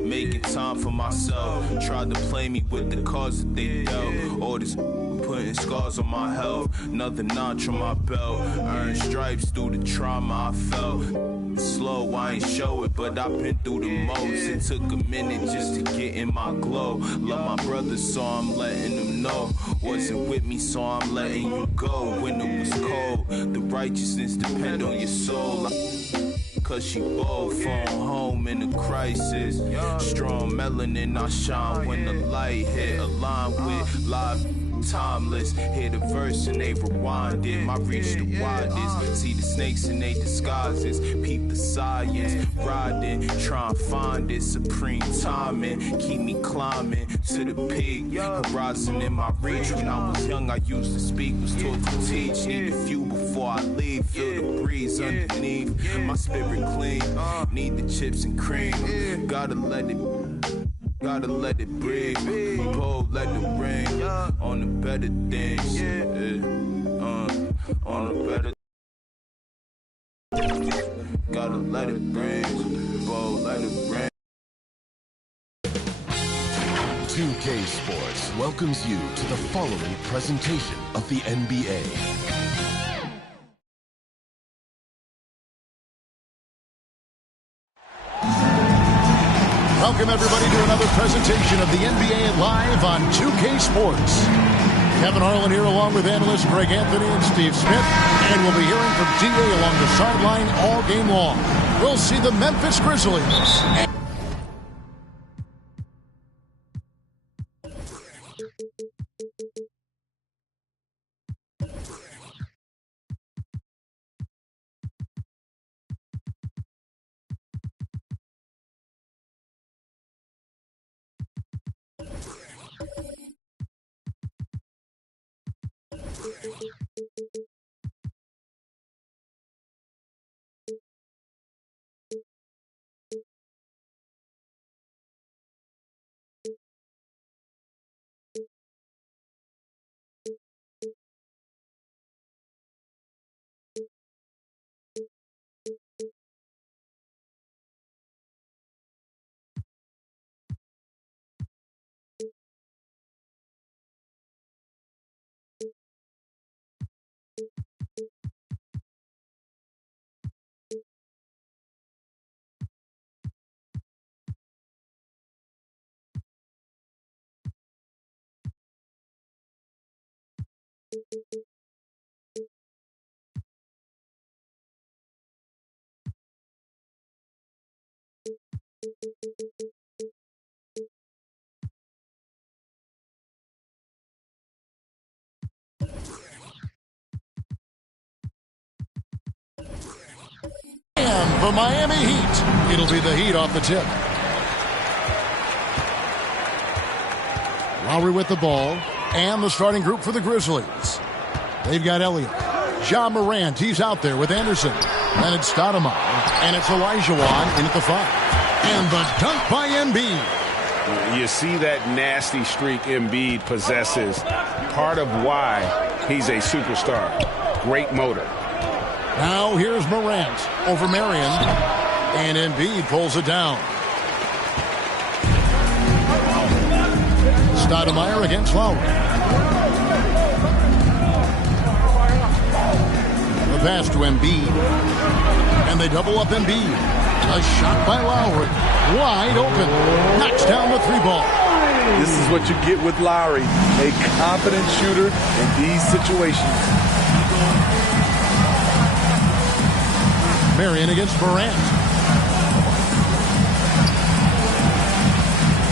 Making time for myself. Tried to play me with the cards that they dealt. All this putting scars on my health. Another notch on my belt. Earned stripes through the trauma I felt. Slow, I ain't show it, but I've been through the most. It took a minute just to get in my glow. Love my brothers, so I'm letting them know. Wasn't with me, so I'm letting you go. When it was cold, the righteousness depend on your soul. Cause she both phone home in a crisis. Strong melanin, I shine when the light hit. Aligned with live timeless. Hear the verse and they rewind it. My reach the widest. See the snakes in they disguises. Peep the science. Riding, try and find it. Supreme timing. Keep me climbing to the peak. Horizon in my reach. When I was young, I used to speak. Was taught to teach. Need a few before I leave. Feel the breeze underneath. My spirit clean. Need the chips and cream. Gotta let it breathe. Pull, let it ring. On the better things. On the better. Gotta let it ring. Pull, let it ring. 2K Sports welcomes you to the following presentation of the NBA. Welcome, everybody, to another presentation of the NBA live on 2K Sports. Kevin Harlan here along with analysts Greg Anthony and Steve Smith. And we'll be hearing from DA along the sideline all game long. We'll see the Memphis Grizzlies. And the Miami Heat. It'll be the Heat off the tip. Lowry with the ball. And the starting group for the Grizzlies. They've got Elliott. Ja Morant, he's out there with Anderson. Then it's Stoudemire. And it's Olajuwon in at the 5. And the dunk by Embiid. You see that nasty streak Embiid possesses. Part of why he's a superstar. Great motor. Now here's Morant over Marion. And Embiid pulls it down. Stoudemire against Lowry. The pass to Embiid. And they double up Embiid. A shot by Lowry. Wide open. Knocks down the 3-ball. This is what you get with Lowry. A confident shooter in these situations. Marion against Morant.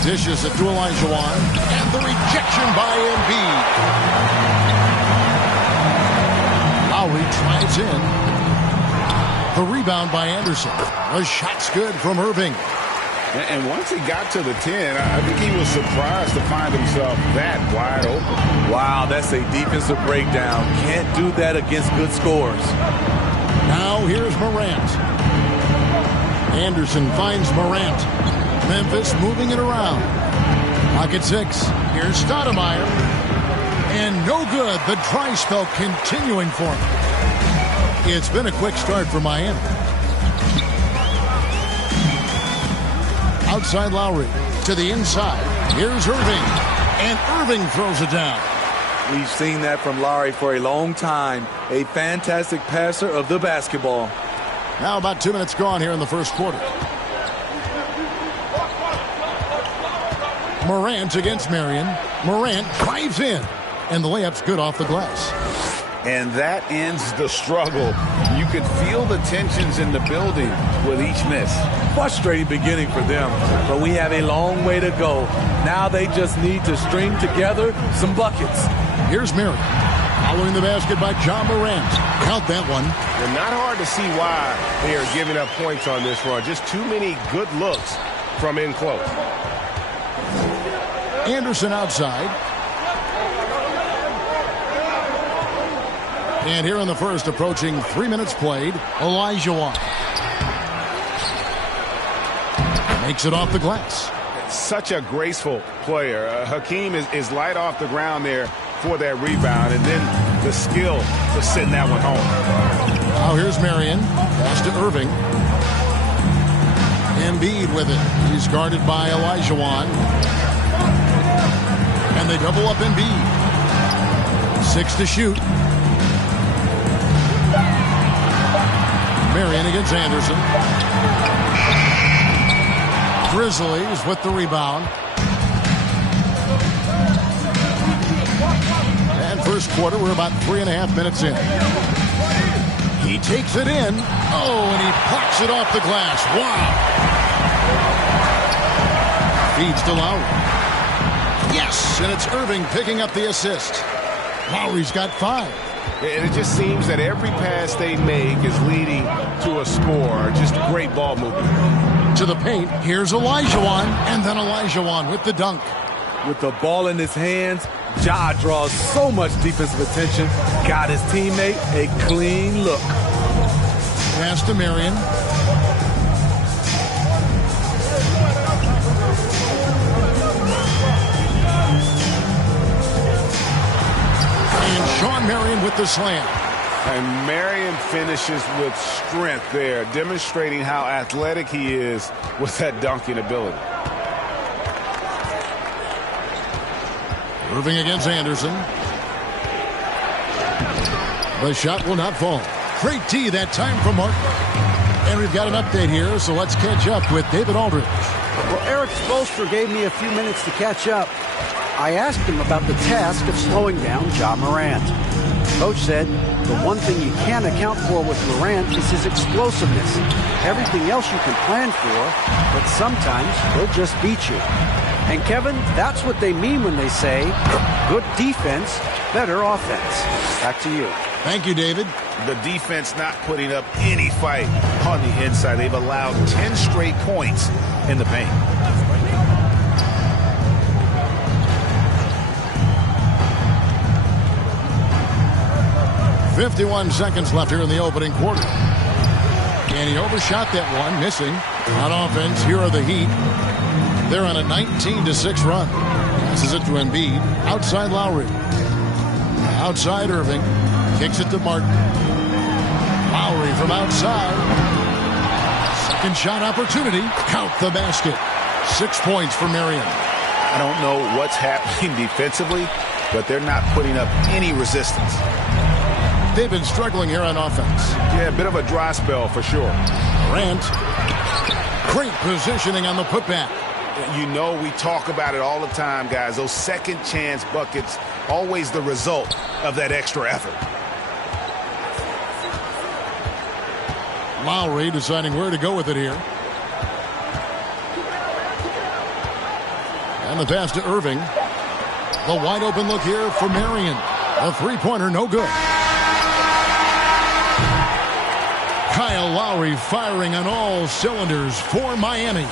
Dishes it to Olajuwon. And the rejection by Embiid. Lowry drives in. The rebound by Anderson. The shot's good from Irving. And once he got to the 10, I think he was surprised to find himself that wide open. Wow, that's a defensive breakdown. Can't do that against good scores. Now here's Morant. Anderson finds Morant. Memphis moving it around. Pocket 6. Here's Stoudemire. And no good. The dry spell continuing for him. It's been a quick start for Miami. Outside Lowry. To the inside. Here's Irving. And Irving throws it down. We've seen that from Lowry for a long time. A fantastic passer of the basketball. Now about 2 minutes gone here in the first quarter. Morant against Marion. Morant drives in. And the layup's good off the glass. And that ends the struggle. You could feel the tensions in the building with each miss. Frustrating beginning for them, but we have a long way to go. Now they just need to string together some buckets. Here's Marion. Following the basket by John Morant. Count that one. And not hard to see why they are giving up points on this run. Just too many good looks from in close. Anderson outside. And here in the first, approaching 3 minutes played, Olajuwon. Makes it off the glass. Such a graceful player. Hakeem is light off the ground there for that rebound, and then the skill to send that one home. Now here's Marion. Pass to Irving. Embiid with it. He's guarded by Olajuwon. And they double up Embiid. 6 to shoot. Marion against Anderson. Grizzlies with the rebound. And first quarter, we're about 3.5 minutes in. He takes it in. Oh, and he pops it off the glass. Wow. Feeds to Lowry. Yes, and it's Irving picking up the assist. Lowry's got 5. And it just seems that every pass they make is leading to a score. Just great ball movement. To the paint, here's Olajuwon, and then Olajuwon with the dunk. With the ball in his hands, Ja draws so much defensive attention. Got his teammate a clean look. Pass to Marion. Sean Marion with the slam. And Marion finishes with strength there, demonstrating how athletic he is with that dunking ability. Irving against Anderson. The shot will not fall. Great D that time from Martin. And we've got an update here, so let's catch up with David Aldridge. Well, Eric Spoelstra gave me a few minutes to catch up. I asked him about the task of slowing down Ja Morant. Coach said the one thing you can't account for with Morant is his explosiveness. Everything else you can plan for, but sometimes he'll just beat you. And Kevin, that's what they mean when they say good defense, better offense. Back to you. Thank you, David. The defense not putting up any fight on the inside. They've allowed 10 straight points in the paint. .51 seconds left here in the opening quarter. And he overshot that one, missing. On offense, here are the Heat. They're on a 19-6 run. Passes it to Embiid. Outside Lowry. Outside Irving. Kicks it to Martin. Lowry from outside. Second shot opportunity. Count the basket. 6 points for Marion. I don't know what's happening defensively, but they're not putting up any resistance. They've been struggling here on offense. Yeah, a bit of a dry spell for sure. Durant. Great positioning on the putback. You know, we talk about it all the time, guys. Those second chance buckets, always the result of that extra effort. Lowry deciding where to go with it here. And the pass to Irving. The wide open look here for Marion. A three-pointer, no good. Kyle Lowry firing on all cylinders for Miami.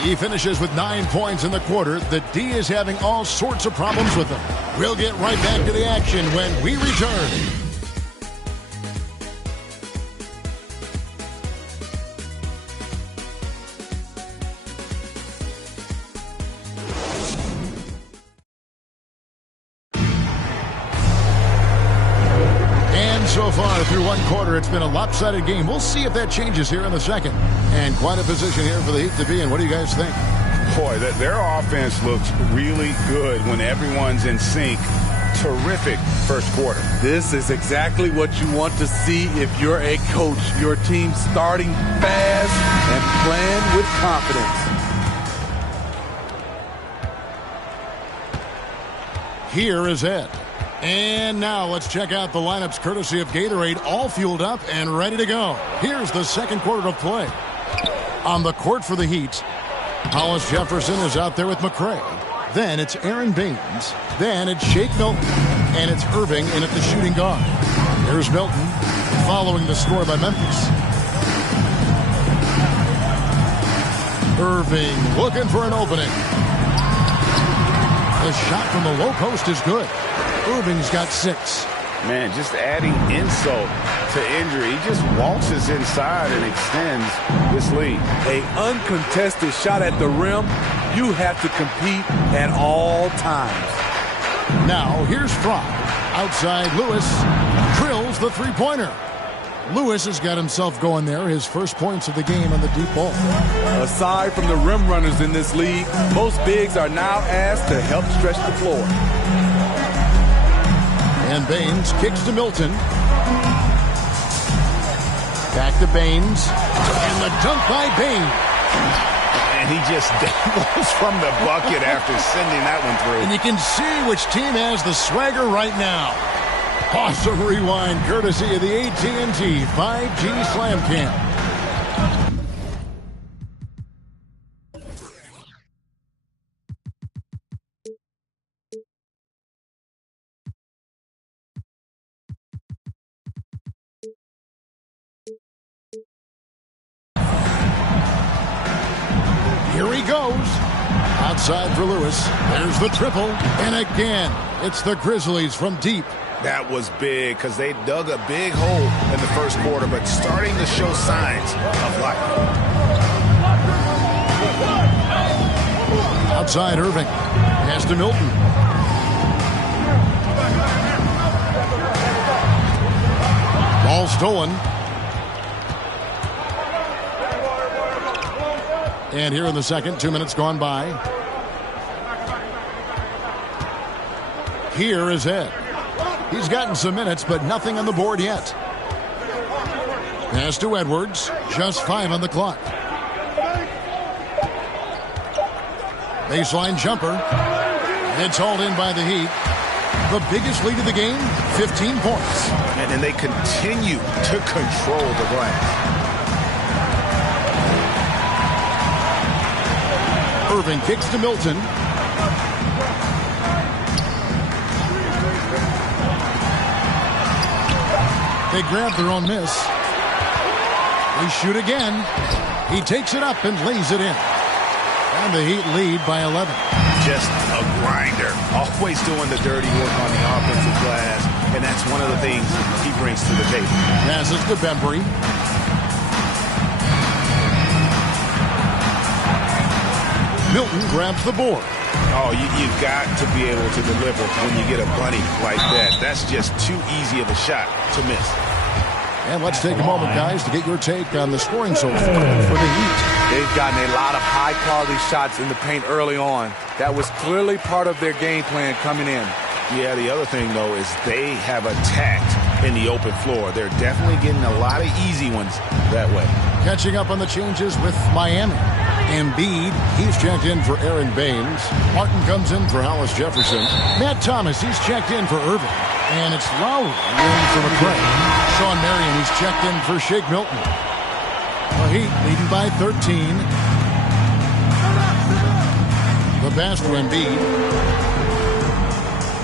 He finishes with 9 points in the quarter. The D is having all sorts of problems with him. We'll get right back to the action when we return. quarter, it's been a lopsided game. We'll see if that changes here in the second. And quite a position here for the Heat to be in. What do you guys think? Boy, their offense looks really good when everyone's in sync. Terrific first quarter. This is exactly what you want to see if you're a coach. Your team starting fast and playing with confidence. Here is Ed. And now let's check out the lineups courtesy of Gatorade, all fueled up and ready to go. Here's the second quarter of play. On the court for the Heat, Hollis Jefferson is out there with McCray. Then it's Aaron Baines. Then it's Shake Milton. And it's Irving in at the shooting guard. Here's Milton following the score by Memphis. Irving looking for an opening. The shot from the low post is good. Irving's got 6. Man, just adding insult to injury. He just waltzes inside and extends this lead. An uncontested shot at the rim. You have to compete at all times. Now, here's Fry. Outside, Lewis drills the three-pointer. Lewis has got himself going there. His first points of the game on the deep ball. Aside from the rim runners in this league, most bigs are now asked to help stretch the floor. And Baines kicks to Milton. Back to Baines. And the dunk by Baines. And he just dangles from the bucket after sending that one through. And you can see which team has the swagger right now. Awesome rewind courtesy of the AT&T 5G Slam Cam. Here he goes. Outside for Lewis. There's the triple. And again, it's the Grizzlies from deep. That was big because they dug a big hole in the first quarter, but starting to show signs of life. Outside Irving. Pass to Milton. Ball stolen. And here in the second, 2 minutes gone by. Here is Ed. He's gotten some minutes, but nothing on the board yet. Pass to Edwards. Just 5 on the clock. Baseline jumper. It's hauled in by the Heat. The biggest lead of the game, 15 points. And then they continue to control the glass. Irving kicks to Milton. They grab their own miss. They shoot again. He takes it up and lays it in. And the Heat lead by 11. Just a grinder. Always doing the dirty work on the offensive glass. And that's one of the things he brings to the table. Passes to Bembry. Milton grabs the board. Oh, you've got to be able to deliver when you get a bunny like that. That's just too easy of a shot to miss. And let's take a moment, guys, to get your take on the scoring so far for the Heat. They've gotten a lot of high-quality shots in the paint early on. That was clearly part of their game plan coming in. Yeah, the other thing, though, is they have attacked in the open floor. They're definitely getting a lot of easy ones that way. Catching up on the changes with Miami. Embiid, he's checked in for Aaron Baines. Martin comes in for Hollis Jefferson. Matt Thomas, he's checked in for Irving. And it's Lowry in for McCray. Sean Marion, he's checked in for Shake Milton. The Heat leading by 13. The pass to Embiid.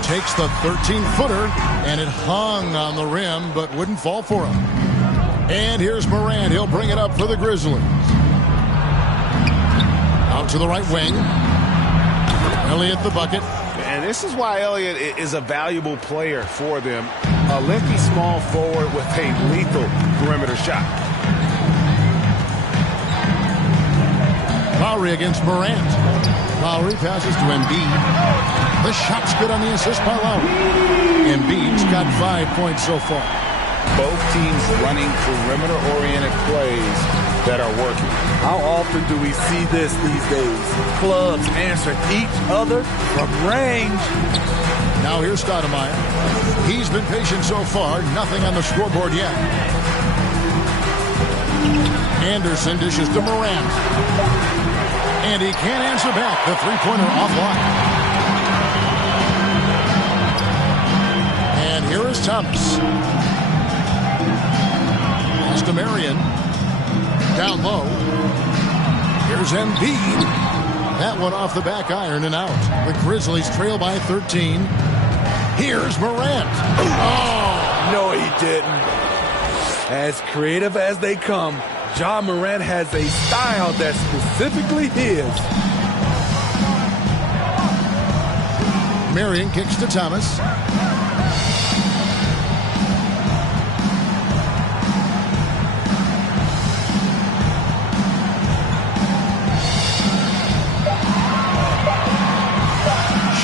Takes the 13-footer, and it hung on the rim, but wouldn't fall for him. And here's Morant. He'll bring it up for the Grizzlies. Out to the right wing. Elliott the bucket. And this is why Elliott is a valuable player for them. A lefty small forward with a lethal perimeter shot. Lowry against Morant. Lowry passes to Embiid. The shot's good on the assist by Lowry. Embiid's got 5 points so far. Both teams running perimeter-oriented plays that are working. How often do we see this these days? Clubs answer each other from range. Now here's Stoudemire. He's been patient so far. Nothing on the scoreboard yet. Anderson dishes to Morant. And he can't answer back. The three-pointer offline. And here is Thomas. Pass to Marion. Down low. Here's Embiid. That one off the back iron and out. The Grizzlies trail by 13. Here's Morant. Oh! No, he didn't. As creative as they come, Ja Morant has a style that's specifically his. Marion kicks to Thomas.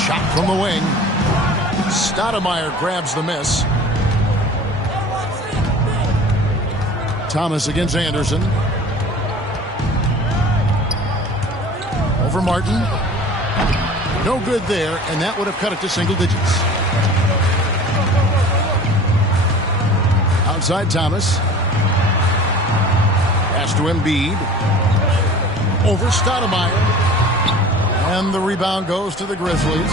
Shot from the wing. Stoudemire grabs the miss. Thomas against Anderson. Over Martin. No good there, and that would have cut it to single digits. Outside Thomas. Pass to Embiid. Over Stoudemire. And the rebound goes to the Grizzlies.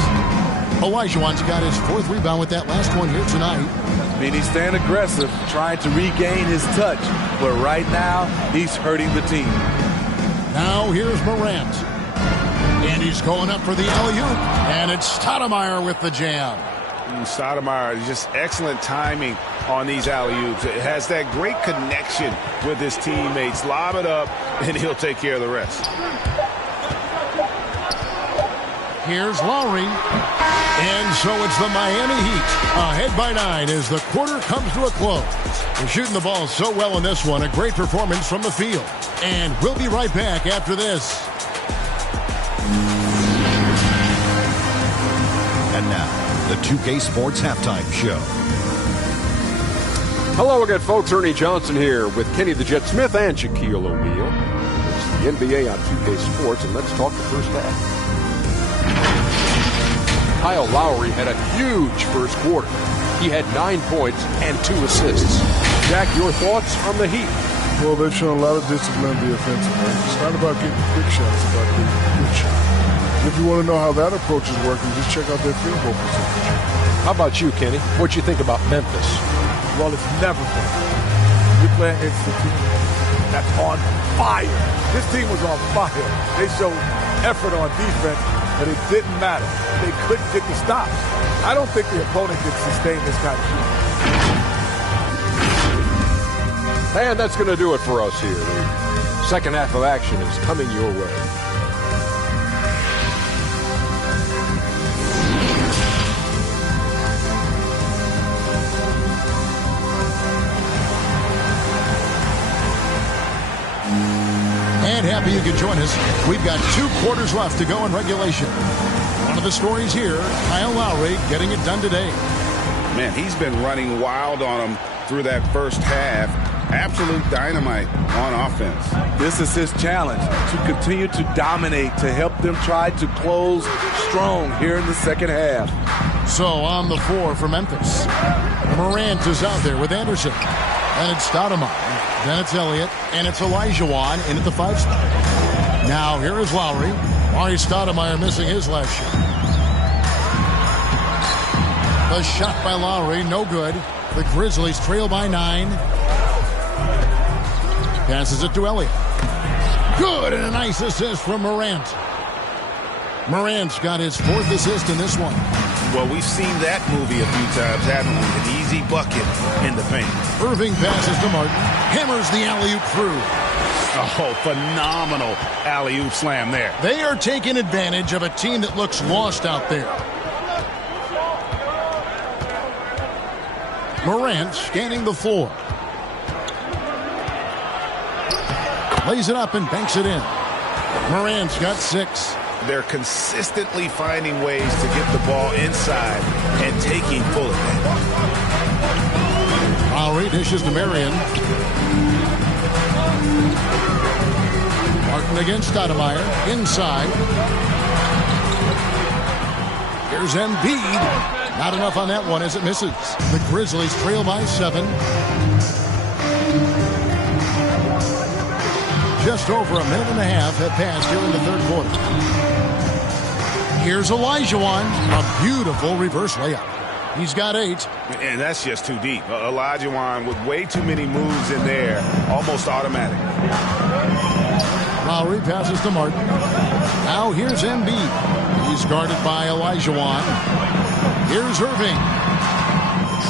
Olajuwon's got his fourth rebound with that last one here tonight. I mean, he's staying aggressive, trying to regain his touch. But right now, he's hurting the team. Now here's Morant. And he's going up for the alley-oop. And it's Stoudemire with the jam. Stoudemire, just excellent timing on these alley-oops. It has that great connection with his teammates. Lob it up, and he'll take care of the rest. Here's Lowry. And so it's the Miami Heat ahead by 9 as the quarter comes to a close. They're shooting the ball so well in this one. A great performance from the field. And we'll be right back after this. And now, the 2K Sports Halftime Show. Hello again, folks. Ernie Johnson here with Kenny the Jet Smith and Shaquille O'Neal. It's the NBA on 2K Sports, and let's talk the first half. Kyle Lowry had a huge first quarter. He had 9 points and 2 assists. Jack, your thoughts on the Heat? Well, they've shown a lot of discipline on the offensive end. It's not about getting quick shots, it's about getting good shots. If you want to know how that approach is working, just check out their field goal percentage. How about you, Kenny? What you think about Memphis? Well, it's never fun. You're playing against a team that's on fire. This team was on fire. They showed effort on defense, but it didn't matter. They couldn't get the stops. I don't think the opponent can sustain this kind of shooting. And that's going to do it for us here. The second half of action is coming your way. And happy you could join us. We've got 2 quarters left to go in regulation. One of the stories here, Kyle Lowry getting it done today. Man, he's been running wild on him through that first half. Absolute dynamite on offense. This is his challenge, to continue to dominate, to help them try to close strong here in the second half. So on the floor for Memphis, Morant is out there with Anderson. And it's Stoudemire. Then it's Elliott. And it's Olajuwon in at the 5 spot. Now here is Lowry. Mari Stoudemire missing his last shot. The shot by Lowry, no good. The Grizzlies trail by 9. Passes it to Elliott. Good, and a nice assist from Morant. Morant's got his 4th assist in this one. Well, we've seen that movie a few times, haven't we? An easy bucket in the paint. Irving passes to Martin. Hammers the alley-oop through. Oh, phenomenal alley-oop slam there. They are taking advantage of a team that looks lost out there. Morant scanning the floor. Lays it up and banks it in. Morant's got 6. They're consistently finding ways to get the ball inside and taking full advantage. Lowry dishes to Marion. Martin against Stoudemire. Inside. Here's Embiid. Not enough on that one as it misses. The Grizzlies trail by 7. Just over a minute and a half have passed here in the third quarter. Here's Olajuwon. A beautiful reverse layup. He's got 8. And that's just too deep. Olajuwon with way too many moves in there. Almost automatic. Lowry passes to Martin. Now here's Embiid. He's guarded by Olajuwon. Here's Irving.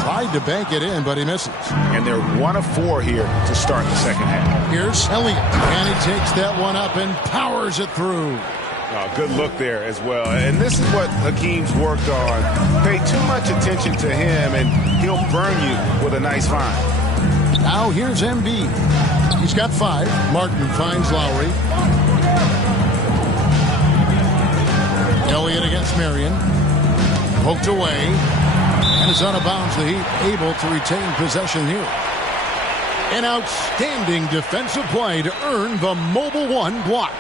Tried to bank it in, but he misses. And they're 1 of 4 here to start the second half. Here's Elliott. And he takes that one up and powers it through. Good look there as well. And this is what Hakeem's worked on. Pay too much attention to him, and he'll burn you with a nice find. Now here's Embiid. He's got 5. Martin finds Lowry. Elliott against Marion. Poked away. And is out of bounds. The Heat able to retain possession here. An outstanding defensive play to earn the Mobile One block.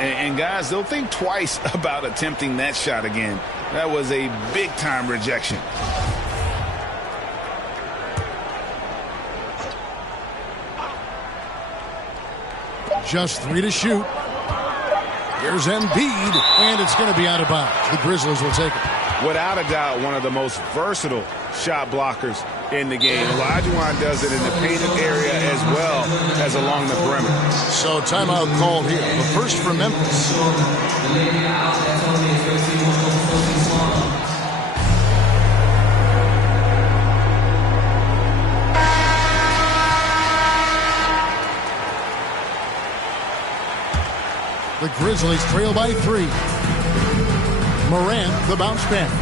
And guys, they'll think twice about attempting that shot again. That was a big-time rejection. Just 3 to shoot. Here's Embiid, and it's going to be out of bounds. The Grizzlies will take it. Without a doubt, one of the most versatile shot blockers in the game. Olajuwon does it in the painted area as well as along the perimeter. So timeout called here. The first for Memphis. The Grizzlies trail by 3. Morant, the bounce pass.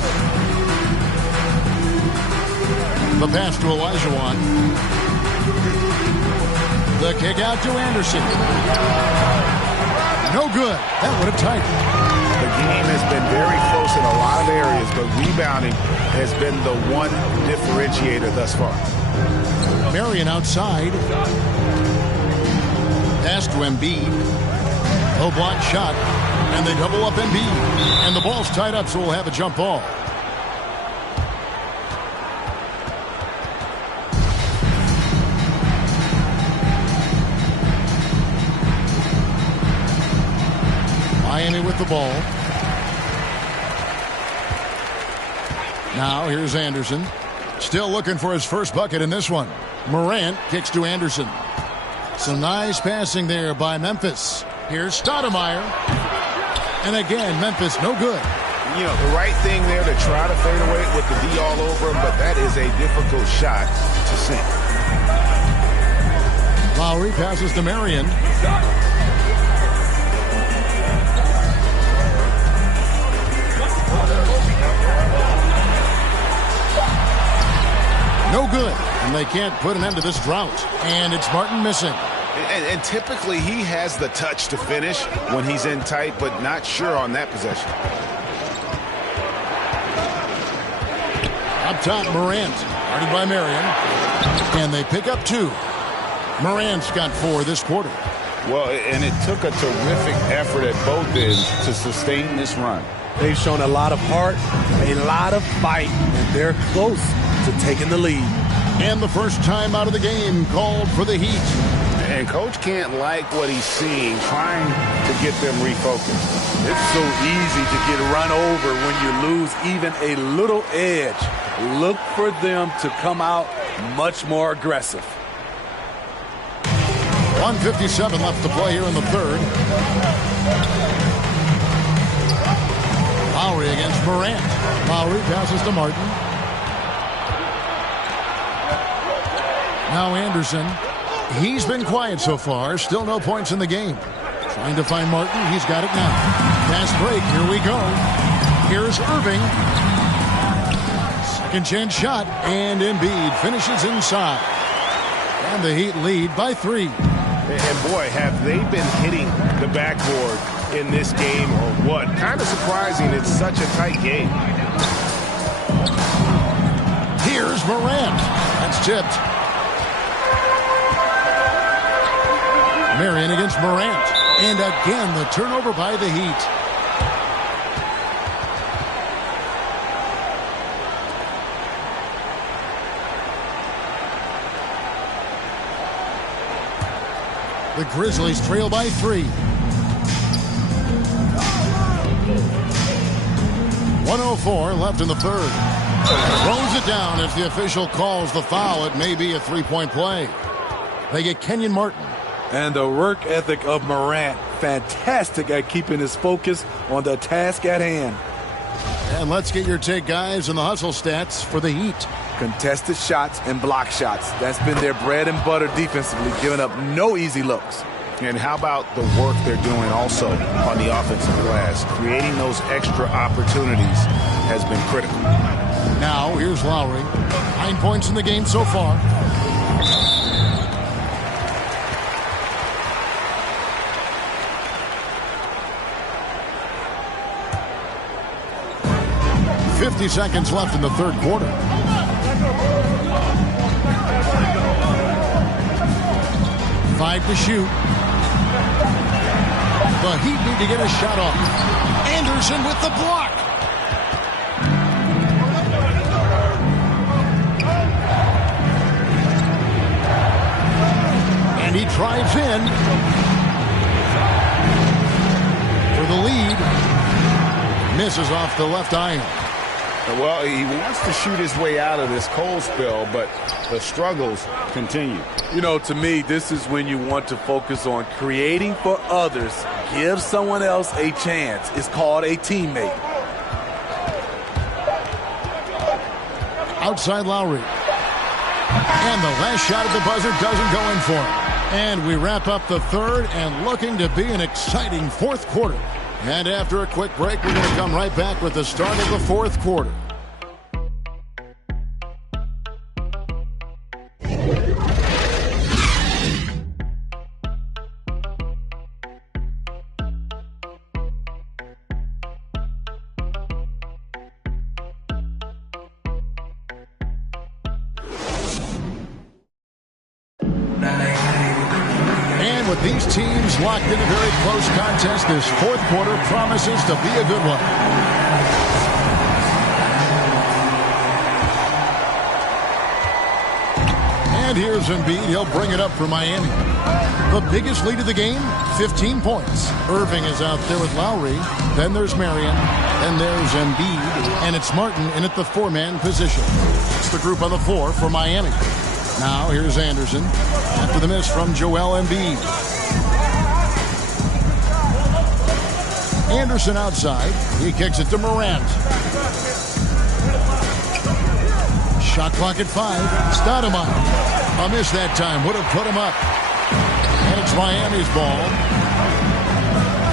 The pass to Olajuwon. The kick out to Anderson. No good. That would have tied it. The game has been very close in a lot of areas, but rebounding has been the one differentiator thus far. Marion outside. Pass to Embiid. Low block shot. And they double up Embiid. And the ball's tied up, so we'll have a jump ball. Miami with the ball. Now here's Anderson. Still looking for his first bucket in this one. Morant kicks to Anderson. Some nice passing there by Memphis. Here's Stoudemire. And again, Memphis no good. You know, the right thing there to try to fade away with the D all over him, but that is a difficult shot to sink. Lowry passes to Marion. No good. And they can't put an end to this drought. And it's Martin missing. And typically he has the touch to finish when he's in tight, but not sure on that possession. Up top, Morant. Guarded by Marion. And they pick up 2. Morant's got 4 this quarter. Well, and it took a terrific effort at both ends to sustain this run. They've shown a lot of heart, a lot of fight, and they're close to taking the lead. And the first time out of the game called for the Heat. And Coach can't like what he's seeing, trying to get them refocused. It's so easy to get run over when you lose even a little edge. Look for them to come out much more aggressive. 1:57 left to play here in the third. Lowry against Morant. Lowry passes to Martin. Now Anderson. He's been quiet so far. Still no points in the game. Trying to find Martin. He's got it now. Fast break. Here we go. Here's Irving. Second chance shot. And Embiid finishes inside. And the Heat lead by 3. And boy, have they been hitting the backboard in this game or what? Kind of surprising. It's such a tight game. Here's Morant. That's tipped. Marion against Morant. And again, the turnover by the Heat. The Grizzlies trail by 3. 1:04 left in the third. Throws it down as the official calls the foul. It may be a three-point play. They get Kenyon Martin. And the work ethic of Morant, fantastic at keeping his focus on the task at hand. And let's get your take, guys, on the hustle stats for the Heat. Contested shots and block shots. That's been their bread and butter defensively, giving up no easy looks. And how about the work they're doing also on the offensive glass? Creating those extra opportunities has been critical. Now, here's Lowry. 9 points in the game so far. Seconds left in the third quarter. Five to shoot. The Heat need to get a shot off. Anderson with the block. And he drives in for the lead. Misses off the left iron. Well, he wants to shoot his way out of this cold spell, but the struggles continue. You know, to me, this is when you want to focus on creating for others. Give someone else a chance. It's called a teammate. Outside Lowry. And the last shot at the buzzer doesn't go in for him. And we wrap up the third and looking to be an exciting fourth quarter. And after a quick break, we're going to come right back with the start of the fourth quarter. With these teams locked in a very close contest, this fourth quarter promises to be a good one. And here's Embiid. He'll bring it up for Miami. The biggest lead of the game, 15 points. Irving is out there with Lowry. Then there's Marion. Then there's Embiid. And it's Martin in at the four-man position. It's the group on the floor for Miami. Now here's Anderson after the miss from Joel Embiid. Anderson outside. He kicks it to Morant. Shot clock at 5. Stoudemire. A miss that time. Would have put him up. And it's Miami's ball.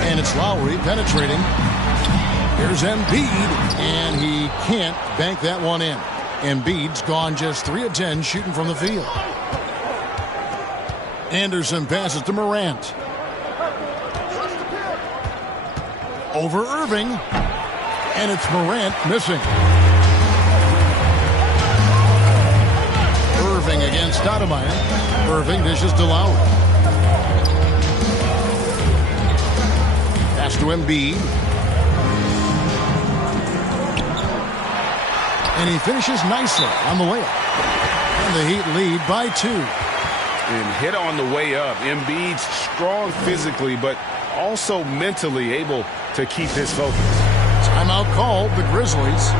And it's Lowry penetrating. Here's Embiid. And he can't bank that one in. Embiid's gone just 3 of 10 shooting from the field. Anderson passes to Morant. Over Irving. And it's Morant missing. Irving against Stoudemire. Irving dishes to Lowry. Pass to Embiid. And he finishes nicely on the layup. And the Heat lead by 2. And hit on the way up. Embiid's strong physically, but also mentally able to keep his focus. Timeout called, the Grizzlies.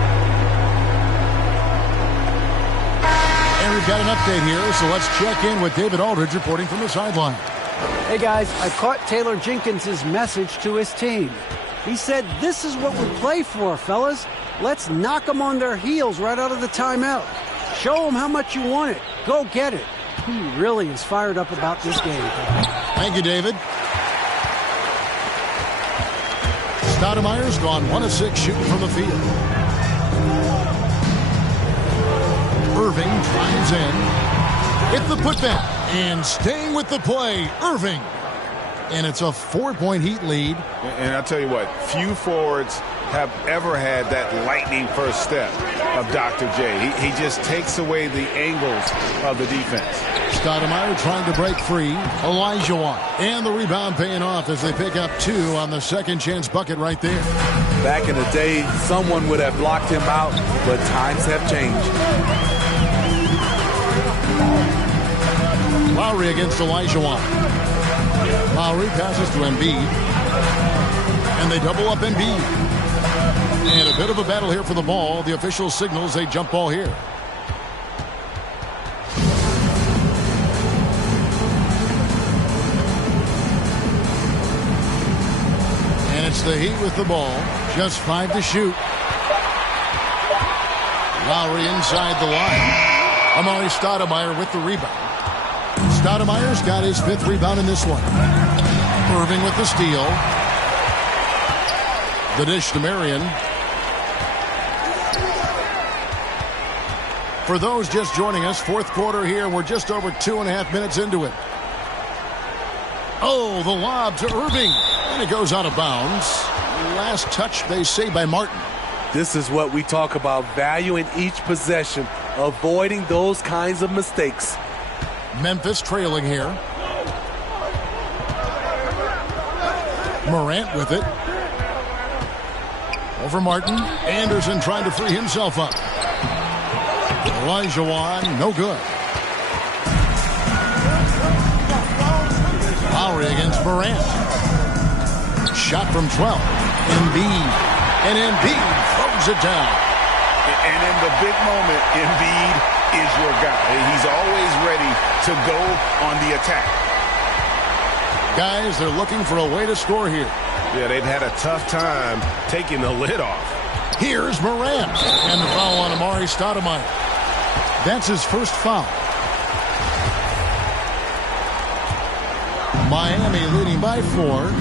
And we've got an update here, so let's check in with David Aldridge reporting from the sideline. Hey, guys, I caught Taylor Jenkins' message to his team. He said, this is what we play for, fellas. Let's knock them on their heels right out of the timeout. Show them how much you want it. Go get it. He really is fired up about this game. Thank you, David. Stoudemire's gone 1 of 6 shooting from the field. Irving drives in. Hit the putback. And staying with the play, Irving. And it's a 4-point Heat lead. And I'll tell you what, few forwards have ever had that lightning first step of Dr. J. He just takes away the angles of the defense. Stoudemire trying to break free. Olajuwon. And the rebound paying off as they pick up 2 on the second chance bucket right there. Back in the day, someone would have blocked him out, but times have changed. Lowry against Olajuwon. Lowry passes to Embiid. And they double up Embiid. And a bit of a battle here for the ball. The official signals a jump ball here. And it's the Heat with the ball. Just 5 to shoot. Lowry inside the line. Amari Stoudemire with the rebound. Stoudemire's got his 5th rebound in this one. Irving with the steal. The dish to Marion. For those just joining us, 4th quarter here. We're just over 2.5 minutes into it. Oh, the lob to Irving. And it goes out of bounds. Last touch, they say, by Martin. This is what we talk about, valuing each possession, avoiding those kinds of mistakes. Memphis trailing here. Morant with it. Over Martin. Anderson trying to free himself up. Olajuwon, no good. Lowry against Morant. Shot from 12. Embiid. And Embiid throws it down. And in the big moment, Embiid is your guy. He's always ready to go on the attack. Guys, they're looking for a way to score here. Yeah, they've had a tough time taking the lid off. Here's Morant. And the foul on Amari Stoudemire. That's his first foul. Miami leading by 4.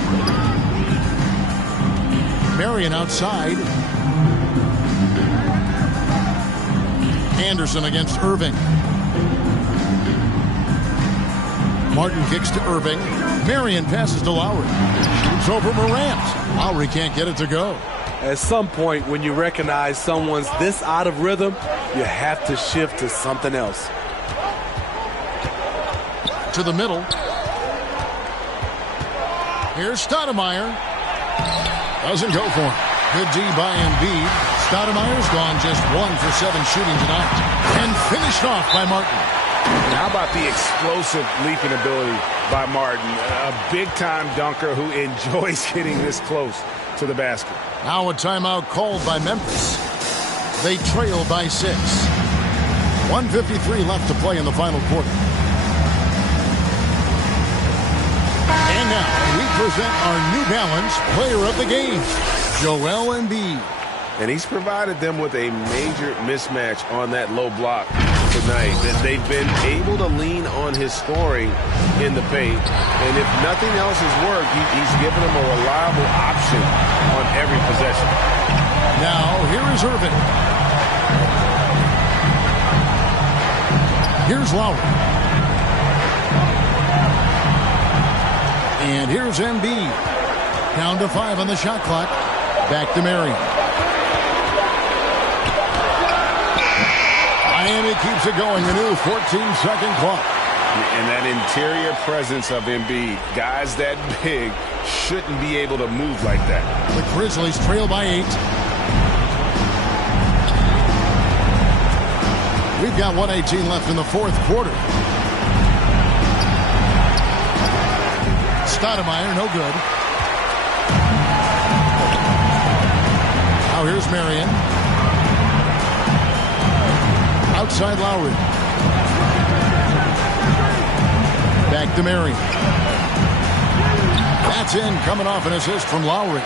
Marion outside. Anderson against Irving. Martin kicks to Irving. Marion passes to Lowry. Shoots over Morant. Lowry can't get it to go. At some point, when you recognize someone's this out of rhythm, you have to shift to something else. To the middle. Here's Stoudemire. Doesn't go for him. Good D by Embiid. Stoudemire's gone just 1 for 7 shooting tonight. And finished off by Martin. And how about the explosive leaping ability by Martin? A big-time dunker who enjoys getting this close to the basket. Now a timeout called by Memphis. They trail by 6. 1:53 left to play in the final quarter. And now we present our New Balance Player of the Game, Joel Embiid. And he's provided them with a major mismatch on that low block tonight. That they've been able to lean on his scoring in the paint. And if nothing else has worked, he's given them a reliable option on every possession. Now, here is Irving. Here's Lowry. And here's Embiid. Down to 5 on the shot clock. Back to Marion. Miami keeps it going. The new 14-second clock. And that interior presence of Embiid, guys that big shouldn't be able to move like that. The Grizzlies trail by 8. We've got 1:18 left in the 4th quarter. Stoudemire, no good. Now here's Marion. Outside Lowry. Back to Marion. That's in, coming off an assist from Lowry.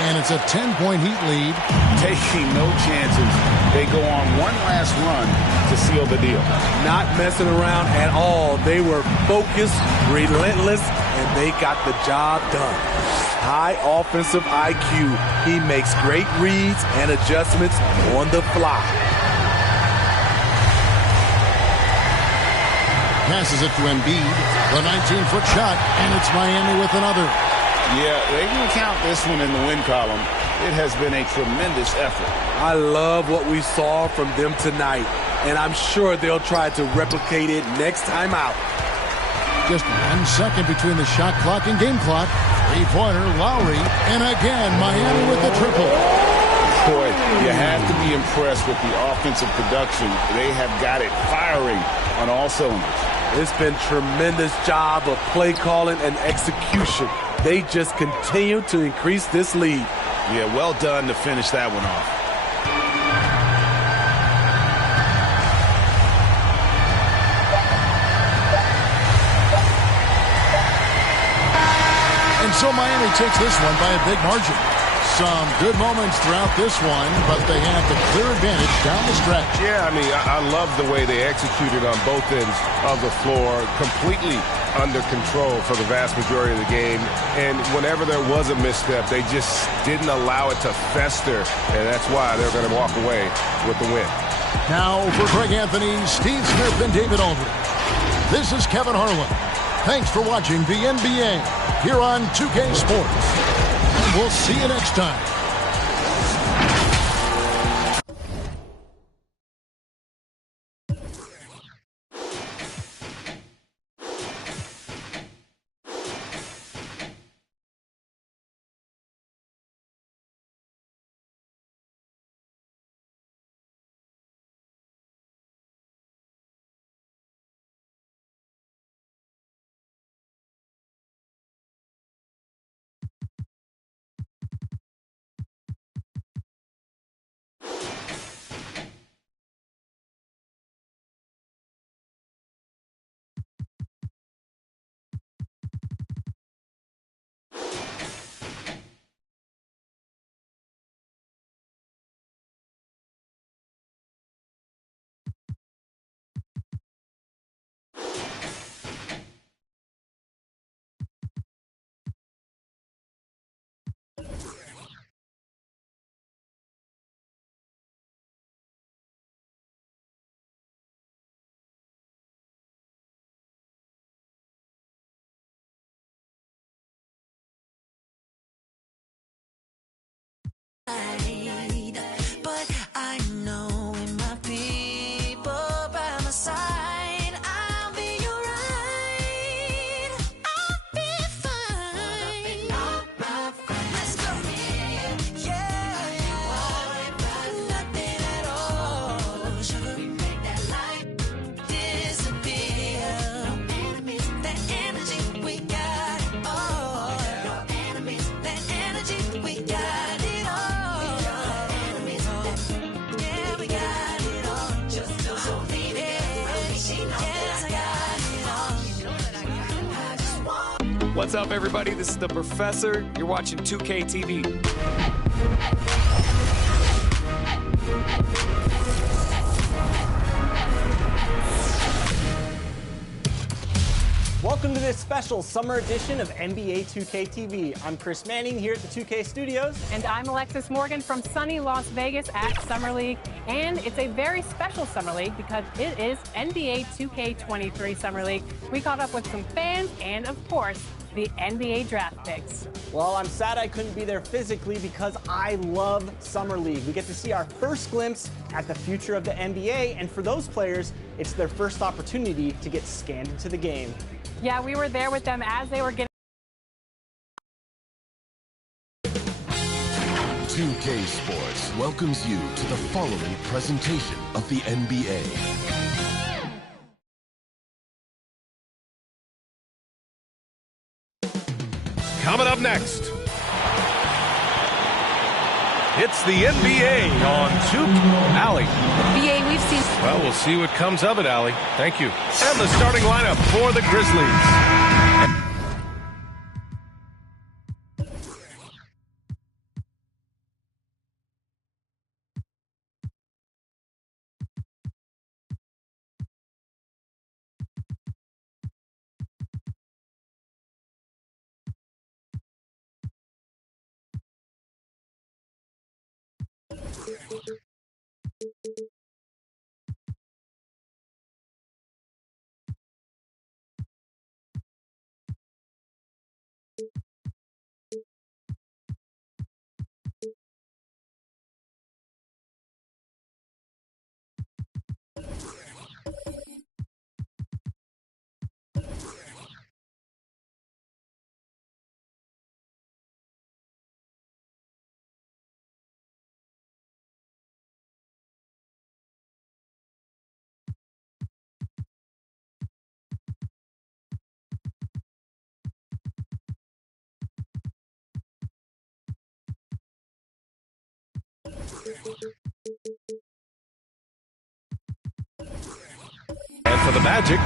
And it's a 10-point Heat lead. Taking no chances. They go on one last run to seal the deal. Not messing around at all. They were focused, relentless, and they got the job done. High offensive IQ. He makes great reads and adjustments on the fly. Passes it to Embiid. The 19-foot shot, and it's Miami with another. Yeah, they can count this one in the win column. It has been a tremendous effort. I love what we saw from them tonight. and I'm sure they'll try to replicate it next time out. Just 1 second between the shot clock and game clock. Three-pointer, Lowry, and again, Miami with the triple. Boy, you have to be impressed with the offensive production. They have got it firing on all cylinders. It's been tremendous job of play calling and execution. They just continue to increase this lead. Yeah, well done to finish that one off. And so Miami takes this one by a big margin. Some good moments throughout this one, but they have the clear advantage down the stretch. Yeah, I mean, I love the way they executed on both ends of the floor, completely under control for the vast majority of the game. And whenever there was a misstep, they just didn't allow it to fester, and that's why they're going to walk away with the win. Now for Greg Anthony, Steve Smith, and David Aldridge. This is Kevin Harlan. Thanks for watching the NBA here on 2K Sports. And we'll see you next time. But I know in my people by my side, I'll be alright. I'll be fine. Let's go. Yeah. Nothing at all. Sugar, make that light disappear. That energy, we got it all. That energy, we got it all. What's up, everybody? This is the Professor. You're watching 2K TV. Welcome to this special summer edition of NBA 2K TV. I'm Chris Manning here at the 2K Studios. And I'm Alexis Morgan from sunny Las Vegas at Summer League. And it's a very special Summer League because it is NBA 2K23 Summer League. We caught up with some fans and, of course, the NBA draft picks. Well, I'm sad I couldn't be there physically because I love Summer League. We get to see our first glimpse at the future of the NBA, and for those players, it's their first opportunity to get scanned into the game. Yeah, we were there with them as they were getting 2K Sports welcomes you to the following presentation of the NBA. Coming up next, it's the NBA on 2K. Allie. BA, we've seen. Well, we'll see what comes of it, Allie. Thank you. And the starting lineup for the Grizzlies. Magic.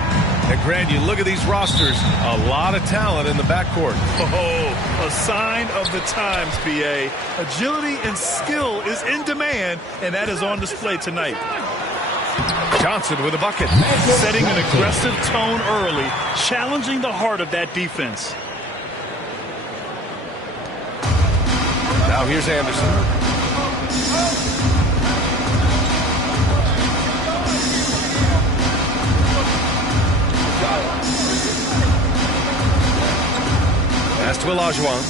And Grant, you look at these rosters, a lot of talent in the backcourt. Oh, a sign of the times, BA. Agility and skill is in demand, and that is on display tonight. Johnson with a bucket. Setting an aggressive tone early, challenging the heart of that defense. Now here's Anderson. Pass to Olajuwon.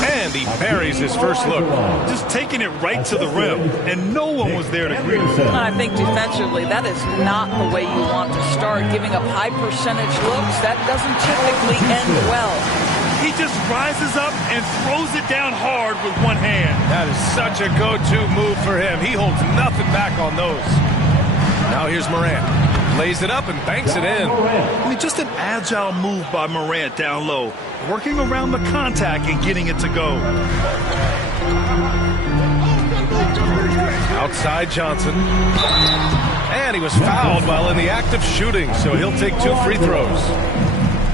And he buries his first look. Just taking it right to the rim, and no one was there to greet him. I think defensively, that is not the way you want to start. Giving up high percentage looks, that doesn't typically end well. He just rises up and throws it down hard with one hand. That is such a go-to move for him. He holds nothing back on those. Now here's Morant. Lays it up and banks it in. I mean, just an agile move by Morant down low. Working around the contact and getting it to go. Outside Johnson. And he was fouled while in the act of shooting, so he'll take 2 free throws.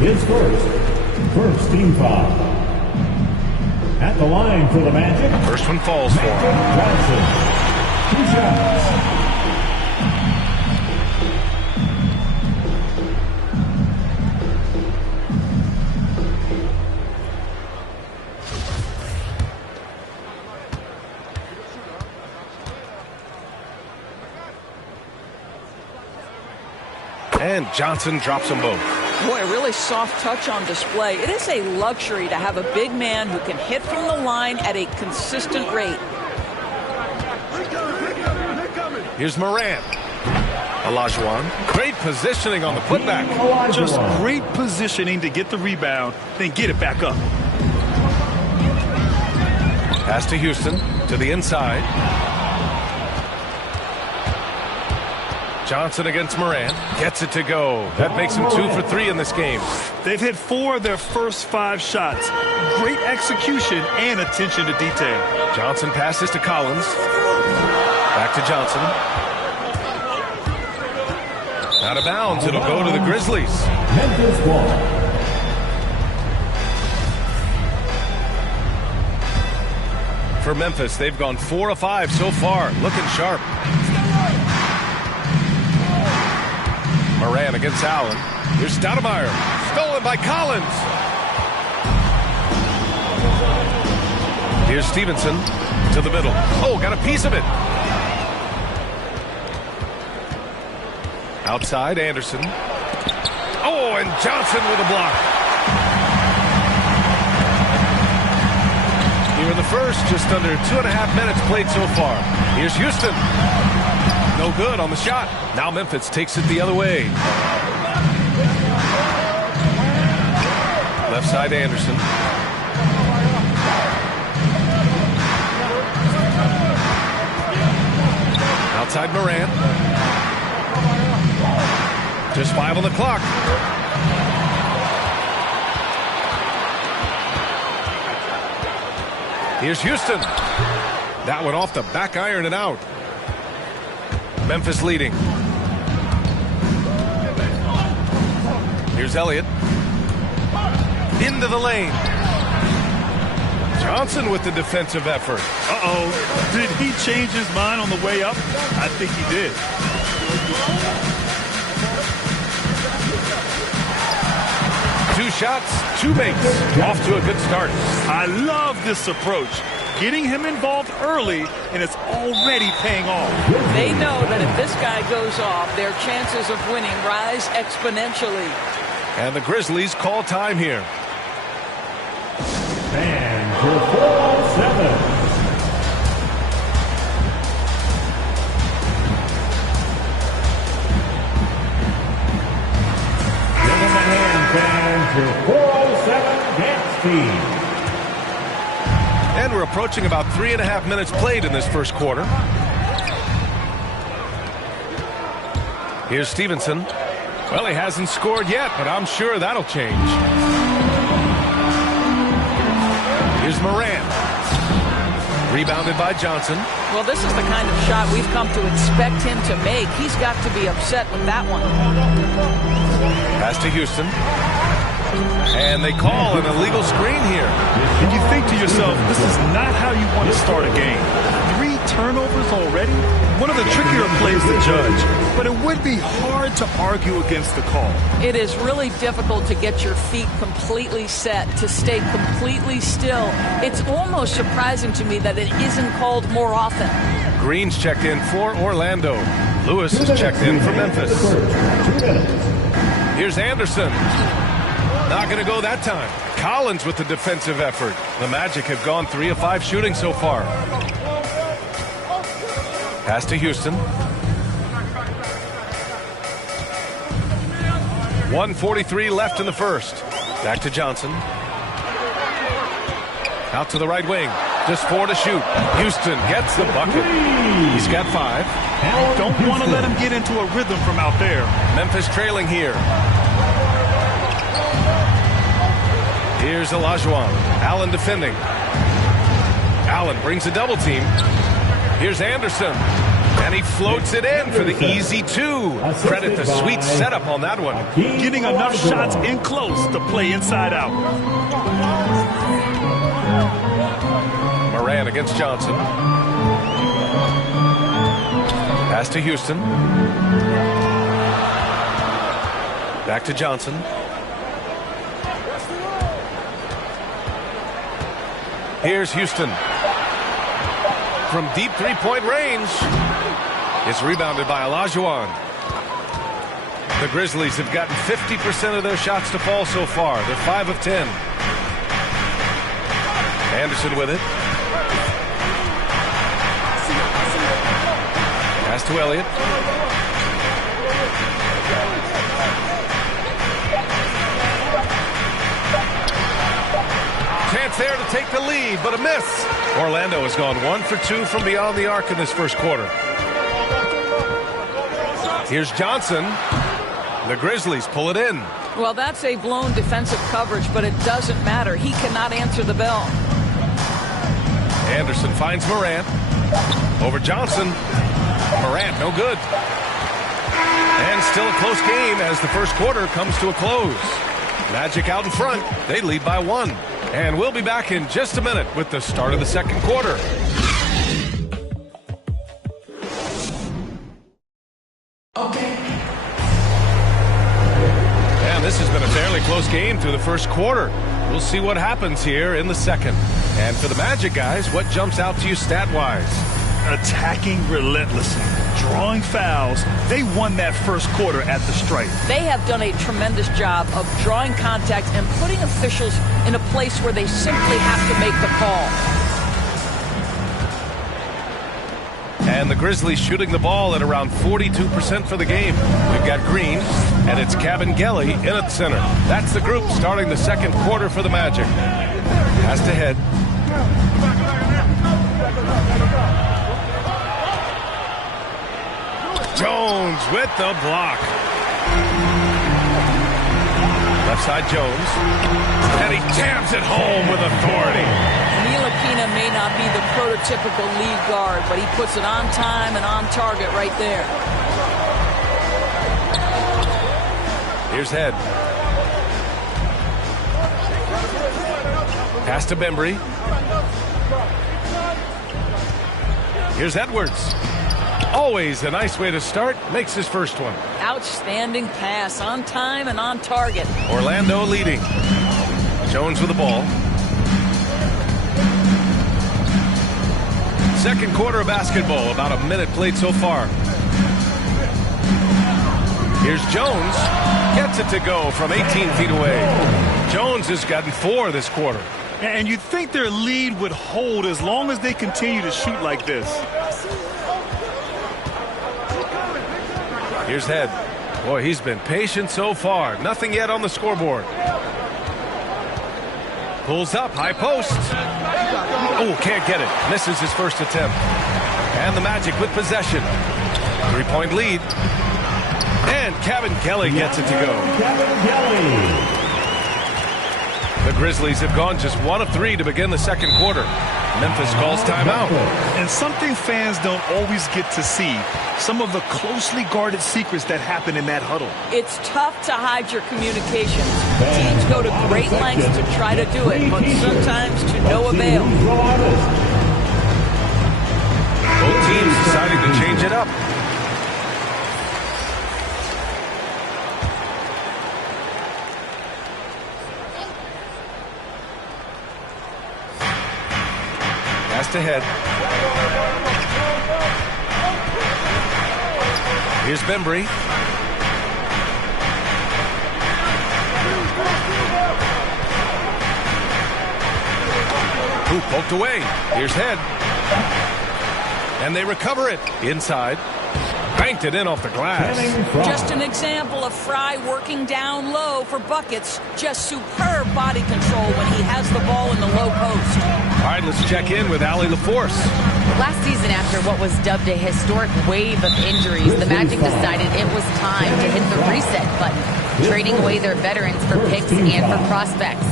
His first team foul. At the line for the Magic. First one falls for him. Johnson. 2 shots. And Johnson drops them both. Boy, a really soft touch on display. It is a luxury to have a big man who can hit from the line at a consistent rate. Here's Morant. Olajuwon. Great positioning on the putback. Just great positioning to get the rebound, then get it back up. Pass to Houston, to the inside. Johnson against Morant. Gets it to go. That makes him 2 for 3 in this game. They've hit 4 of their first 5 shots. Great execution and attention to detail. Johnson passes to Collins. Back to Johnson. Out of bounds. It'll go to the Grizzlies. Memphis ball. For Memphis, they've gone 4 of 5 so far. Looking sharp. Morant against Allen. Here's Stoudemire. Stolen by Collins. Here's Stevenson to the middle. Oh, got a piece of it. Outside, Anderson. Oh, and Johnson with a block. Here in the first, just under 2.5 minutes played so far. Here's Houston. No good on the shot. Now Memphis takes it the other way. Left side, Anderson. Outside, Morant. Just 5 on the clock. Here's Houston. That one off the back iron and out. Memphis leading. Here's Elliott. Into the lane. Johnson with the defensive effort. Uh-oh. Did he change his mind on the way up? I think he did. Two shots, 2 makes. Off to a good start. I love this approach. Getting him involved early, and it's already paying off. They know that if this guy goes off, their chances of winning rise exponentially. And the Grizzlies call time here. And for 4-7. Give them a hand, fans, for 4-7 dance team. And we're approaching about 3.5 minutes played in this first quarter. Here's Stevenson. Well, he hasn't scored yet, but I'm sure that'll change. Here's Morant. Rebounded by Johnson. Well, this is the kind of shot we've come to expect him to make. He's got to be upset with that one. Pass to Houston. And they call an illegal screen here. And you think to yourself, this is not how you want to start a game. 3 turnovers already? One of the trickier plays to judge, but it would be hard to argue against the call. It is really difficult to get your feet completely set, to stay completely still. It's almost surprising to me that it isn't called more often. Green's checked in for Orlando. Lewis is checked in for Memphis. Here's Anderson. Not going to go that time. Collins with the defensive effort. The Magic have gone 3 of 5 shooting so far. Pass to Houston. 1:43 left in the first. Back to Johnson. Out to the right wing. Just 4 to shoot. Houston gets the bucket. He's got 5. You don't want to let him get into a rhythm from out there. Memphis trailing here. Here's Olajuwon. Allen defending. Allen brings a double team. Here's Anderson. And he floats it in for the easy 2. Credit the sweet setup on that one. Getting enough shots in close to play inside out. Moran against Johnson. Pass to Houston. Back to Johnson. Here's Houston. From deep three-point range. It's rebounded by Olajuwon. The Grizzlies have gotten 50% of their shots to fall so far. They're 5 of 10. Anderson with it. Pass to Elliott. Chance there to take the lead, but a miss. Orlando has gone 1 for 2 from beyond the arc in this first quarter. Here's Johnson. The Grizzlies pull it in. Well, that's a blown defensive coverage, but it doesn't matter. He cannot answer the bell. Anderson finds Morant. Over Johnson. Morant, no good. And still a close game as the first quarter comes to a close. Magic out in front. They lead by 1. And we'll be back in just a minute with the start of the second quarter. And this has been a fairly close game through the first quarter. We'll see what happens here in the second. And for the Magic guys, what jumps out to you stat-wise? Attacking relentlessly, drawing fouls. They won that first quarter at the stripe. They have done a tremendous job of drawing contact and putting officials in a place where they simply have to make the call. And the Grizzlies shooting the ball at around 42% for the game. We've got Green, and it's Kabengele in at center. That's the group starting the second quarter for the Magic. Pass to Head. Jones with the block. Left side Jones. And he jams it home with authority. Ntilikina may not be the prototypical lead guard, but he puts it on time and on target right there. Here's Head. Pass to Bembry. Here's Edwards. Always a nice way to start. Makes his first one. Outstanding pass, on time and on target. Orlando leading. Jones with the ball. Second quarter of basketball. About a minute played so far. Here's Jones. Gets it to go from 18 feet away. Jones has gotten 4 this quarter. And you'd think their lead would hold as long as they continue to shoot like this. Here's Head. Boy, he's been patient so far. Nothing yet on the scoreboard. Pulls up, high post. Oh, can't get it. Misses his first attempt. And the Magic with possession. 3-point lead. And Kabengele gets it to go. The Grizzlies have gone just 1 of 3 to begin the second quarter. Memphis calls timeout. And something fans don't always get to see, some of the closely guarded secrets that happen in that huddle. It's tough to hide your communications. Teams go to great lengths to try to do it, but sometimes to no avail. Both teams deciding to change it up. Passed ahead. Here's Bembry. Who poked away. Here's Head. And they recover it. Inside. Banked it in off the glass. Just an example of Fry working down low for buckets. Just superb body control when he has the ball in the low post. All right, let's check in with Allie LaForce. Last season, after what was dubbed a historic wave of injuries, the Magic decided it was time to hit the reset button, trading away their veterans for picks and for prospects.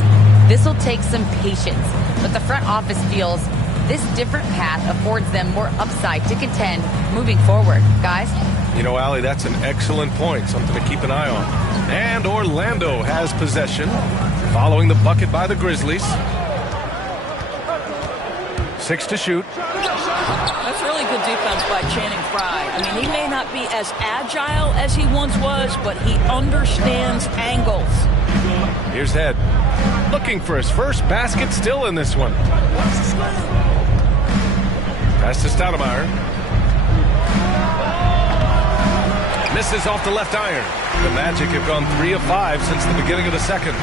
This will take some patience, but the front office feels this different path affords them more upside to contend moving forward. Guys? You know, Allie, that's an excellent point, something to keep an eye on. And Orlando has possession, following the bucket by the Grizzlies. 6 to shoot. That's really good defense by Channing Frye. I mean, he may not be as agile as he once was, but he understands angles. Here's Head. Looking for his first basket still in this one. Pass to Stoudemire. Misses off the left iron. The Magic have gone 3 of 5 since the beginning of the second.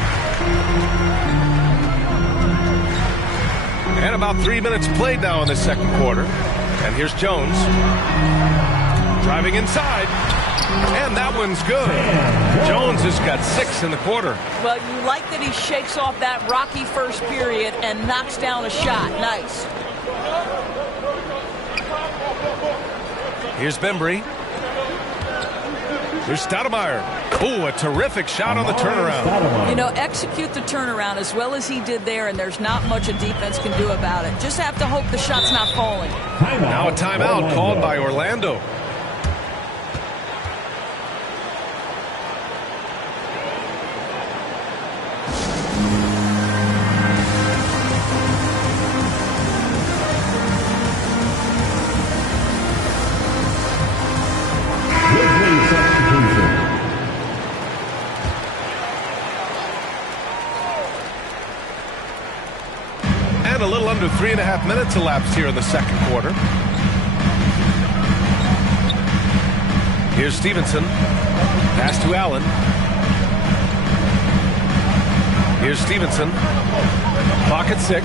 And about 3 minutes played now in the second quarter. And here's Jones. Driving inside. And that one's good. Jones has got 6 in the quarter. Well, you like that he shakes off that rocky first period and knocks down a shot. Nice. Here's Bembry. Here's Stoudemire. Oh, a terrific shot on the turnaround. You know, execute the turnaround as well as he did there, and there's not much a defense can do about it. Just have to hope the shot's not falling. Now a timeout called by Orlando. A little under 3.5 minutes elapsed here in the second quarter. Here's Stevenson. Pass to Allen. Here's Stevenson. Clock at 6.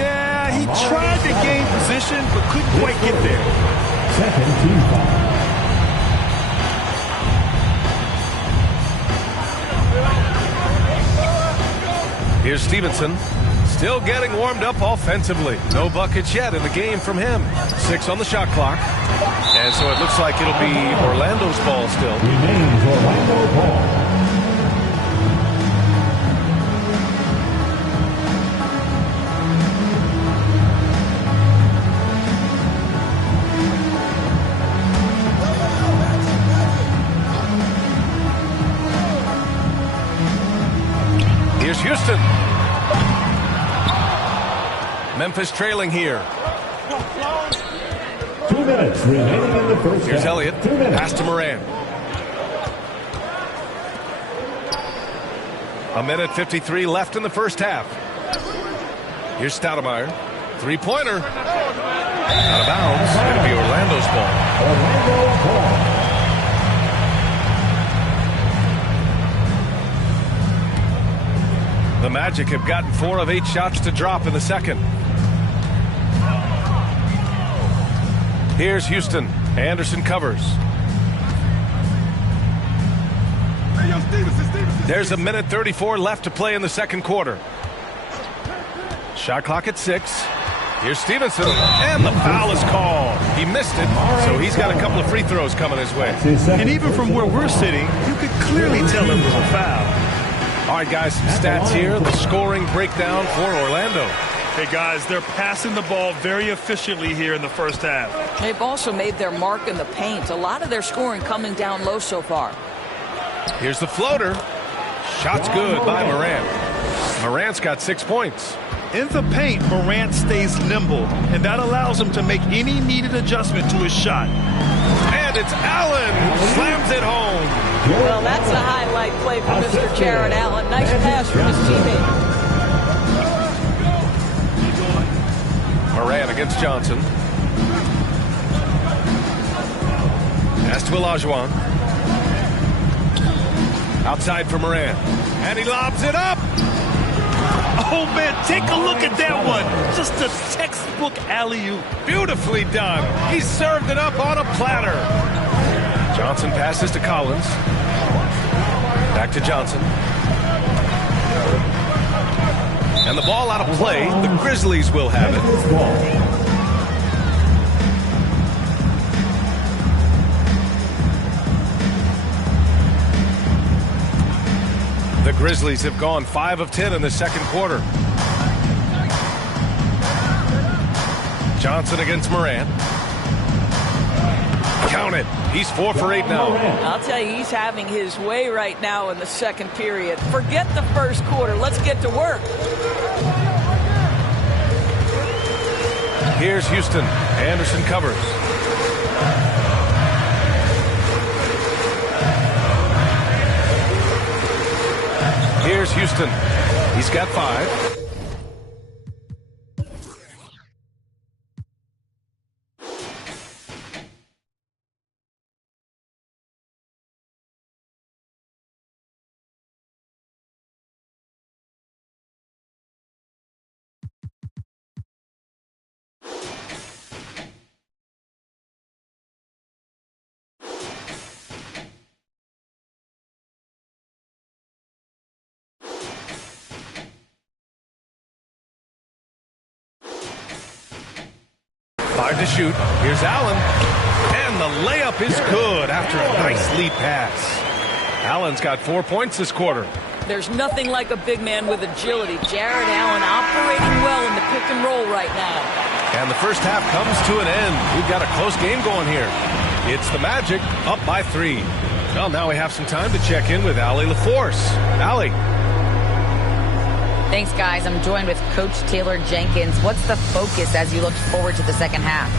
Yeah, he tried to gain position, but couldn't quite get there. Second team foul. Here's Stevenson. Still getting warmed up offensively. No buckets yet in the game from him. 6 on the shot clock. And so it looks like it'll be Orlando's ball still. Remains Orlando ball. Here's Houston. Memphis trailing here. 2 minutes remaining in the first Here's half. Elliott. 2 minutes. Pass to Moran. 1:53 left in the first half. Here's Stoudemire. Three-pointer. Out of bounds. It'll be Orlando's ball. Orlando ball. The Magic have gotten 4 of 8 shots to drop in the second. Here's Houston. Anderson covers. There's 1:34 left to play in the second quarter. Shot clock at 6. Here's Stevenson. And the foul is called. He missed it, so he's got a couple of free throws coming his way. And even from where we're sitting, you could clearly tell it was a foul. All All right, guys, some stats here. The scoring breakdown for Orlando. Hey, guys, they're passing the ball very efficiently here in the first half. They've also made their mark in the paint. A lot of their scoring coming down low so far. Here's the floater. Shot's good by Morant. Morant's got 6 points. In the paint, Morant stays nimble, and that allows him to make any needed adjustment to his shot. And it's Allen who slams it home. Well, that's a highlight play for Mr. Jared Allen. Nice pass from his teammate. Morant against Johnson. Pass to Olajuwon. Outside for Morant. And he lobs it up. Oh, man, take a look at that one. Just a textbook alley-oop. Beautifully done. He served it up on a platter. Johnson passes to Collins. Back to Johnson. And the ball out of play. The Grizzlies will have it. The Grizzlies have gone 5 of 10 in the second quarter. Johnson against Morant. Count it. He's 4 for 8 now. I'll tell you, he's having his way right now in the second period. Forget the first quarter. Let's get to work. Here's Houston. Anderson covers. Here's Houston. He's got 5. Hard to shoot. Here's Allen. And the layup is good after a nice lead pass. Allen's got 4 points this quarter. There's nothing like a big man with agility. Jared Allen operating well in the pick and roll right now. And the first half comes to an end. We've got a close game going here. It's the Magic up by 3. Well, now we have some time to check in with Allie LaForce. Allie. Thanks, guys. I'm joined with Coach Taylor Jenkins. What's the focus as you look forward to the second half?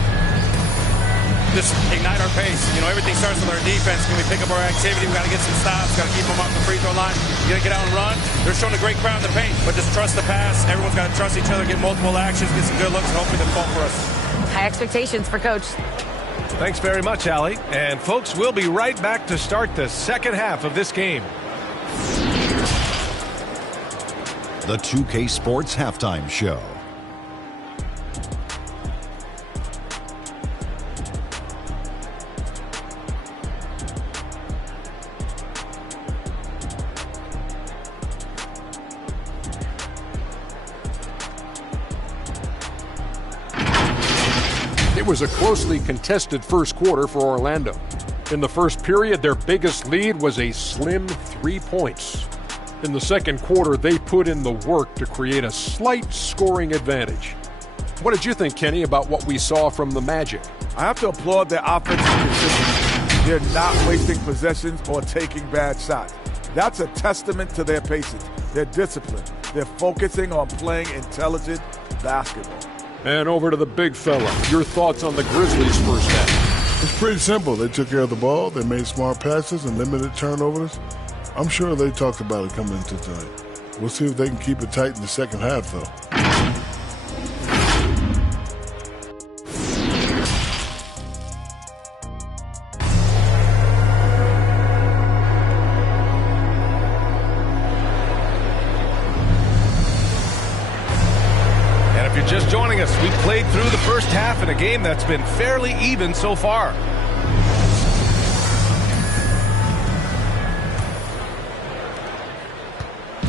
Just ignite our pace. You know, everything starts with our defense. Can we pick up our activity? We got to get some stops. Got to keep them off the free throw line. You got to get out and run. They're showing a great crowd in the paint, but just trust the pass. Everyone's got to trust each other, get multiple actions, get some good looks, and hopefully they fall for us. High expectations for Coach. Thanks very much, Allie. And folks, we'll be right back to start the second half of this game. The 2K Sports Halftime Show. It was a closely contested first quarter for Orlando. In the first period, their biggest lead was a slim 3 points. In the second quarter, they put in the work to create a slight scoring advantage. What did you think, Kenny, about what we saw from the Magic? I have to applaud their offensive consistency. They're not wasting possessions or taking bad shots. That's a testament to their patience, their discipline. They're focusing on playing intelligent basketball. And over to the big fella. Your thoughts on the Grizzlies' first half? It's pretty simple. They took care of the ball. They made smart passes and limited turnovers. I'm sure they talked about it coming into tonight. We'll see if they can keep it tight in the second half, though. And if you're just joining us, we played through the first half in a game that's been fairly even so far.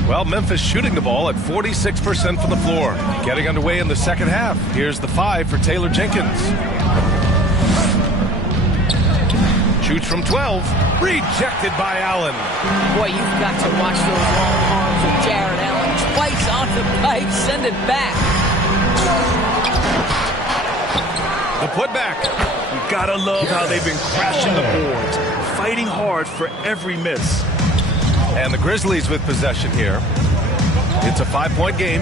Well, Memphis shooting the ball at 46% from the floor. Getting underway in the second half. Here's the 5 for Taylor Jenkins. Shoots from 12. Rejected by Allen. Boy, you've got to watch those long arms the pike, send it back. The putback. You gotta love how they've been crashing the boards, fighting hard for every miss. And the Grizzlies with possession here. It's a 5-point game.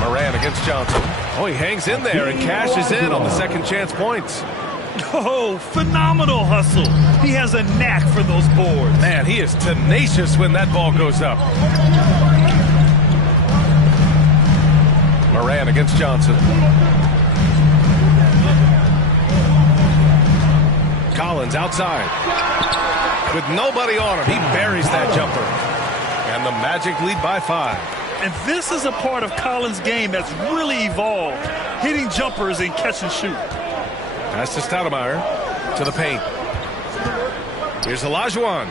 Moran against Johnson. Oh, he hangs in there and cashes in on the second chance points. Oh, phenomenal hustle. He has a knack for those boards. Man, he is tenacious when that ball goes up. Moran against Johnson. Collins outside. With nobody on him, he buries that jumper. And the Magic lead by 5. And this is a part of Collins' game that's really evolved, hitting jumpers and catch and shoot. Pass to Stoudemire to the paint. Here's Olajuwon.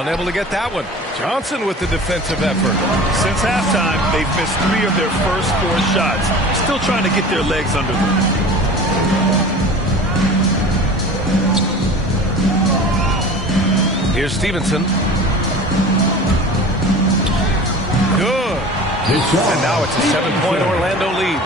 Unable to get that one. Johnson with the defensive effort. Since halftime, they've missed 3 of their first 4 shots. Still trying to get their legs under them. Here's Stevenson. Good. And now it's a 7-point Orlando lead.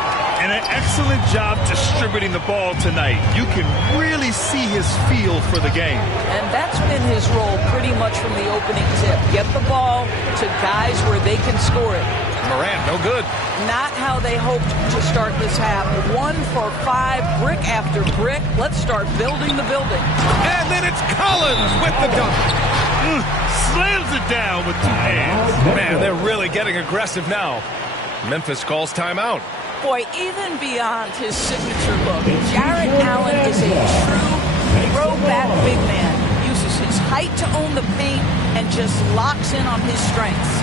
And an excellent job distributing the ball tonight. You can really see his feel for the game. And that's been his role pretty much from the opening tip. Get the ball to guys where they can score it. Morant, no good. Not how they hoped to start this half. 1 for 5, brick after brick. Let's start building the building. And then it's Collins with the dunk. Slams it down with 2 hands. Man, they're really getting aggressive now. Memphis calls timeout. Boy, even beyond his signature look, Jarrett Allen is a true throwback big man. Uses his height to own the paint and just locks in on his strengths.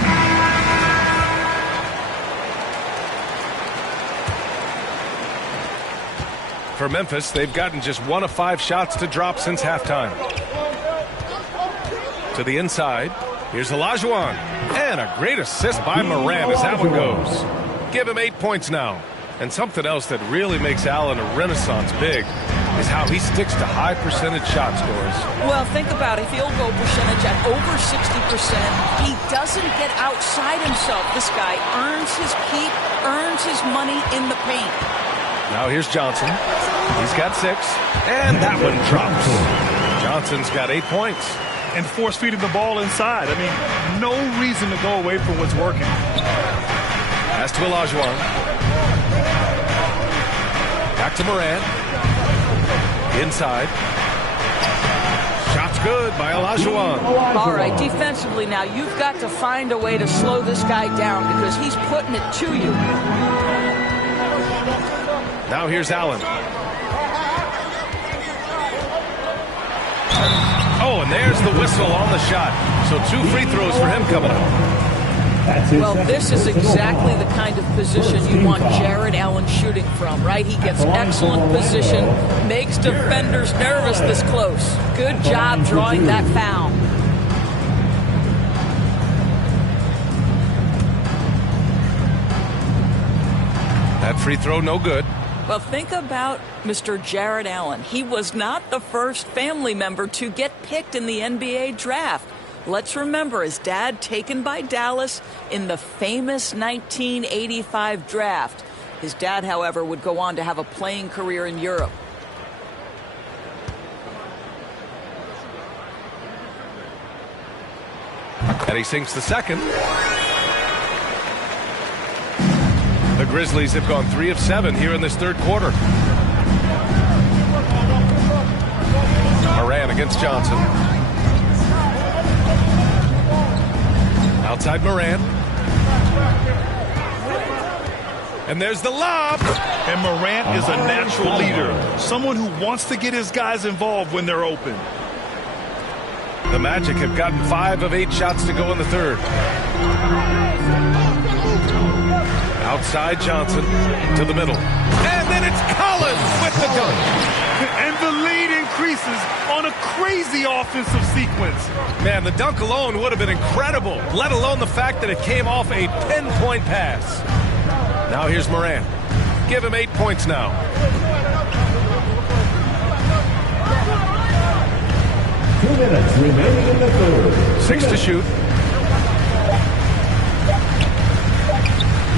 For Memphis, they've gotten just 1 of 5 shots to drop since halftime. To the inside, here's Olajuwon. And a great assist by Moran as that one goes. Give him 8 points now. And something else that really makes Allen a renaissance big is how he sticks to high percentage shot scores. Well, think about it. Field goal percentage at over 60%. He doesn't get outside himself. This guy earns his keep, earns his money in the paint. Now here's Johnson. He's got 6. And that one drops. Johnson's got 8 points. And force feeding the ball inside. I mean, no reason to go away from what's working. Pass to Olajuwon. Back to Moran. Inside. Shot's good by Olajuwon. All right, defensively now, you've got to find a way to slow this guy down because he's putting it to you. Now here's Allen. Oh, and there's the whistle on the shot. So 2 free throws for him coming up. Well, this is exactly the kind of position you want Jarrett Allen shooting from, right? He gets excellent position, makes defenders nervous this close. Good job drawing that foul. That free throw, no good. Well, think about Mr. Jarrett Allen. He was not the first family member to get picked in the NBA draft. Let's remember his dad taken by Dallas in the famous 1985 draft. His dad, however, would go on to have a playing career in Europe. And he sinks the second. The Grizzlies have gone 3 of 7 here in this third quarter. Moran against Johnson. Outside Moran. And there's the lob. And Morant is a natural leader. Someone who wants to get his guys involved when they're open. The Magic have gotten 5 of 8 shots to go in the third. Outside Johnson to the middle. And then it's Collins with the dunk. And the lead increases on a crazy offensive sequence. Man, the dunk alone would have been incredible, let alone the fact that it came off a pinpoint pass. Now here's Moran. Give him 8 points now. minutes remaining in the third. 6 to shoot.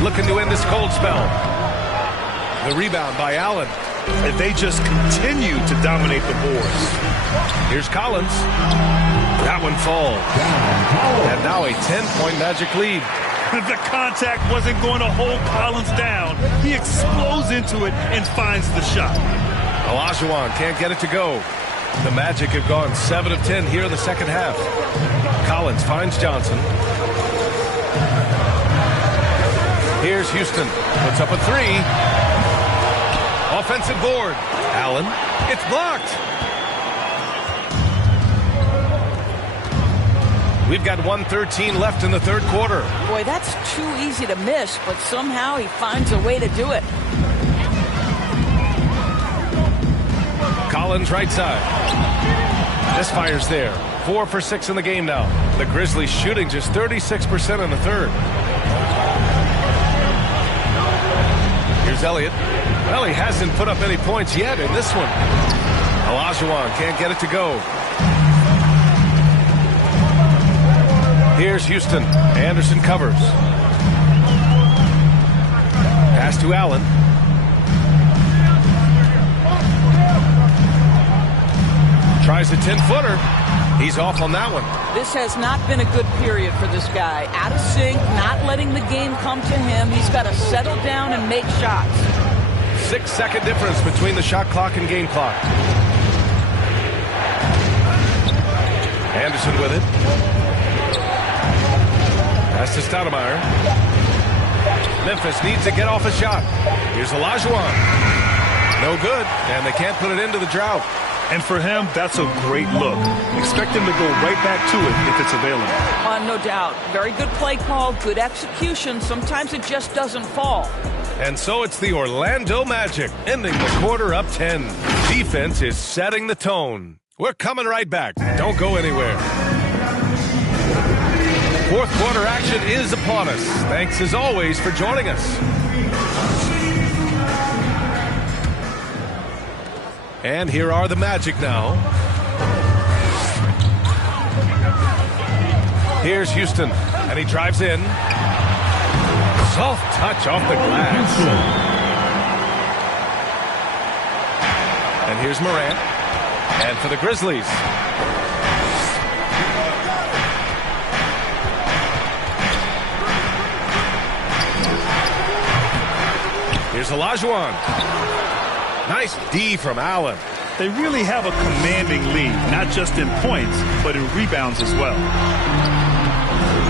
Looking to end this cold spell. The rebound by Allen. And they just continue to dominate the boards. Here's Collins. That one falls. And now a 10-point Magic lead. The contact wasn't going to hold Collins down. He explodes into it and finds the shot. Olajuwon can't get it to go. The Magic have gone 7 of 10 here in the second half. Collins finds Johnson. Here's Houston. Puts up a 3. Offensive board. Allen. It's blocked. We've got 1:13 left in the third quarter. Boy, that's too easy to miss, but somehow he finds a way to do it. Collins right side. Misfires there. 4 for 6 in the game now. The Grizzlies shooting just 36% in the third. Here's Elliott. Well, he hasn't put up any points yet in this one. Olajuwon can't get it to go. Here's Houston. Anderson covers. Pass to Allen. Tries a 10-footer. He's off on that one. This has not been a good period for this guy. Out of sync, not letting the game come to him. He's got to settle down and make shots. 6-second difference between the shot clock and game clock. Anderson with it. Pass to Stoudemire. Memphis needs to get off a shot. Here's Olajuwon. No good, and they can't put it into the drought. And for him, that's a great look. Expect him to go right back to it if it's available. No doubt. Very good play call, good execution. Sometimes it just doesn't fall. And so it's the Orlando Magic, ending the quarter up 10. Defense is setting the tone. We're coming right back. Don't go anywhere. Fourth quarter action is upon us. Thanks as always for joining us. And here are the Magic now. Here's Houston, and he drives in. Soft touch off the glass. And here's Morant. And for the Grizzlies. Here's Olajuwon. Nice D from Allen. They really have a commanding lead, not just in points, but in rebounds as well.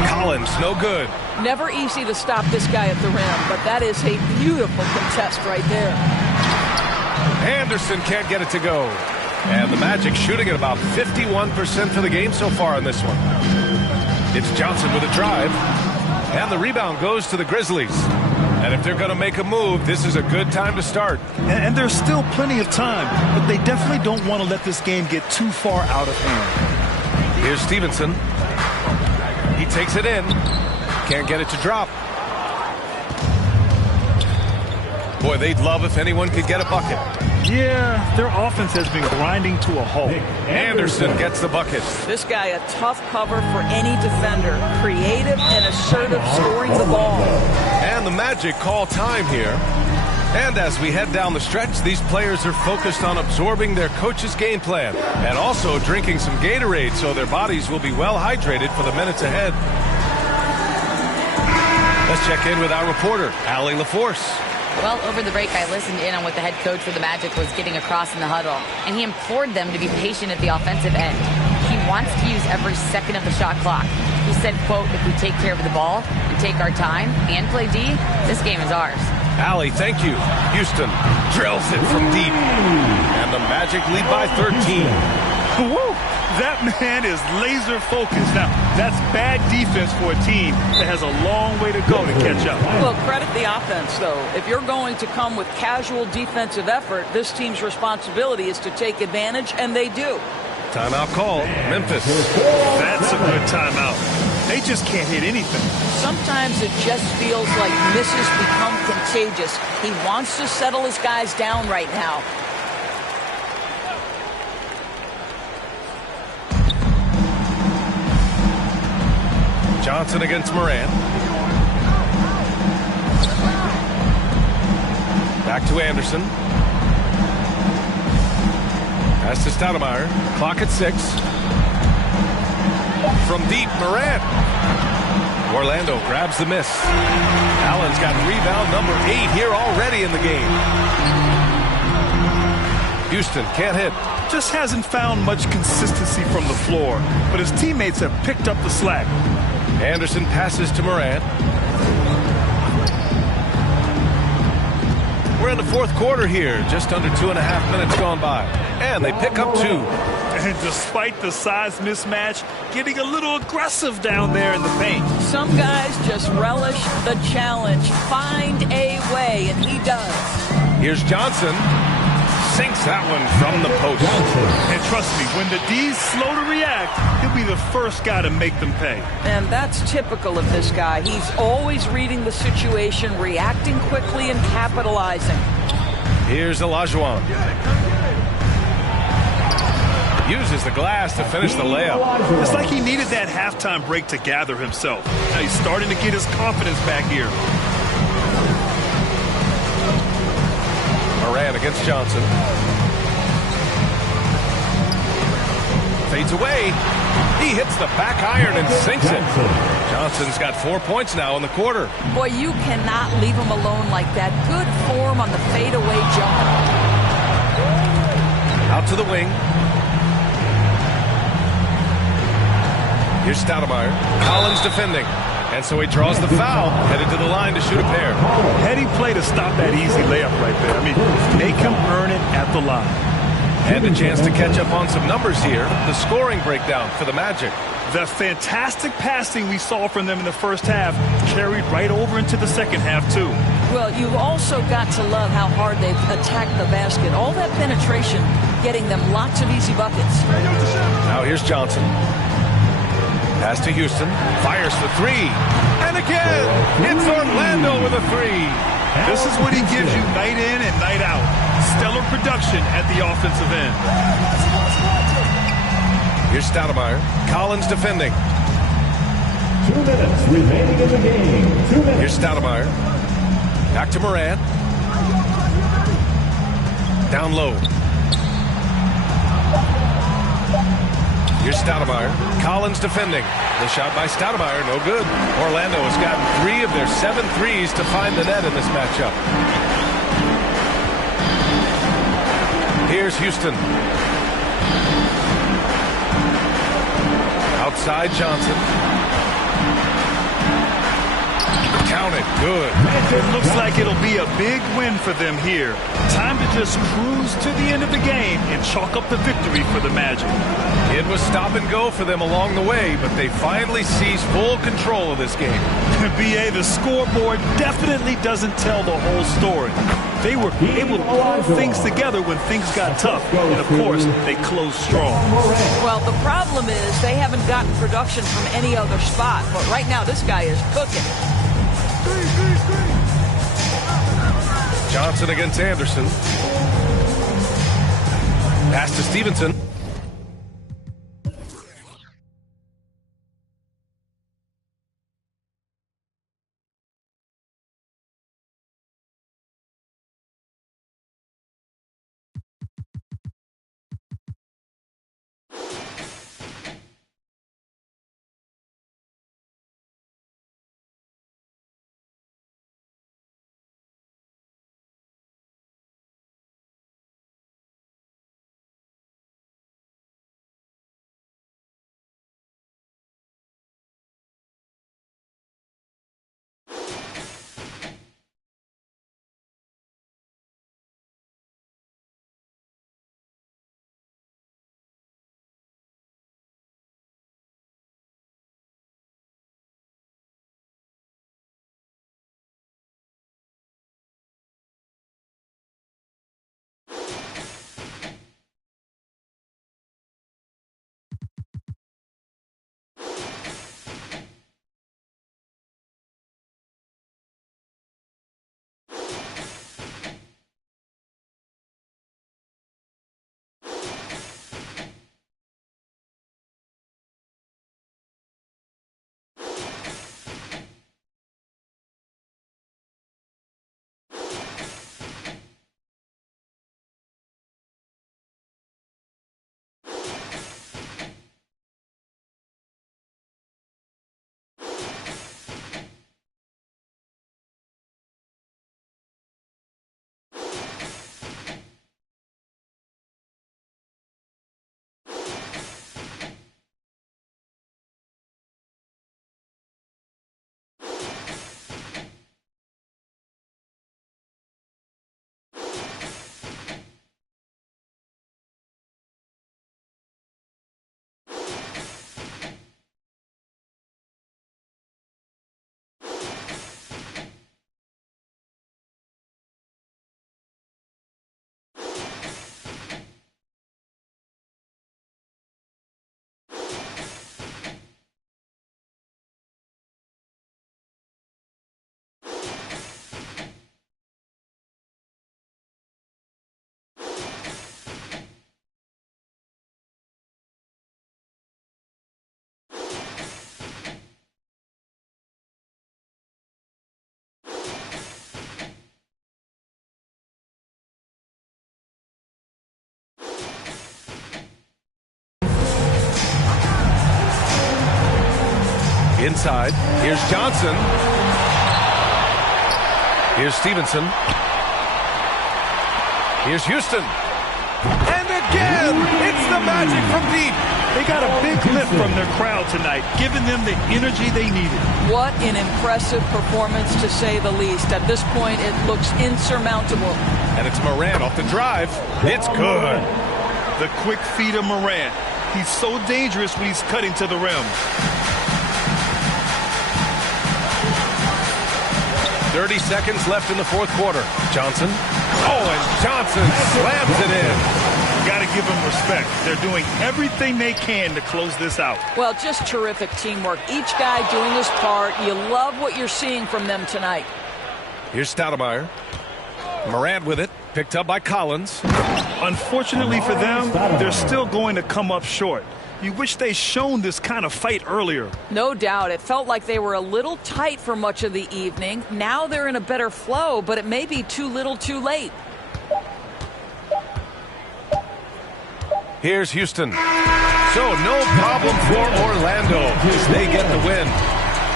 Collins, no good. Never easy to stop this guy at the rim, but that is a beautiful contest right there. Anderson can't get it to go. And the Magic shooting at about 51% for the game so far in this one. It's Johnson with a drive. And the rebound goes to the Grizzlies. And if they're going to make a move, this is a good time to start. And there's still plenty of time, but they definitely don't want to let this game get too far out of hand. Here's Stevenson. He takes it in. Can't get it to drop. Boy, they'd love if anyone could get a bucket. Yeah, their offense has been grinding to a halt. Anderson gets the bucket. This guy, a tough cover for any defender. Creative and assertive, scoring the ball. And the Magic call time here. And as we head down the stretch, these players are focused on absorbing their coach's game plan and also drinking some Gatorade so their bodies will be well hydrated for the minutes ahead. Let's check in with our reporter, Allie LaForce. Well, over the break, I listened in on what the head coach for the Magic was getting across in the huddle, and he implored them to be patient at the offensive end. He wants to use every second of the shot clock. He said, quote, if we take care of the ball and take our time and play D, this game is ours. Allie, thank you. Houston drills it from deep. And the Magic lead by 13. Woo! That man is laser focused. Now, that's bad defense for a team that has a long way to go to catch up. Well, credit the offense, though. If you're going to come with casual defensive effort, this team's responsibility is to take advantage, and they do. Timeout call. Memphis. That's a good timeout. They just can't hit anything. Sometimes it just feels like misses become contagious. He wants to settle his guys down right now. Johnson against Moran. Back to Anderson. Pass to Stoudemire. Clock at 6. From deep, Moran. Orlando grabs the miss. Allen's got rebound number 8 here already in the game. Houston can't hit. Just hasn't found much consistency from the floor, but his teammates have picked up the slack. Anderson passes to Moran. We're in the fourth quarter here, just under 2.5 minutes gone by. And they pick up 2. And despite the size mismatch, getting a little aggressive down there in the paint. Some guys just relish the challenge. Find a way, and he does. Here's Johnson. Sinks that one from the post. And trust me, when the D's slow to react, he'll be the first guy to make them pay. And that's typical of this guy. He's always reading the situation, reacting quickly, and capitalizing. Here's Olajuwon. Uses the glass to finish the layup. It's like he needed that halftime break to gather himself. Now he's starting to get his confidence back here. Moran against Johnson. Fades away. He hits the back iron and sinks it. Johnson's got 4 points now in the quarter. Boy, you cannot leave him alone like that. Good form on the fadeaway jumper. Out to the wing. Here's Stoudemire. Collins defending. And so he draws the foul, headed to the line to shoot a pair. Heady play to stop that easy layup right there. I mean, make him earn it at the line. And a chance to catch up on some numbers here. The scoring breakdown for the Magic. The fantastic passing we saw from them in the first half carried right over into the second half, too. Well, you've also got to love how hard they've attacked the basket. All that penetration, getting them lots of easy buckets. Now here's Johnson. Pass to Houston. Fires for 3. And again, it's Orlando with a 3. This is what he gives you night in and night out. Stellar production at the offensive end. Here's Stoudemire. Collins defending. 2 minutes remaining in the game. 2 minutes. Here's Stoudemire. Back to Moran. Down low. Here's Stoudemire. Collins defending. The shot by Stoudemire, no good. Orlando has gotten 3 of their 7 threes to find the net in this matchup. Here's Houston. Outside Johnson. Counted. Good. It looks like it'll be a big win for them here. Time to just cruise to the end of the game and chalk up the victory for the Magic. It was stop and go for them along the way, but they finally seized full control of this game. BA, the scoreboard definitely doesn't tell the whole story. They were able to pull things together when things got tough, and of course, they closed strong. Well, the problem is they haven't gotten production from any other spot, but right now this guy is cooking. Johnson against Anderson. Pass to Stevenson. Inside, here's Johnson. Here's Stevenson. Here's Houston. And again, it's the Magic from deep. They got a big lift from their crowd tonight, giving them the energy they needed. What an impressive performance, to say the least. At this point, it looks insurmountable. And it's Morant off the drive. It's good. The quick feed of Morant. He's so dangerous when he's cutting to the rim. 30 seconds left in the fourth quarter. Johnson. Oh, and Johnson slams it in. Got to give them respect. They're doing everything they can to close this out. Well, just terrific teamwork. Each guy doing his part. You love what you're seeing from them tonight. Here's Stoudemire. Morant with it. Picked up by Collins. Unfortunately for them, they're still going to come up short. You wish they'd shown this kind of fight earlier. No doubt. It felt like they were a little tight for much of the evening. Now they're in a better flow, but it may be too little too late. Here's Houston. So no problem for Orlando. They get the win.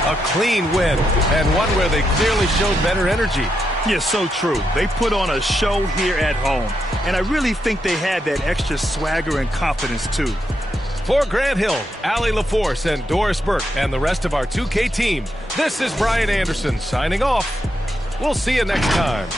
A clean win, and one where they clearly showed better energy. Yeah, so true. They put on a show here at home, and I really think they had that extra swagger and confidence too. For Grant Hill, Allie LaForce, and Doris Burke, and the rest of our 2K team, this is Brian Anderson signing off. We'll see you next time.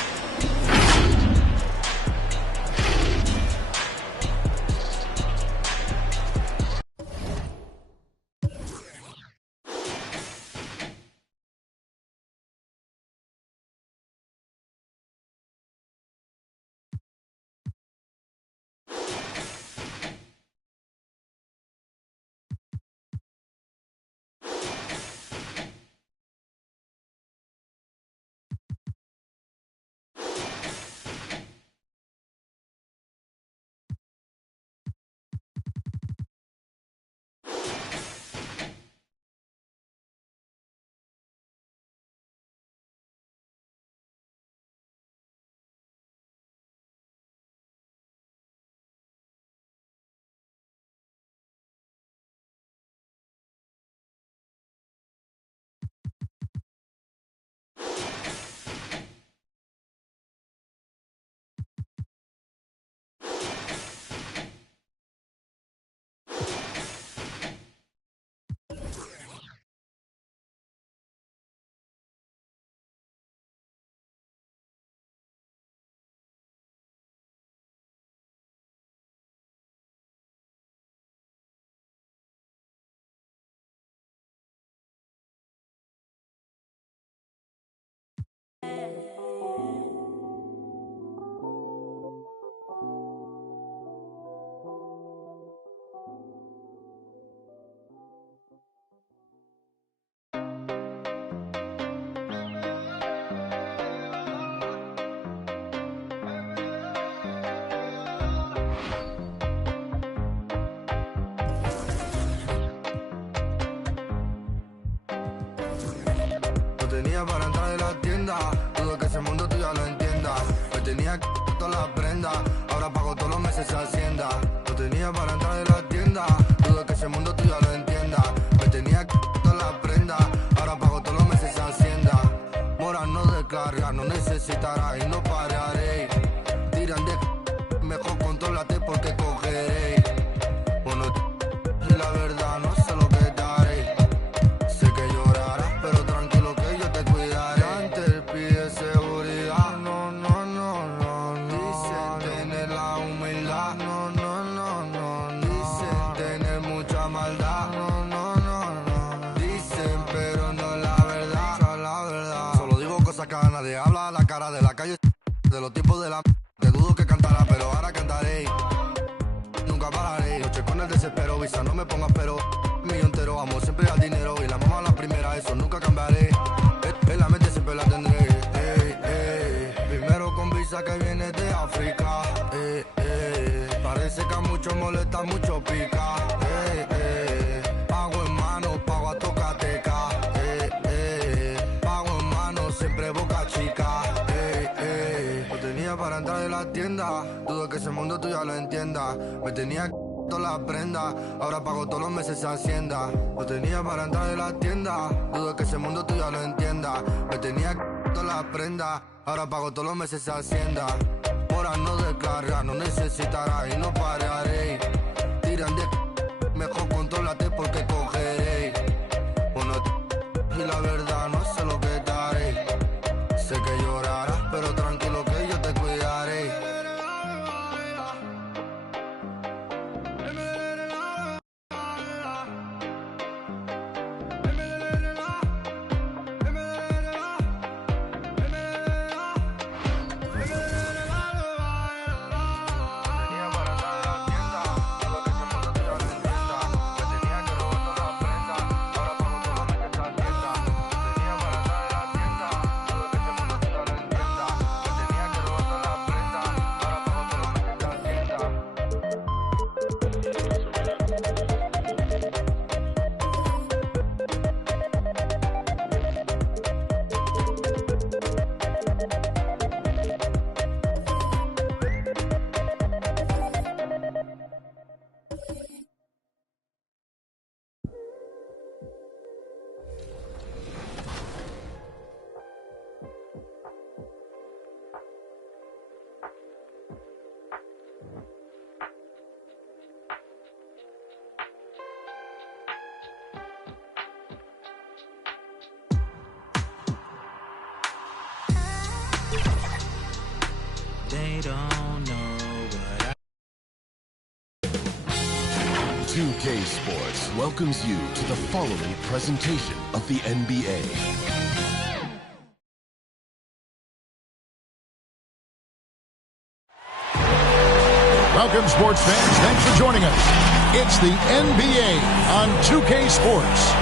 Tenía para entrar en la tienda, dudo que ese mundo tú ya lo entiendas. Me tenía que todas las prendas, ahora pago todos los meses Hacienda. No tenía para entrar en la tienda, dudo que ese mundo tú ya lo entiendas. Me tenía que todas las prendas, ahora pago todos los meses Hacienda. Mora no descarga, no necesitará y no pararé. Tiran de mejor contrólate porque cogeré. Bueno, y la verdad no sé lo que te haré. Sé que llorarás, pero tranquilo que yo te cuidaré. Antes pide seguridad, no, no, no, no, no. Dicen tener la humildad, no, no, no, no, no. Dicen tener mucha maldad, no, no, no, no. Dicen, pero no la verdad, la verdad. Solo digo cosas que a nadie habla, la cara de la calle, de los tipos de la... Te dudo que cantará, pero ahora cantaré. Nunca pararé, noche con el desespero, visa no me pongas pero. Mío entero, amo siempre al dinero y la mamá la primera, eso nunca cambiaré. En la mente siempre la tendré. Primero con visa que viene de África. Parece que a muchos molesta, mucho pica. Pago en mano, pago a tocateca. Pago en mano, siempre boca chica. No tenía para entrar en la tienda, dudo que ese mundo tú ya lo entiendas. Me tenía todas las prendas. Ahora pago todos los meses Hacienda. No tenía para entrar en la tienda. Dudo que ese mundo tú ya lo entienda. Me tenía todas las prendas. Ahora pago todos los meses Hacienda. Ahora no descarga, no necesitará y no pararé. Tiran de mejor contrólate porque cogeré. Bueno, y la verdad no sé lo que daré. Sé que llorarás, pero tranquilo que yo te cuidaré. They don't know what 2K Sports welcomes you to the following presentation of the NBA. Welcome, sports fans. Thanks for joining us. It's the NBA on 2K Sports.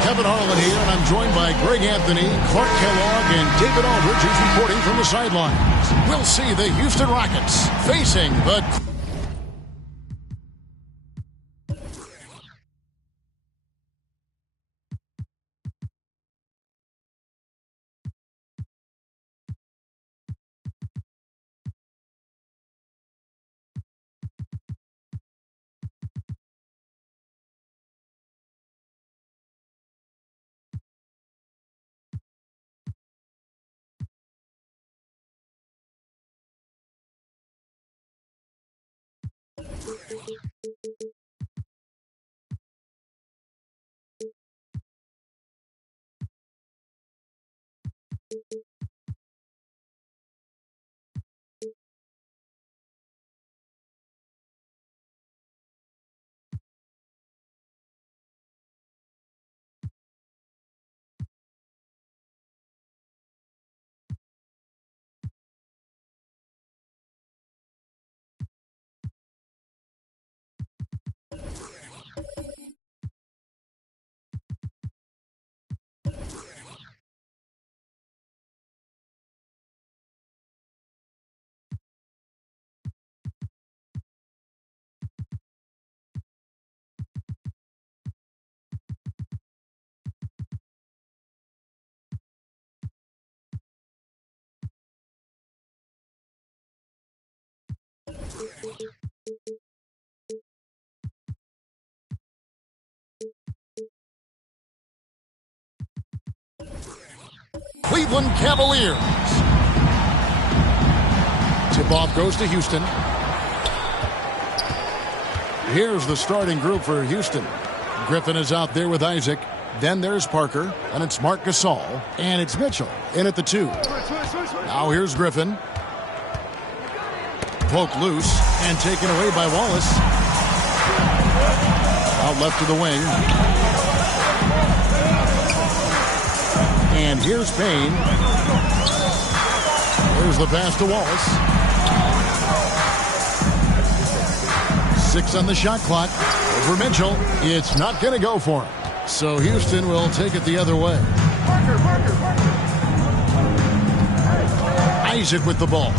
Kevin Harlan here, and I'm joined by Greg Anthony, Clark Kellogg, and David Aldridge, who's reporting from the sidelines. We'll see the Houston Rockets facing the... Cleveland Cavaliers. Tip-off goes to Houston. Here's the starting group for Houston. Griffin is out there with Isaac. Then there's Parker, and it's Marc Gasol, and it's Mitchell in at the 2. Now here's Griffin. Poke loose and taken away by Wallace. Out left to the wing. And here's Payne. Here's the pass to Wallace. 6 on the shot clock. Over Mitchell. It's not going to go for him. So Houston will take it the other way. Isaac with the ball.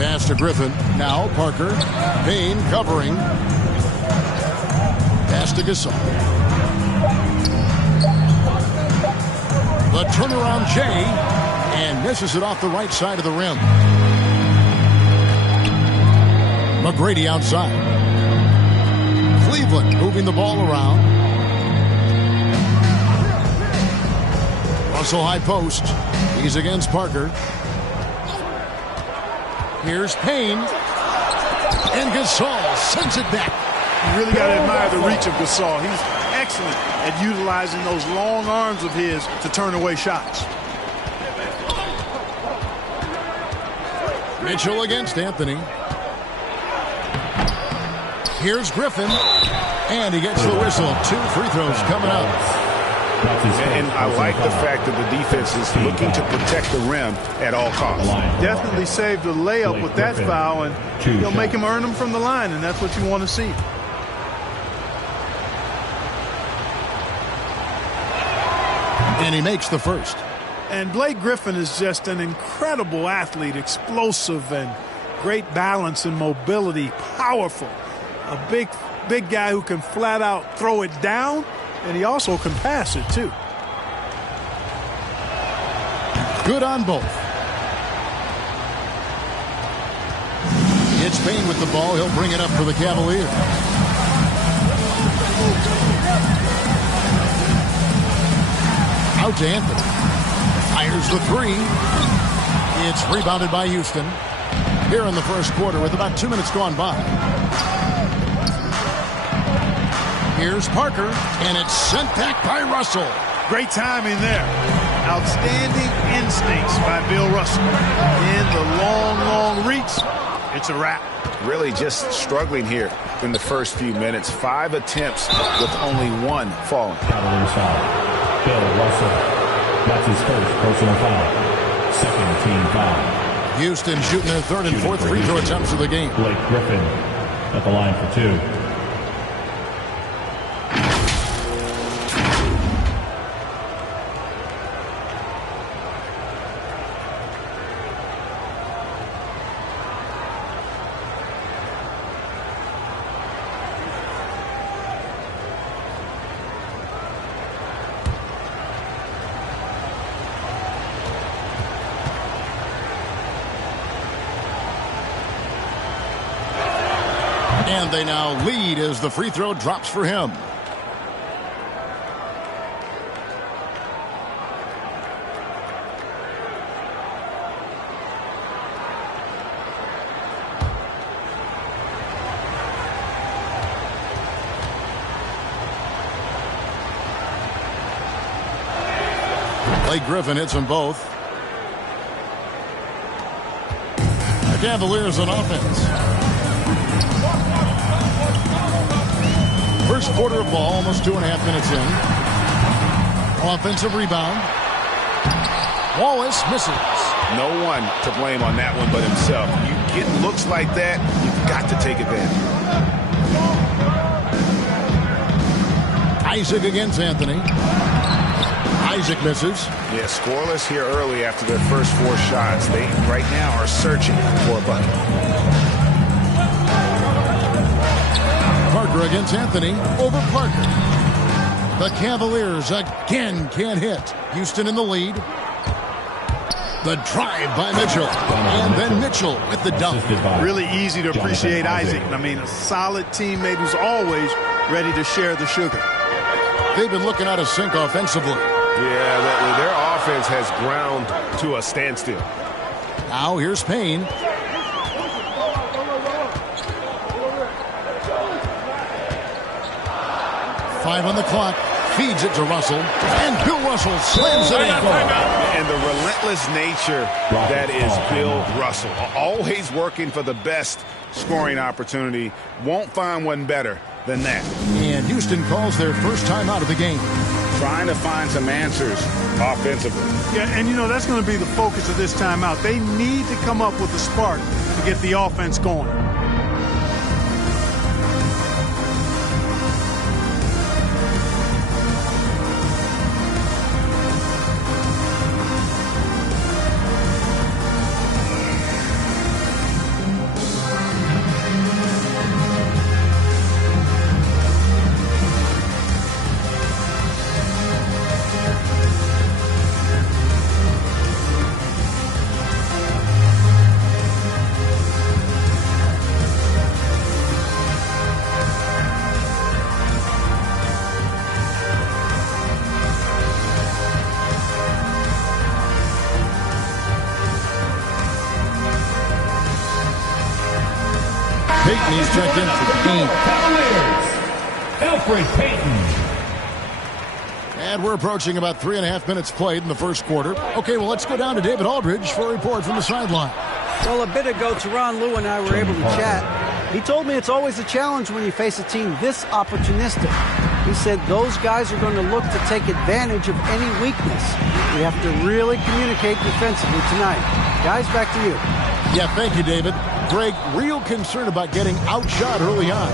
Pass to Griffin. Now Parker. Payne covering. Pass to Gasol. The turnaround Jay. And misses it off the right side of the rim. McGrady outside. Cleveland moving the ball around. Russell high post. He's against Parker. Here's Payne. And Gasol sends it back. You really got to admire the reach of Gasol. He's excellent at utilizing those long arms of his to turn away shots. Mitchell against Anthony. Here's Griffin. And he gets the whistle. 2 free throws coming up. And I like the fact that the defense is looking to protect the rim at all costs. Definitely saved the layup with that foul, and you'll make him earn them from the line, and that's what you want to see. And he makes the first. And Blake Griffin is just an incredible athlete, explosive and great balance and mobility, powerful. A big guy who can flat out throw it down, and he also can pass it too. Good on both. It's Payne with the ball. He'll bring it up for the Cavaliers. Out to Anthony. Fires the 3. It's rebounded by Houston. Here in the first quarter with about 2 minutes gone by. Here's Parker, and it's sent back by Russell. Great timing there. Outstanding instincts by Bill Russell. In the long reach, it's a wrap. Really just struggling here in the first few minutes. 5 attempts with only 1 falling. Cavaliers foul. Bill Russell. That's his first personal foul. Second team foul. Houston shooting their 3rd and 4th free throw attempts of the game. Blake Griffin at the line for 2. And they now lead as the free throw drops for him. Blake Griffin hits them both. The Cavaliers on offense. First quarter of ball, almost 2.5 minutes in. Offensive rebound. Wallace misses. No one to blame on that one but himself. You get looks like that, you've got to take advantage. Isaac against Anthony. Isaac misses. Yeah, scoreless here early after their first 4 shots. They right now are searching for a bucket. Parker against Anthony over Parker. The Cavaliers again can't hit. Houston in the lead. The drive by Mitchell. And then Mitchell with the dunk. Really easy to appreciate Isaac. I mean, a solid teammate who's always ready to share the sugar. They've been looking out of sync offensively. Yeah, their offense has ground to a standstill. Now here's Payne. Five on the clock. Feeds it to Russell. And Bill Russell slams it in. And the relentless nature that is Bill Russell. Always working for the best scoring opportunity. Won't find one better than that. And Houston calls their first time out of the game. Trying to find some answers offensively. Yeah, and you know, that's going to be the focus of this timeout. They need to come up with a spark to get the offense going. Payton, he's checked in for the game. Alfred Payton. And we're approaching about 3.5 minutes played in the first quarter. Okay, well, let's go down to David Aldridge for a report from the sideline. Well, a bit ago, Teron Lou and I were able to chat. He told me it's always a challenge when you face a team this opportunistic. He said those guys are going to look to take advantage of any weakness. We have to really communicate defensively tonight. Guys, back to you. Yeah, thank you, David. Greg, real concern about getting outshot early on.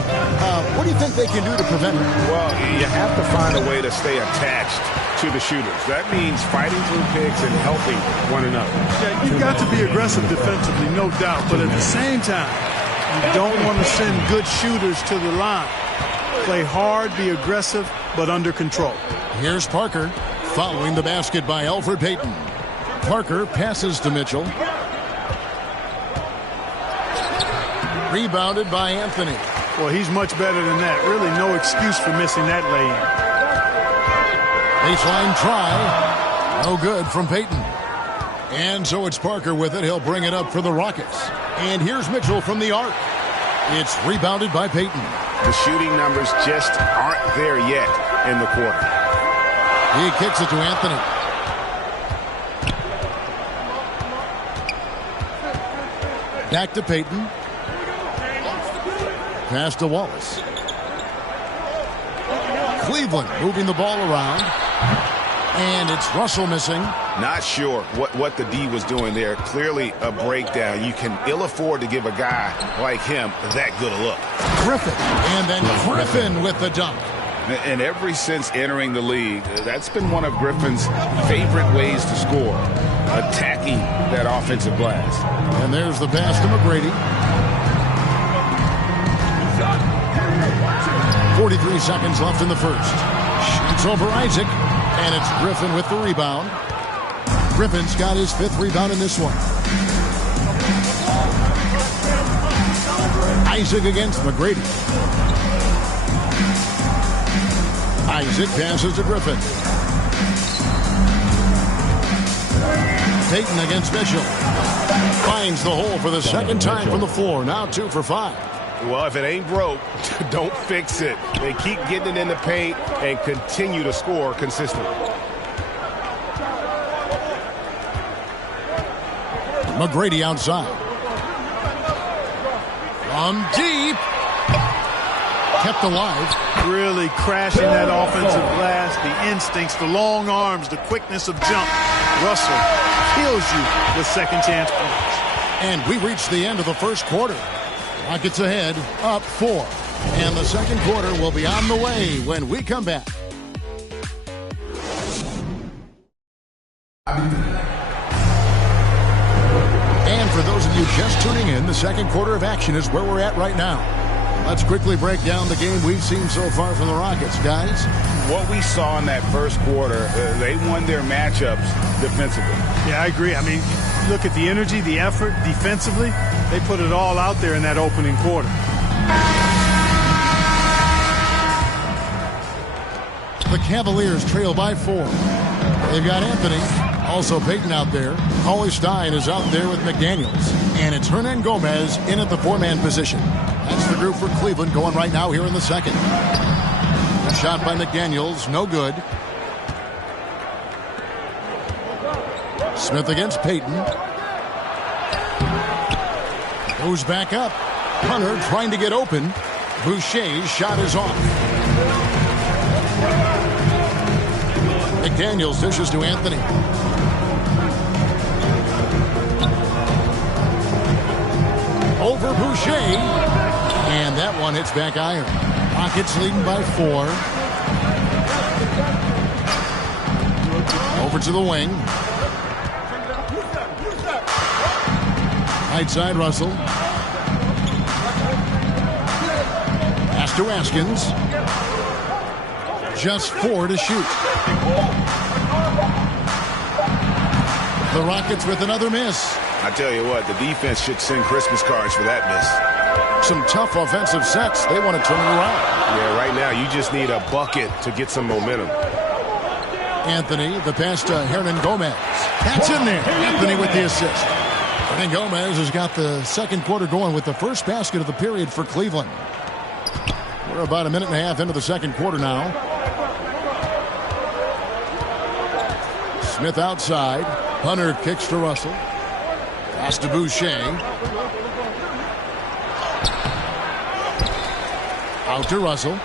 What do you think they can do to prevent it? Well, you have to find a way to stay attached to the shooters. That means fighting through picks and helping one another. Yeah, you've got to be aggressive defensively, no doubt. But at the same time, you don't want to send good shooters to the line. Play hard, be aggressive, but under control. Here's Parker following the basket by Alfred Payton. Parker passes to Mitchell. Rebounded by Anthony. Well, he's much better than that. Really no excuse for missing that lay-in. Baseline try. No good from Payton. And so it's Parker with it. He'll bring it up for the Rockets. And here's Mitchell from the arc. It's rebounded by Payton. The shooting numbers just aren't there yet in the quarter. He kicks it to Anthony. Back to Payton. Pass to Wallace. Cleveland moving the ball around. And it's Russell missing. Not sure what the D was doing there. Clearly a breakdown. You can ill afford to give a guy like him that good a look. Griffin. And then Griffin with the dunk. And ever since entering the league, that's been one of Griffin's favorite ways to score. Attacking that offensive glass. And there's the pass to McGrady. 43 seconds left in the first. Shoots over Isaac. And it's Griffin with the rebound. Griffin's got his 5th rebound in this one. Isaac against McGrady. Isaac passes to Griffin. Payton against Mitchell. Finds the hole for the second time from the floor. Now 2 for 5. Well, if it ain't broke, don't fix it. They keep getting it in the paint and continue to score consistently. McGrady outside. From deep. Kept alive. Really crashing that offensive glass. The instincts, the long arms, the quickness of jump. Russell kills you with second chance points. And we reached the end of the first quarter. Rockets ahead, up 4. And the second quarter will be on the way when we come back. And for those of you just tuning in, the second quarter of action is where we're at right now. Let's quickly break down the game we've seen so far from the Rockets, guys. What we saw in that first quarter, they won their matchups defensively. Yeah, I agree. I mean, look at the energy, the effort defensively. They put it all out there in that opening quarter. The Cavaliers trail by 4. They've got Anthony, also Payton out there. Cauley Stein is out there with McDaniels. And it's Hernan Gomez in at the 4-man position. That's the group for Cleveland going right now here in the second. A shot by McDaniels, no good. Smith against Payton. Goes back up. Hunter trying to get open. Boucher's shot is off. McDaniels dishes to Anthony. Over Boucher. And that one hits back iron. Rockets leading by 4. Over to the wing. Right side, Russell. Pass to Askins. Just 4 to shoot. The Rockets with another miss. I tell you what, the defense should send Christmas cards for that miss. Some tough offensive sets. They want to turn it around. Yeah, right now you just need a bucket to get some momentum. Anthony, the pass to Hernan Gomez. That's in there. Anthony with the assist. And Gomez has got the second quarter going with the first basket of the period for Cleveland. We're about a minute and a half into the second quarter now. Smith outside. Hunter kicks to Russell. Pass to Boucher. Out to Russell.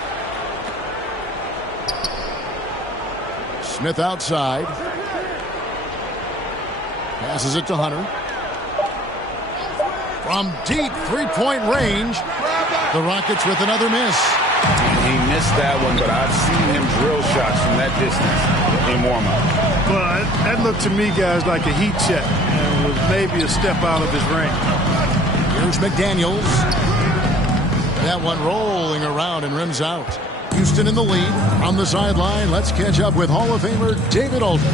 Smith outside. Passes it to Hunter. From deep three-point range, the Rockets with another miss. He missed that one, but I've seen him drill shots from that distance in warm-up. Well, that looked to me, guys, like a heat check and was maybe a step out of his range. Here's McDaniels. That one rolling around and rims out. Houston in the lead. On the sideline, let's catch up with Hall of Famer David Aldridge.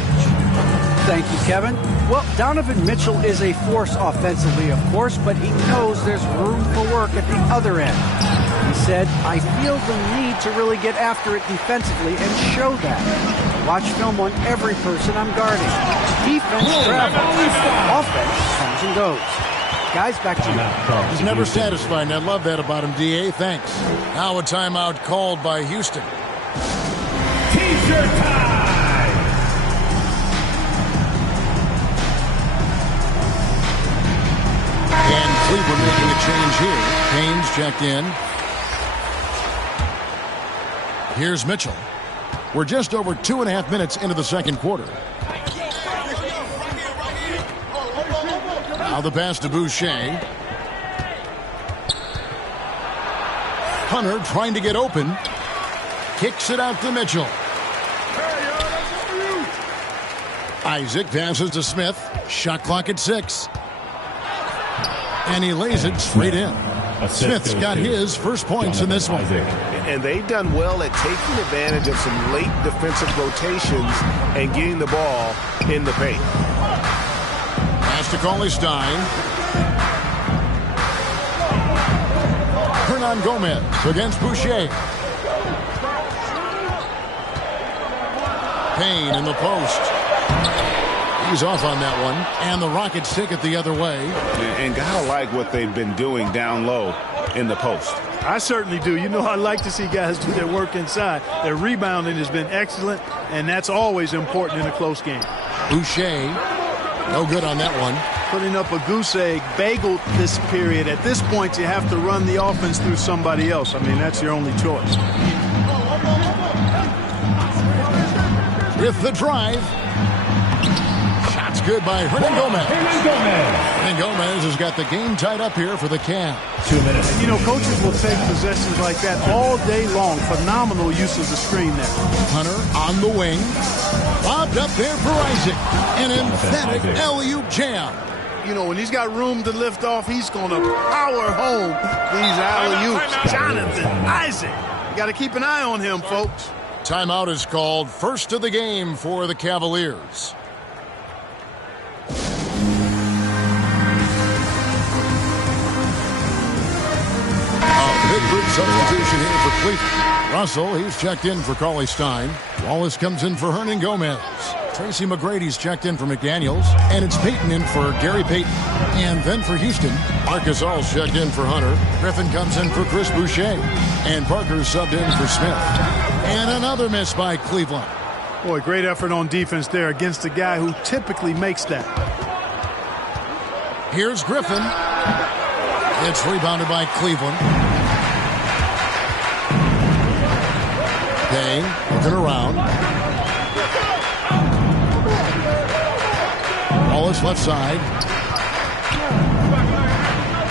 Thank you, Kevin. Well, Donovan Mitchell is a force offensively, of course, but he knows there's room for work at the other end. He said, I feel the need to really get after it defensively and show that. Watch film on every person I'm guarding. Defense travels. Offense comes and goes. Guys, back to you. He's never satisfied, and I love that about him, D.A. Thanks. Now a timeout called by Houston. T-shirt time! And Cleveland making a change here. Haynes checked in. Here's Mitchell. We're just over 2.5 minutes into the second quarter. Now the pass to Boucher. Hunter trying to get open. Kicks it out to Mitchell. Isaac passes to Smith. Shot clock at 6. And he lays it straight in. Smith's got his first points in this one. And they've done well at taking advantage of some late defensive rotations and getting the ball in the paint. Pass to Cauley-Stein. Hernan Gomez against Boucher. Payne in the post. He's off on that one. And the Rockets take it the other way. And gotta like what they've been doing down low in the post. I certainly do. You know, I like to see guys do their work inside. Their rebounding has been excellent, and that's always important in a close game. Boucher, no good on that one. Putting up a goose egg, bagel this period. At this point, you have to run the offense through somebody else. I mean, that's your only choice. With the drive. Shots good by Hernan Gomez. And Gomez has got the game tied up here for the Cavs. 2 minutes. And, you know, coaches will take possessions like that all day long. Phenomenal use of the screen there. Hunter on the wing. Bobbed up there for Isaac. An emphatic alley-oop jam. You know, when he's got room to lift off, he's going to power home these alley-oops. Jonathan Isaac. You got to keep an eye on him, folks. Timeout is called. First of the game for the Cavaliers. Big group substitution here for Cleveland. Russell, he's checked in for Cauley-Stein. Wallace comes in for Hernan Gomez. Tracy McGrady's checked in for McDaniels. And it's Payton in for Gary Payton. And then for Houston, Marcus All's checked in for Hunter. Griffin comes in for Chris Boucher. And Parker's subbed in for Smith. And another miss by Cleveland. Boy, great effort on defense there against a guy who typically makes that. Here's Griffin. It's rebounded by Cleveland. Payne looking around. Wallace left side.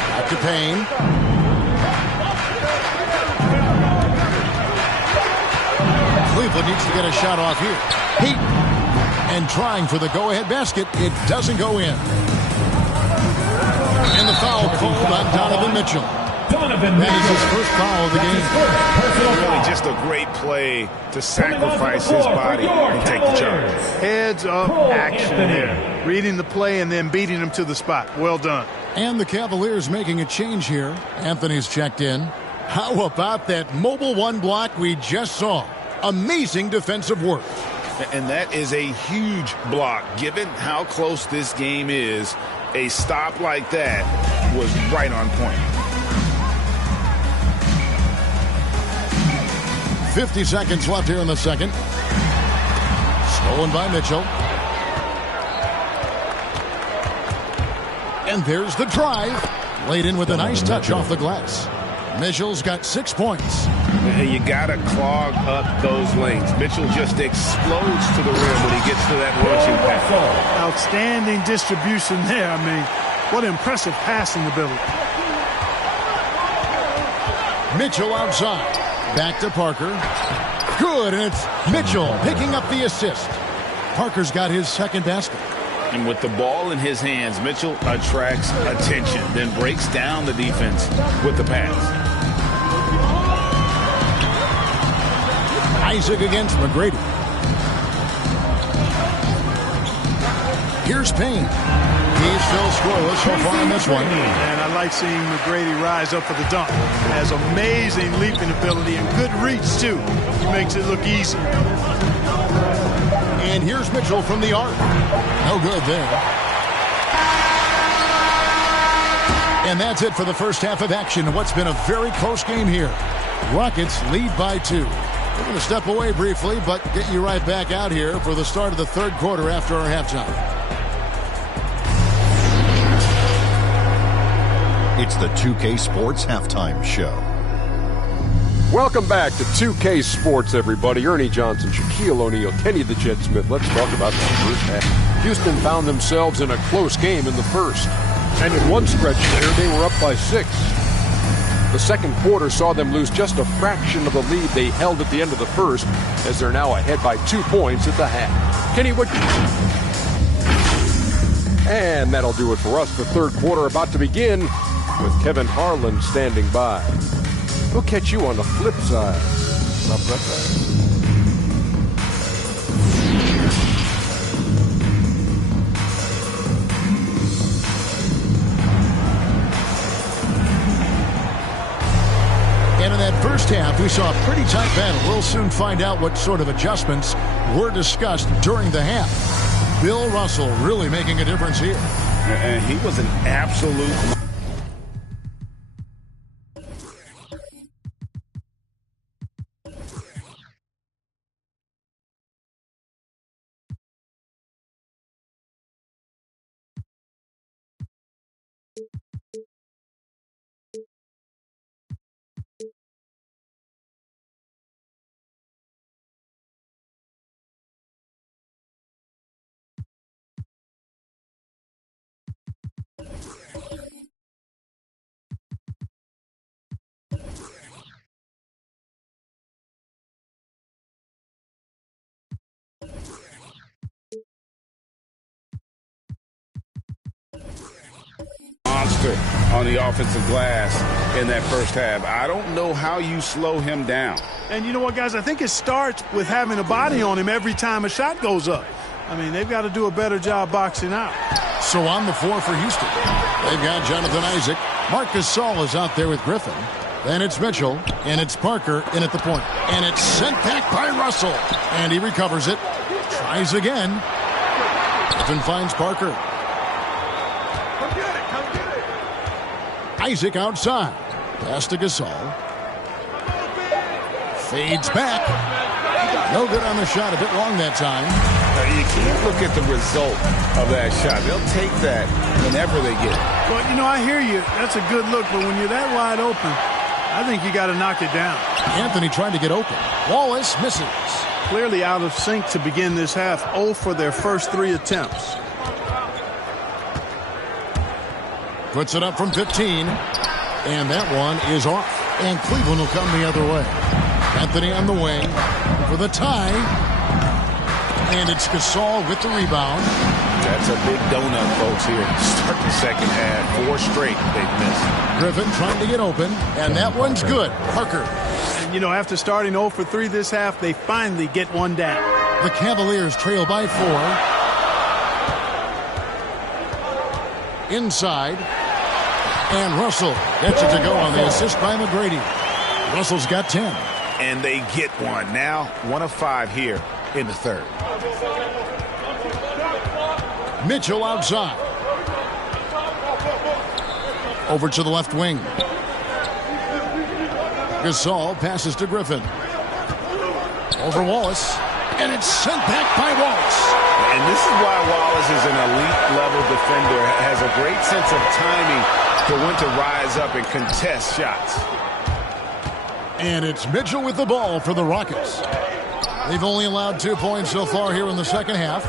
Back to Payne. Cleveland needs to get a shot off here. Payton. And trying for the go-ahead basket. It doesn't go in. And the foul called on Donovan Mitchell. That is his first foul of the game. Really just a great play to sacrifice his body and take the charge. Heads up action there. Reading the play and then beating him to the spot. Well done. And the Cavaliers making a change here. Anthony's checked in. How about that mobile one block we just saw? Amazing defensive work. And that is a huge block, given how close this game is A stop like that was right on point. 50 seconds left here in the second. Stolen by Mitchell. And there's the drive. Laid in with a nice touch off the glass. Mitchell's got 6 points. You got to clog up those lanes. Mitchell just explodes to the rim when he gets to that launching pass. Outstanding distribution there. I mean, what impressive passing ability. Mitchell outside. Back to Parker. Good, and it's Mitchell picking up the assist. Parker's got his second basket. And with the ball in his hands, Mitchell attracts attention, then breaks down the defense with the pass. Isaac against McGrady. Here's Payne. He's still scoreless so far in this one. And I like seeing McGrady rise up for the dunk. Has amazing leaping ability and good reach, too. He makes it look easy. And here's Mitchell from the arc. No good there. And that's it for the first half of action in what's been a very close game here. Rockets lead by 2. We're going to step away briefly, but get you right back out here for the start of the third quarter after our halftime. It's the 2K Sports Halftime Show. Welcome back to 2K Sports, everybody. Ernie Johnson, Shaquille O'Neal, Kenny the Jet Smith. Let's talk about the first half. Houston found themselves in a close game in the first. And in one stretch there, they were up by 6. The second quarter saw them lose just a fraction of the lead they held at the end of the first, as they're now ahead by 2 points at the half. Kenny, what? And that'll do it for us. The third quarter about to begin with Kevin Harlan standing by. We'll catch you on the flip side. Not that side. And in that first half, we saw a pretty tight battle. We'll soon find out what sort of adjustments were discussed during the half. Bill Russell really making a difference here. And he was an absolute... monster on the offensive glass in that first half. I don't know how you slow him down. And you know what, guys? I think it starts with having a body on him every time a shot goes up. I mean, they've got to do a better job boxing out. So on the floor for Houston, they've got Jonathan Isaac. Marcus Saul is out there with Griffin. Then it's Mitchell, and it's Parker in at the point. And it's sent back by Russell. And he recovers it. Tries again. Griffin finds Parker. Isaac outside. Pass to Gasol. Fades back. No good on the shot. A bit long that time. You can't look at the result of that shot. They'll take that whenever they get it. Well, you know, I hear you. That's a good look. But when you're that wide open, I think you got to knock it down. Anthony trying to get open. Wallace misses. Clearly out of sync to begin this half. 0 for their first 3 attempts. Puts it up from 15. And that one is off. And Cleveland will come the other way. Anthony on the wing for the tie. And it's Gasol with the rebound. That's a big donut, folks, here. Start the second half. 4 straight they've missed. Griffin trying to get open. And that one's good. Parker. And, you know, after starting 0 for 3 this half, they finally get one down. The Cavaliers trail by 4. Inside. And Russell gets it to go on the assist by McGrady. Russell's got 10. And they get one. Now 1 of 5 here in the third. Mitchell outside. Over to the left wing. Gasol passes to Griffin. Over Wallace. And it's sent back by Wallace. And this is why Wallace is an elite-level defender. Has a great sense of timing for when to rise up and contest shots. And it's Mitchell with the ball for the Rockets. They've only allowed 2 points so far here in the second half.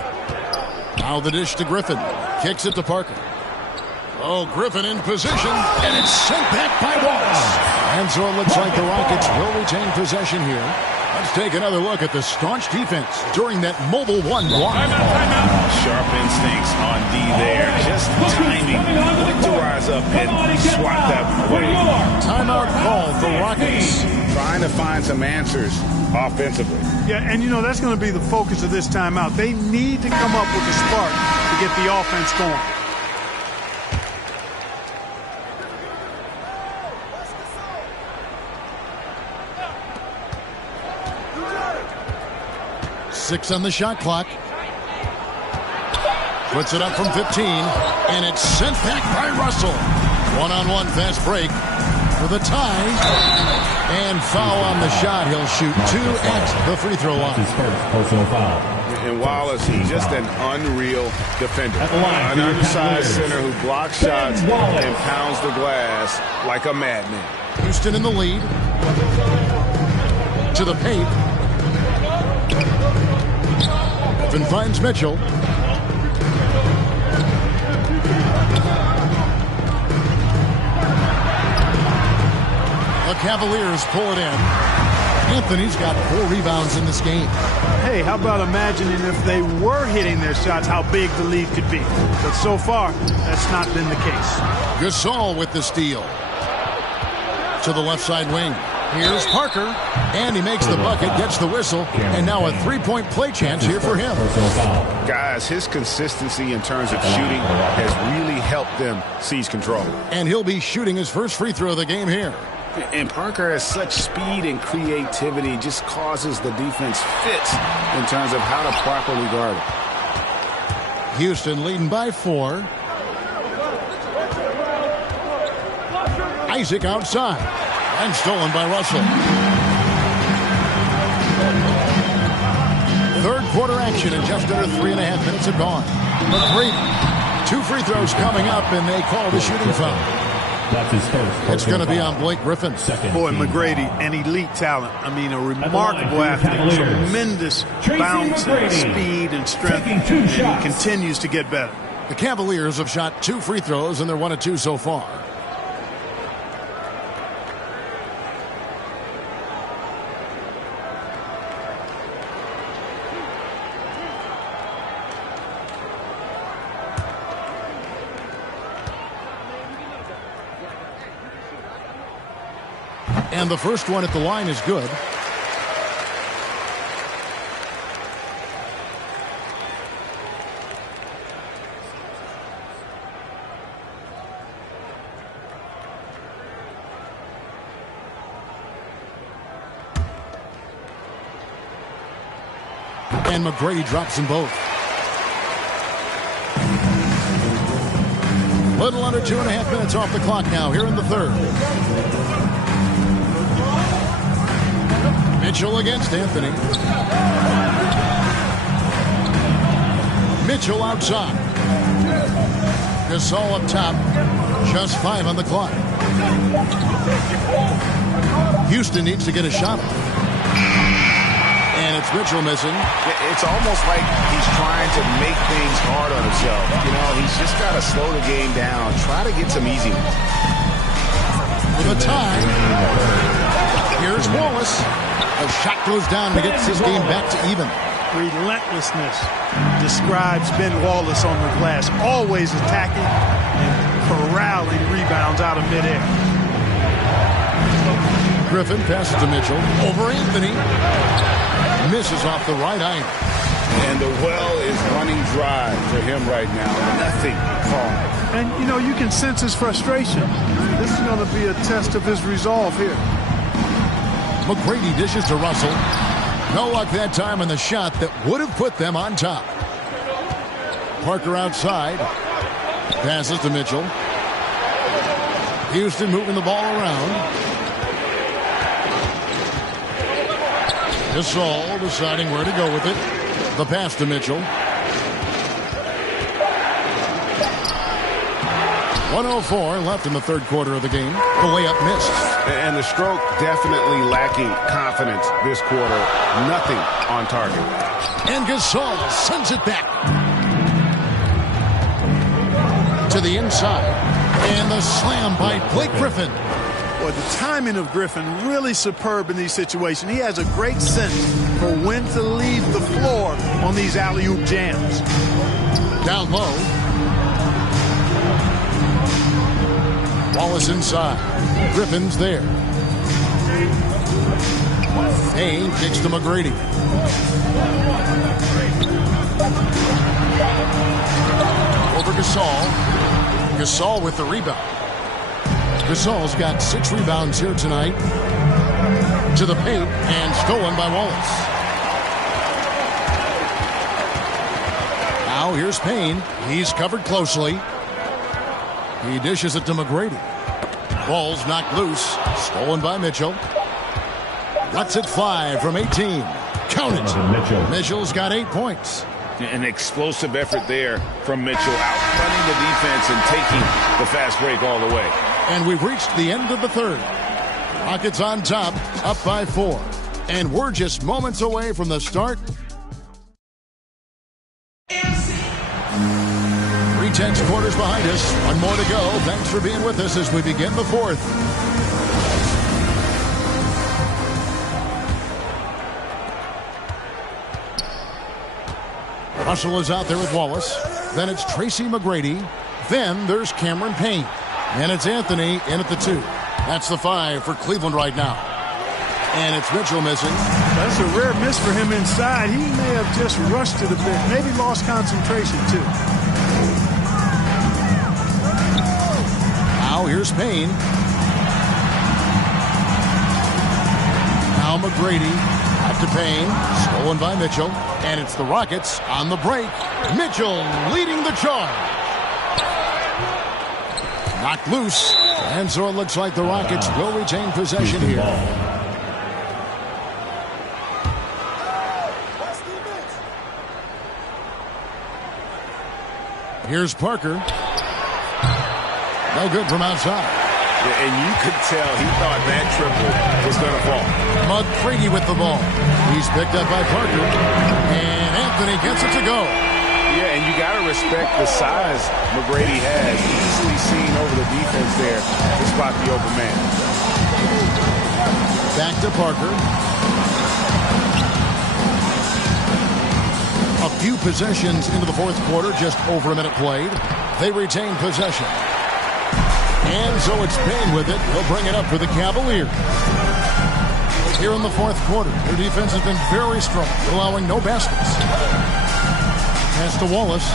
Now the dish to Griffin. Kicks it to Parker. Oh, Griffin in position, and it's sent back by Wallace. And so it looks like the Rockets will retain possession here. Let's take another look at the staunch defense during that mobile one block. Sharp instincts on D there. Just timing. Quick to rise up and swat that away. Timeout call for Rockets. Trying to find some answers offensively. Yeah, and that's going to be the focus of this timeout. They need to come up with a spark to get the offense going. Six on the shot clock. Puts it up from 15, and it's sent back by Russell. One-on-one fast break for the tie. And foul on the shot. He'll shoot 2 at the free throw line. Personal foul. And Wallace is just an unreal defender. An undersized center who blocks shots and pounds the glass like a madman. Houston in the lead. To the paint. Griffin finds Mitchell. The Cavaliers pull it in. Anthony's got 4 rebounds in this game. Hey, how about imagining if they were hitting their shots, how big the lead could be. But so far, that's not been the case. Gasol with the steal. To the left side wing. Here's Parker, and he makes the bucket, gets the whistle, and now a 3-point play chance here for him. Guys, his consistency in terms of shooting has really helped them seize control. And he'll be shooting his first free throw of the game here. And Parker has such speed and creativity, just causes the defense fits in terms of how to properly guard it. Houston leading by 4. Isaac outside. And stolen by Russell. Third quarter action, and just under 3.5 minutes have gone. McGrady, 2 free throws coming up, and they call the shooting foul. That's his first. It's going to be on Blake Griffin. Boy, McGrady, an elite talent. I mean, a remarkable athlete. Tremendous bounce and speed and strength. And he continues to get better. The Cavaliers have shot 2 free throws, and they're 1 of 2 so far. And the first one at the line is good. And McGrady drops them both. Little under 2.5 minutes off the clock now here in the third. Mitchell against Anthony. Mitchell outside. Gasol up top. Just 5 on the clock. Houston needs to get a shot. And it's Mitchell missing. It's almost like he's trying to make things hard on himself. You know, he's just got to slow the game down. Try to get some easy ones. With a tie. Here's Wallace. A shot goes down and gets this game back to even. Relentlessness describes Ben Wallace on the glass. Always attacking and corralling rebounds out of midair. Griffin passes to Mitchell. Over Anthony. Misses off the right iron. And the well is running dry for him right now. Nothing falling. And, you can sense his frustration. This is going to be a test of his resolve here. McGrady dishes to Russell. No luck that time on the shot that would have put them on top. Parker outside. Passes to Mitchell. Houston moving the ball around. Gasol deciding where to go with it. The pass to Mitchell. 1:04 left in the third quarter of the game. The layup missed. And the stroke definitely lacking confidence this quarter. Nothing on target. And Gasol sends it back to the inside. And the slam by Blake Griffin. Well, the timing of Griffin really superb in these situations. He has a great sense for when to leave the floor on these alley-oop jams. Down low. Wallace inside. Griffin's there. Payne kicks to McGrady. Over Gasol. Gasol with the rebound. Gasol's got 6 rebounds here tonight. To the paint and stolen by Wallace. Now here's Payne. He's covered closely. He dishes it to McGrady. Ball's knocked loose. Stolen by Mitchell. Lets it fly from 18. Count it. Mitchell's got 8 points. An explosive effort there from Mitchell, outrunning the defense and taking the fast break all the way. And we've reached the end of the third. Rockets on top, up by 4. And we're just moments away from the start. 3/10 quarters behind us. One more to go. Thanks for being with us as we begin the fourth. Russell is out there with Wallace. Then it's Tracy McGrady. Then there's Cameron Payne. And it's Anthony in at the 2. That's the 5 for Cleveland right now. And it's Mitchell missing. That's a rare miss for him inside. He may have just rushed it a bit. Maybe lost concentration, too. Now here's Payne. Now McGrady out to Payne. Stolen by Mitchell. And it's the Rockets on the break. Mitchell leading the charge. Knocked loose. And so it looks like the Rockets will retain possession here. Here's Parker. No good from outside. Yeah, and you could tell he thought that triple was going to fall. McGrady with the ball. He's picked up by Parker. And Anthony gets it to go. Yeah, and you got to respect the size McGrady has. Easily seen over the defense there to spot the open man. Back to Parker. A few possessions into the fourth quarter, just over a minute played. They retain possession. And so it's Payne with it. He'll bring it up for the Cavaliers. Here in the fourth quarter, their defense has been very strong, allowing no baskets. Pass to Wallace.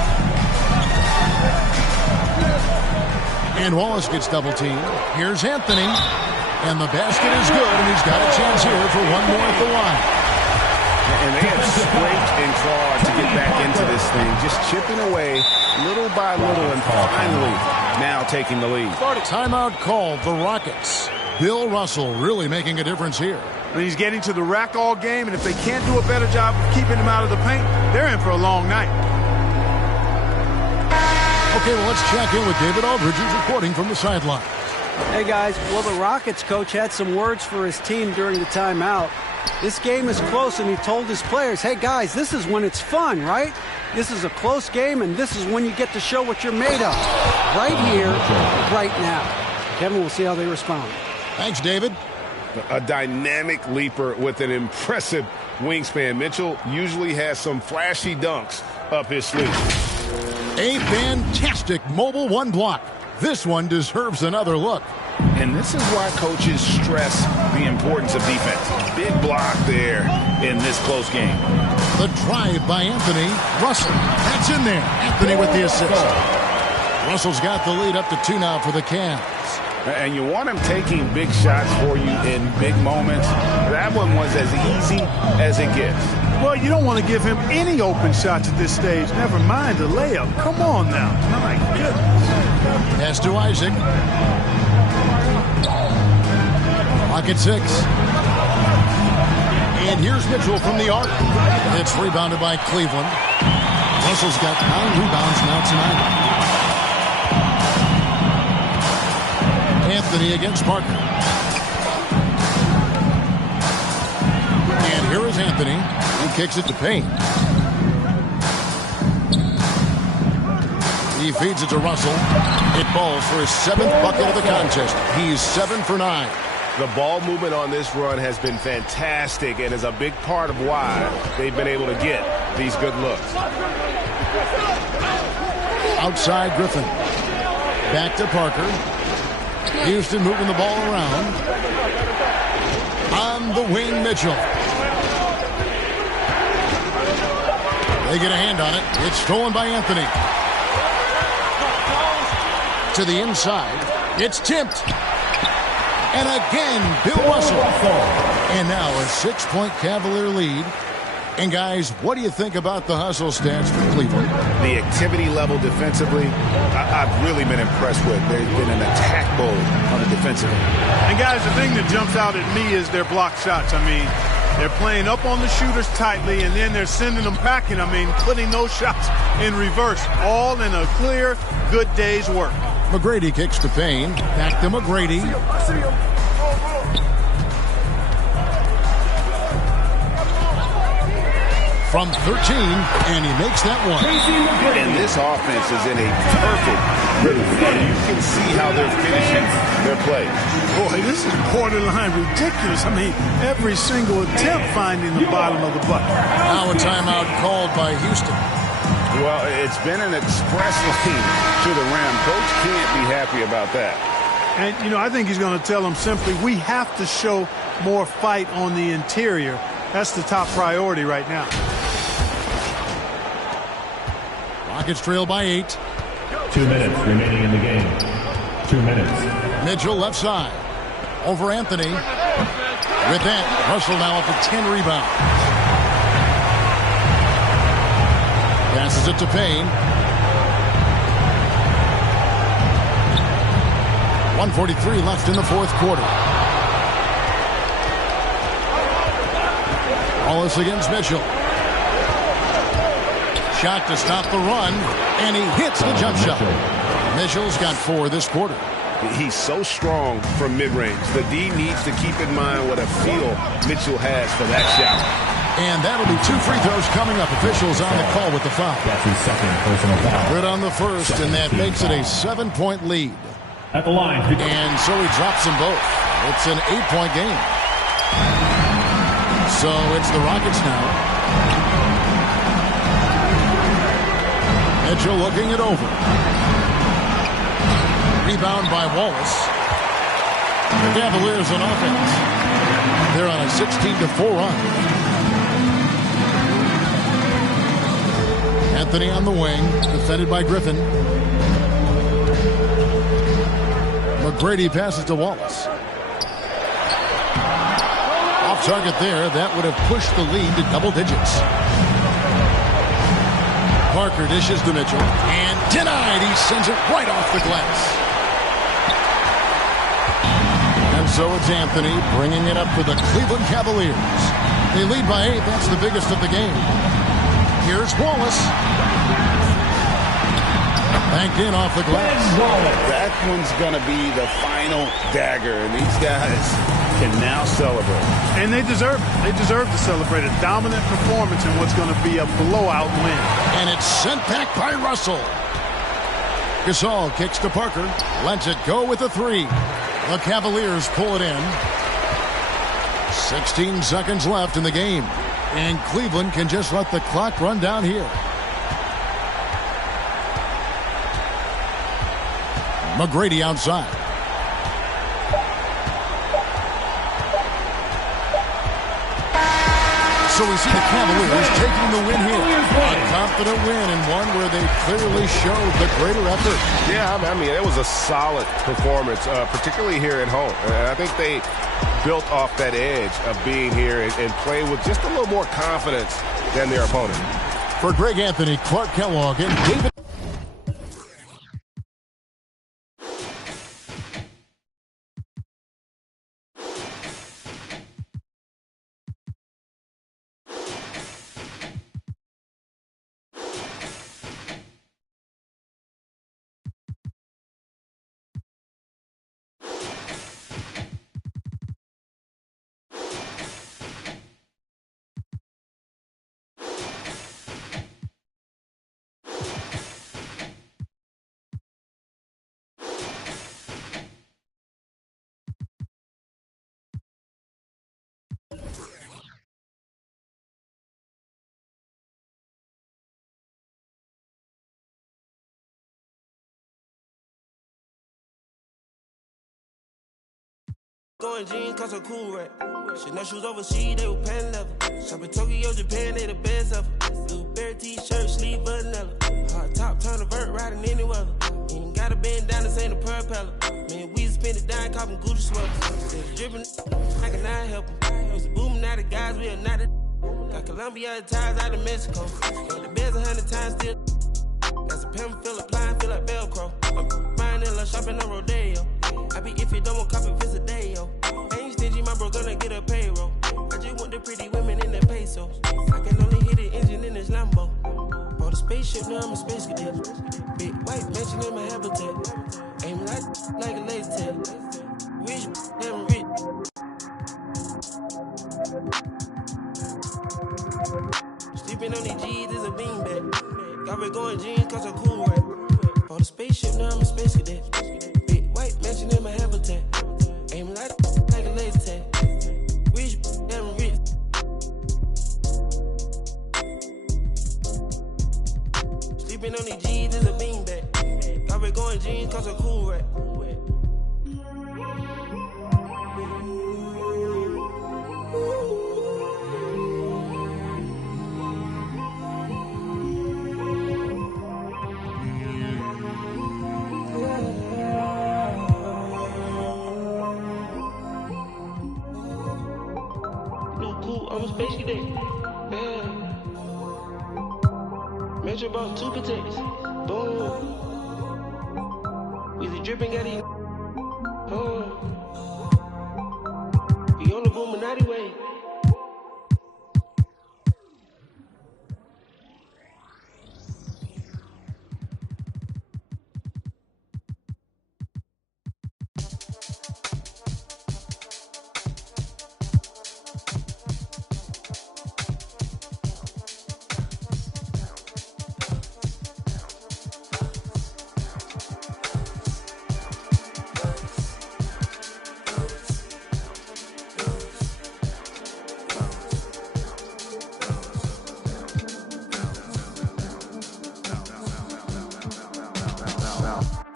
And Wallace gets double teamed. Here's Anthony. And the basket is good, and he's got a chance here for one more at the line. And they have scraped and clawed to get back into this thing, just chipping away little by little, and finally now taking the lead. Timeout called, the Rockets. Bill Russell really making a difference here. He's getting to the rack all game, and if they can't do a better job of keeping him out of the paint, they're in for a long night. Okay, well, let's check in with David Aldridge, who's reporting from the sideline. Hey, guys. Well, the Rockets coach had some words for his team during the timeout. This game is close, and he told his players, hey, guys, this is when it's fun, right? This is a close game, and this is when you get to show what you're made of. Right here, right now. Kevin, we'll see how they respond. Thanks, David. A dynamic leaper with an impressive wingspan. Mitchell usually has some flashy dunks up his sleeve. A fantastic mobile one block. This one deserves another look. And this is why coaches stress the importance of defense. Big block there in this close game. The drive by Anthony. Russell, that's in there. Anthony with the assist. Russell's got the lead up to 2 now for the Cavs. And you want him taking big shots for you in big moments. That one was as easy as it gets. Well, you don't want to give him any open shots at this stage. Never mind the layup. Come on now. My goodness. Pass to Isaac. Clock at 6. And here's Mitchell from the arc. It's rebounded by Cleveland. Russell's got 9 rebounds now tonight. Anthony against Parker. And here is Anthony. He kicks it to Payne. He feeds it to Russell. It falls for his 7th bucket of the contest. He's 7 for 9. The ball movement on this run has been fantastic and is a big part of why they've been able to get these good looks. Outside Griffin. Back to Parker. Houston moving the ball around. On the wing, Mitchell. They get a hand on it. It's stolen by Anthony. To the inside. It's tipped. And again, Bill Russell. And now a 6-point Cavalier lead. And guys, what do you think about the hustle stats for Cleveland? The activity level defensively, I've really been impressed with. There's been an attack mode on the defensive end. And guys, the thing that jumps out at me is their block shots. I mean, they're playing up on the shooters tightly, and then they're sending them packing. I mean, putting those shots in reverse, all in a clear, good day's work. McGrady kicks to Payne. Back to McGrady. From 13, and he makes that one. And this offense is in a perfect rhythm. And you can see how they're finishing their plays. Boy, this is borderline ridiculous. I mean, every single attempt finding the bottom of the bucket. Now a timeout called by Houston. Well, it's been an express lane to the rim. Coach can't be happy about that. And, you know, I think he's going to tell them simply, we have to show more fight on the interior. That's the top priority right now. Rockets trail by 8. 2 minutes remaining in the game. 2 minutes. Mitchell left side. Over Anthony. With that, Russell now up to 10 rebounds. Passes it to Payne. 1:43 left in the 4th quarter. Wallace against Mitchell. Shot to stop the run, and he hits the jump shot. Mitchell's got 4 this quarter. He's so strong from mid-range. The D needs to keep in mind what a feel Mitchell has for that shot. And that'll be 2 free throws coming up. Officials on the call with the foul. That's his second personal foul. Good on the first, and that makes it a 7-point lead. At the line. And so he drops them both. It's an 8-point game. So it's the Rockets now. Mitchell looking it over. Rebound by Wallace. The Cavaliers on offense. They're on a 16-4 run. Anthony on the wing, defended by Griffin. McGrady passes to Wallace. Off target there. That would have pushed the lead to double digits. Parker dishes to Mitchell. And denied. He sends it right off the glass. And so it's Anthony bringing it up for the Cleveland Cavaliers. They lead by 8. That's the biggest of the game. Here's Wallace. Banked in off the glass. That one's going to be the final dagger, and these guys can now celebrate. And they deserve it. They deserve to celebrate a dominant performance in what's going to be a blowout win. And it's sent back by Russell. Gasol kicks to Parker. Lets it go with a 3. The Cavaliers pull it in. 16 seconds left in the game. And Cleveland can just let the clock run down here. McGrady outside. So we see the Cavaliers taking the win here. A confident win and one where they clearly showed the greater effort. Yeah, I mean, it was a solid performance, particularly here at home. And I think they built off that edge of being here and playing with just a little more confidence than their opponent. For Greg Anthony, Clark Kellogg, and David. going jeans, cause her cool right. She know shoes overseas, they were pan leather. Shop in Tokyo, Japan, they the best ever. Blueberry t-shirt, sleeve vanilla. Hard top, turn a vert, riding any weather. Ain't gotta bend down, this ain't a propeller. Man, we spend it down, copping Gucci sweaters. It's dripping, I cannot help them. It's booming out of guys, we are not the. Got Colombia ties out of Mexico. Got the beds 100 times still. Got some pimp, feel applying, feel like Velcro. I'm buying in love, shopping on Rodeo. I be if you don't want copy, visit day, yo. Ain't stingy, my bro gonna get a payroll. I just want the pretty women in the pesos. I can only hit the engine in this Lambo. Bought a spaceship, now I'm a space cadet. Big white mansion in my habitat. Aim like a laser tag. Rich, damn rich. Sleeping on these G's is a beanbag. Got me going jeans cause I'm cool right. Bought a spaceship, now I'm a space cadet. Big white mansion in my habitat. Aim like a laser tag. Rich, damn rich. Sleeping on these G's is a beanbag. Got me going jeans cause I'm cool right. I'm a space cadet. Yeah. Metro bought 2 protects. Boom. Weezy dripping, got it. We on the Illuminati way.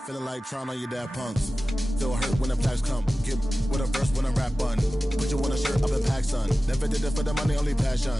Feeling like trying on your dad punks. Feel hurt when the flash come. Get with a verse when I rap bun. Put you on a shirt up in pack, son. Never did it for the money, only passion.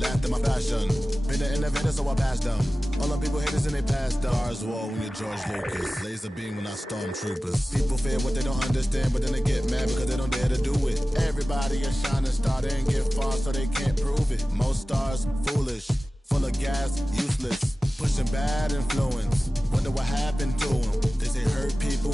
Laughed at my passion. Been an innovator, so I passed them. All the people haters and they passed them. Stars wall when you're George Lucas. Laser beam when I stormtroopers. People fear what they don't understand, but then they get mad because they don't dare to do it. Everybody a shining star, they ain't get far, so they can't prove it. Most stars, foolish. Full of gas, useless. Pushing bad influence. Wonder what happened to them. They say hurt people.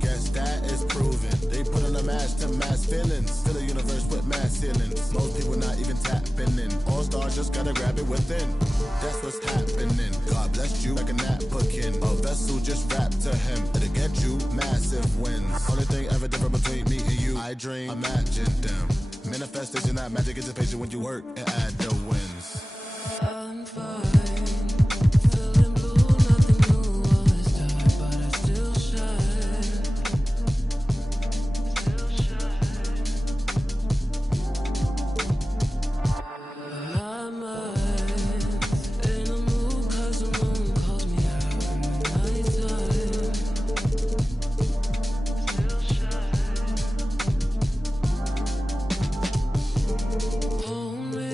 Guess that is proven. They put on a mask to mask feelings. Fill the universe with mass ceilings. Most people not even tapping in. All stars just gotta grab it within. That's what's happening. God bless you like a napkin. A vessel just wrapped to him. It'll get you massive wins. Only thing ever different between me and you. I dream, imagine them. Manifestation, not magic, it's a patient when you work and add the wins. I'm fine, feeling blue, nothing new, all this dark, but I still shine, My mind's in a mood, cause the moon calls me out in the nighttime, still shine, hold me.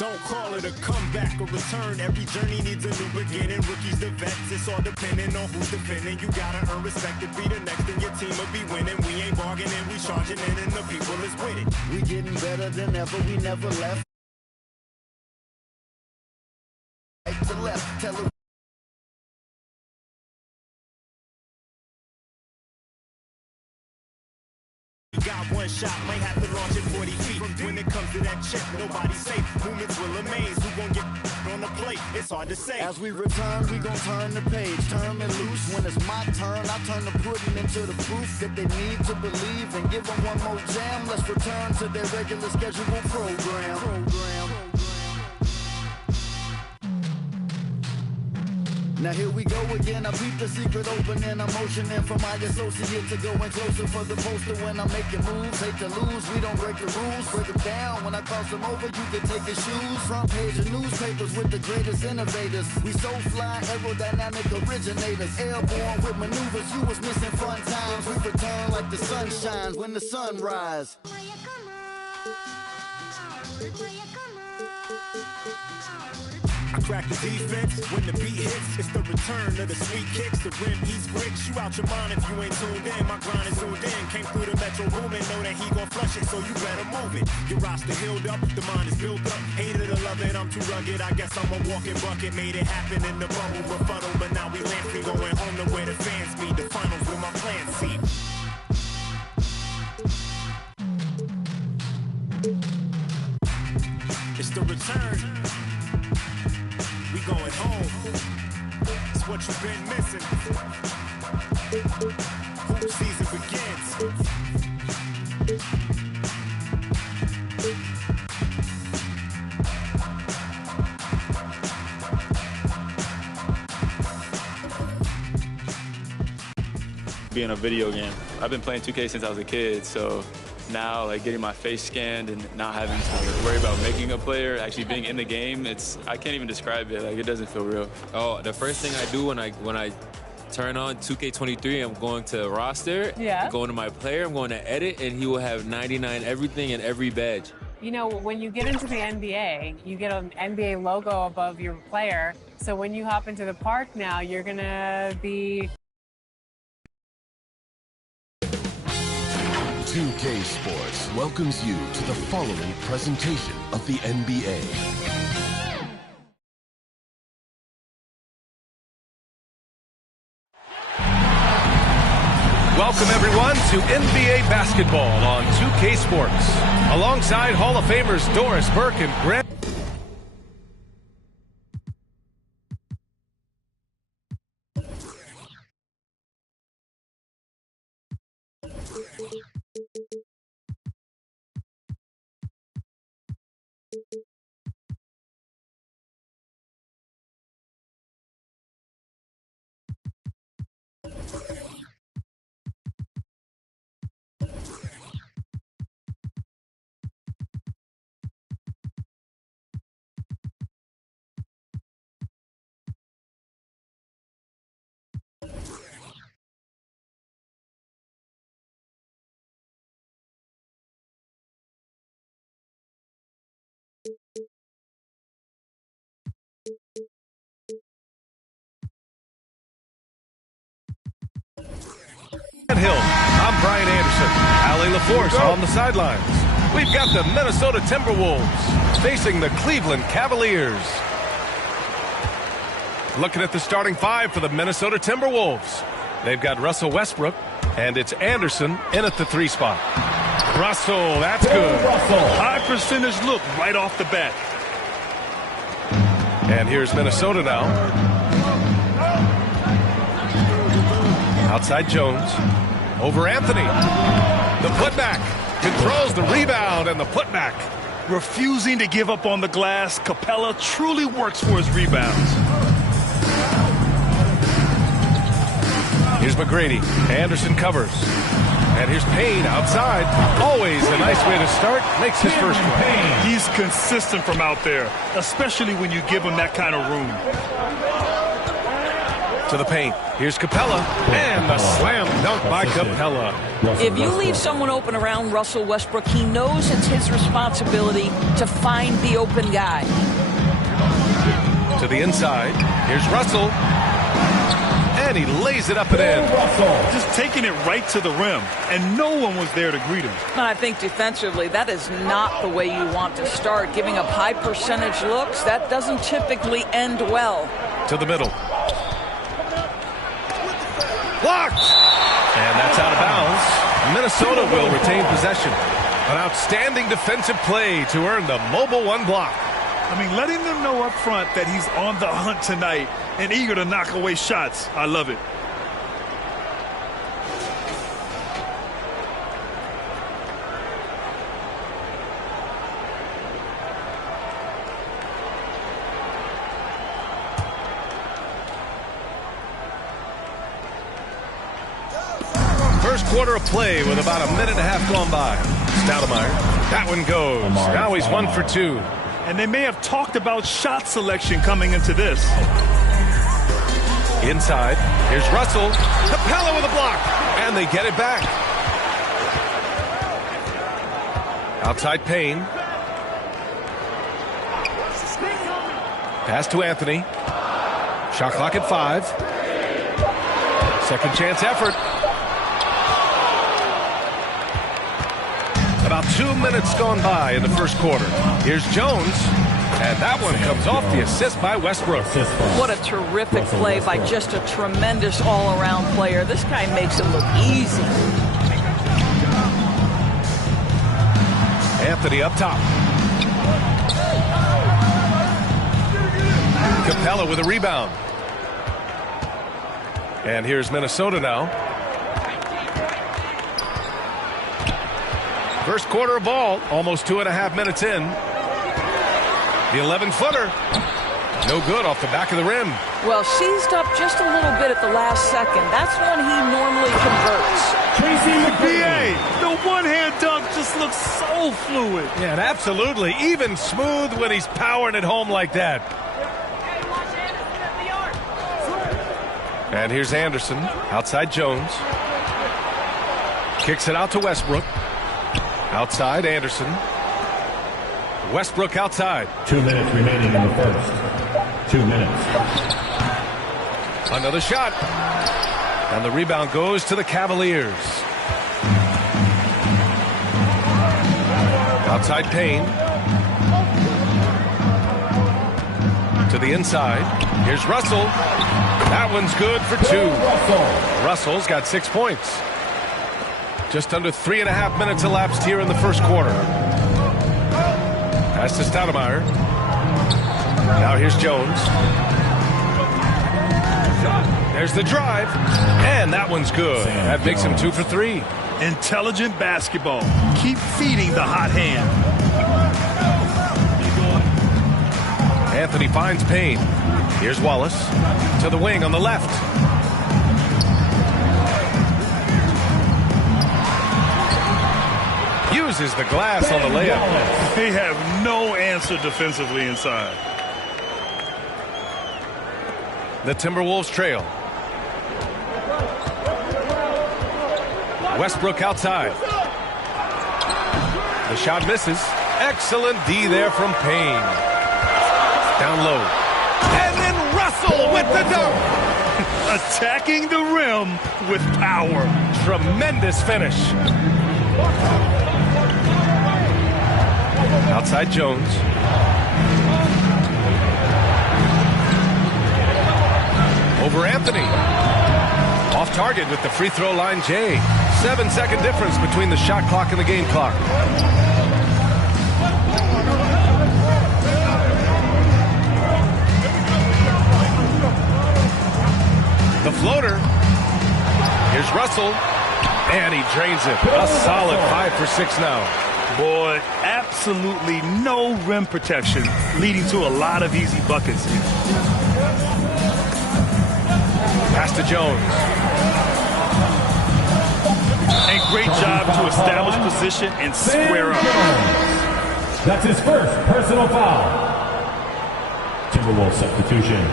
Don't call it a comeback or return. Every journey needs a new beginning. Rookies to vets, it's all depending on who's defending. You gotta earn respect to be the next, and your team will be winning. We ain't bargaining, we charging in, and the people is with it. We getting better than ever, we never left. Right to left, tell her. You got one shot, might have to launch it 40 feet. When it comes to that check, nobody's safe. Movements will amaze. Who gon' get on the plate? It's hard to say. As we return, we gon' turn the page, turn and loose. When it's my turn, I turn the pudding into the proof that they need to believe and give them one more jam. Let's return to their regular scheduled program. Now here we go again, I peep the secret opening. I'm motioning for my associate to go in closer for the poster when I'm making moves. Hate to lose, we don't break the rules. Break them down, when I cross them over, you can take your shoes. Front page of newspapers with the greatest innovators. We so fly, aerodynamic originators. Airborne with maneuvers, you was missing fun times. We return like the sun shines when the sun rise. I crack the defense when the beat hits. It's the return of the sweet kicks. The rim eats bricks. You out your mind if you ain't tuned in. My grind is zoomed in. Came through the metro booming. Know that he gon' flush it, so you better move it. Your roster healed up. The mind is built up. Hated to love it. I'm too rugged. I guess I'm a walking bucket. Made it happen in the bubble befuddle. But now we lamping. Going home to where the fans meet. The finals with my plan see. It's the return. We going home. It's what you've been missing. Hoop season begins. Being a video game. I've been playing 2K since I was a kid, so now like getting my face scanned and not having to worry about making a player, actually being in the game, I can't even describe it. Like, it doesn't feel real. Oh, the first thing I do when I turn on 2K23, I'm going to roster, I'm going to my player, I'm going to edit, and he will have 99 everything and every badge. You know, when you get into the NBA, you get an NBA logo above your player. So when you hop into the park now, you're gonna be 2K Sports welcomes you to the following presentation of the NBA. Welcome, everyone, to NBA basketball on 2K Sports. Alongside Hall of Famers Doris Burke and Grant. Hill. I'm Brian Anderson. Ali LaForce on the sidelines. We've got the Minnesota Timberwolves facing the Cleveland Cavaliers. Looking at the starting five for the Minnesota Timberwolves. They've got Russell Westbrook, and it's Anderson in at the 3 spot. Russell, that's good. High percentage look right off the bat. And here's Minnesota now. Outside Jones. Over Anthony. The putback. Controls the rebound and the putback. Refusing to give up on the glass, Capella truly works for his rebounds. Here's McGrady. Anderson covers. And here's Payne outside. Always a nice way to start. Makes his first one. He's consistent from out there, especially when you give him that kind of room. To the paint. Here's Capella. And the slam dunk by Capella. If you leave someone open around Russell Westbrook, he knows it's his responsibility to find the open guy. To the inside. Here's Russell. And he lays it up and in. Just taking it right to the rim, and no one was there to greet him. And I think defensively, that is not the way you want to start. Giving up high percentage looks, that doesn't typically end well. To the middle. Blocked! And that's out of bounds. Minnesota will retain possession. An outstanding defensive play to earn the mobile one block. I mean, letting them know up front that he's on the hunt tonight and eager to knock away shots. I love it. First quarter of play with about a minute and a half gone by. Stoudemire. That one goes. Now he's 1 for 2. And they may have talked about shot selection coming into this. Inside. Here's Russell. Capella with a block. And they get it back. Outside Payne. Pass to Anthony. Shot clock at 5. Second chance effort. About 2 minutes gone by in the first quarter. Here's Jones. And that one comes off the assist by Westbrook. What a terrific play by just a tremendous all-around player. This guy makes it look easy. Anthony up top. Capella with a rebound. And here's Minnesota now. First quarter of ball, almost 2.5 minutes in. The 11-footer. No good off the back of the rim. Well, seized up just a little bit at the last second. That's when he normally converts. PA, the one-hand dunk just looks so fluid. Yeah, and absolutely. Even smooth when he's powering it home like that. And here's Anderson. Outside Jones. Kicks it out to Westbrook. Outside Anderson. Westbrook outside. 2 minutes remaining in the first. 2 minutes. Another shot. And the rebound goes to the Cavaliers. Outside Payne. To the inside. Here's Russell. That one's good for 2. Russell's got 6 points. Just under 3.5 minutes elapsed here in the first quarter. Pass to Stoudemire. Now here's Jones. There's the drive. And that one's good. That makes him 2 for 3. Intelligent basketball. Keep feeding the hot hand. Anthony finds Payne. Here's Wallace. To the wing on the left. Uses the glass on the layup. They have no answer defensively inside. The Timberwolves trail. Westbrook outside. The shot misses. Excellent D there from Payne. Down low. And then Russell with the dunk. Attacking the rim with power. Tremendous finish. Outside Jones. Over Anthony. Off target with the free throw line, Jay. 7-second difference between the shot clock and the game clock. The floater. Here's Russell. And he drains it. A solid 5 for 6 now. Boy, absolutely no rim protection, leading to a lot of easy buckets here. Pass to Jones. And great job to establish position and square up. That's his first personal foul. Timberwolves substitution.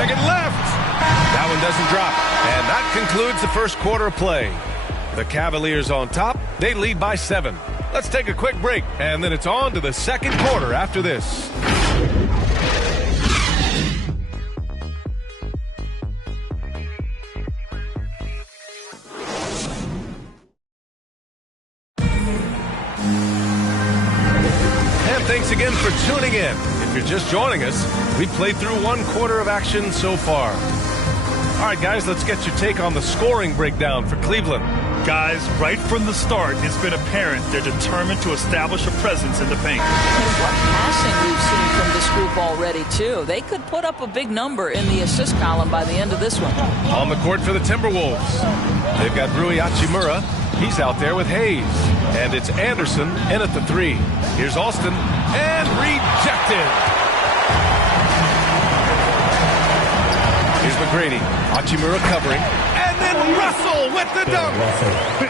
second left. That one doesn't drop. And that concludes the first quarter of play. The Cavaliers on top. They lead by 7. Let's take a quick break, and then it's on to the second quarter after this. And thanks again for tuning in. If you're just joining us, we played through one quarter of action so far. All right, guys, let's get your take on the scoring breakdown for Cleveland. Guys, right from the start, it's been apparent they're determined to establish a presence in the paint. And what passing we've seen from this group already, too. They could put up a big number in the assist column by the end of this one. On the court for the Timberwolves, they've got Rui Hachimura. He's out there with Hayes. And it's Anderson in at the 3. Here's Alston, and rejected. Here's McGrady. Hachimura covering. And then Russell with the dunk.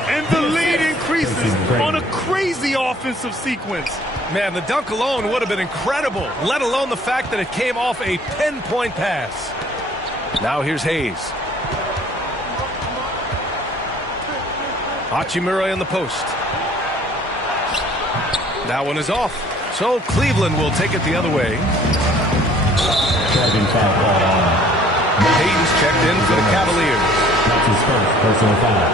And the lead increases on a crazy offensive sequence. Man, the dunk alone would have been incredible, let alone the fact that it came off a pinpoint pass. Now here's Hayes. Hachimura in the post. That one is off. So Cleveland will take it the other way. Hayes checked in for the Cavaliers. That's his first personal foul.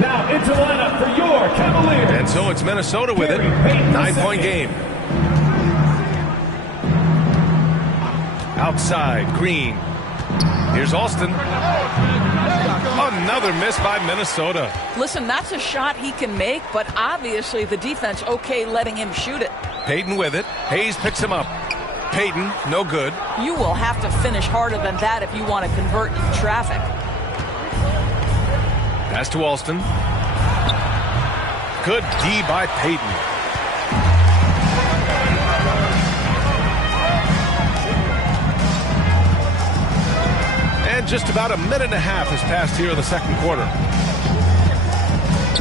Now into lineup for your Cavaliers. And so it's Minnesota with it. 9-point game. Outside, Green. Here's Alston. Another miss by Minnesota. Listen, that's a shot he can make, but obviously the defense okay letting him shoot it. Payton with it. Hayes picks him up. Payton, no good. You will have to finish harder than that if you want to convert in traffic. Pass to Alston. Good D by Payton. And just about a minute and a half has passed here in the second quarter.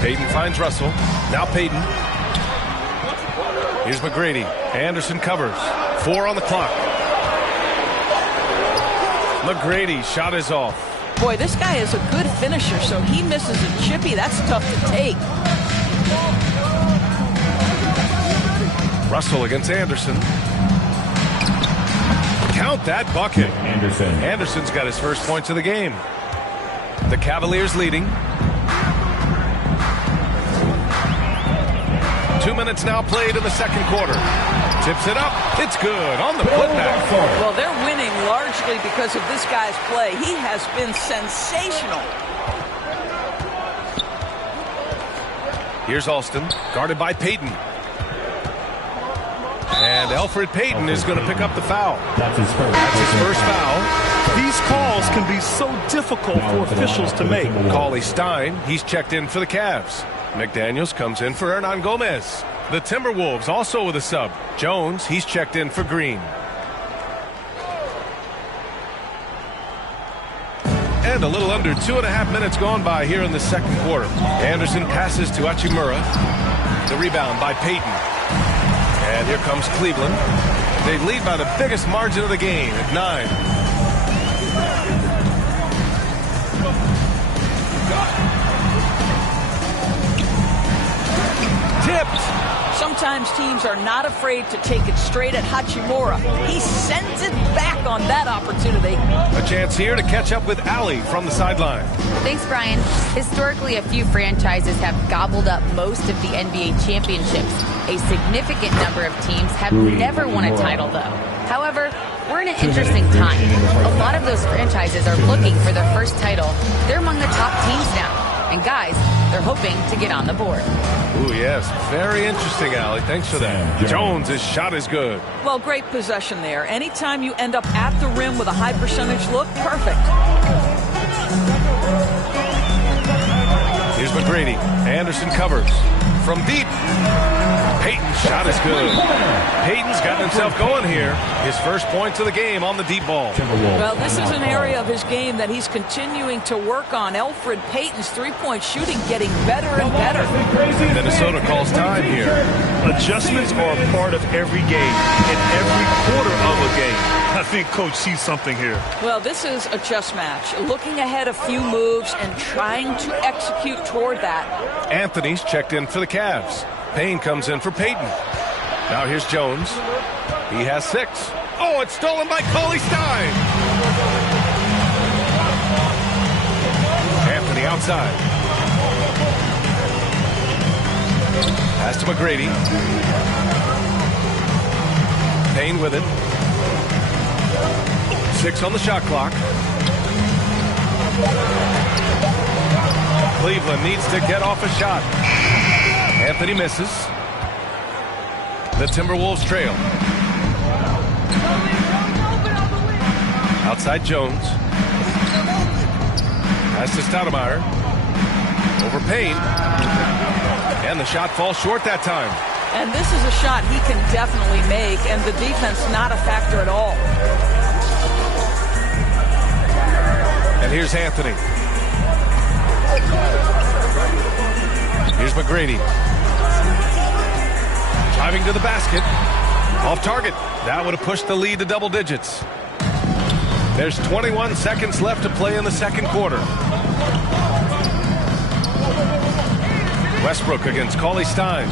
Payton finds Russell. Now Payton. Here's McGrady. Anderson covers. 4 on the clock. McGrady shot is off. Boy, this guy is a good finisher, so he misses a chippy. That's tough to take. Russell against Anderson. Count that bucket. Anderson. Anderson's got his first points of the game. The Cavaliers leading. 2 minutes now played in the second quarter. Tips it up. It's good on the putback. Well, they're winning largely because of this guy's play. He has been sensational. Here's Alston, guarded by Payton. And Elfrid Payton is going to pick up the foul. That's his first foul. These calls can be so difficult for officials to make. Cauley Stein, he's checked in for the Cavs. McDaniels comes in for Hernan Gomez. The Timberwolves also with a sub. Jones, he's checked in for Green. And a little under 2.5 minutes gone by here in the second quarter. Anderson passes to Hachimura. The rebound by Payton. And here comes Cleveland. They lead by the biggest margin of the game at 9. Tipped. Sometimes teams are not afraid to take it straight at Hachimura. He sends it back on that opportunity. A chance here to catch up with Allie from the sideline. Thanks, Brian. Historically, a few franchises have gobbled up most of the NBA championships. A significant number of teams have never won a title, though. However, we're in an interesting time. A lot of those franchises are looking for their first title. They're among the top teams now. And guys, they're hoping to get on the board. Ooh, yes. Very interesting, Allie. Thanks for that. Jones' shot is good. Well, great possession there. Anytime you end up at the rim with a high percentage look, perfect. Here's McGrady. Anderson covers. From deep. Payton's shot is good. Payton's gotten himself going here. His first points of the game on the deep ball. Well, this is an area of his game that he's continuing to work on. Elfrid Payton's three-point shooting getting better and better. Minnesota calls time here. Adjustments are a part of every game, in every quarter of a game. I think Coach sees something here. Well, this is a chess match. Looking ahead a few moves and trying to execute toward that. Anthony's checked in for the Cavs. Payne comes in for Peyton. Now here's Jones. He has 6. Oh, it's stolen by Cauley Stein. Anthony outside. Pass to McGrady. Payne with it. 6 on the shot clock. Cleveland needs to get off a shot. Anthony misses. The Timberwolves trail. Outside Jones. Pass to Stoudemire. Over Payne. And the shot falls short that time. And this is a shot he can definitely make, and the defense not a factor at all. And here's Anthony. Here's McGrady. Driving to the basket. Off target. That would have pushed the lead to double digits. There's 21 seconds left to play in the second quarter. Westbrook against Cauley Stein.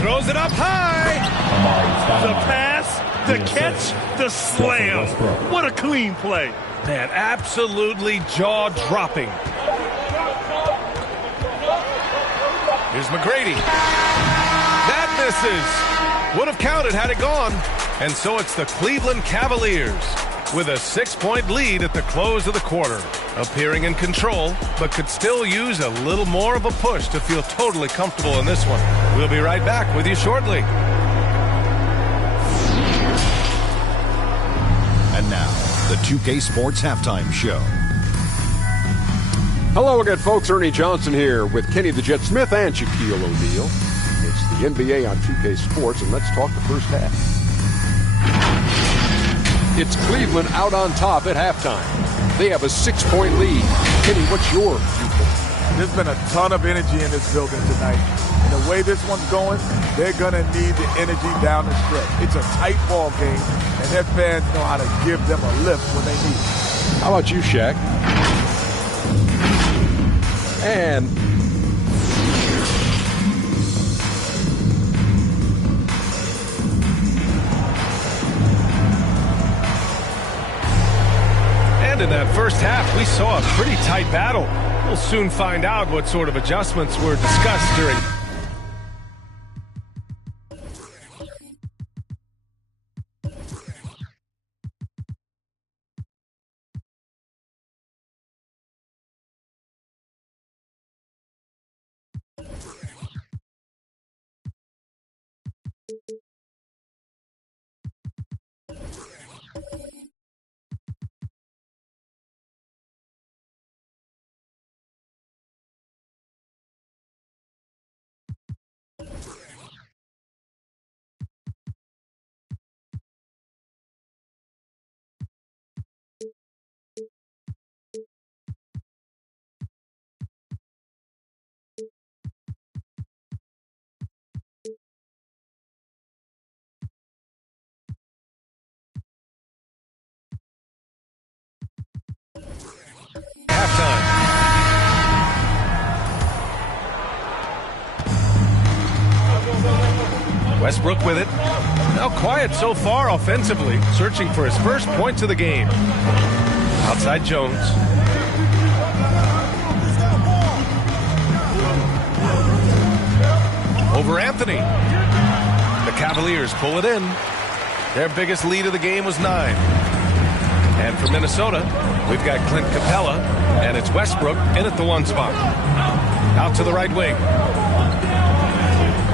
Throws it up high. The pass, the catch, the slam. What a clean play. Man, absolutely jaw-dropping. Here's McGrady. That misses. Would have counted had it gone. And so it's the Cleveland Cavaliers with a 6-point lead at the close of the quarter. Appearing in control, but could still use a little more of a push to feel totally comfortable in this one. We'll be right back with you shortly. And now, the 2K Sports Halftime Show. Hello again, folks. Ernie Johnson here with Kenny the Jet Smith and Shaquille O'Neal. It's the NBA on 2K Sports, and let's talk the first half. It's Cleveland out on top at halftime. They have a 6-point lead. Kenny, what's your viewpoint? There's been a ton of energy in this building tonight. And the way this one's going, they're going to need the energy down the stretch. It's a tight ball game, and their fans know how to give them a lift when they need it. How about you, Shaq? And in that first half, we saw a pretty tight battle. We'll soon find out what sort of adjustments were discussed during halftime. Westbrook with it. Now quiet so far offensively, searching for his first points of the game. Outside Jones. Over Anthony. The Cavaliers pull it in. Their biggest lead of the game was 9. And for Minnesota, we've got Clint Capella, and it's Westbrook in at the 1 spot. Out to the right wing.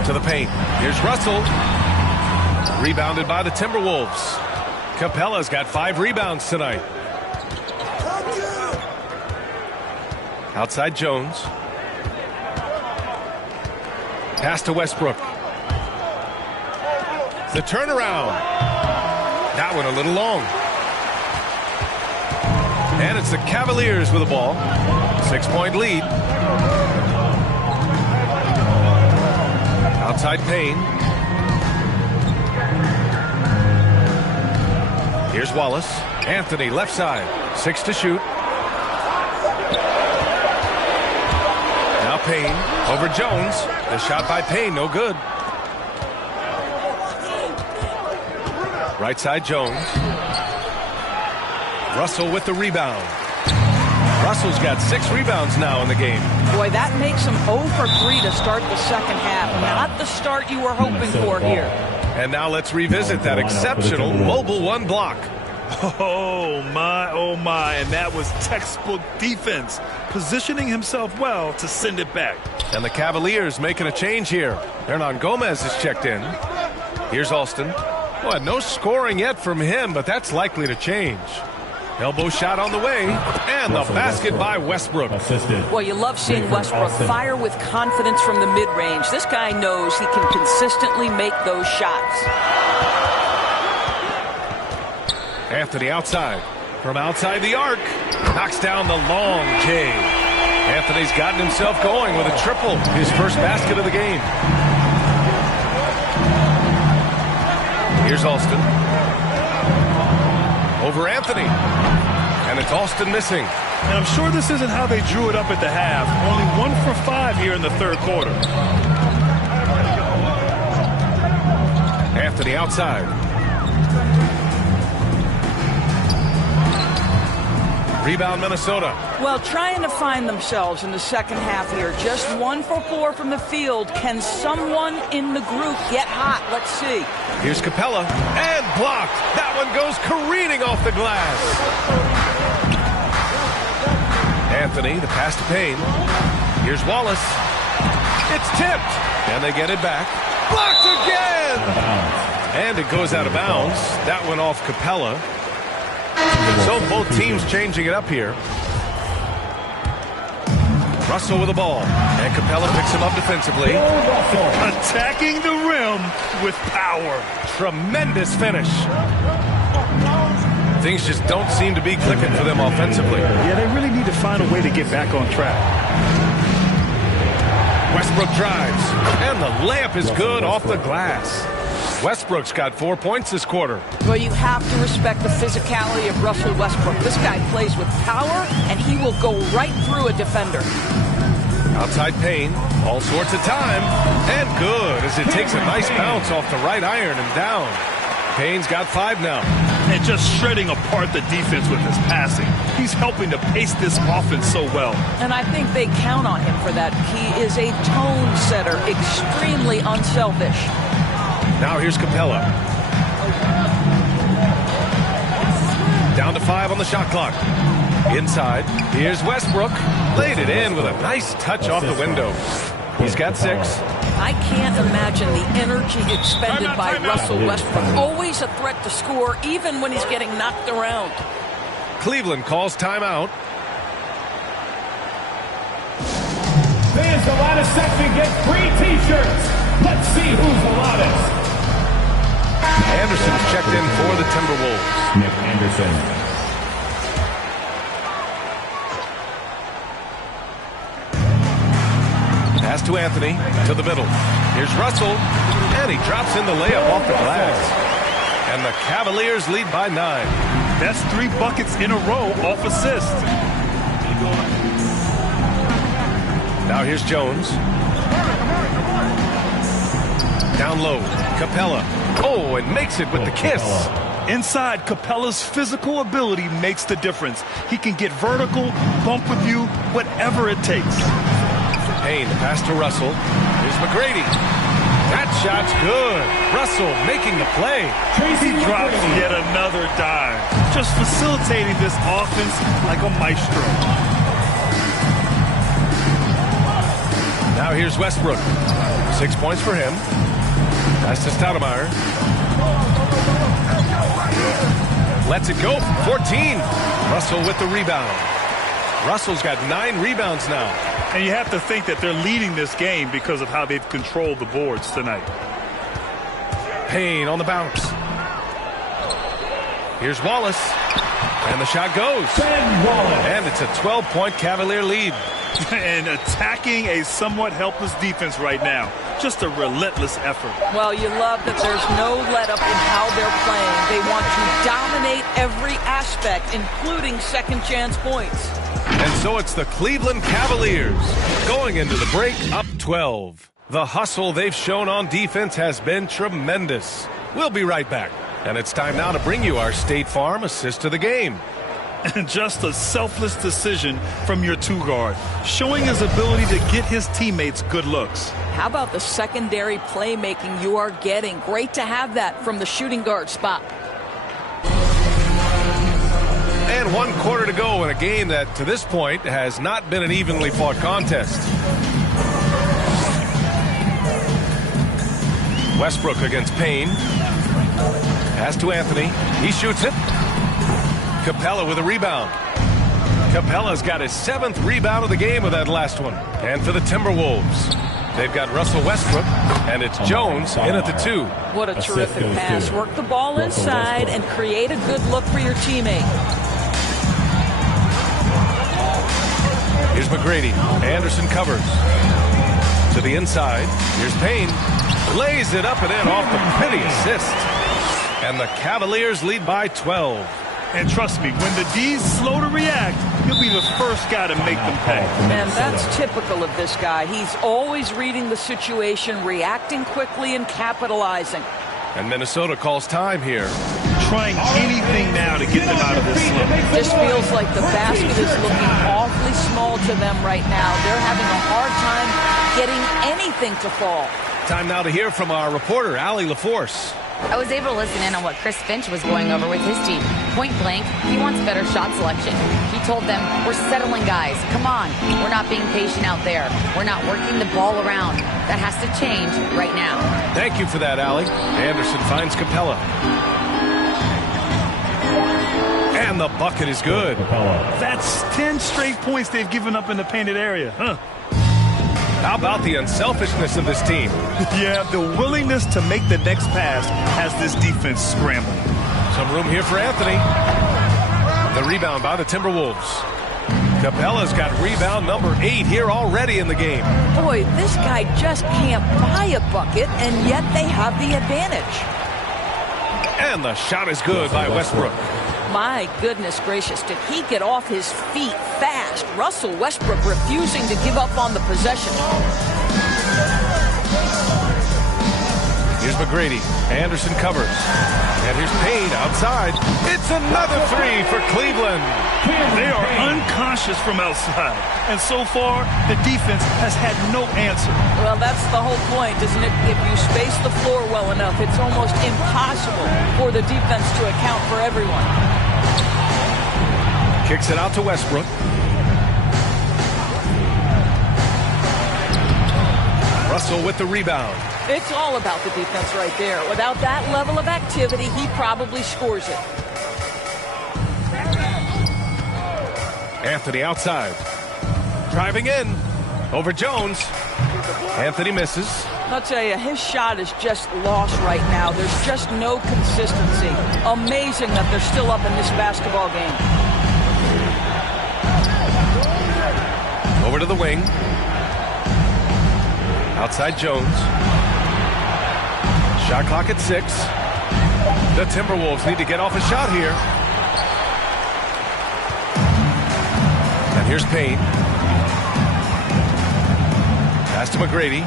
To the paint. Here's Russell. Rebounded by the Timberwolves. Capella's got 5 rebounds tonight. Outside Jones. Pass to Westbrook. The turnaround. That one a little long. And it's the Cavaliers with the ball. 6-point lead. Outside Payne. Here's Wallace. Anthony, left side. 6 to shoot. Now Payne over Jones. The shot by Payne, no good. Right side, Jones. Russell with the rebound. Russell's got 6 rebounds now in the game. Boy, that makes him 0 for 3 to start the second half. Not the start you were hoping for here. And now let's revisit that exceptional Mobile 1 block. Oh, my. And that was textbook defense. Positioning himself well to send it back. And the Cavaliers making a change here. Hernan Gomez is checked in. Here's Alston. Boy, no scoring yet from him, but that's likely to change. Elbow shot on the way, and the basket by Westbrook. Well, you love seeing Westbrook fire with confidence from the mid-range. This guy knows he can consistently make those shots. Anthony outside. From outside the arc. Knocks down the long J. Anthony's gotten himself going with a triple. His first basket of the game. Here's Alston. Over Anthony. And it's Alston missing. And I'm sure this isn't how they drew it up at the half. Only 1 for 5 here in the third quarter. Anthony outside. Rebound Minnesota. Well, trying to find themselves in the second half here. Just 1 for 4 from the field. Can someone in the group get hot? Let's see. Here's Capella. And blocked. That one goes careening off the glass. Anthony, the pass to Payne. Here's Wallace. It's tipped. And they get it back. Blocked again. And it goes out of bounds. That went off Capella. So both teams changing it up here. Russell with the ball. And Capella picks him up defensively. Attacking the rim with power. Tremendous finish. Things just don't seem to be clicking for them offensively. Yeah, they really need to find a way to get back on track. Westbrook drives. And the layup is good off the glass. Westbrook's got 4 points this quarter. Well, you have to respect the physicality of Russell Westbrook. This guy plays with power, and he will go right through a defender. Outside Payne, all sorts of time, and good as it takes a nice bounce off the right iron and down. Payne's got 5 now. And just shredding apart the defense with his passing. He's helping to pace this offense so well. And I think they count on him for that. He is a tone setter, extremely unselfish. Now here's Capella. Down to 5 on the shot clock. Inside, here's Westbrook. Laid it in with a nice touch off the window. He's got 6. I can't imagine the energy expended by Russell Westbrook. Always a threat to score, even when he's getting knocked around. Cleveland calls timeout. Fans, the loudest section gets free T-shirts. Let's see who's the loudest. Anderson's checked in for the Timberwolves. Nick Anderson. Pass to Anthony, to the middle. Here's Russell, and he drops in the layup off the glass. And the Cavaliers lead by 9. That's 3 buckets in a row off assist. Now here's Jones. Down low, Capella. Oh, and makes it with the kiss. Inside, Capella's physical ability makes the difference. He can get vertical, bump with you, whatever it takes. Payne, pass to Russell. Here's McGrady. That shot's good. Russell making the play. He drops yet another dive. Just facilitating this offense like a maestro. Now here's Westbrook. 6 points for him. Pass to Stoudemire. Lets it go. 14. Russell with the rebound. Russell's got 9 rebounds now. And you have to think that they're leading this game because of how they've controlled the boards tonight. Payne on the bounce. Here's Wallace. And the shot goes. Ben Wallace. And it's a 12-point Cavalier lead. And attacking a somewhat helpless defense right now. Just a relentless effort. Well, you love that there's no let-up in how they're playing. They want to dominate every aspect, including second-chance points. And so it's the Cleveland Cavaliers going into the break up 12. The hustle they've shown on defense has been tremendous. We'll be right back. And it's time now to bring you our State Farm assist of the game. And just a selfless decision from your two-guard, showing his ability to get his teammates good looks. How about the secondary playmaking you are getting? Great to have that from the shooting guard spot. And 1 quarter to go in a game that, to this point, has not been an evenly fought contest. Westbrook against Payne. Pass to Anthony. He shoots it. Capella with a rebound. Capella's got his 7th rebound of the game with that last one. And for the Timberwolves, they've got Russell Westbrook, and it's Jones in at the 2. What a terrific pass. Work the ball inside and create a good look for your teammate. Here's McGrady. Anderson covers. To the inside. Here's Payne. Lays it up and in off the pretty assist. And the Cavaliers lead by 12. And trust me, when the D's slow to react, he'll be the first guy to make them pay. And that's typical of this guy. He's always reading the situation, reacting quickly, and capitalizing. And Minnesota calls time here. Trying anything now to get them out of this slump. Just feels like the basket is looking awfully small to them right now. They're having a hard time getting anything to fall. Time now to hear from our reporter, Allie LaForce. I was able to listen in on what Chris Finch was going over with his team. Point blank, he wants better shot selection. He told them, we're settling guys. Come on. We're not being patient out there. We're not working the ball around. That has to change right now. Thank you for that, Allie. Anderson finds Capella. And the bucket is good. That's 10 straight points they've given up in the painted area, huh? How about the unselfishness of this team? Yeah, the willingness to make the next pass has this defense scrambling. Some room here for Anthony. The rebound by the Timberwolves. Capella's got rebound number 8 here already in the game. Boy, this guy just can't buy a bucket, and yet they have the advantage. And the shot is good by Westbrook. My goodness gracious, did he get off his feet fast? Russell Westbrook refusing to give up on the possession. Here's McGrady. Anderson covers. And here's Payne outside. It's another 3 for Cleveland. They are unconscious from outside. And so far, the defense has had no answer. Well, that's the whole point, isn't it? If you space the floor well enough, it's almost impossible for the defense to account for everyone. Kicks it out to Westbrook. Russell with the rebound. It's all about the defense right there. Without that level of activity, he probably scores it. Anthony outside. Driving in. Over Jones. Anthony misses. I'll tell you, his shot is just lost right now. There's just no consistency. Amazing that they're still up in this basketball game. Over to the wing. Outside Jones. Shot clock at 6. The Timberwolves need to get off a shot here. And here's Payne. Pass to McGrady.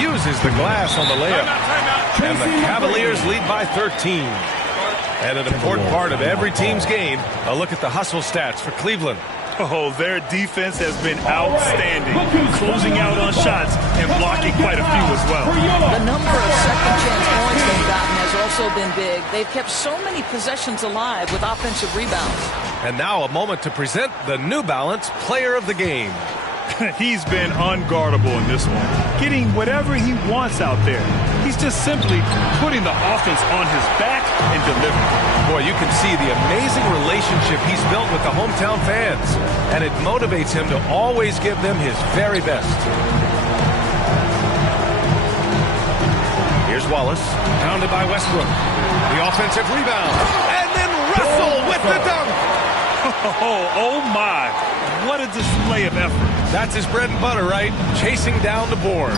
Uses the glass on the layup. And the Cavaliers lead by 13. And an important part of every team's game, a look at the hustle stats for Cleveland. Oh, their defense has been outstanding, closing out on shots and blocking quite a few as well. The number of second-chance points they've gotten has also been big. They've kept so many possessions alive with offensive rebounds. And now a moment to present the New Balance Player of the Game. He's been unguardable in this one, getting whatever he wants out there. He's just simply putting the offense on his back and delivering. Boy, you can see the amazing relationship he's built with the hometown fans, and it motivates him to always give them his very best. Here's Wallace, pounded by Westbrook. The offensive rebound. And then Russell with the dunk. Oh my. What a display of effort. That's his bread and butter, right? Chasing down the boards.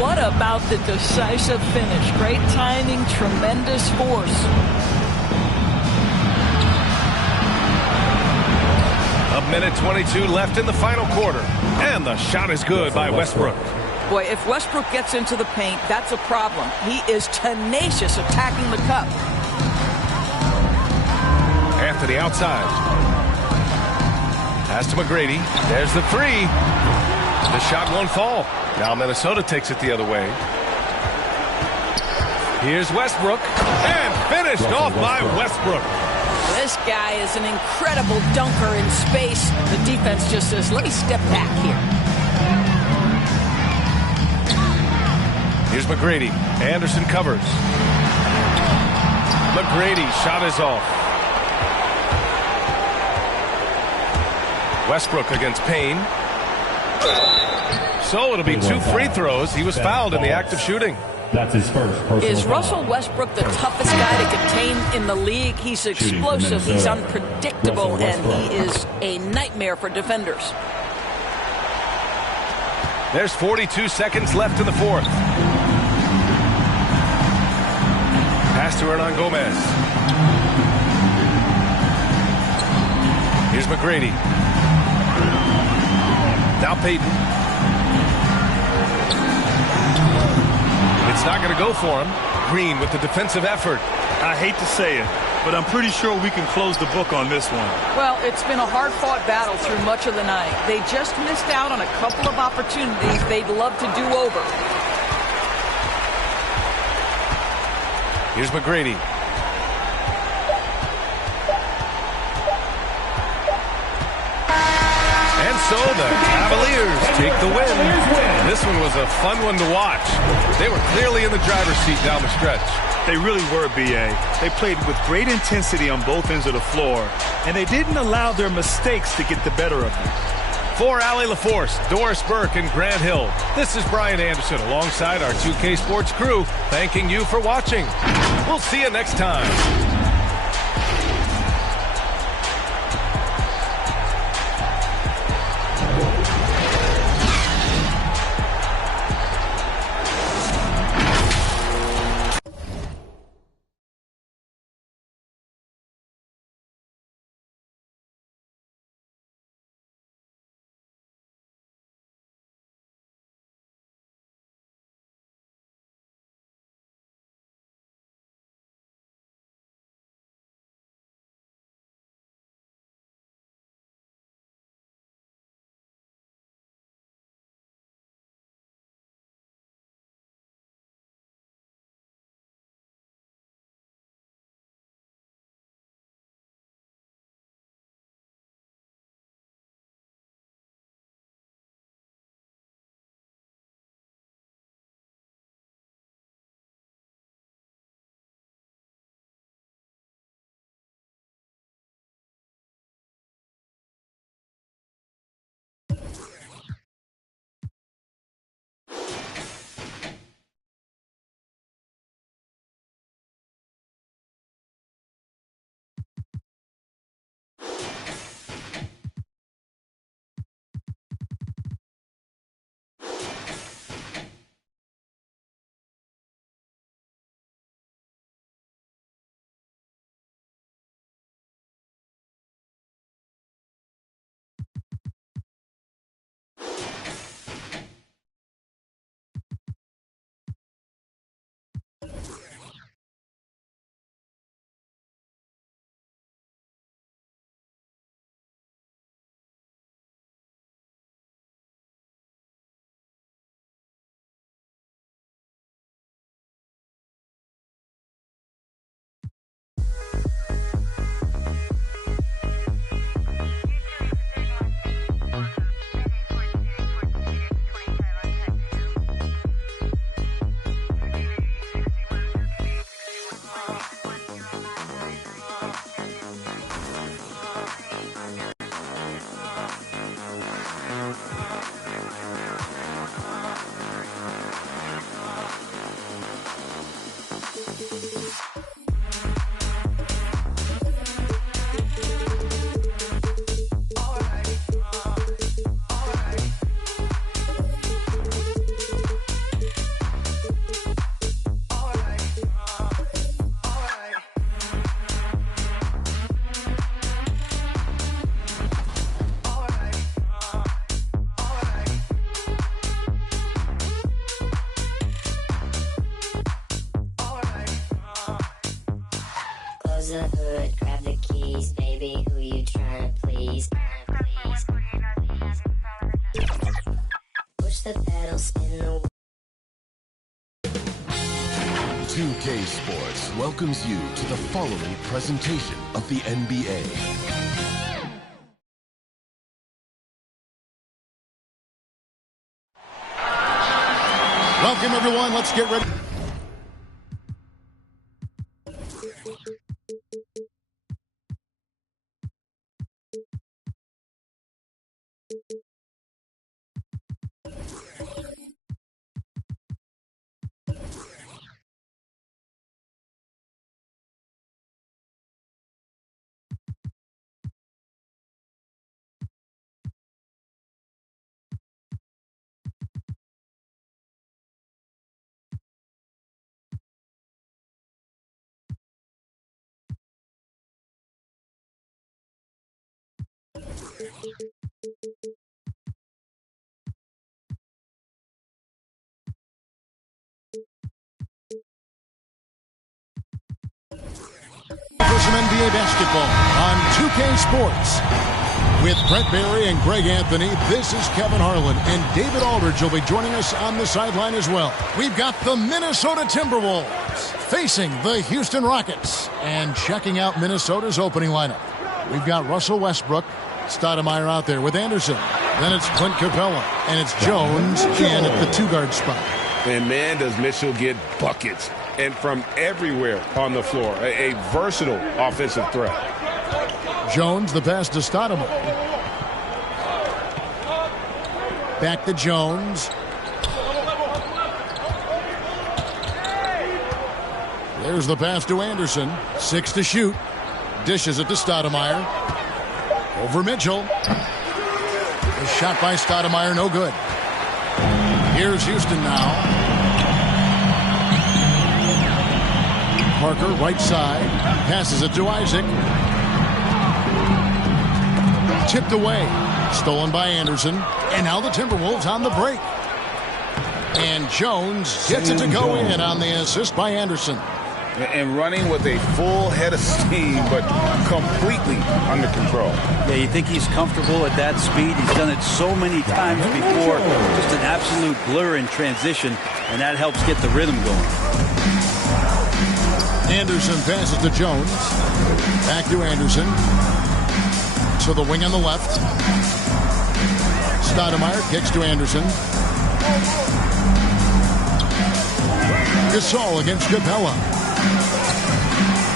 What about the decisive finish? Great timing, tremendous force. A minute 22 left in the final quarter. And the shot is good by Westbrook. Boy, if Westbrook gets into the paint, that's a problem. He is tenacious attacking the cup. Anthony outside. Pass to McGrady. There's the three. The shot won't fall. Now Minnesota takes it the other way. Here's Westbrook. And finished off by Westbrook. This guy is an incredible dunker in space. The defense just says, let me step back here. Here's McGrady. Anderson covers. McGrady shot is off. Westbrook against Payne. So it'll be 2 free throws. He was fouled in the act of shooting. That's his first personal Is foul. Russell Westbrook the toughest guy to contain in the league? He's explosive, he's unpredictable, and he is a nightmare for defenders. There's 42 seconds left in the fourth. Pass to Hernan Gomez. Here's McGrady. Now Payton. It's not going to go for him. Green with the defensive effort. I hate to say it, but I'm pretty sure we can close the book on this one. Well, it's been a hard-fought battle through much of the night. They just missed out on a couple of opportunities they'd love to do over. Here's McGrady. And so the Cavaliers take the win. This one was a fun one to watch. They were clearly in the driver's seat down the stretch. They really were, B.A. They played with great intensity on both ends of the floor, and they didn't allow their mistakes to get the better of them. For Allie LaForce, Doris Burke, and Grant Hill, this is Brian Anderson alongside our 2K Sports crew, thanking you for watching. We'll see you next time. the hood, grab the keys, baby, who you trying to please? Push the pedal, spin the 2K Sports welcomes you to the following presentation of the NBA. Welcome, everyone. Let's get ready. For some NBA basketball on 2K Sports. With Brett Barry and Greg Anthony, this is Kevin Harlan, and David Aldridge will be joining us on the sideline as well. We've got the Minnesota Timberwolves facing the Houston Rockets. And checking out Minnesota's opening lineup, we've got Russell Westbrook, Stoudemire out there with Anderson. Then it's Clint Capella, and it's Jones in at the two-guard spot. And man, does Mitchell get buckets. And from everywhere on the floor. A versatile offensive threat. Jones, the pass to Stoudemire. Back to Jones. There's the pass to Anderson. 6 to shoot. Dishes it to Stoudemire. Over Mitchell. A shot by Stoudemire, no good. Here's Houston now. Parker, right side. Passes it to Isaac. Tipped away. Stolen by Anderson. And now the Timberwolves on the break. And Jones gets it to go in on the assist by Anderson. And running with a full head of steam, but completely under control. Yeah, you think he's comfortable at that speed. He's done it so many times before. Just an absolute blur in transition, and that helps get the rhythm going. Anderson passes to Jones. Back to Anderson. To the wing on the left. Stoudemire kicks to Anderson. Gasol against Capella.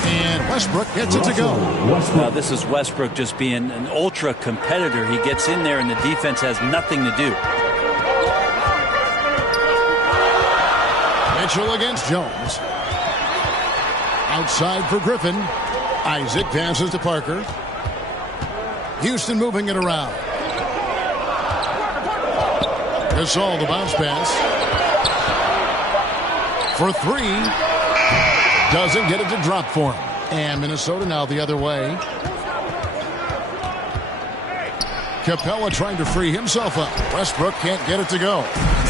And Westbrook gets it to go. Now, this is Westbrook just being an ultra competitor. He gets in there and the defense has nothing to do. Mitchell against Jones. Outside for Griffin. Isaac passes to Parker. Houston moving it around. Gasol, the bounce pass. For 3. Doesn't get it to drop for him. And Minnesota now the other way. Capella trying to free himself up. Westbrook can't get it to go.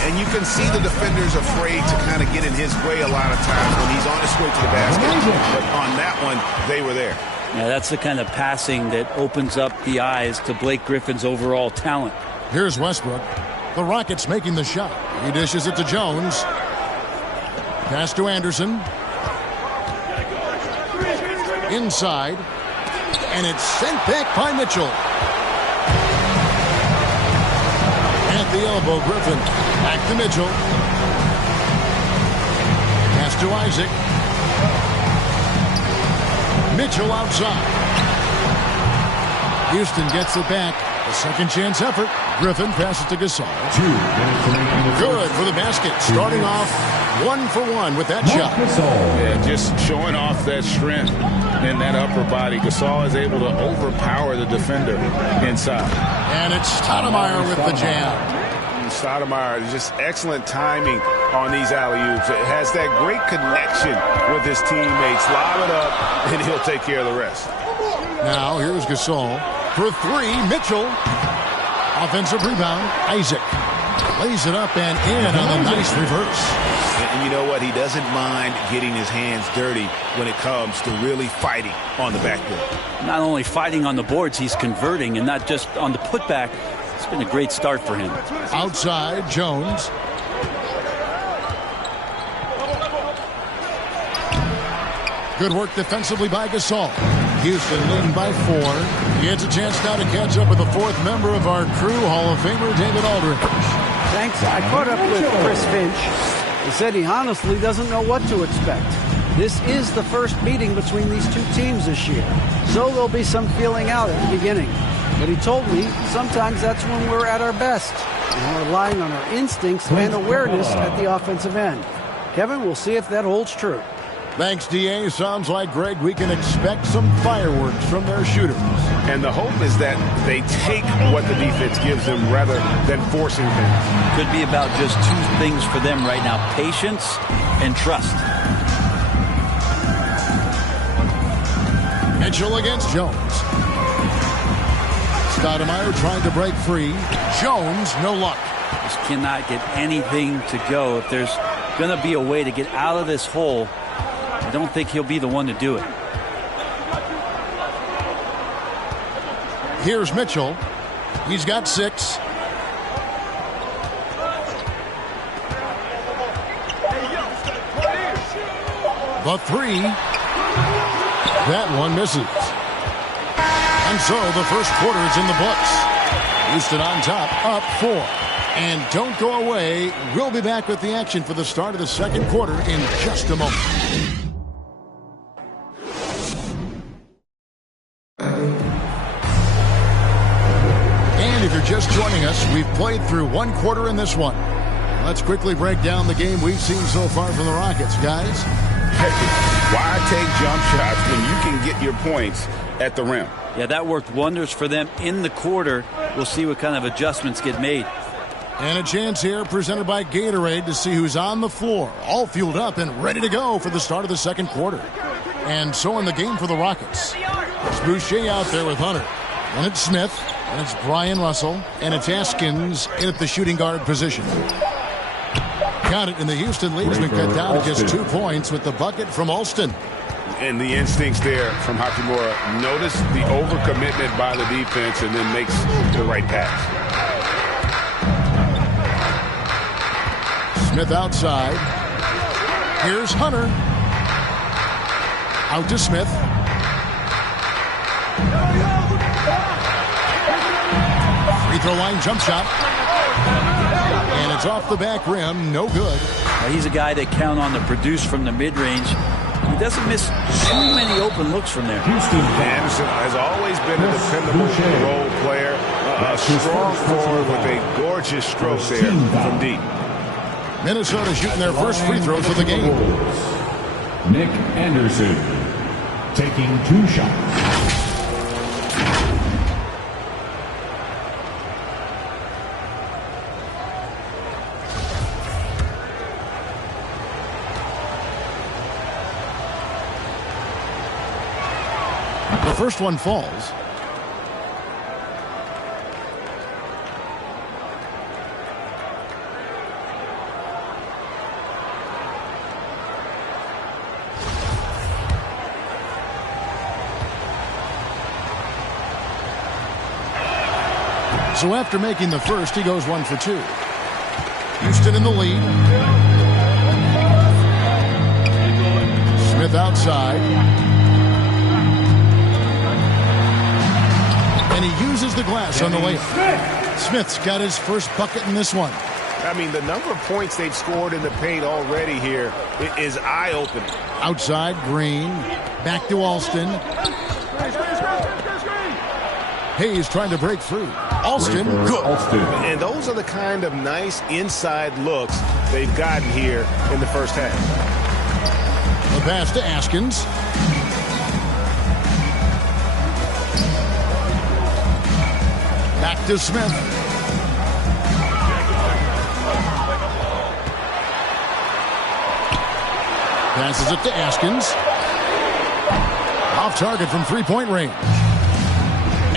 And you can see the defenders afraid to kind of get in his way a lot of times when he's on his way to the basket. But on that one, they were there. Yeah, that's the kind of passing that opens up the eyes to Blake Griffin's overall talent. Here's Westbrook. The Rockets making the shot. He dishes it to Jones. Pass to Anderson. Inside. And it's sent back by Mitchell. At the elbow, Griffin. Back to Mitchell. Pass to Isaac. Mitchell outside. Houston gets it back. A second chance effort. Griffin passes to Gasol. Good for the basket. Starting off 1 for 1 with that shot. Yeah, just showing off that strength in that upper body. Gasol is able to overpower the defender inside. And it's Stoudemire with the jam. Stoudemire, just excellent timing on these alley-oops. It has that great connection with his teammates. Lob it up, and he'll take care of the rest. Now, here's Gasol. For 3, Mitchell. Offensive rebound, Isaac. Lays it up and in on the nice reverse. And you know what? He doesn't mind getting his hands dirty when it comes to really fighting on the backboard. Not only fighting on the boards, he's converting, and not just on the putback. It's been a great start for him. Outside, Jones. Good work defensively by Gasol. Houston leading by 4. He has a chance now to catch up with the 4th member of our crew, Hall of Famer David Aldridge. Thanks. I caught up with Chris Finch. He said he honestly doesn't know what to expect. This is the first meeting between these two teams this year, so there'll be some feeling out at the beginning. But he told me sometimes that's when we're at our best, and we're relying on our instincts and awareness at the offensive end. Kevin, we'll see if that holds true. Thanks, D.A. Sounds like, Greg, we can expect some fireworks from their shooters. And the hope is that they take what the defense gives them rather than forcing things. Could be about just 2 things for them right now: patience and trust. Mitchell against Jones. Stoudemire trying to break free. Jones, no luck. Just cannot get anything to go. If there's going to be a way to get out of this hole, I don't think he'll be the one to do it. Here's Mitchell. He's got 6. The 3. That one misses. And so the first quarter is in the books. Houston on top, up 4. And don't go away. We'll be back with the action for the start of the second quarter in just a moment. And if you're just joining us, we've played through 1 quarter in this one. Let's quickly break down the game we've seen so far from the Rockets, guys. Why take jump shots when you can get your points at the rim? Yeah, that worked wonders for them in the quarter. We'll see what kind of adjustments get made. And a chance here presented by Gatorade to see who's on the floor, all fueled up and ready to go for the start of the second quarter. And so in the game for the Rockets, it's Boucher out there with Hunter. And it's Smith, and it's Brian Russell, and it's Askins in at the shooting guard position. Got it, and the Houston lead's been cut down to just 2 points with the bucket from Alston. And the instincts there from Hachimura. Notice the overcommitment by the defense and then makes the right pass. Smith outside. Here's Hunter. Out to Smith. Free throw line jump shot. And it's off the back rim. No good. He's a guy they count on to produce from the mid-range. He doesn't miss too many open looks from there. Anderson has always been a dependable role player. A strong forward with a gorgeous stroke there from deep. Minnesota shooting their first free throws of the game. Nick Anderson taking 2 shots. The first one falls. So after making the first, he goes 1 for 2. Houston in the lead. Smith outside. And he uses the glass on the layup. Smith's got his first bucket in this one. I mean, the number of points they've scored in the paint already here is eye-opening. Outside, Green. Back to Alston. Hayes trying to break through. Alston, good. And those are the kind of nice inside looks they've gotten here in the first half. The pass to Askins. Back to Smith. Passes it to Askins. Off target from 3-point range.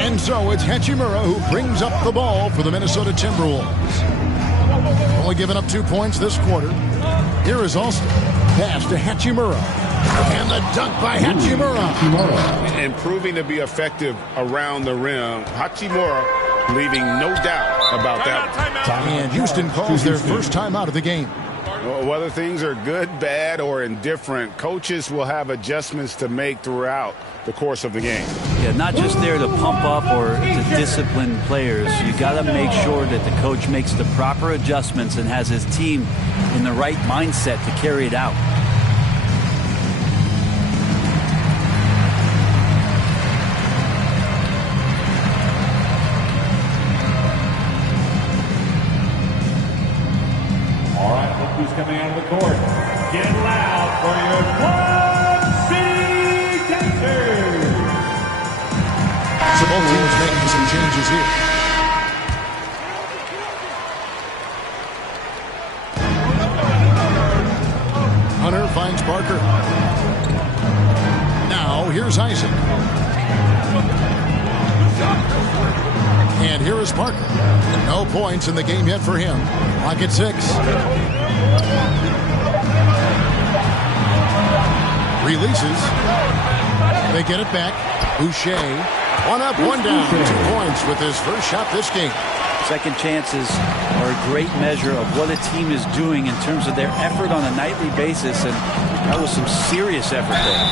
And so it's Hachimura who brings up the ball for the Minnesota Timberwolves. Only giving up 2 points this quarter. Here is Alston. Pass to Hachimura. And the dunk by Hachimura. And proving to be effective around the rim. Hachimura leaving no doubt about that. And Houston calls their first timeout of the game. Whether things are good, bad, or indifferent, coaches will have adjustments to make throughout the course of the game. Yeah, not just there to pump up or to discipline players. You got to make sure that the coach makes the proper adjustments and has his team in the right mindset to carry it out. All right, look who's coming out of the court. Get loud for your Club City Dancers. So both teams making some changes here. Hunter finds Parker. Now here's Isaac. And here is Parker. No points in the game yet for him. Clock at 6. Releases. They get it back. Boucher. One up, one down. 2 points with his first shot this game. Second chances are a great measure of what a team is doing in terms of their effort on a nightly basis, and that was some serious effort there.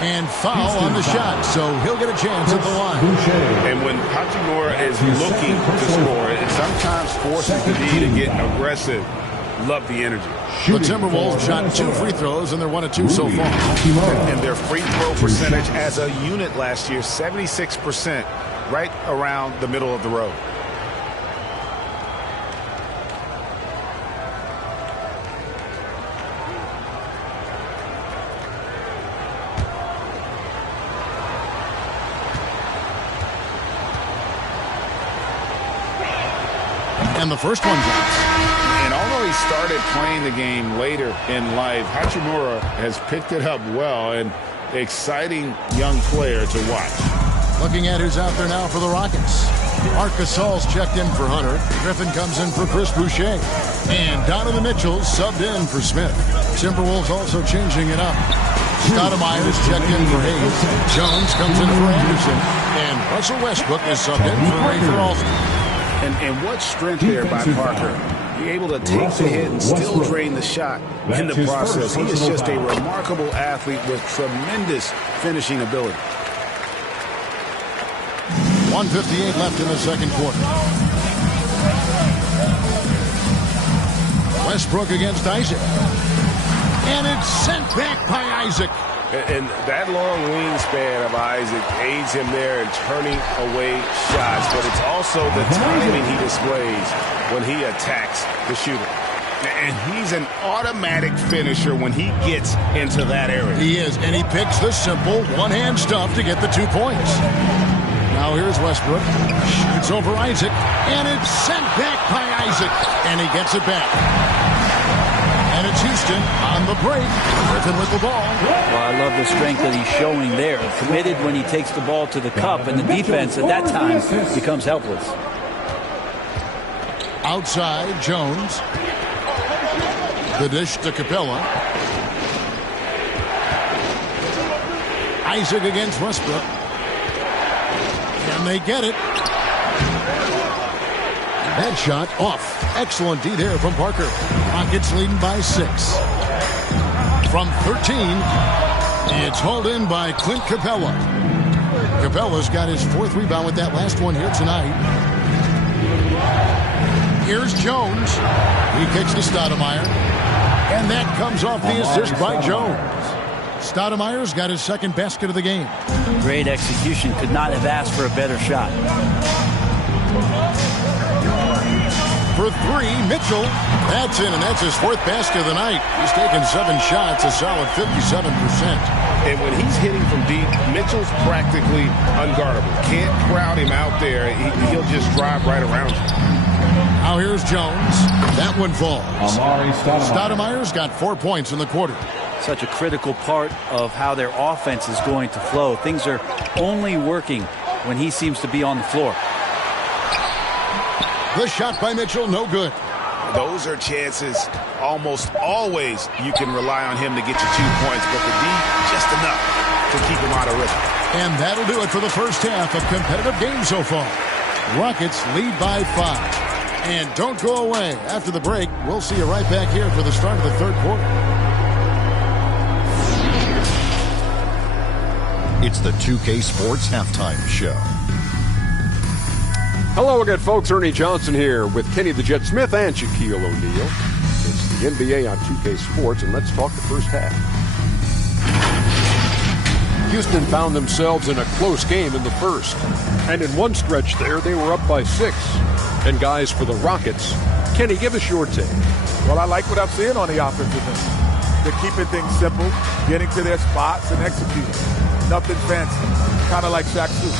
And foul on the shot, so he'll get a chance at the line. And when Hachimura is looking to score, it sometimes forces the D to get aggressive. Love the energy. The Timberwolves shot 2 free throws, and they're 1 of 2 so far. And their free throw percentage as a unit last year, 76%, right around the middle of the road. And the first one drops. And although he started playing the game later in life, Hachimura has picked it up well, and exciting young player to watch. Looking at who's out there now for the Rockets. Marc Gasol's checked in for Hunter. Griffin comes in for Chris Boucher. And Donovan Mitchell subbed in for Smith. Timberwolves also changing it up. Stoudemire's checked in for Hayes. Jones comes in for Anderson. And Russell Westbrook is subbed in for Rayford Alston. And what strength there by Parker. Be able to take the hit and still drain the shot in the process. He is just a remarkable athlete with tremendous finishing ability. 1:58 left in the second quarter. Westbrook against Isaac. And it's sent back by Isaac. And that long wingspan of Isaac aids him there in turning away shots, but it's also the timing he displays when he attacks the shooter. And he's an automatic finisher when he gets into that area. He is, and he picks the simple one-hand stuff to get the 2 points. Now here's Westbrook. Shoots over Isaac, and it's sent back by Isaac, and he gets it back. And it's Houston on the break. Griffin with the ball. Well, I love the strength that he's showing there. Committed when he takes the ball to the cup, and the defense at that time becomes helpless. Outside, Jones. The dish to Capella. Isaac against Westbrook. And they get it. That shot off. Excellent D there from Parker. Rockets leading by 6. From 13, it's hauled in by Clint Capella. Capella's got his 4th rebound with that last one here tonight. Here's Jones. He kicks to Stoudemire. And that comes off the assist by Jones. Stoudemire's got his 2nd basket of the game. Great execution. Could not have asked for a better shot. For 3, Mitchell. That's in, and that's his 4th basket of the night. He's taken 7 shots, a solid 57%. And when he's hitting from deep, Mitchell's practically unguardable. Can't crowd him out there. He'll just drive right around you. Now here's Jones. That one falls. Stoudemire's got 4 points in the quarter. Such a critical part of how their offense is going to flow. Things are only working when he seems to be on the floor. The shot by Mitchell, no good. Those are chances almost always you can rely on him to get you 2 points, but the D, just enough to keep him out of rhythm. And that'll do it for the first half of competitive game so far. Rockets lead by 5. And don't go away. After the break, we'll see you right back here for the start of the third quarter. It's the 2K Sports Halftime Show. Hello again, folks. Ernie Johnson here with Kenny the Jet Smith and Shaquille O'Neal. It's the NBA on 2K Sports, and let's talk the first half. Houston found themselves in a close game in the first. And in one stretch there, they were up by 6. And guys, for the Rockets, Kenny, give us your take. Well, I like what I'm seeing on the offensive end. They're keeping things simple, getting to their spots and executing. Nothing fancy. Kind of like Shaq's too.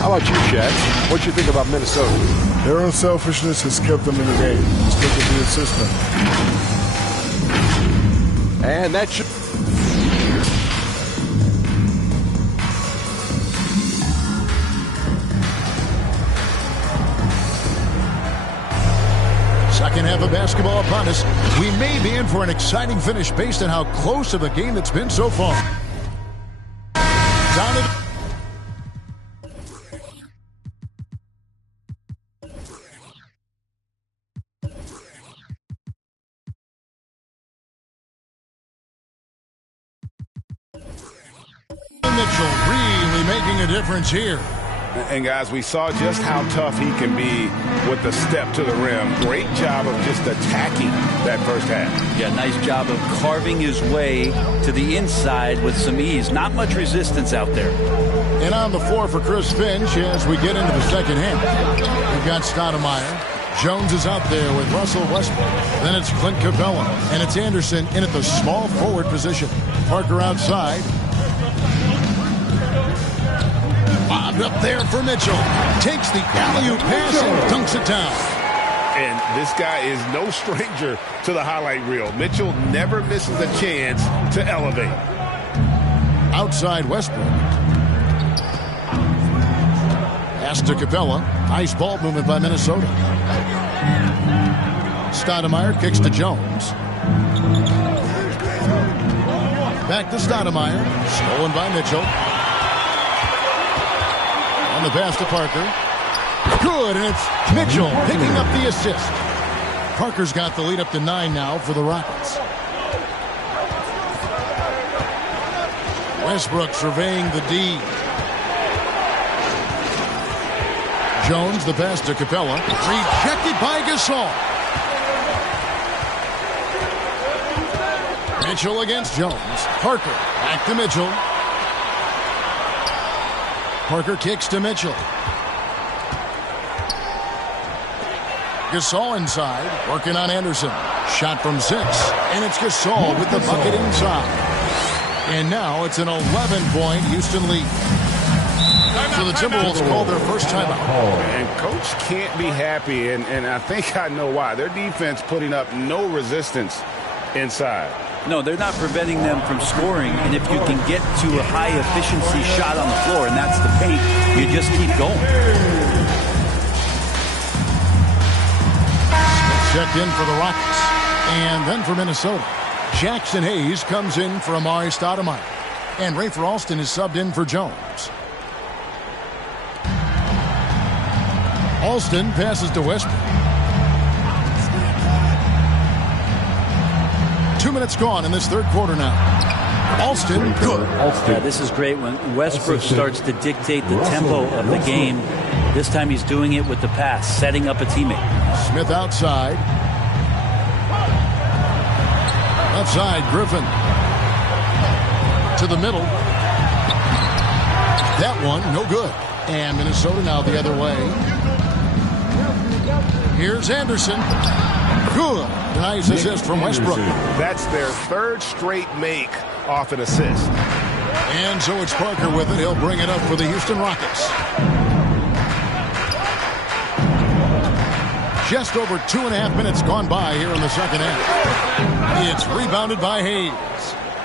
How about you, Shaq? What you think about Minnesota? Their unselfishness has kept them in the game. It's good to be a system. And that should... Second half of basketball upon us. We may be in for an exciting finish based on how close of a game it's been so far. Mitchell really making a difference here. And guys, we saw just how tough he can be with the step to the rim. Great job of just attacking that first half. Yeah, nice job of carving his way to the inside with some ease. Not much resistance out there. And on the floor for Chris Finch as we get into the second half. We've got Stoudemire. Jones is out there with Russell Westbrook. Then it's Clint Capella. And it's Anderson in at the small forward position. Parker outside. Bobbed up there for Mitchell. Takes the alley-oop pass and dunks it down. And this guy is no stranger to the highlight reel. Mitchell never misses a chance to elevate. Outside Westbrook. Pass to Capella. Nice ball movement by Minnesota. Stoudemire kicks to Jones. Back to Stoudemire. Stolen by Mitchell. On the pass to Parker. Good, and it's Mitchell picking up the assist. Parker's got the lead up to 9 now for the Rockets. Westbrook surveying the D. Jones, the pass to Capella. Rejected by Gasol. Mitchell against Jones. Parker back to Mitchell. Parker kicks to Mitchell. Gasol inside, working on Anderson. Shot from 6, and it's Gasol with the bucket inside. And now it's an 11-point Houston lead. So the Timberwolves called their first timeout. And Coach can't be happy, and I think I know why. Their defense putting up no resistance inside. No, they're not preventing them from scoring, and if you can get to a high-efficiency shot on the floor, and that's the paint, you just keep going. Checked in for the Rockets. And then for Minnesota, Jackson Hayes comes in for Amari Stoudemire. And Rafer Alston is subbed in for Jones. Alston passes to Westbrook. 2 minutes gone in this third quarter now. Alston, good. Yeah, this is great when Westbrook starts to dictate the tempo of the game. This time he's doing it with the pass, setting up a teammate. Smith outside. Left side, Griffin. To the middle. That one, no good. And Minnesota now the other way. Here's Anderson. Good. Nice assist from Westbrook. That's their third straight make off an assist. And so it's Parker with it. He'll bring it up for the Houston Rockets. Just over 2.5 minutes gone by here in the second half. It's rebounded by Hayes.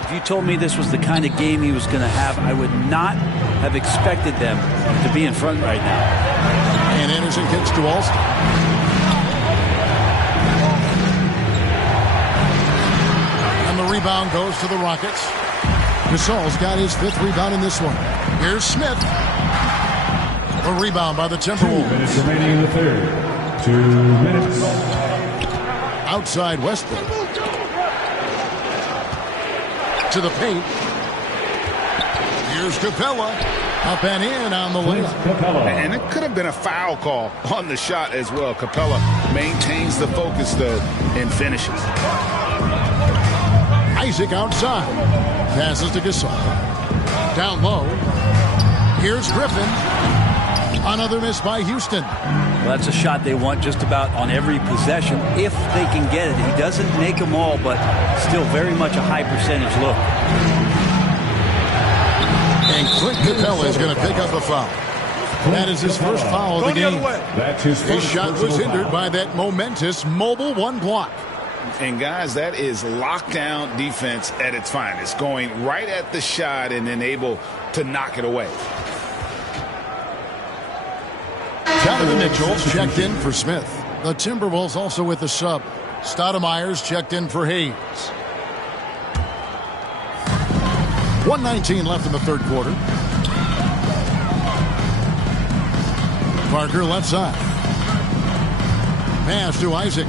If you told me this was the kind of game he was going to have, I would not have expected them to be in front right now. And Anderson kicks to Alston. And the rebound goes to the Rockets. Gasol's got his 5th rebound in this one. Here's Smith. A rebound by the Timberwolves. 2 minutes remaining in the third. 2 minutes. Outside Westbrook. To the paint. Here's Capella. Up and in on the layup. And it could have been a foul call on the shot as well. Capella maintains the focus, though, and finishes. Isaac outside. Passes to Gasol. Down low. Here's Griffin. Another miss by Houston. Well, that's a shot they want just about on every possession if they can get it. He doesn't make them all, but still very much a high percentage look. And Clint Capella is going to pick up a foul. That is his first foul of the game. His shot was hindered by that momentous mobile 1 block. And guys, that is lockdown defense at its finest. Going right at the shot and then able to knock it away. Donovan Mitchell checked in for Smith. The Timberwolves also with the sub. Stoudemire's checked in for Hayes. 1:19 left in the third quarter. Parker left side. Pass to Isaac.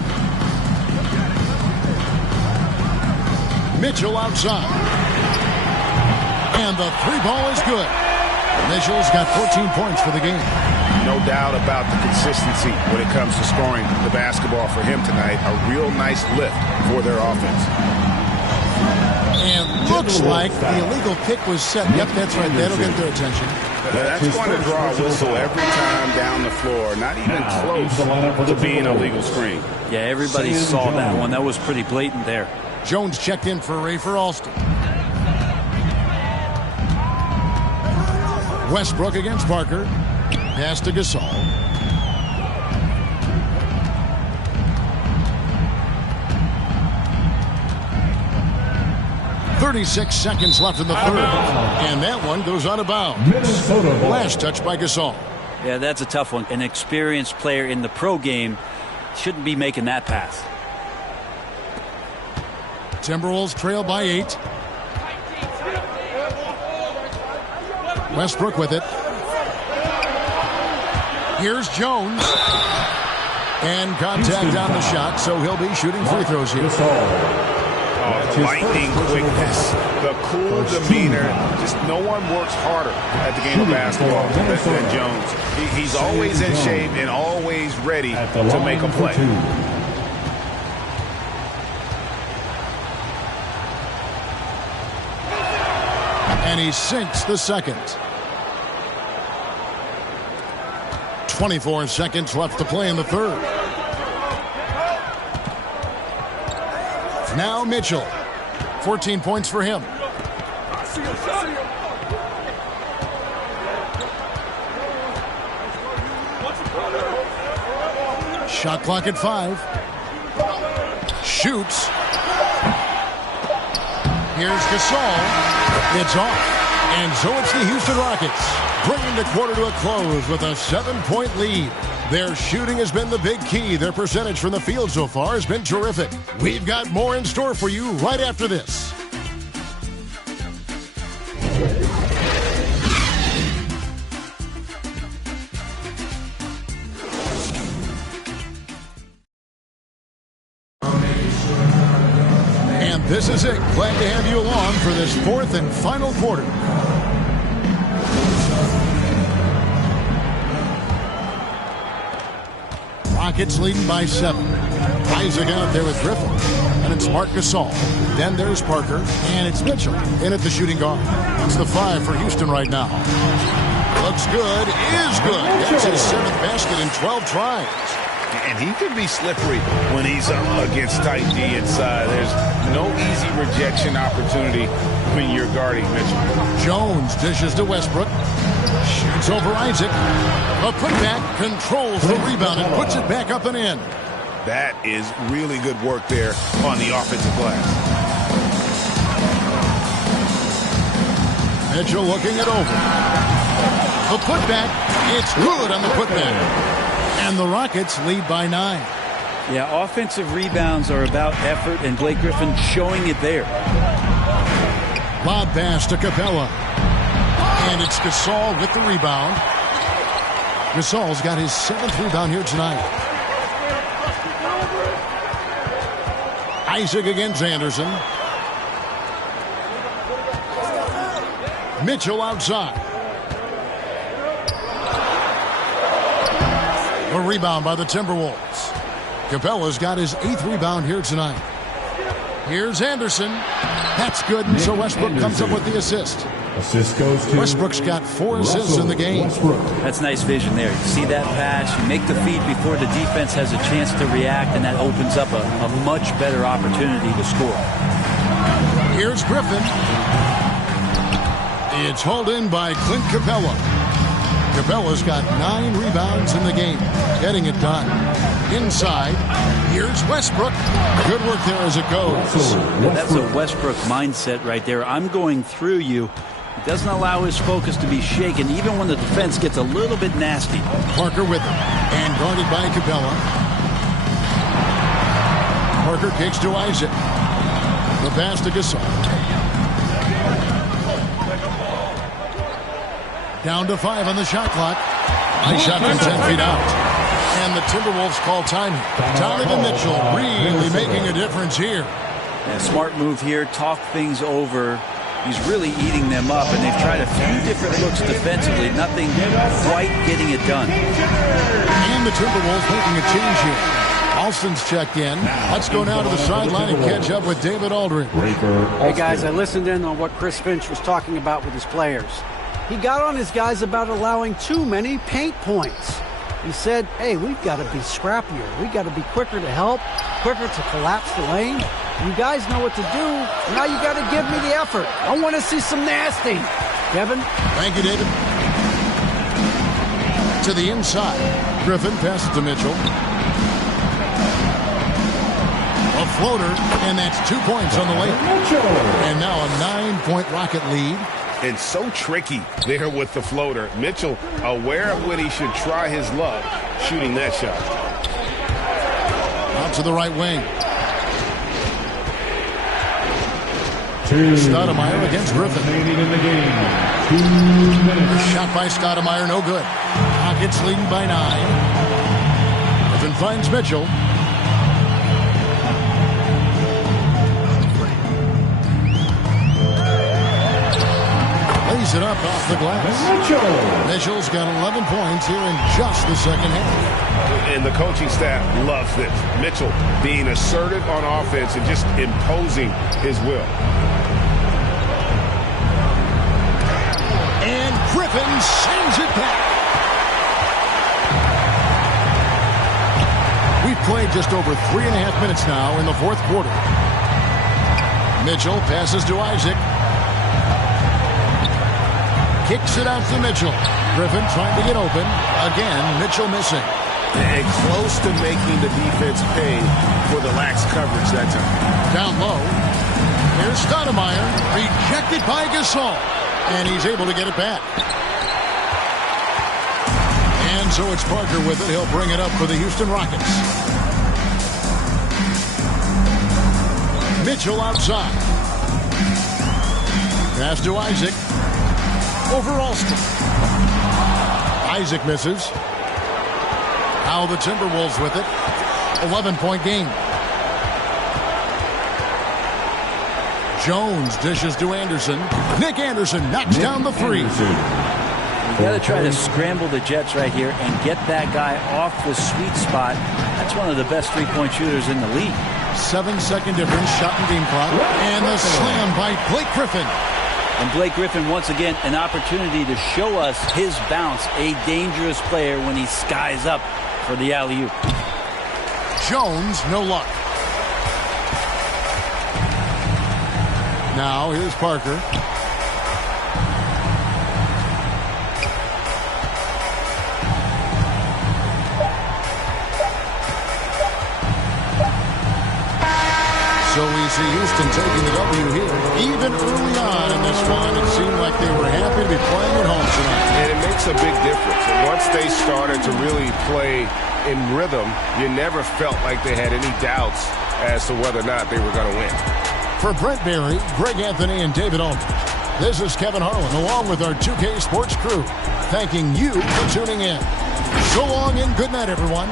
Mitchell outside. And the 3-ball is good. Mitchell's got 14 points for the game. No doubt about the consistency when it comes to scoring the basketball for him tonight. A real nice lift for their offense. And looks like the illegal kick was set. Yep, that's right. That'll get their attention. That's going to draw a whistle every time down the floor. Not even close to being a legal screen. Yeah, everybody saw that one. That was pretty blatant there. Jones checked in for Rafer Alston. Westbrook against Parker. Pass to Gasol. .36 seconds left in the third. And that one goes out of bounds. Last touch by Gasol. Yeah, that's a tough one. An experienced player in the pro game shouldn't be making that pass. Timberwolves trail by 8. Westbrook with it. Here's Jones. And contact on the shot, so he'll be shooting free throws here. Oh, the lightning quickness, the cool demeanor. Just no one works harder at the game of basketball than Jones. He's always in shape and always ready to make a play. And he sinks the second. 24 seconds left to play in the third. Now Mitchell. 14 points for him. Shot clock at 5. Shoots. Here's Gasol. It's off. And so it's the Houston Rockets, bringing the quarter to a close with a 7-point lead. Their shooting has been the big key. Their percentage from the field so far has been terrific. We've got more in store for you right after this. And this is it. Glad to have you along for this fourth and final quarter. Rockets leading by 7. Isaac out there with Griffin. And it's Marc Gasol. Then there's Parker. And it's Mitchell in at the shooting guard. It's the 5 for Houston right now. Looks good. Is good. That's his 7th basket in 12 tries. And he can be slippery when he's up against tight D inside. There's no easy rejection opportunity when you're guarding Mitchell. Jones dishes to Westbrook. Shoots over Isaac. A putback, controls the rebound and puts it back up and in. That is really good work there on the offensive glass. Mitchell looking it over. The putback, it's good on the putback. And the Rockets lead by 9. Yeah, offensive rebounds are about effort, and Blake Griffin showing it there. Lob pass to Capella. And it's Gasol with the rebound. Gasol's got his 7th rebound here tonight. Isaac against Anderson. Mitchell outside. A rebound by the Timberwolves. Capella's got his 8th rebound here tonight. Here's Anderson. That's good, and so Westbrook comes up with the assist. Assist goes to Westbrook's got 4 assists in the game. That's nice vision there. You see that pass, you make the feed before the defense has a chance to react, and that opens up a much better opportunity to score. Here's Griffin. It's hauled in by Clint Capella. Capella's got 9 rebounds in the game, getting it done. Inside, here's Westbrook. Good work there as it goes. That's a Westbrook mindset right there. I'm going through you. He doesn't allow his focus to be shaken, even when the defense gets a little bit nasty. Parker with him, and guarded by Capella. Parker kicks to Isaac. The pass to Gasol. Down to 5 on the shot clock. Nice shot from 10 feet out. And the Timberwolves call timing. Donovan Mitchell really making a difference here. Yeah, smart move here. Talk things over. He's really eating them up, and they've tried a few different looks defensively. Nothing quite getting it done. And the Timberwolves making a change here. Alston's checked in. Let's go now to the sideline and catch up with David Aldridge. Hey, guys, I listened in on what Chris Finch was talking about with his players. He got on his guys about allowing too many paint points. He said, hey, we've got to be scrappier. We've got to be quicker to help, quicker to collapse the lane. You guys know what to do. Now you got to give me the effort. I want to see some nasty. Kevin? Thank you, David. To the inside. Griffin passes to Mitchell. A floater, and that's 2 points on the layup. And now a 9-point Rocket lead. And so tricky there with the floater. Mitchell aware of when he should try his luck shooting that shot. Out to the right wing. Stoudemire against Griffin. In the game. 2 minutes. Shot by Stoudemire, no good. Rockets leading by 9. Griffin finds Mitchell. Lays it up off the glass. Mitchell's got 11 points here in just the second half. And the coaching staff loves this. Mitchell being assertive on offense and just imposing his will. And Griffin sends it back. We've played just over 3.5 minutes now in the fourth quarter. Mitchell passes to Isaac. Kicks it out to Mitchell. Griffin trying to get open. Again, Mitchell missing. And close to making the defense pay for the lax coverage that time. Down low. Here's Stoudemire. Rejected by Gasol. And he's able to get it back. And so it's Parker with it. He'll bring it up for the Houston Rockets. Mitchell outside. Pass to Isaac. Over Alston. Isaac misses. Now the Timberwolves with it. 11-point game. Jones dishes to Anderson. Nick Anderson knocks down the 3. You got to try to scramble the Jets right here and get that guy off the sweet spot. That's one of the best three-point shooters in the league. 7-second difference, shot and game clock. And the slam by Blake Griffin. And Blake Griffin, once again, an opportunity to show us his bounce. A dangerous player when he skies up for the alley-oop. Jones, no luck. Now, here's Parker. So we see Houston taking the W here. Even early on in this one, it seemed like they were happy to be playing at home tonight. And it makes a big difference. And once they started to really play in rhythm, you never felt like they had any doubts as to whether or not they were going to win. For Brent Berry, Greg Anthony, and David Ullman, this is Kevin Harlan along with our 2K Sports crew, thanking you for tuning in. So long and good night, everyone.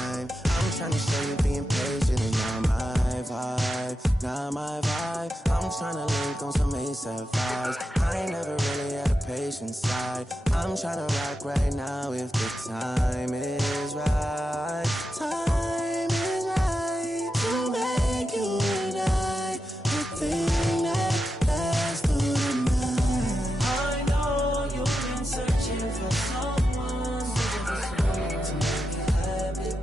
I'm trying to show you being patient and not my vibe. I'm trying to link on some ASAP vibes. I ain't never really had a patient side. I'm trying to rock right now if the time is right. Time is right to make you and I the thing that lasts through the night. I know you've been searching for someone to make it happen.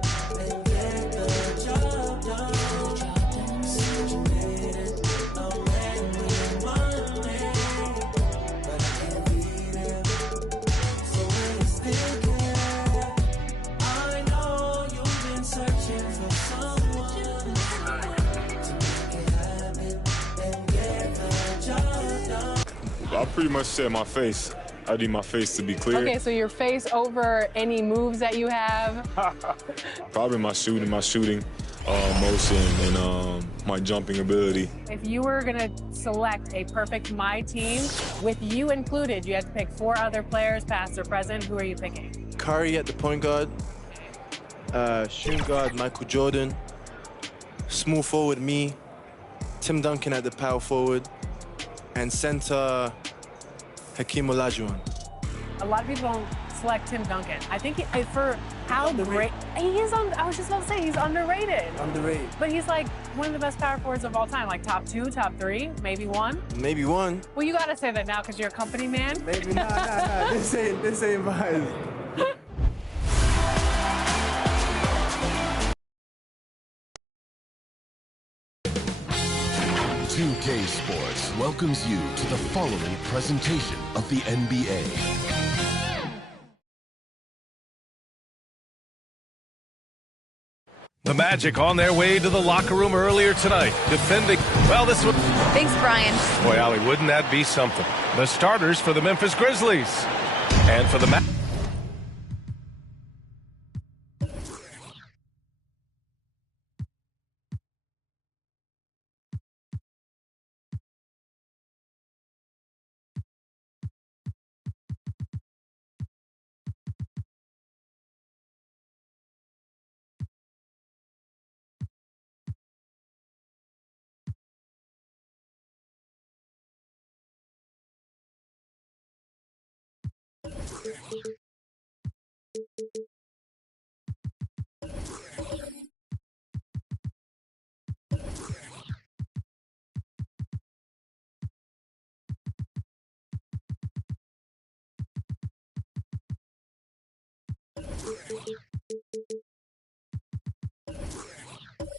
I pretty much said my face. I need my face to be clear. Okay, so your face over any moves that you have? Probably my shooting motion, and my jumping ability. If you were going to select a perfect My Team, with you included, you had to pick 4 other players, past or present. Who are you picking? Curry at the point guard, shooting guard Michael Jordan, small forward me, Tim Duncan at the power forward, and center Hakeem Olajuwon. A lot of people don't select Tim Duncan. I think for how great he is I was just about to say he's underrated. Underrated. But he's like one of the best power forwards of all time, like top 2, top 3, maybe 1. Maybe 1. Well, you gotta say that now because you're a company man. Maybe nah. This ain't vibes. .2K Sports welcomes you to the following presentation of the NBA. The Magic on their way to the locker room earlier tonight, defending. Well, this was. Thanks, Brian. Boy, Allie, wouldn't that be something? The starters for the Memphis Grizzlies. And for the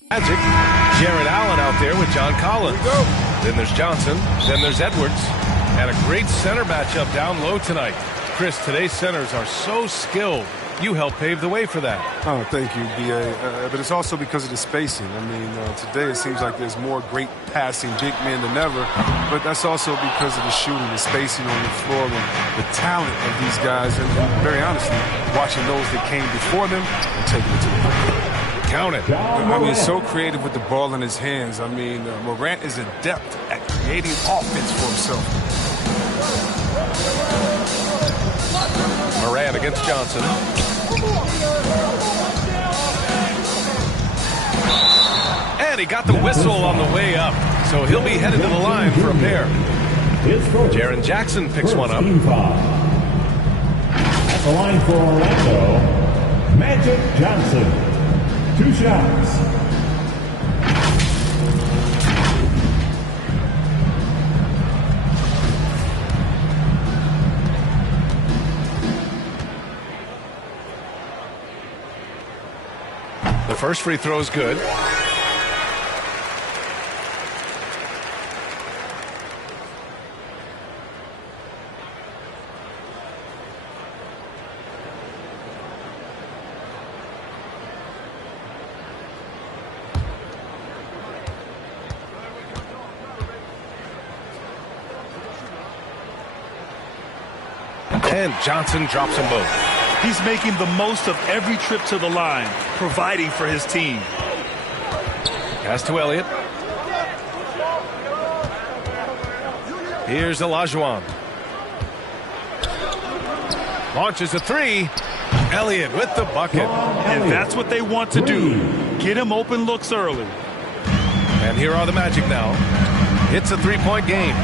Magic, Jared Allen out there with John Collins. Then there's Johnson. Then there's Edwards. And a great center matchup down low tonight. Chris, today's centers are so skilled. You help pave the way for that. Oh, thank you, B.A. But it's also because of the spacing. I mean, today it seems like there's more great passing big men than ever, but that's also because of the shooting, the spacing on the floor, and the talent of these guys, and very honestly, watching those that came before them and taking it to the rim. Count it. I mean, so creative with the ball in his hands. I mean, Morant is adept at creating offense for himself. Morant against Johnson. And he got the whistle on the way up, so he'll be headed to the line for a pair. Jaren Jackson picks one up. At the line for Orlando, Magic Johnson. 2 shots. The first free throw is good. And Johnson drops them both. He's making the most of every trip to the line, providing for his team. Pass to Elliott. Here's Olajuwon. Launches a three. Elliott with the bucket. And that's what they want to do. Get him open looks early. And here are the Magic now. It's a three-point game.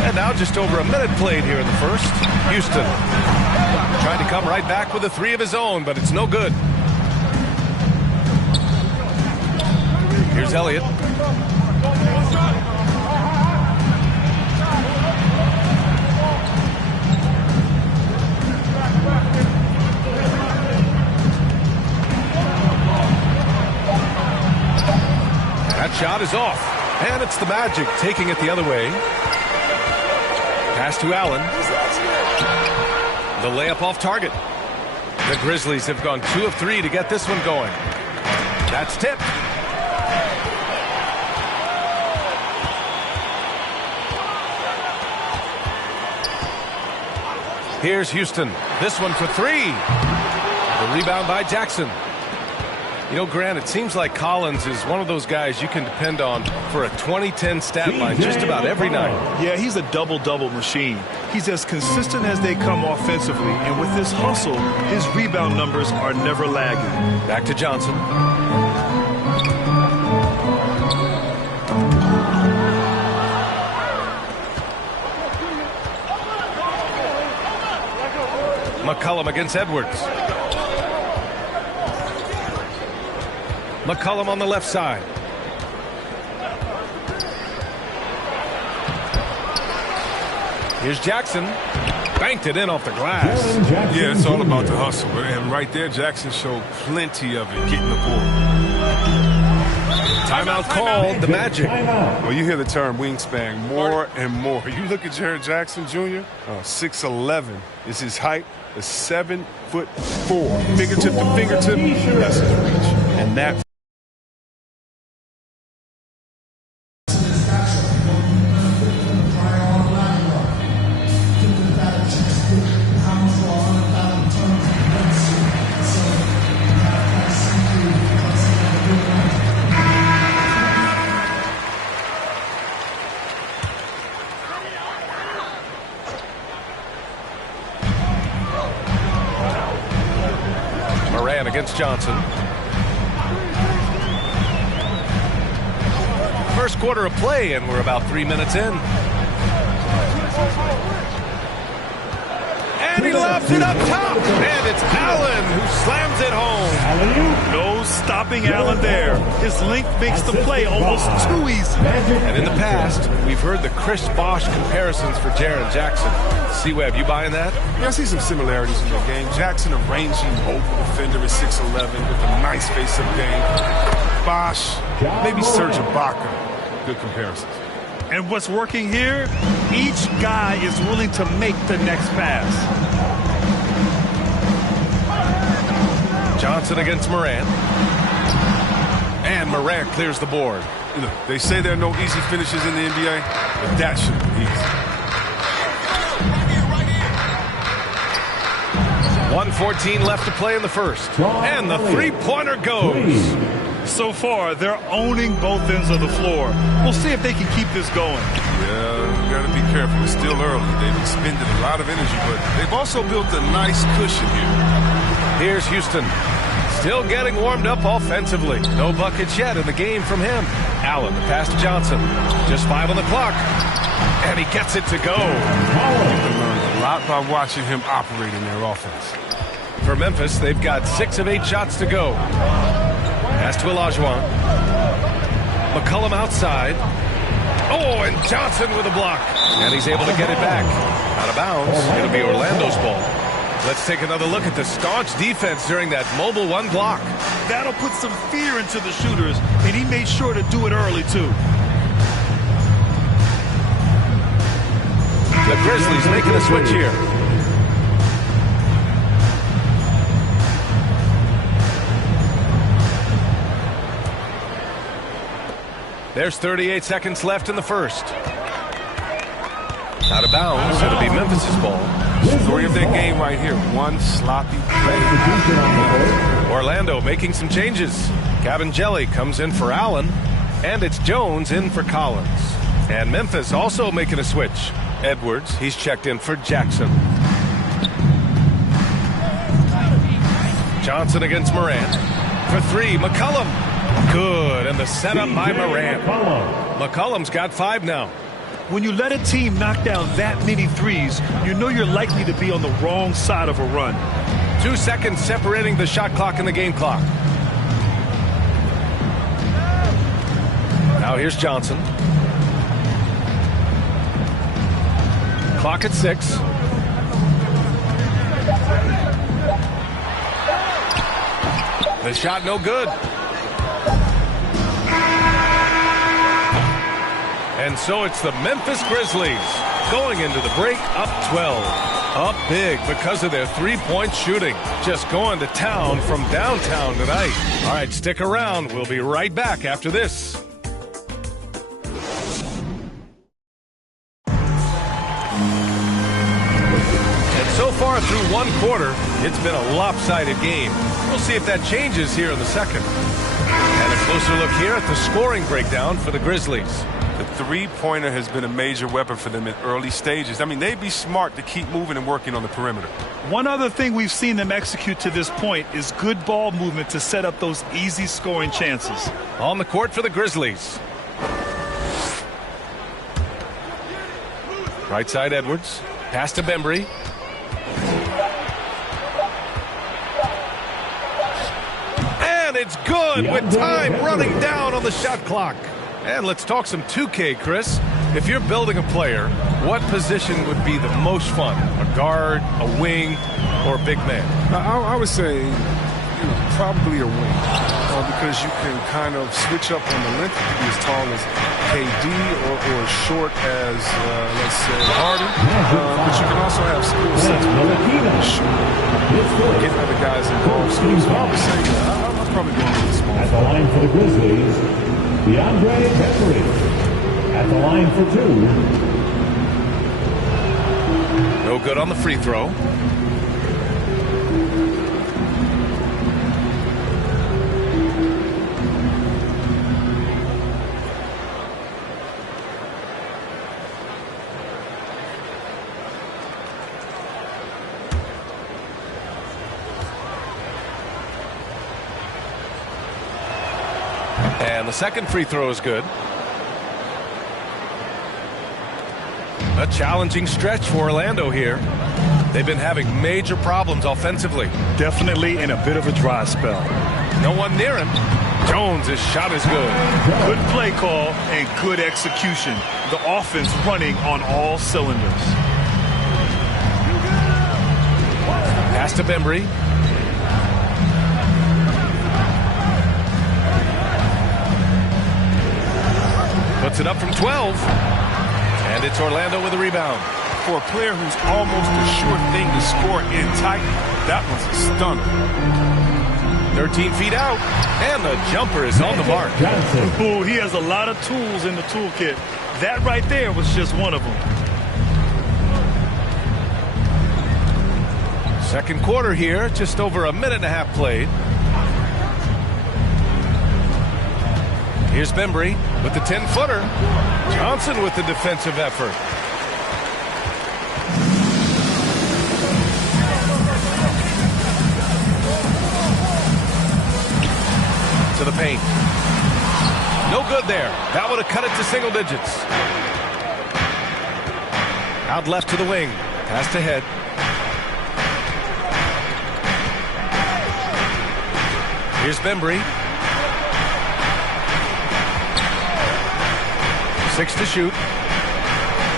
And now just over a minute played here in the first. Houston trying to come right back with a three of his own, but it's no good. Here's Elliott. That shot is off. And it's the Magic taking it the other way. Pass to Allen. The layup off target. The Grizzlies have gone 2 of 3 to get this one going. That's tipped. Here's Houston. This one for 3. The rebound by Jackson. You know, Grant, it seems like Collins is one of those guys you can depend on for a 20-10 stat line just about every night. Yeah, he's a double-double machine. He's as consistent as they come offensively, and with his hustle, his rebound numbers are never lagging. Back to Johnson. McCollum against Edwards. McCollum on the left side. Here's Jackson. Banked it in off the glass. Yeah, it's all about the hustle. And right there, Jackson showed plenty of it getting the ball. Timeout called, the Magic. Well, you hear the term wingspan more and more. You look at Jaren Jackson Jr., 6'11" is his height, is 7'4". Fingertip to fingertip, that's his reach. And that against Johnson. First quarter of play, and we're about 3 minutes in. And he lobs it up top, and it's Allen who slams it home. No stopping Allen there. His length makes the play almost too easy. And in the past, we've heard the Chris Bosh comparisons for Jaren Jackson. C-Web, you buying that? Yeah, I see some similarities in the game. Jackson, a rangy, open defender at 6'11", with a nice face-up game. Bosch, maybe Serge Ibaka. Good comparisons. And what's working here? Each guy is willing to make the next pass. Johnson against Morant. And Morant clears the board. You know, they say there are no easy finishes in the NBA, but that should be easy. 1:14 left to play in the first. And the three-pointer goes. So far, they're owning both ends of the floor. We'll see if they can keep this going. Yeah, you got to be careful. It's still early. They've expended a lot of energy, but they've also built a nice cushion here. Here's Houston. Still getting warmed up offensively. No buckets yet in the game from him. Allen, the pass to Johnson. Just 5 on the clock. And he gets it to go. You can learn a lot by watching him operate in their offense. For Memphis, they've got 6 of 8 shots to go. Pass to Olajuwon. McCollum outside. Oh, and Johnson with a block. And he's able to get it back. Out of bounds. It'll be Orlando's ball. Let's take another look at the staunch defense during that mobile 1 block. That'll put some fear into the shooters, and he made sure to do it early, too. The Grizzlies making a switch here. There's 38 seconds left in the first. Out of bounds. It'll be Memphis' ball. Story of their game right here. One sloppy play. Orlando making some changes. Cavangeli comes in for Allen. And it's Jones in for Collins. And Memphis also making a switch. Edwards, he's checked in for Jackson. Johnson against Morant. For 3, McCollum. Good, and the setup by Morant. McCollum's got 5 now. When you let a team knock down that many threes, you know you're likely to be on the wrong side of a run. 2 seconds separating the shot clock and the game clock. Now here's Johnson. Clock at 6. The shot no good. And so it's the Memphis Grizzlies going into the break up 12. Up big because of their three-point shooting. Just going to town from downtown tonight. All right, stick around. We'll be right back after this. And so far through 1 quarter, it's been a lopsided game. We'll see if that changes here in the second. And a closer look here at the scoring breakdown for the Grizzlies. The three-pointer has been a major weapon for them in early stages. I mean, they'd be smart to keep moving and working on the perimeter. One other thing we've seen them execute to this point is good ball movement to set up those easy scoring chances. On the court for the Grizzlies. Right side Edwards. Pass to Bembry. And it's good with time running down on the shot clock. And let's talk some 2K, Chris. If you're building a player, what position would be the most fun? A guard, a wing, or a big man? I would say probably a wing. Because you can kind of switch up on the length. You can be as tall as KD or as short as, let's say, Harden. But you can also have skill sets where you can shoot, get other guys involved. So I would say I'm probably going to be small. At the line for the Grizzlies, DeAndre Bembry. At the line for 2. No good on the free throw. And the second free throw is good. A challenging stretch for Orlando here. They've been having major problems offensively. Definitely in a bit of a dry spell. No one near him. Jones' shot is good. Good play call and good execution. The offense running on all cylinders. Pass to Bembry. Puts it up from 12. And it's Orlando with a rebound. For a player who's almost a sure thing to score in tight, that one's a stunner. 13 feet out, and the jumper is on the mark. Ooh, he has a lot of tools in the toolkit. That right there was just one of them. Second quarter here, just over a minute and a half played. Here's Bembry with the 10-footer. Johnson with the defensive effort. To the paint. No good there. That would have cut it to single digits. Out left to the wing. Pass to Head. Here's Bembry. 6 to shoot.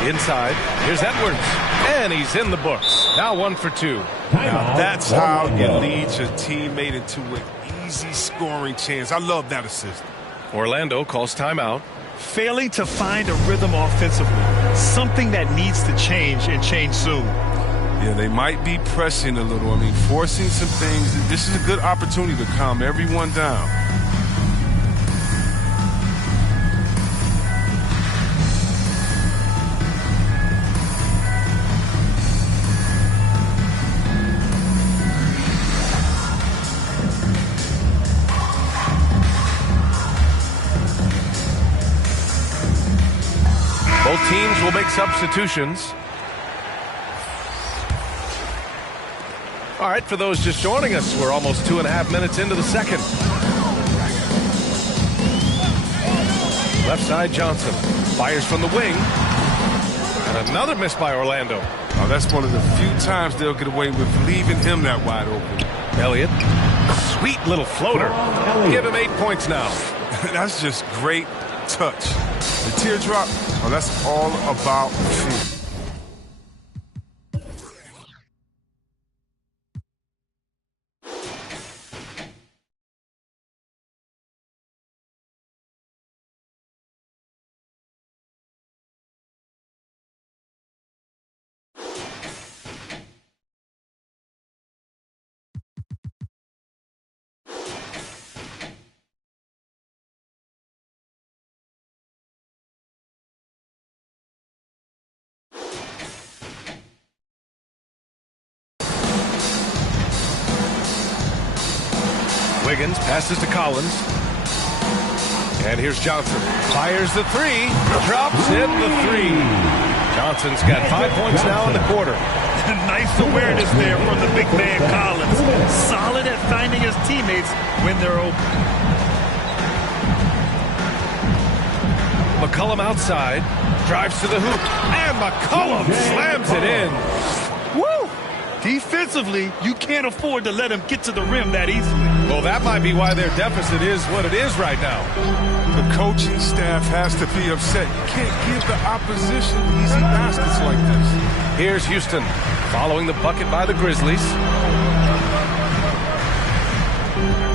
Inside. Here's Edwards. And he's in the books. Now 1 for 2. Now that's how you lead your teammate into an easy scoring chance. I love that assist. Orlando calls timeout. Failing to find a rhythm offensively. Something that needs to change and change soon. Yeah, they might be pressing a little. I mean, forcing some things. This is a good opportunity to calm everyone down. Both teams will make substitutions. All right, for those just joining us, we're almost 2.5 minutes into the second. Left side, Johnson fires from the wing. And another miss by Orlando. Oh, that's one of the few times they'll get away with leaving him that wide open. Elliott, sweet little floater. Give him 8 points now. That's just great touch. The teardrop, oh, that's all about feel. Wiggins passes to Collins. And here's Johnson. Fires the 3. Drops in the 3. Johnson's got 5 points now in the quarter. Nice awareness there from the big man Collins. Solid at finding his teammates when they're open. McCollum outside. Drives to the hoop. And McCollum slams it in. Woo! Defensively, you can't afford to let him get to the rim that easily. Well, that might be why their deficit is what it is right now. The coaching staff has to be upset. You can't give the opposition easy baskets like this. Here's Houston following the bucket by the Grizzlies.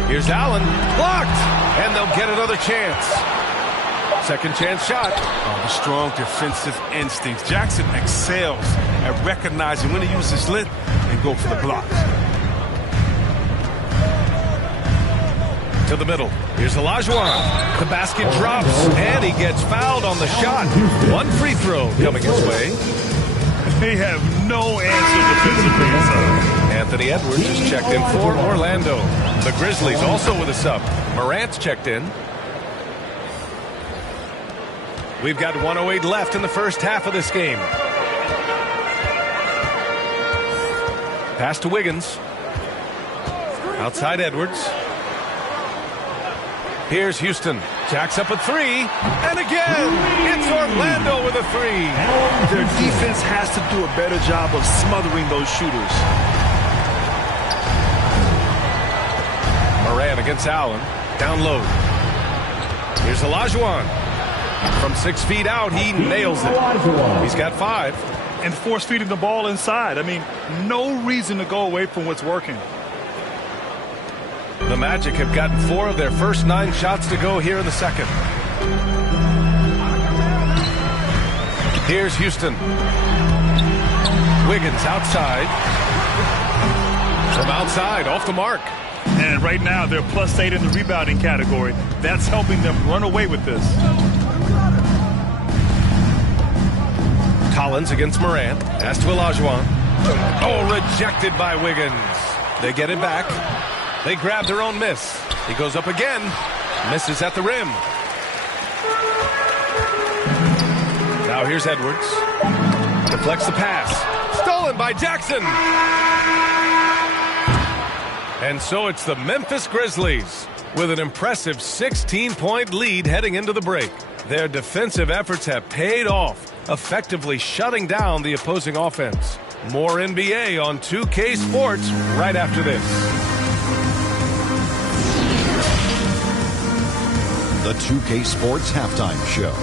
Here's Allen. Blocked! And they'll get another chance. Second chance shot. Oh, the strong defensive instincts. Jackson excels at recognizing when to use his length and go for the blocks. To the middle. Here's Olajuwon. The basket drops, and he gets fouled on the shot. 1 free throw coming his way. They have no answer defensively inside. Anthony Edwards is checked in for Orlando. The Grizzlies also with a sub. Morant's checked in. We've got 1:08 left in the first half of this game. Pass to Wiggins. Outside Edwards. Here's Houston. Jacks up a 3. And again, it's Orlando with a 3. Their defense has to do a better job of smothering those shooters. Morant against Allen. Down low. Here's Olajuwon. From 6 feet out, he nails it. He's got 5. And force feeding the ball inside. I mean, no reason to go away from what's working. The Magic have gotten 4 of their first 9 shots to go here in the second. Here's Houston. Wiggins outside. From outside, off the mark. And right now, they're +8 in the rebounding category. That's helping them run away with this. Collins against Morant. Pass to Olajuwon. Oh, rejected by Wiggins. They get it back. They grab their own miss. He goes up again. Misses at the rim. Now here's Edwards. Deflects the pass. Stolen by Jackson. And so it's the Memphis Grizzlies with an impressive 16-point lead heading into the break. Their defensive efforts have paid off, effectively shutting down the opposing offense. More NBA on 2K Sports right after this. The 2K Sports Halftime Show.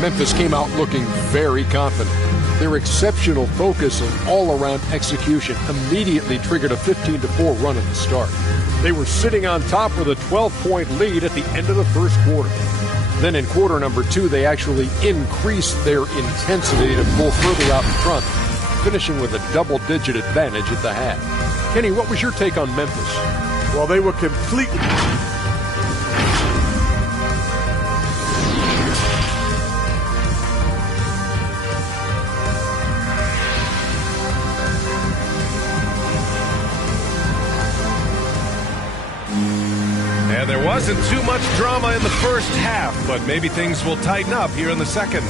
Memphis came out looking very confident. Their exceptional focus and all-around execution immediately triggered a 15-4 run at the start. They were sitting on top with a 12-point lead at the end of the first quarter. Then in quarter number 2, they actually increased their intensity to pull further out in front, finishing with a double-digit advantage at the half. Kenny, what was your take on Memphis? Well, they were completely... And there wasn't too much drama in the first half, but maybe things will tighten up here in the second.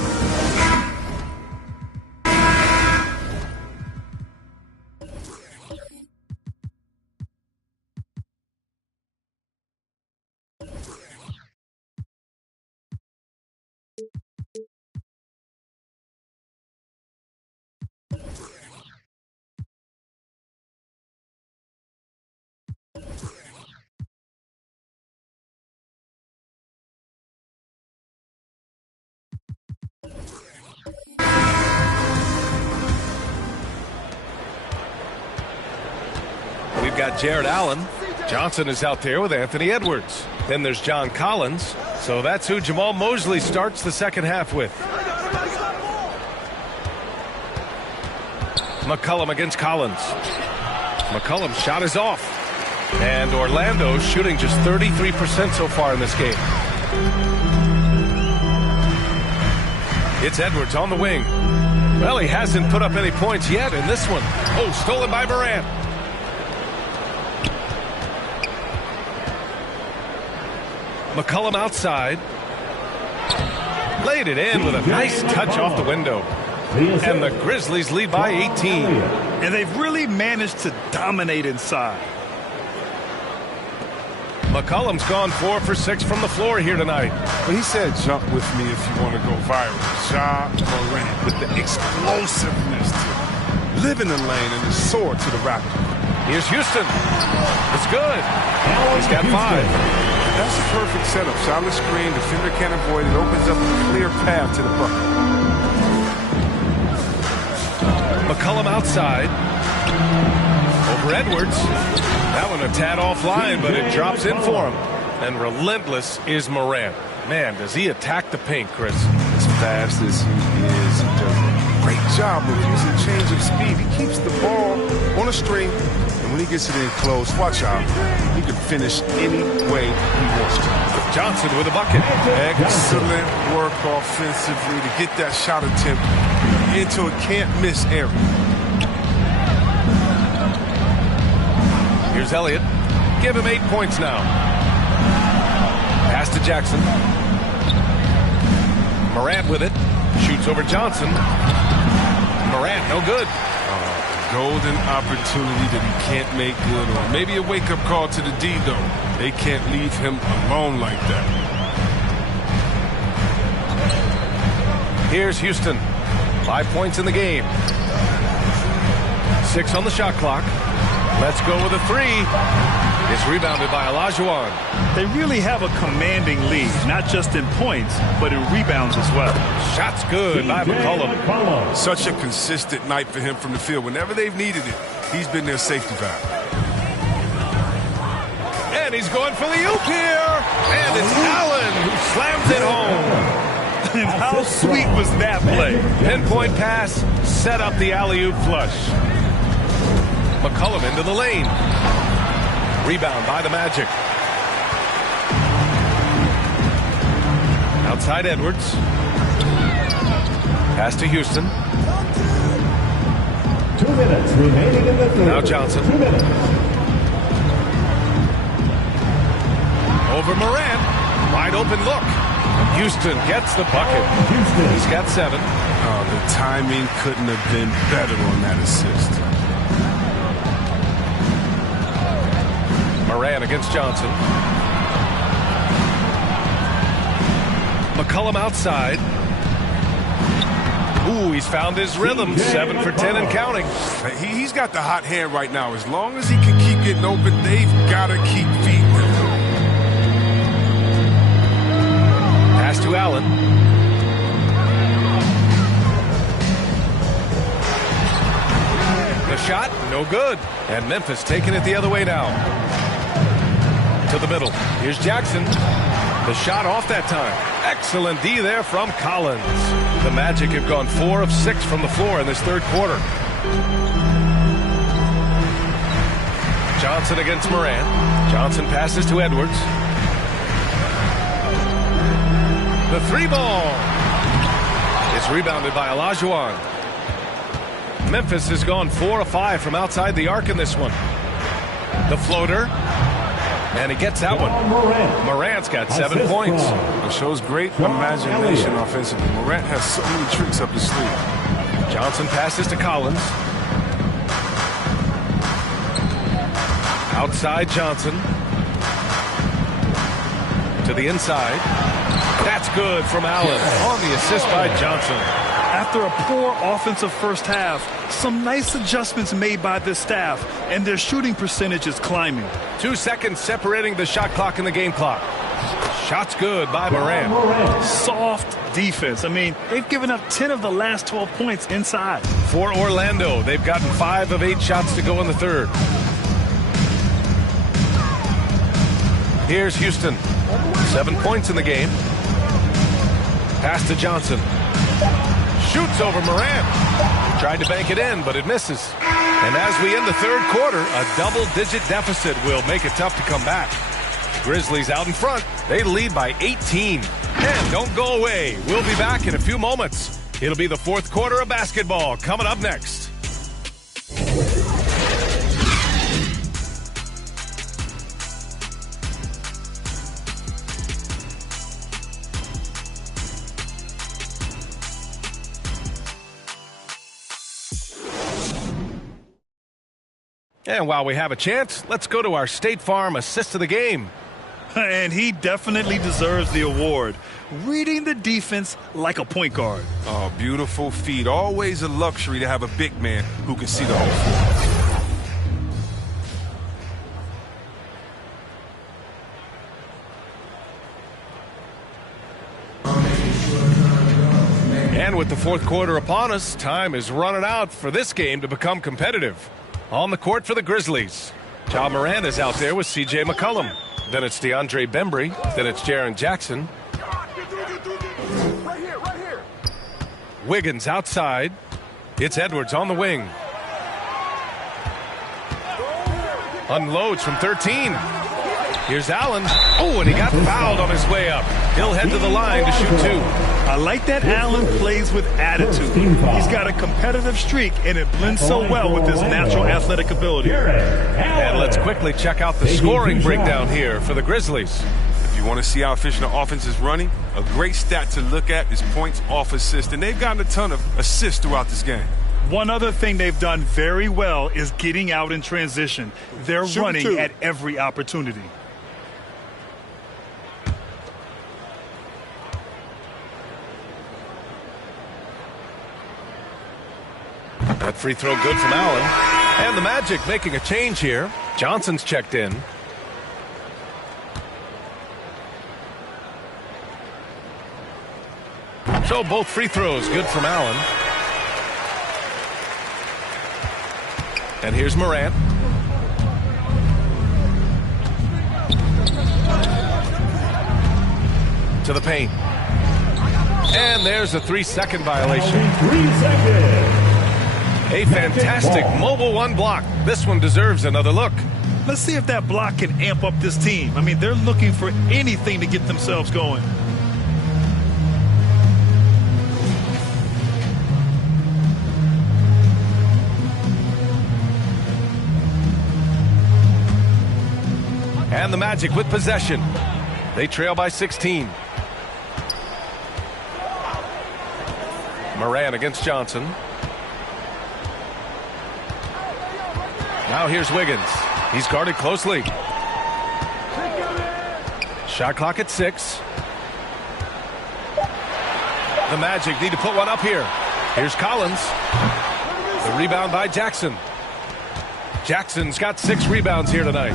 We've got Jared Allen. Johnson is out there with Anthony Edwards. Then there's John Collins. So that's who Jamal Mosley starts the second half with. McCollum against Collins. McCollum's shot is off. And Orlando shooting just 33% so far in this game. It's Edwards on the wing. Well, he hasn't put up any points yet in this one. Oh, stolen by Morant. McCollum outside. Laid it in with a nice touch off the window. And the Grizzlies lead by 18. And they've really managed to dominate inside. McCollum's gone 4 for 6 from the floor here tonight. But he said jump with me if you want to go viral. Ja Morant with the explosiveness to live in the lane and the soar to the racket. Here's Houston. It's good. He's got 5. That's a perfect setup. Solid screen, defender can't avoid it. Opens up a clear path to the bucket. McCollum outside. Over Edwards. That one a tad offline, but it drops in for him. And relentless is Morant. Man, does he attack the paint, Chris. As fast as he is, he does a great job of using change of speed. He keeps the ball on a string. When he gets it in close, watch out. He can finish any way he wants to. Johnson with a bucket. Excellent work offensively to get that shot attempt into a can't-miss area. Here's Elliott. Give him 8 points now. Pass to Jackson. Morant with it. Shoots over Johnson. Morant, no good. Golden opportunity that he can't make good on. Maybe a wake-up call to the D, though. They can't leave him alone like that. Here's Houston. 5 points in the game. 6 on the shot clock. Let's go with a 3. It's rebounded by Olajuwon. They really have a commanding lead, not just in points, but in rebounds as well. Shot's good by McCollum. Such a consistent night for him from the field. Whenever they've needed it, he's been their safety valve. And he's going for the oop here. And it's Allen who slams it home. And how sweet was that play? Pinpoint pass, set up the alley-oop flush. McCollum into the lane. Rebound by the Magic. Outside Edwards. Pass to Houston. 2 minutes remaining in the third. Now Johnson. 2 minutes. Over Morant. Wide open look. Houston gets the bucket. He's got 7. Oh, the timing couldn't have been better on that assist. Morant against Johnson. McCollum outside. Ooh, he's found his rhythm. 7 for 10 and counting. He's got the hot hand right now. As long as he can keep getting open, they've got to keep feeding him. Pass to Allen. The shot, no good. And Memphis taking it the other way now. To the middle. Here's Jackson. The shot off that time. Excellent D there from Collins. The Magic have gone 4 of 6 from the floor in this third quarter. Johnson against Morant. Johnson passes to Edwards. The 3 ball. It's rebounded by Olajuwon. Memphis has gone 4 of 5 from outside the arc in this one. The floater. And he gets that one. Morant's got 7 points. It shows great imagination offensively. Morant has so many tricks up his sleeve. Johnson passes to Collins. Outside Johnson. To the inside. That's good from Allen on the assist by Johnson. After a poor offensive first half, some nice adjustments made by this staff, and their shooting percentage is climbing. 2 seconds separating the shot clock and the game clock. Shot's good by Morant. Soft defense. I mean, they've given up 10 of the last 12 points inside. For Orlando, they've gotten 5 of 8 shots to go in the third. Here's Houston. 7 points in the game. Pass to Johnson. Shoots over Morant. Tried to bank it in, but it misses. And as we end the third quarter, a double-digit deficit will make it tough to come back. Grizzlies out in front. They lead by 18. And don't go away. We'll be back in a few moments. It'll be the fourth quarter of basketball coming up next. And while we have a chance, let's go to our State Farm assist of the game. And he definitely deserves the award. Reading the defense like a point guard. Oh, beautiful feed. Always a luxury to have a big man who can see the whole floor. And with the fourth quarter upon us, time is running out for this game to become competitive. On the court for the Grizzlies, Ja Morant is out there with C.J. McCollum. Then it's DeAndre Bembry. Then it's Jaren Jackson. Wiggins outside. It's Edwards on the wing. Unloads from 13. Here's Allen. Oh, and he got fouled on his way up. He'll head to the line to shoot 2. I like that Allen plays with attitude. He's got a competitive streak, and it blends so well with his natural athletic ability. And let's quickly check out the scoring breakdown here for the Grizzlies. If you want to see how efficient the offense is running, a great stat to look at is points off assist, and they've gotten a ton of assists throughout this game. One other thing they've done very well is getting out in transition. They're running at every opportunity. That free throw good from Allen. And the Magic making a change here. Johnson's checked in. So both free throws good from Allen. And here's Morant. To the paint. And there's a 3-second violation. 3 seconds. A fantastic mobile one block. This one deserves another look. Let's see if that block can amp up this team. I mean, they're looking for anything to get themselves going. And the Magic with possession. They trail by 16. Morant against Johnson. Now here's Wiggins. He's guarded closely. Shot clock at 6. The Magic need to put one up here. Here's Collins. The rebound by Jackson. Jackson's got 6 rebounds here tonight.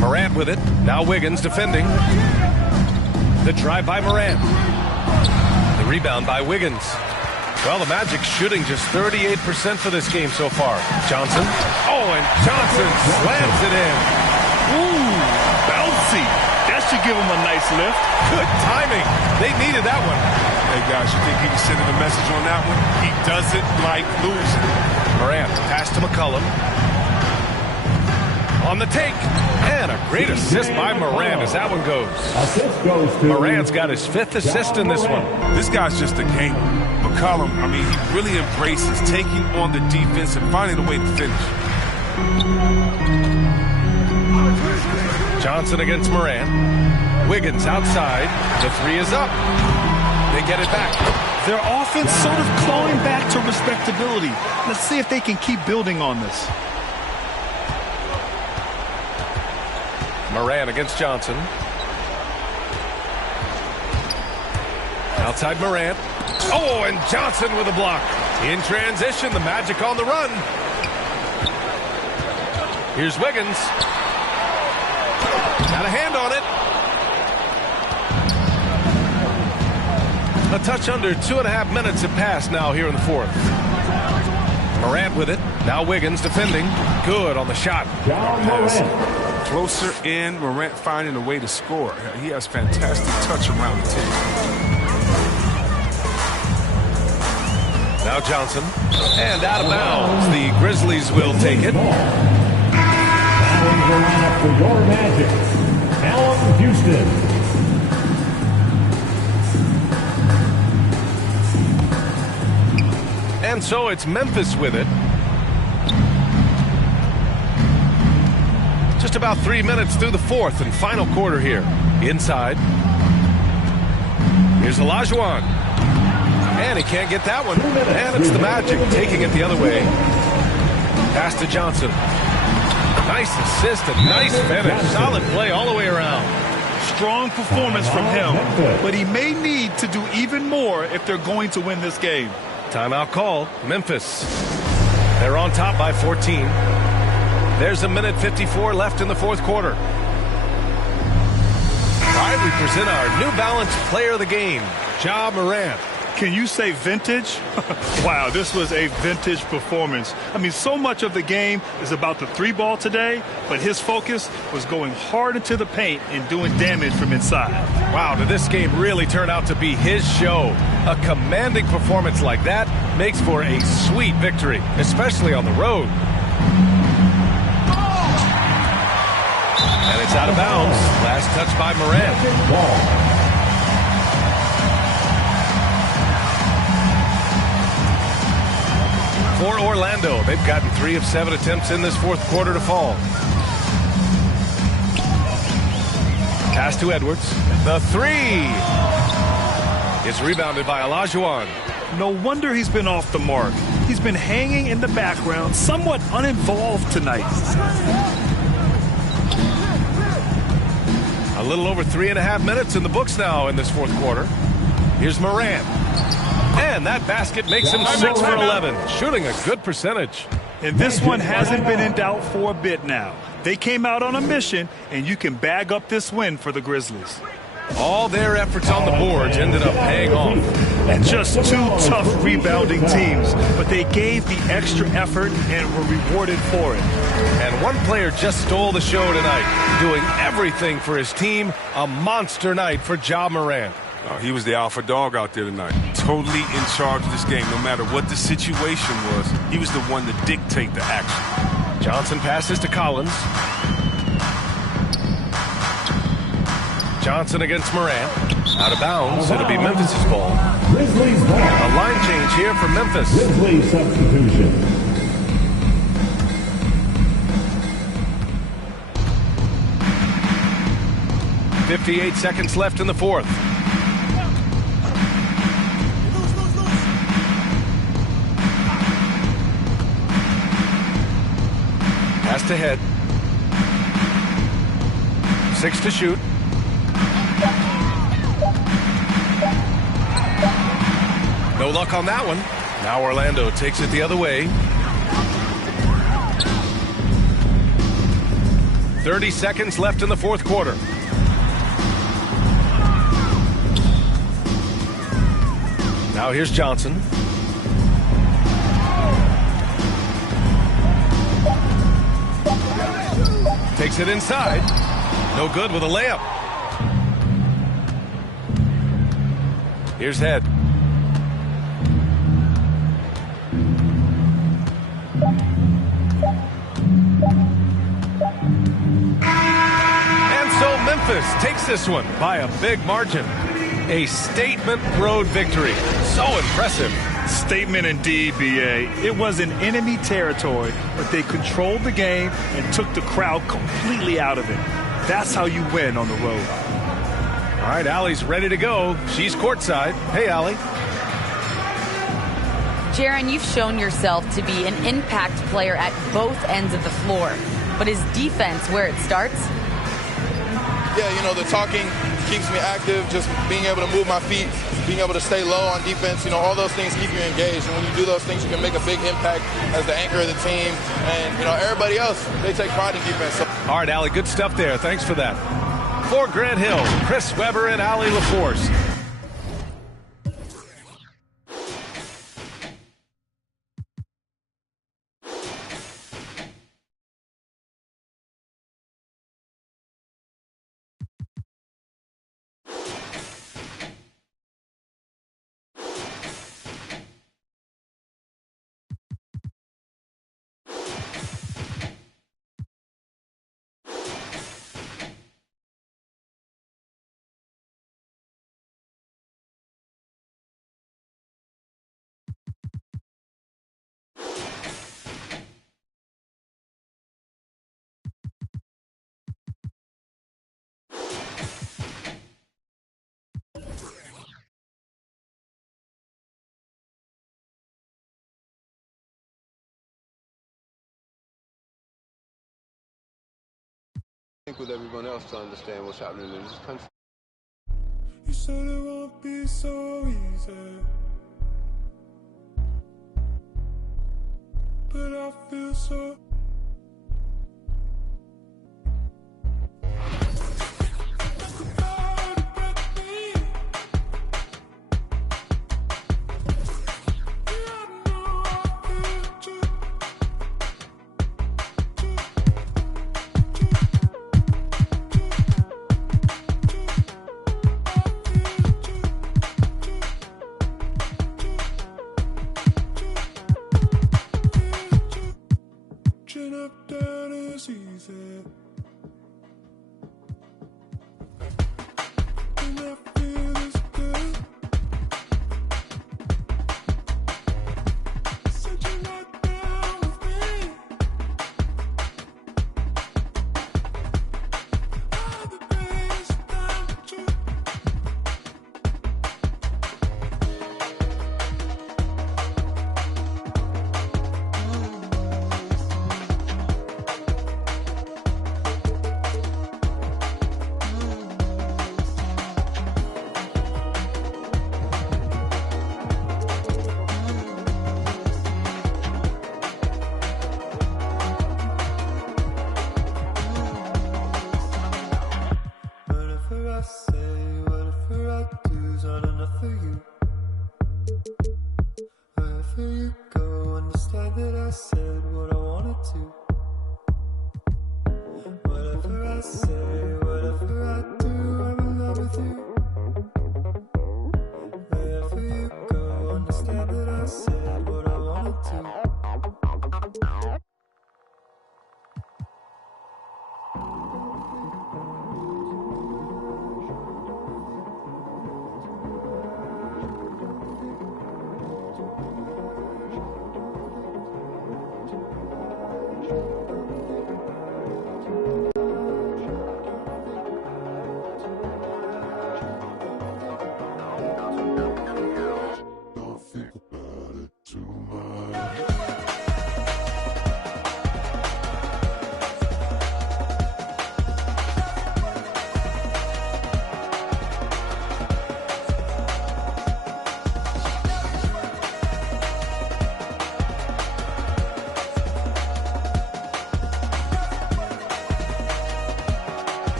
Morant with it. Now Wiggins defending. The drive by Morant. The rebound by Wiggins. Well, the Magic shooting just 38% for this game so far. Johnson. Oh, and Johnson slams it in. Ooh, bouncy. That should give him a nice lift. Good timing. They needed that one. Hey, guys, you think he was sending a message on that one? He doesn't like losing. Morant pass to McCollum. On the take. And a great assist by Morant as that one goes. Assist goes to Morant's got his 5th assist in this one. This guy's just a gamer. McCollum, I mean, he really embraces taking on the defense and finding a way to finish. Johnson against Morant. Wiggins outside. The 3 is up. They get it back. Their offense sort of clawing back to respectability. Let's see if they can keep building on this. Morant against Johnson. Outside Morant. Oh, and Johnson with a block. In transition, the Magic on the run. Here's Wiggins. Got a hand on it. A touch under 2.5 minutes have passed now here in the 4th. Morant with it. Now Wiggins defending. Good on the shot. Closer in, Morant finding a way to score. He has fantastic touch around the team. Now Johnson. And out of bounds. The Grizzlies will take it. Fouling the lineup for your Magic, Allen Houston. And so it's Memphis with it. Just about 3 minutes through the 4th and final quarter here. Inside. Here's Olajuwon. And he can't get that one. And it's the Magic taking it the other way. Pass to Johnson. Nice assist and nice finish. Solid play all the way around. Strong performance from him, but he may need to do even more if they're going to win this game. Timeout call. Memphis. They're on top by 14. There's 1:54 left in the 4th quarter. All right, we present our New Balance Player of the Game, Ja Morant. Can you say vintage? Wow, this was a vintage performance. I mean, so much of the game is about the 3-ball today, but his focus was going hard into the paint and doing damage from inside. Wow, did this game really turn out to be his show? A commanding performance like that makes for a sweet victory, especially on the road. And it's out of bounds. Last touch by Morant. For Orlando, they've gotten 3 of 7 attempts in this 4th quarter to fall. Pass to Edwards. The 3 is rebounded by Olajuwon. No wonder he's been off the mark. He's been hanging in the background, somewhat uninvolved tonight. A little over 3.5 minutes in the books now in this 4th quarter. Here's Morant. And that basket makes him 6 for 11, shooting a good percentage. And this one hasn't been in doubt for a bit now. They came out on a mission, and you can bag up this win for the Grizzlies. All their efforts on the boards ended up paying off. And just two tough rebounding teams, but they gave the extra effort and were rewarded for it. And one player just stole the show tonight, doing everything for his team. A monster night for Ja Morant. He was the alpha dog out there tonight. Totally in charge of this game. No matter what the situation was, he was the one to dictate the action. Johnson passes to Collins. Johnson against Morant. Out of bounds. It'll be Memphis' ball. A line change here for Memphis. Grizzlies substitution. .58 seconds left in the fourth. Pass to Head. 6 to shoot. No luck on that one. Now Orlando takes it the other way. 30 seconds left in the fourth quarter. Now here's Johnson. Takes it inside. No good with a layup. Here's Head. Memphis takes this one by a big margin. A statement road victory. So impressive. Statement indeed, B.A. It was in enemy territory, but they controlled the game and took the crowd completely out of it. That's how you win on the road. All right, Allie's ready to go. She's courtside. Hey, Allie. Jaron, you've shown yourself to be an impact player at both ends of the floor. But is defense where it starts? Yeah, you know, the talking keeps me active, just being able to move my feet, being able to stay low on defense, you know, all those things keep you engaged. And when you do those things, you can make a big impact as the anchor of the team. And, you know, everybody else, they take pride in defense. So. All right, Allie, good stuff there. Thanks for that. For Grant Hill, Chris Webber and Allie LaForce. With everyone else to understand what's happening in this country. You said it won't be so easy, but I feel so. Up down is easy, and I feel this good. Said you're not down with me. All the days down with you. say, whatever I do, I'm in love with you. Wherever you go, understand that I said what I wanted to.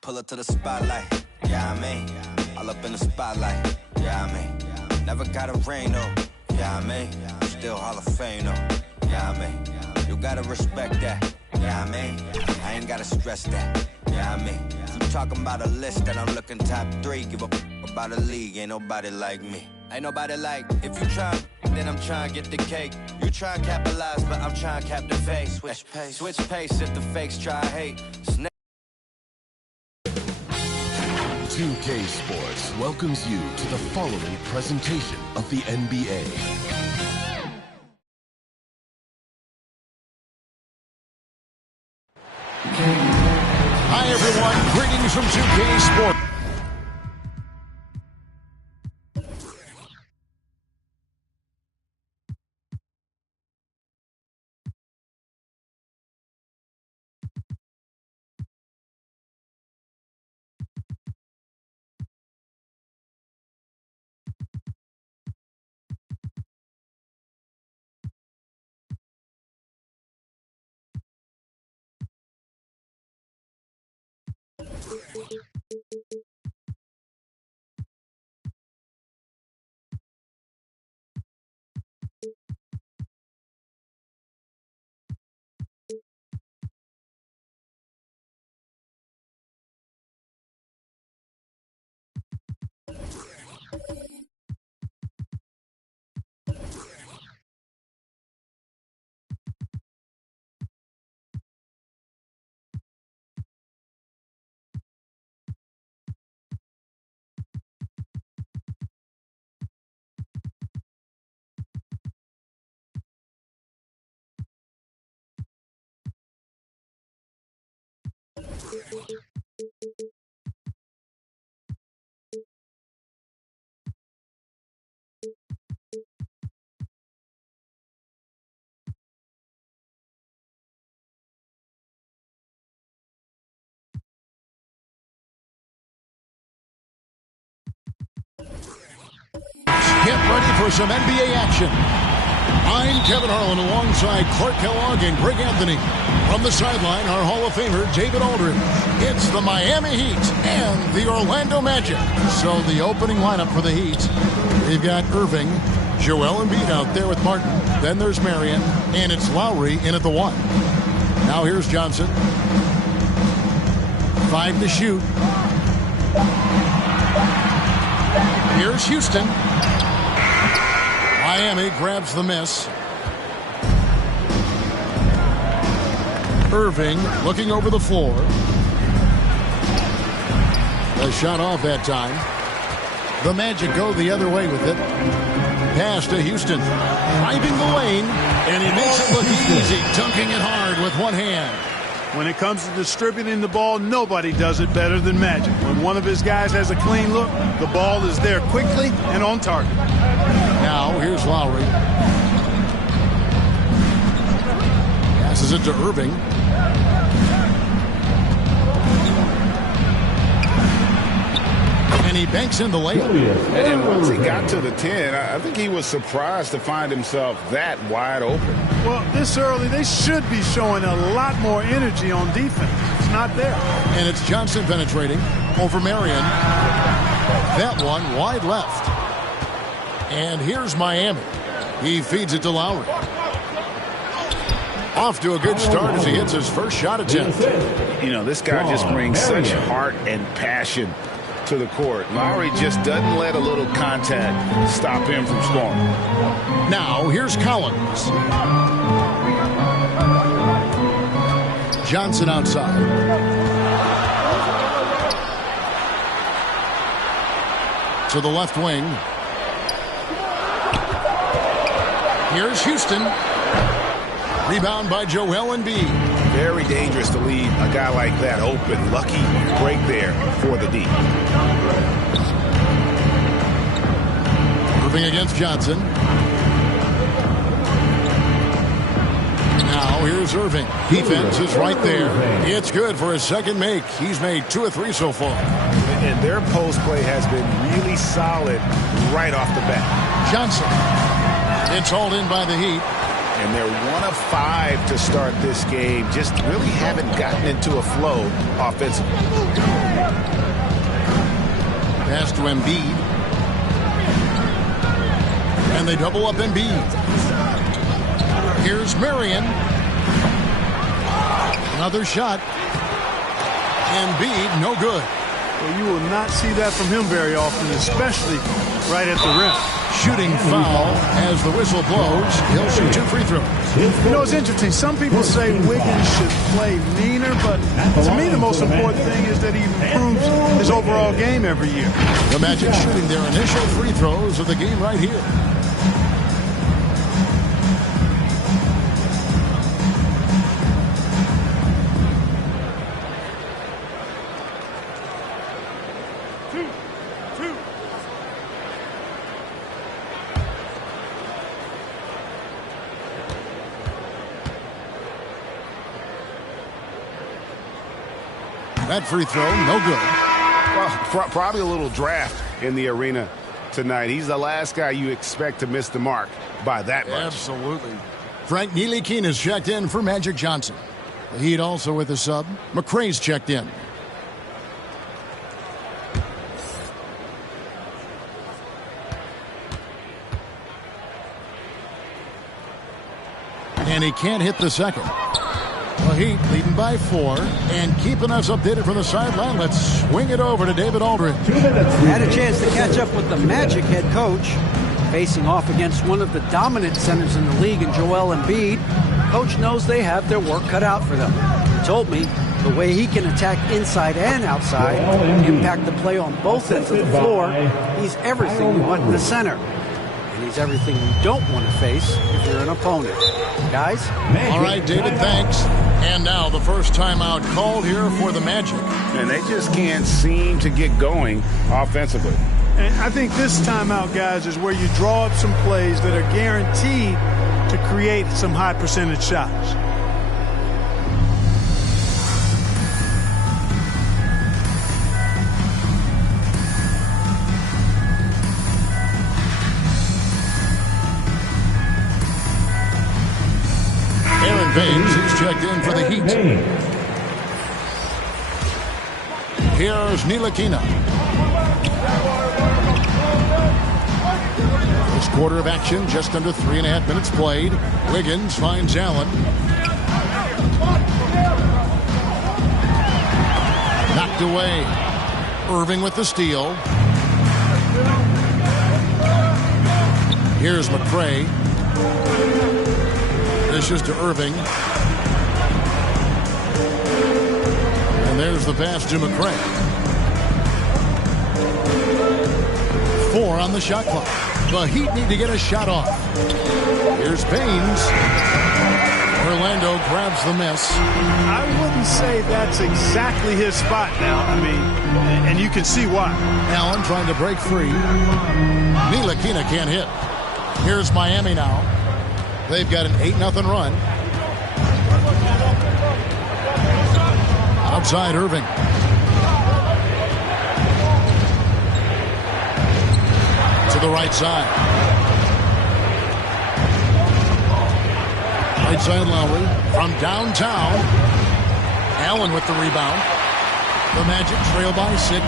Pull up to the spotlight, yeah, I mean. All up in the spotlight, yeah, I mean. Never got a ring, though, yeah, I mean. Still Hall of Fame, though, yeah, I mean. You gotta respect that, yeah, I mean. I ain't gotta stress that, yeah, I mean. You talking about a list that I'm looking top 3. Give a about a league, ain't nobody like me. Ain't nobody like, if you try, then I'm trying to get the cake. You try and capitalize, but I'm trying to cap the face. Switch pace if the fakes try hate. 2K Sports welcomes you to the following presentation of the NBA. Hi, everyone. Greetings from 2K Sports. Get ready for some NBA action. I'm Kevin Harlan alongside Clark Kellogg and Greg Anthony. From the sideline, our Hall of Famer, David Aldridge. It's the Miami Heat and the Orlando Magic. So the opening lineup for the Heat, they've got Irving, Joel Embiid out there with Martin. Then there's Marion, and it's Lowry in at the 1. Now here's Johnson. 5 to shoot. Here's Houston. Miami grabs the miss. Irving looking over the floor. A shot off that time. The Magic go the other way with it. Pass to Houston. Driving the lane, and he makes it look easy, dunking it hard with one hand. When it comes to distributing the ball, nobody does it better than Magic. When one of his guys has a clean look, the ball is there quickly and on target. Now, here's Lowry. Passes it to Irving. And he banks in the layup. And once he got to the 10, I think he was surprised to find himself that wide open. Well, this early, they should be showing a lot more energy on defense. It's not there. And it's Johnson penetrating over Marion. That one wide left. And here's Miami. He feeds it to Lowry. Off to a good start as he hits his first shot attempt. You know, this guy just brings such heart and passion to the court. Lowry just doesn't let a little contact stop him from scoring. Now, here's Collins. Johnson outside. To the left wing. Here's Houston. Rebound by Joel Embiid. Very dangerous to leave a guy like that open. Lucky break there for the D. Moving against Johnson. Now here's Irving. Defense is right there. It's good for his second make. He's made 2 of 3 so far. And their post play has been really solid right off the bat. Johnson. It's hauled in by the Heat. And they're 1 of 5 to start this game. Just really haven't gotten into a flow offensively. Pass to Embiid. And they double up Embiid. Here's Marion. Another shot. Embiid, no good. Well, you will not see that from him very often, especially right at the rim. Shooting foul as the whistle blows. He'll shoot 2 free throws. You know, it's interesting. Some people say Wiggins should play meaner, but to me the most important thing is that he improves his overall game every year. The Magic shooting their initial free throws of the game right here. That free throw, no good. Well, probably a little draft in the arena tonight. He's the last guy you expect to miss the mark by that much. Absolutely. Frank Ntilikina is checked in for Magic Johnson. The Heat also with a sub. McRae's checked in. And he can't hit the second. The Heat leading by 4 and keeping us updated from the sideline. Let's swing it over to David Aldridge. Had a chance to catch up with the Magic head coach, facing off against one of the dominant centers in the league in Joel Embiid. Coach knows they have their work cut out for them. He told me the way he can attack inside and outside, impact the play on both ends of the floor, he's everything you want in the center. And he's everything you don't want to face if you're an opponent. Guys? All right, David, thanks. And now the first timeout called here for the Magic. And they just can't seem to get going offensively. And I think this timeout, guys, is where you draw up some plays that are guaranteed to create some high percentage shots. Aaron Baines is checked in for the Heat. Here's Ntilikina. First quarter of action, just under 3.5 minutes played. Wiggins finds Allen. Knocked away. Irving with the steal. Here's McRae. Dishes to Irving. And there's the pass to McRae. 4 on the shot clock. The Heat need to get a shot off. Here's Baines. Orlando grabs the miss. I wouldn't say that's exactly his spot now. I mean, and you can see why. Allen trying to break free. Ntilikina can't hit. Here's Miami now. They've got an 8-0 run. Outside Irving. To the right side. Right side Lowry from downtown. Allen with the rebound. The Magic trail by 6.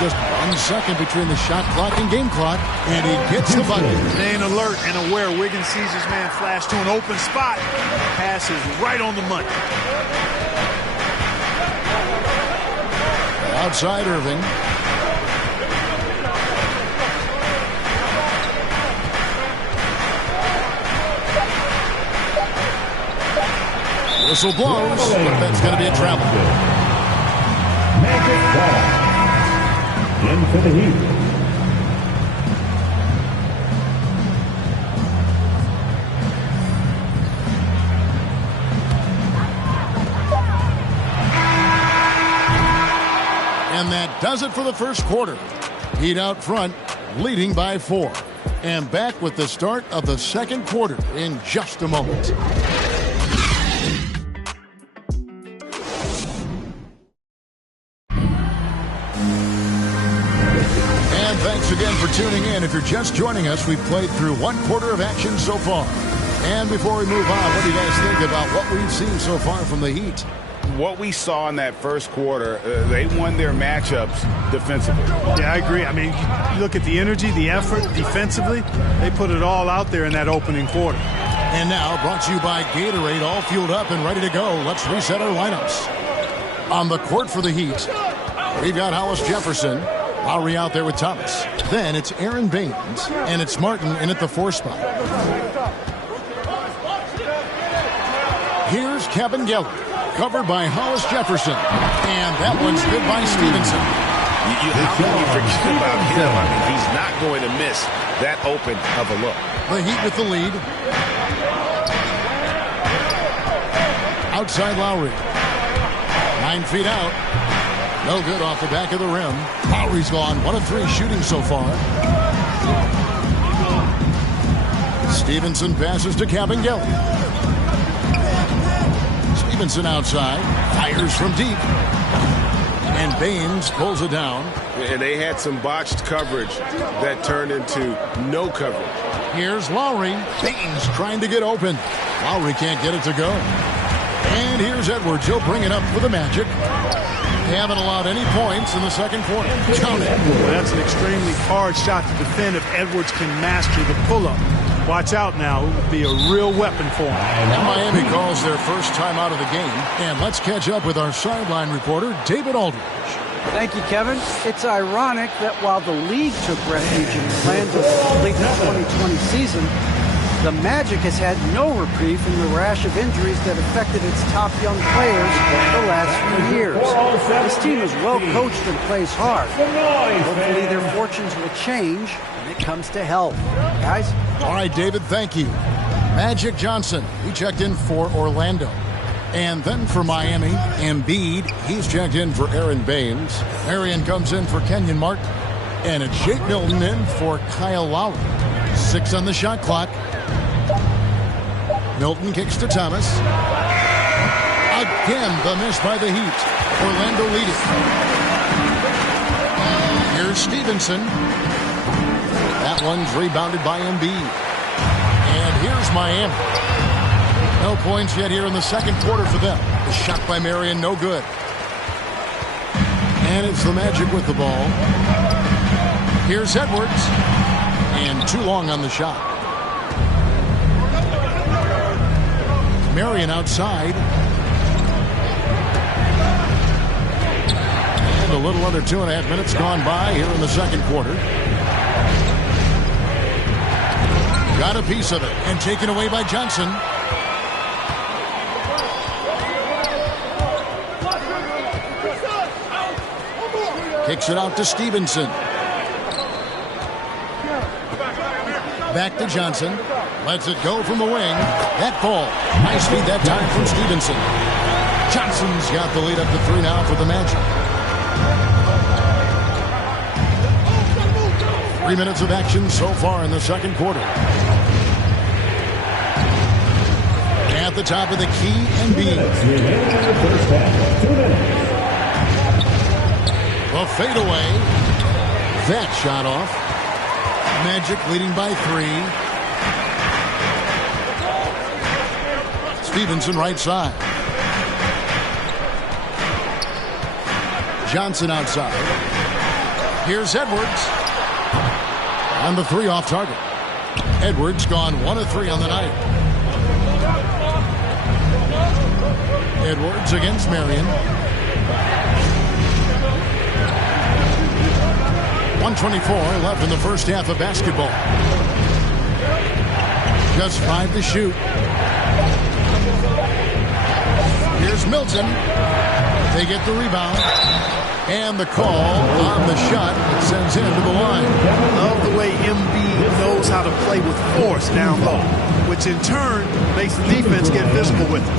Just 1 second between the shot clock and game clock. And he gets the bucket. Staying alert and aware. Wiggins sees his man flash to an open spot. Pass is right on the money. Outside Irving. Whistle blows, but that's going to be a travel. Magic ball. In for the Heat. And that does it for the first quarter. Heat out front, leading by 4. And back with the start of the second quarter in just a moment. And thanks again for tuning in. If you're just joining us, we've played through 1 quarter of action so far. And before we move on, what do you guys think about what we've seen so far from the Heat? What we saw in that first quarter, they won their matchups defensively. Yeah, I agree. I mean, you look at the energy, the effort defensively, they put it all out there in that opening quarter. And now, brought to you by Gatorade, all fueled up and ready to go. Let's reset our lineups. On the court for the Heat, we've got Hollis Jefferson. Lowry out there with Thomas. Then it's Aaron Baines, and it's Martin in at the 4 spot. Here's Kevin Geller. Covered by Hollis Jefferson. And that one's good by Stevenson. How can you forget about him? I mean, he's not going to miss that open of a look. The Heat with the lead. Outside Lowry. 9 feet out. No good off the back of the rim. Lowry's gone 1 of 3 shooting so far. Stevenson passes to Kabengele. Stevenson outside, fires from deep, and Baines pulls it down. And they had some botched coverage that turned into no coverage. Here's Lowry. Baines trying to get open. Lowry can't get it to go. And here's Edwards. He'll bring it up for the Magic. They haven't allowed any points in the second quarter. Count it. Well, that's an extremely hard shot to defend if Edwards can master the pull-up. Watch out now. It would be a real weapon for him. And Miami calls their first time out of the game. And let's catch up with our sideline reporter, David Aldridge. Thank you, Kevin. It's ironic that while the league took refuge in plans to complete the 2020 season, the Magic has had no reprieve from the rash of injuries that affected its top young players the last few years. This team is well coached and plays hard. Hopefully their fortunes will change when it comes to health. Guys? All right, David, thank you. Magic Johnson, he checked in for Orlando. And then for Miami, Embiid, he's checked in for Aaron Baines. Marion comes in for Kenyon Martin. And it's Jake Milton in for Kyle Lowry. 6 on the shot clock. Milton kicks to Thomas. Again, the miss by the Heat. Orlando leading. Here's Stevenson. That one's rebounded by Embiid. And here's Miami. No points yet here in the second quarter for them. The shot by Marion, no good. And it's the Magic with the ball. Here's Edwards. And too long on the shot. Marion outside. And a little under 2.5 minutes gone by here in the second quarter. Got a piece of it and taken away by Johnson. Kicks it out to Stevenson. Back to Johnson. Lets it go from the wing. That ball. Nice feed that time from Stevenson. Johnson's got the lead up to 3 now for the Magic. 3 minutes of action so far in the second quarter. At the top of the key, Embiid. The fadeaway. That shot off. Magic leading by 3. Stevenson right side. Johnson outside. Here's Edwards. And the 3 off target. Edwards gone 1 of 3 on the night. Edwards against Marion. 1:24 left in the first half of basketball. Just 5 to shoot. Here's Milton. They get the rebound. And the call on the shot that sends him to the line. Love the way Embiid knows how to play with force down low, which in turn makes the defense get physical with him.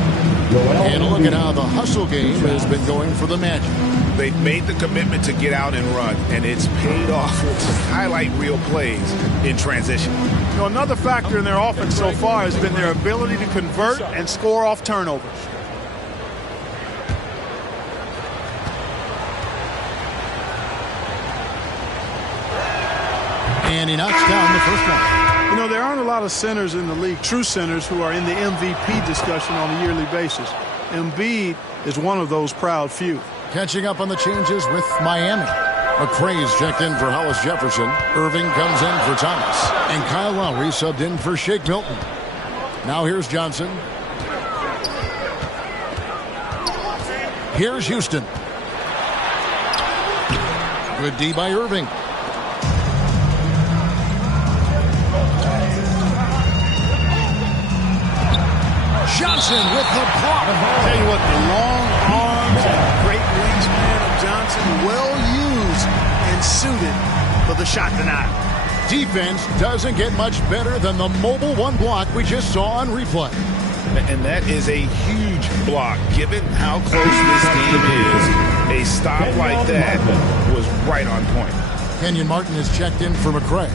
And look at how the hustle game has been going for the Magic. They've made the commitment to get out and run, and it's paid off with highlight reel plays in transition. You know, another factor in their offense so far has been their ability to convert and score off turnovers. And he knocks down the first one. You know, there aren't a lot of centers in the league, true centers, who are in the MVP discussion on a yearly basis. Embiid is one of those proud few. Catching up on the changes with Miami. McRae's checked in for Hollis Jefferson. Irving comes in for Thomas. And Kyle Lowry subbed in for Shake Milton. Now here's Johnson. Here's Houston. Good D by Irving. Johnson with the block. I'll tell you what, the long arms and great wingspan of Johnson, well used and suited for the shot denial. Defense doesn't get much better than the mobile 1 block we just saw on replay. And that is a huge block. Given how close this game is, a stop like that was right on point. Kenyon Martin is checked in for McRae.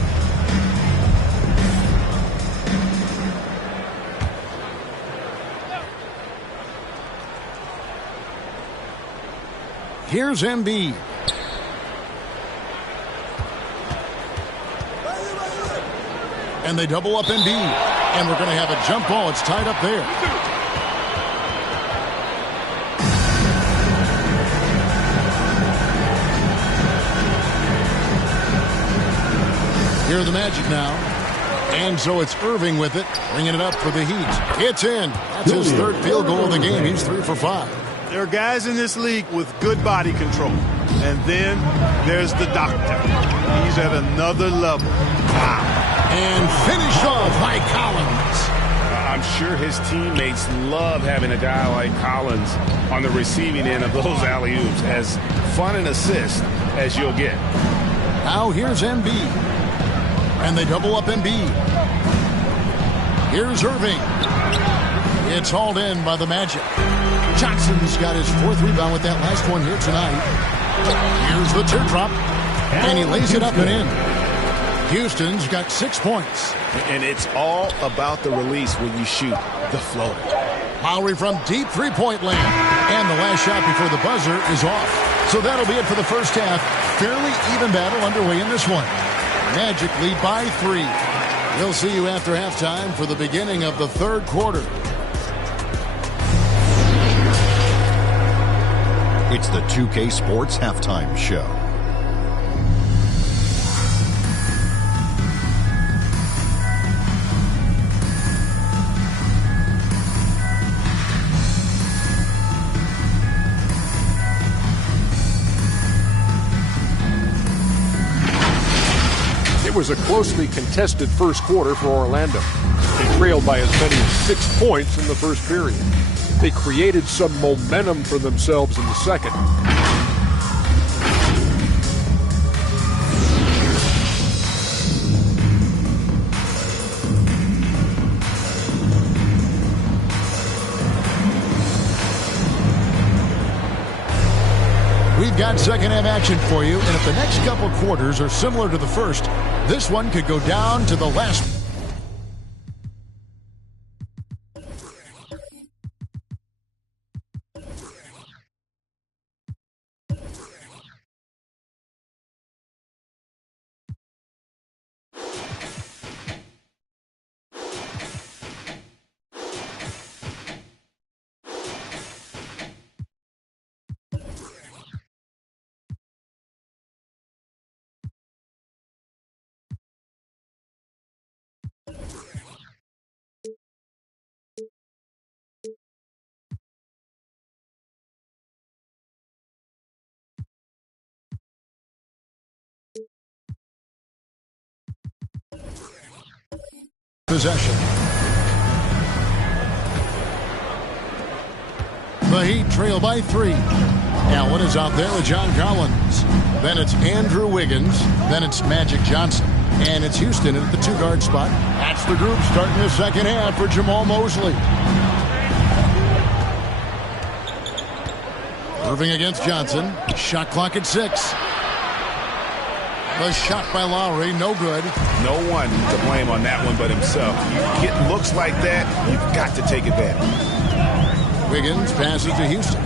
Here's Embiid. And they double up Embiid. And we're going to have a jump ball. It's tied up there. Here are the Magic now. And so it's Irving with it, bringing it up for the Heat. It's in. That's his 3rd field goal of the game. He's 3 for 5. There are guys in this league with good body control. And then there's the doctor. He's at another level. Wow. And finished off by Collins. I'm sure his teammates love having a guy like Collins on the receiving end of those alley-oops. As fun an assist as you'll get. Now here's Embiid. And they double up Embiid. Here's Irving. It's hauled in by the Magic. Johnson's got his 4th rebound with that last one here tonight. Here's the teardrop. And he lays it up and in. Houston's got 6 points. And it's all about the release when you shoot the floater. Lowry from deep 3-point land. And the last shot before the buzzer is off. So that'll be it for the first half. Fairly even battle underway in this one. Magic lead by 3. We'll see you after halftime for the beginning of the 3rd quarter. It's the 2K Sports Halftime Show. It was a closely contested first quarter for Orlando. They trailed by as many as 6 points in the first period. They created some momentum for themselves in the second. We've got second half action for you, and if the next couple quarters are similar to the first, this one could go down to the last. Possession. The Heat trail by 3. Allen is out there with John Collins. Then it's Andrew Wiggins. Then it's Magic Johnson. And it's Houston at the 2-guard spot. That's the group starting the second half for Jamal Mosley. Irving against Johnson. Shot clock at 6. The shot by Lowry, no good. No one to blame on that one but himself. You get looks like that, you've got to take advantage. Wiggins passes to Houston.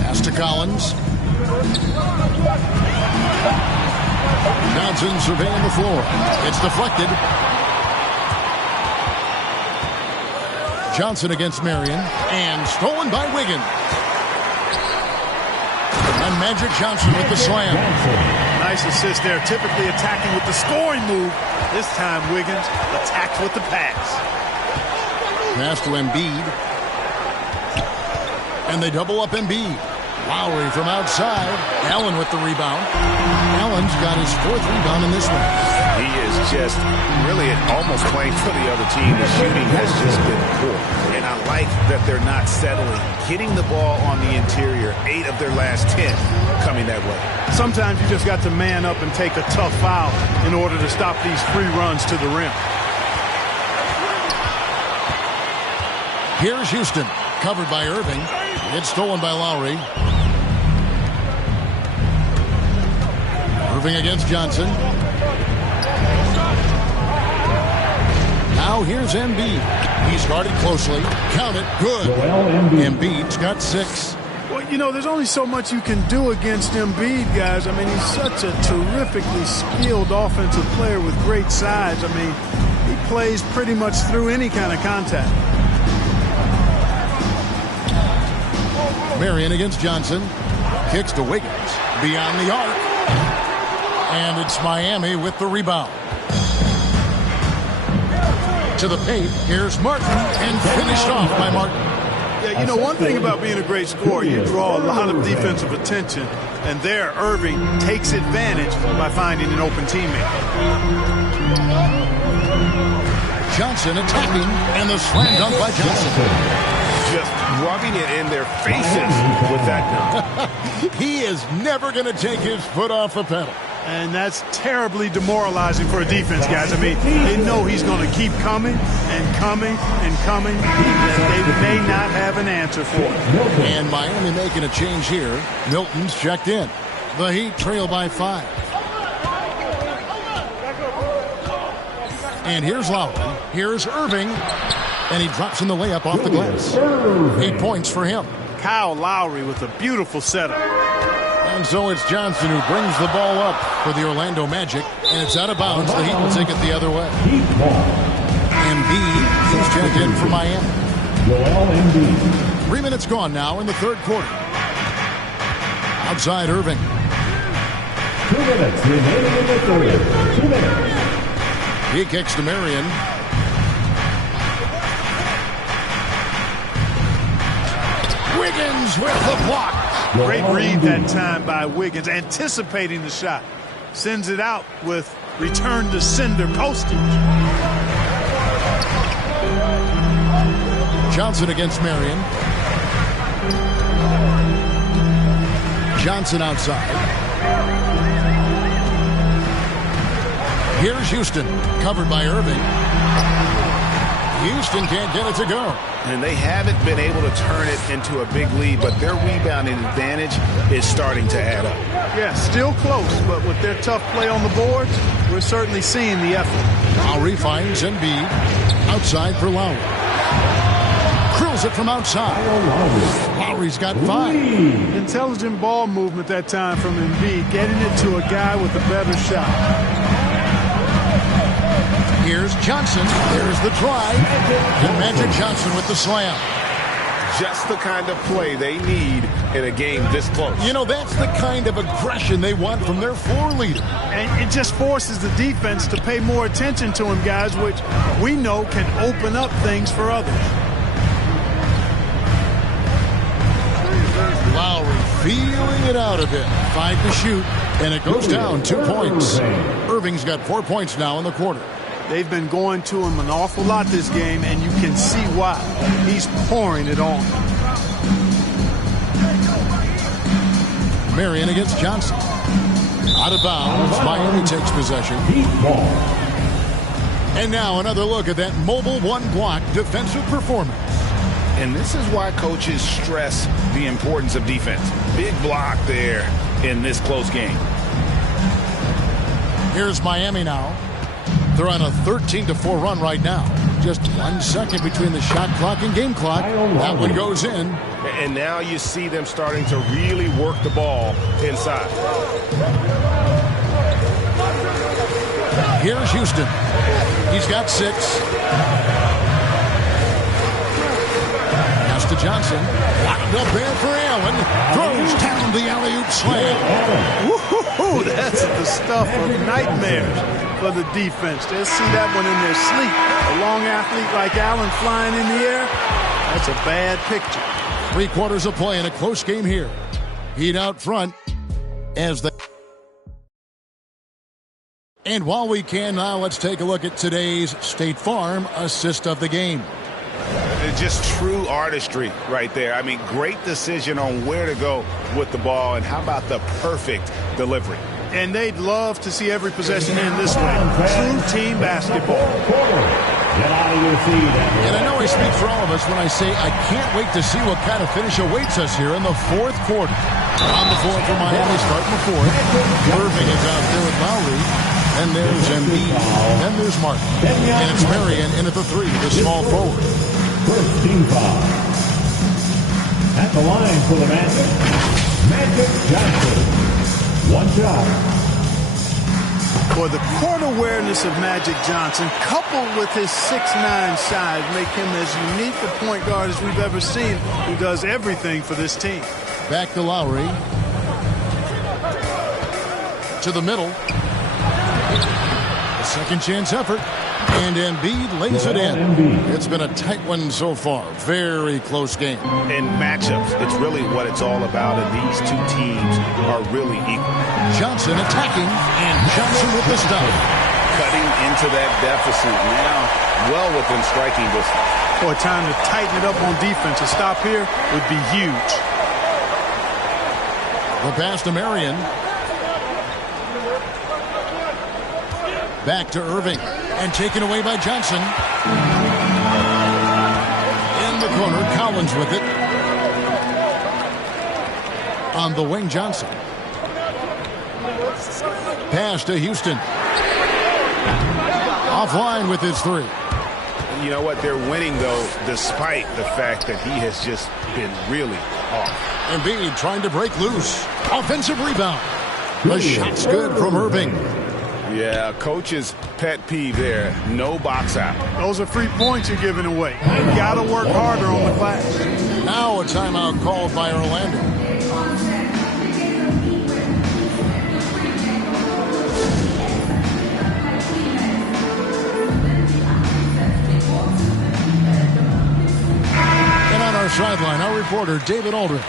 Pass to Collins. Johnson surveying the floor. It's deflected. Johnson against Marion, and stolen by Wiggins. And Magic Johnson with the slam. Nice assist there, typically attacking with the scoring move. This time Wiggins attacks with the pass. Pass to Embiid. And they double up Embiid. Lowry from outside. Allen with the rebound. Allen's got his 4th rebound in this one. He is just really almost playing for the other team. The shooting has just been poor. And I like that they're not settling. Getting the ball on the interior, 8 of their last 10 coming that way. Sometimes you just got to man up and take a tough foul in order to stop these free runs to the rim. Here's Houston, covered by Irving. It's stolen by Lowry. Irving against Johnson. Now here's Embiid. He's guarded closely. Count it. Good. Embiid's got 6. Well, you know, there's only so much you can do against Embiid, guys. I mean, he's such a terrifically skilled offensive player with great size. I mean, he plays pretty much through any kind of contact. Marion against Johnson. Kicks to Wiggins. Beyond the arc. And it's Miami with the rebound. To the paint. Here's Martin. And finished off by Martin. Yeah, you know, one thing about being a great scorer, you draw a lot of defensive attention. And there, Irving takes advantage by finding an open teammate. Johnson attacking. And the slam dunk by Johnson. Just rubbing it in their faces with that dunk. He is never going to take his foot off the pedal. And that's terribly demoralizing for a defense, guys. I mean, they know he's going to keep coming and coming and coming, and they may not have an answer for it. And Miami making a change here. Milton's checked in. The Heat trail by 5. And here's Lowry. Here's Irving. And he drops in the layup off the glass. 8 points for him. Kyle Lowry with a beautiful setup. And so it's Johnson who brings the ball up for the Orlando Magic. And it's out of bounds. The Heat will take it the other way. Embiid is checked in for Miami. 3 minutes gone now in the 3rd quarter. Outside Irving. 2 minutes remaining in the 3rd. 2 minutes. He kicks to Marion. Wiggins with the block. Great read that time by Wiggins, anticipating the shot. Sends it out with return to sender postage. Johnson against Marion. Johnson outside. Here's Houston, covered by Irving. Houston can't get it to go. And they haven't been able to turn it into a big lead, but their rebounding advantage is starting to add up. Yeah, still close, but with their tough play on the boards, we're certainly seeing the effort. Lowry finds Embiid. Outside for Lowry. Drills it from outside. Lowry's got 5. Intelligent ball movement that time from Embiid, getting it to a guy with a better shot. Here's Johnson. There's the drive. And Magic Johnson with the slam. Just the kind of play they need in a game this close. You know, that's the kind of aggression they want from their floor leader. And it just forces the defense to pay more attention to him, guys, which we know can open up things for others. Lowry feeling it out a bit. 5 to shoot, and it goes down 2 points. Irving's got 4 points now in the quarter. They've been going to him an awful lot this game, and you can see why. He's pouring it on. Marion against Johnson. Out of bounds. Miami takes possession. And now another look at that mobile one-block defensive performance. And this is why coaches stress the importance of defense. Big block there in this close game. Here's Miami now. They're on a 13-4 run right now. Just 1 second between the shot clock and game clock. That one goes in. And now you see them starting to really work the ball inside. Here's Houston. He's got 6. Pass to Johnson. Locked up there for Allen. Throws down the alley-oop slam. Woo-hoo-hoo, that's the stuff of nightmares for the defense. They'll see that one in their sleep. A long athlete like Allen flying in the air, that's a bad picture. 3 quarters of play in a close game here. Heat out front as they... And while we can now, let's take a look at today's State Farm assist of the game. Just true artistry right there. I mean, great decision on where to go with the ball, and how about the perfect delivery? And they'd love to see every possession in this way. True team basketball. And I know I speak for all of us when I say I can't wait to see what kind of finish awaits us here in the 4th quarter. On the floor for Miami, starting the 4th. Irving is out there with Lowry. And there's Embiid. And there's Martin. And it's Marion in at the 3, the small forward. First team foul. At the line for the Magic Johnson. 1 shot. Boy, the court awareness of Magic Johnson, coupled with his 6'9" size, make him as unique a point guard as we've ever seen, who does everything for this team. Back to Lowry. To the middle. A second chance effort. And Embiid lays it in. It's been a tight one so far. Very close game. In matchups, it's really what it's all about, and these two teams are really equal. Johnson attacking, and Johnson with the stop. Cutting into that deficit now, well within striking distance. Boy, time to tighten it up on defense. A stop here would be huge. The pass to Marion. Back to Irving. And taken away by Johnson. In the corner, Collins with it. On the wing, Johnson. Pass to Houston. Offline with his 3. You know what? They're winning, though, despite the fact that he has just been really off. Embiid trying to break loose. Offensive rebound. The shot's good from Irving. Yeah, coach's pet peeve there. No box out. Those are free points you're giving away. You got to work harder on the glass. Now a timeout called by Orlando. And on our sideline, our reporter, David Aldridge.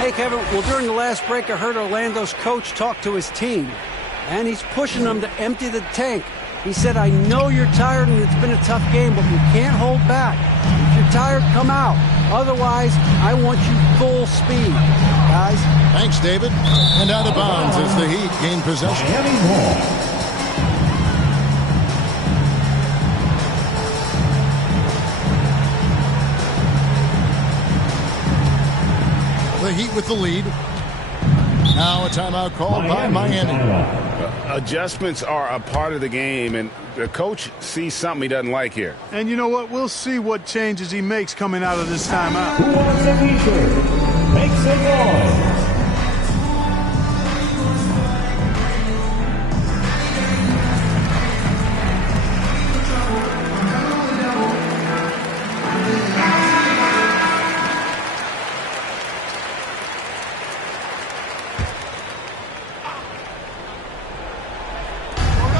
Hey, Kevin. Well, during the last break, I heard Orlando's coach talk to his team. And he's pushing them to empty the tank. He said, I know you're tired and it's been a tough game, but you can't hold back. If you're tired, come out. Otherwise, I want you full speed. Guys. Thanks, David. And out of bounds as the Heat gain possession. the Heat with the lead. Now a timeout called by Miami. Adjustments are a part of the game, and the coach sees something he doesn't like here. And you know what? We'll see what changes he makes coming out of this timeout. Who wants a t-shirt? Make some noise.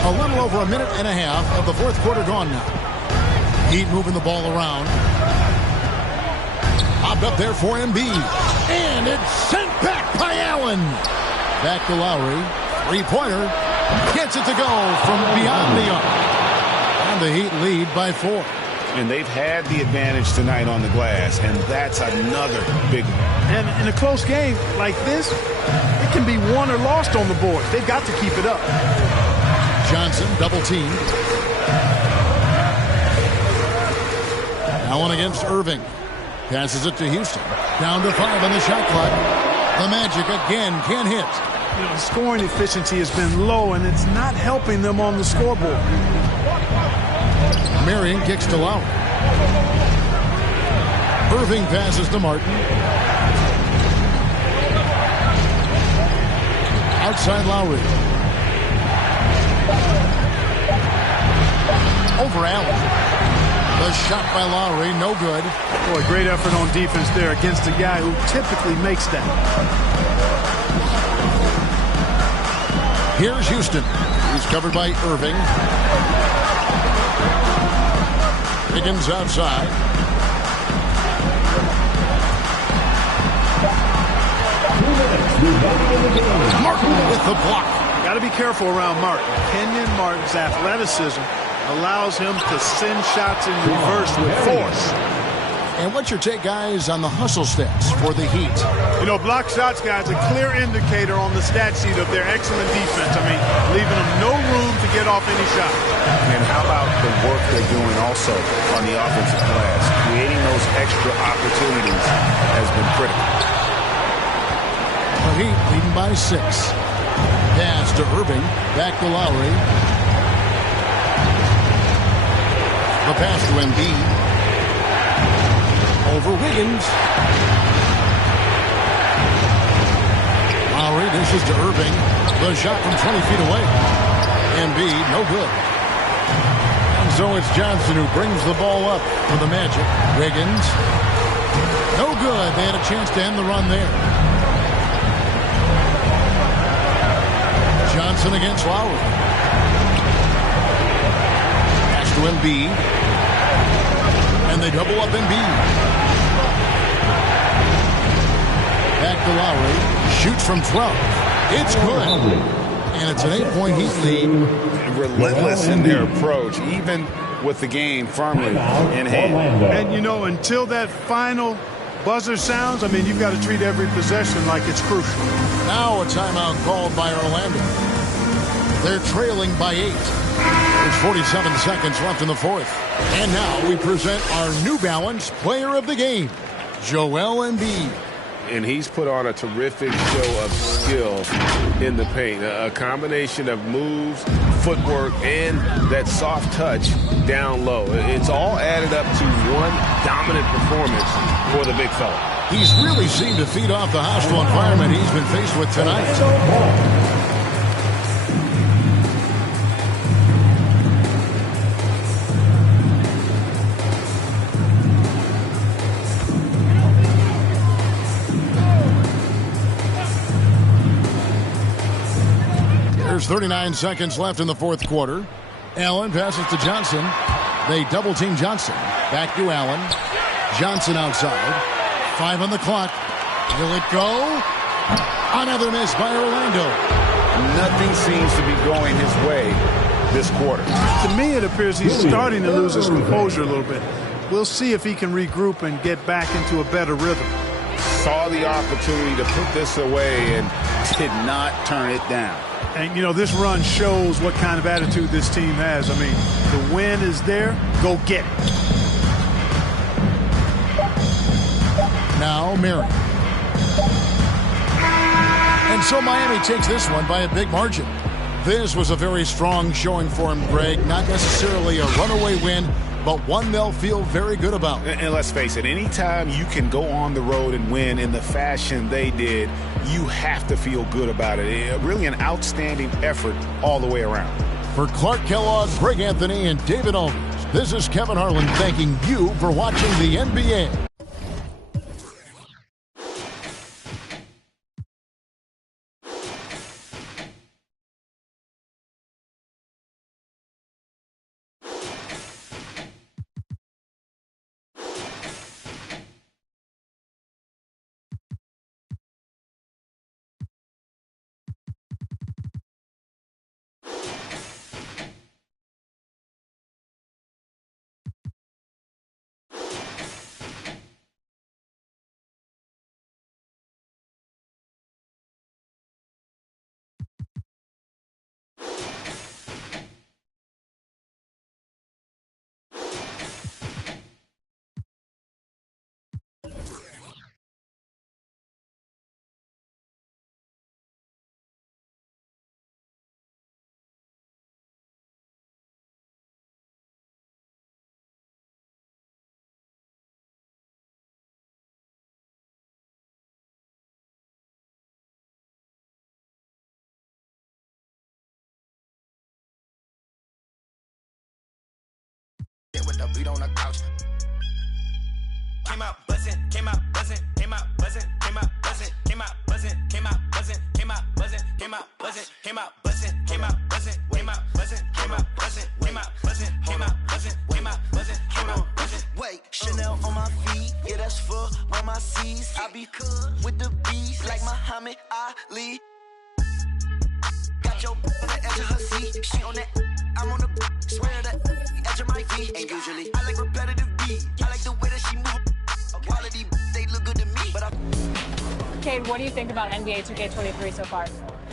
A little over a minute and a half of the fourth quarter gone now. Heat moving the ball around. Popped up there for Embiid. And it's sent back by Allen. Back to Lowry. Three-pointer. Gets it to go from beyond the arc. And the Heat lead by 4. And they've had the advantage tonight on the glass, and that's another big one. And in a close game like this, it can be won or lost on the board. They've got to keep it up. Johnson double teamed. Allen against Irving. Passes it to Houston. Down to 5 on the shot clock. The Magic again can't hit. You know, the scoring efficiency has been low, and it's not helping them on the scoreboard. Marion kicks to Lowry. Irving passes to Martin. Outside Lowry. Over Allen. The shot by Lowry, no good. Boy, great effort on defense there against a guy who typically makes that. Here's Houston. He's covered by Irving. Higgins outside. Martin with the block. Got to be careful around Martin. Kenyon Martin's athleticism allows him to send shots in reverse with force. And what's your take, guys, on the hustle stats for the Heat? You know, block shots, guys, a clear indicator on the stat sheet of their excellent defense. I mean, leaving them no room to get off any shot. And how about the work they're doing also on the offensive glass? Creating those extra opportunities has been critical. The Heat leading by 6. Pass to Irving. Back to Lowry. The pass to Embiid. Over Wiggins. Lowry dishes to Irving. The shot from 20 feet away. Embiid, no good. And so it's Johnson who brings the ball up for the Magic. Wiggins. No good. They had a chance to end the run there. Johnson against Lowry. Pass to Embiid. And they double up Embiid. Back to Lowry. Shoots from 12. It's good. And it's an 8-point Heat lead. Relentless in their approach, even with the game firmly in hand. And, you know, until that final buzzer sounds, I mean, you've got to treat every possession like it's crucial. Now a timeout called by Orlando. They're trailing by 8. There's 47 seconds left in the fourth. And now we present our New Balance Player of the Game, Joel Embiid. And he's put on a terrific show of skill in the paint. A combination of moves, footwork, and that soft touch down low. It's all added up to one dominant performance for the big fella. He's really seemed to feed off the hostile environment he's been faced with tonight. There's 39 seconds left in the fourth quarter. Allen passes to Johnson. They double team Johnson. Back to Allen. Johnson outside. 5 on the clock. Will it go? Another miss by Orlando. Nothing seems to be going his way this quarter. To me, it appears he's starting to lose his composure a little bit. We'll see if he can regroup and get back into a better rhythm. Saw the opportunity to put this away and did not turn it down. And, you know, this run shows what kind of attitude this team has. I mean, the win is there. Go get it. Now, Marion. And so Miami takes this one by a big margin. This was a very strong showing for him, Greg. Not necessarily a runaway win, but one they'll feel very good about. And let's face it, anytime you can go on the road and win in the fashion they did, you have to feel good about it. Really an outstanding effort all the way around. For Clark Kellogg, Greg Anthony, and David Aldridge, this is Kevin Harlan thanking you for watching the NBA. With the beat on the couch. Came out buzzing, came out buzzing, came out buzzing, came out buzzing, came out buzzing, came out buzzing, came out buzzing, came out buzzing, came out buzzing, came out buzzing, came out buzzing, came out buzzing, came out buzzing, came out buzzing, came out buzzing, came out buzzing. Wait, Chanel on my feet, yeah that's for all my C's. I be cool with the beats like Muhammad Ali. Got your on the edge of her seat, she on that. I'm on the swear the edge of my feet. And usually I like repetitive beat. I like the way that she move. Quality, they look good to me. But Cade, what do you think about NBA 2K23 so far?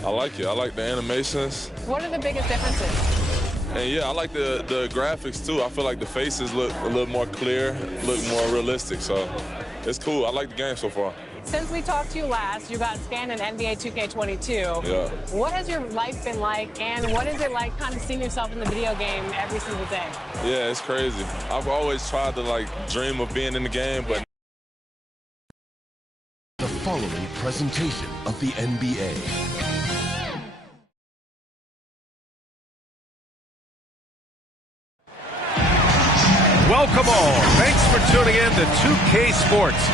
I like it. I like the animations. What are the biggest differences? And yeah, I like the graphics too. I feel like the faces look a little more clear, look more realistic. So it's cool. I like the game so far. Since we talked to you last, you got scanned in NBA 2K22. Yeah. What has your life been like, and what is it like kind of seeing yourself in the video game every single day? Yeah, it's crazy. I've always tried to like dream of being in the game, but the following presentation of the NBA. Welcome all. Thanks for tuning in to 2K Sports.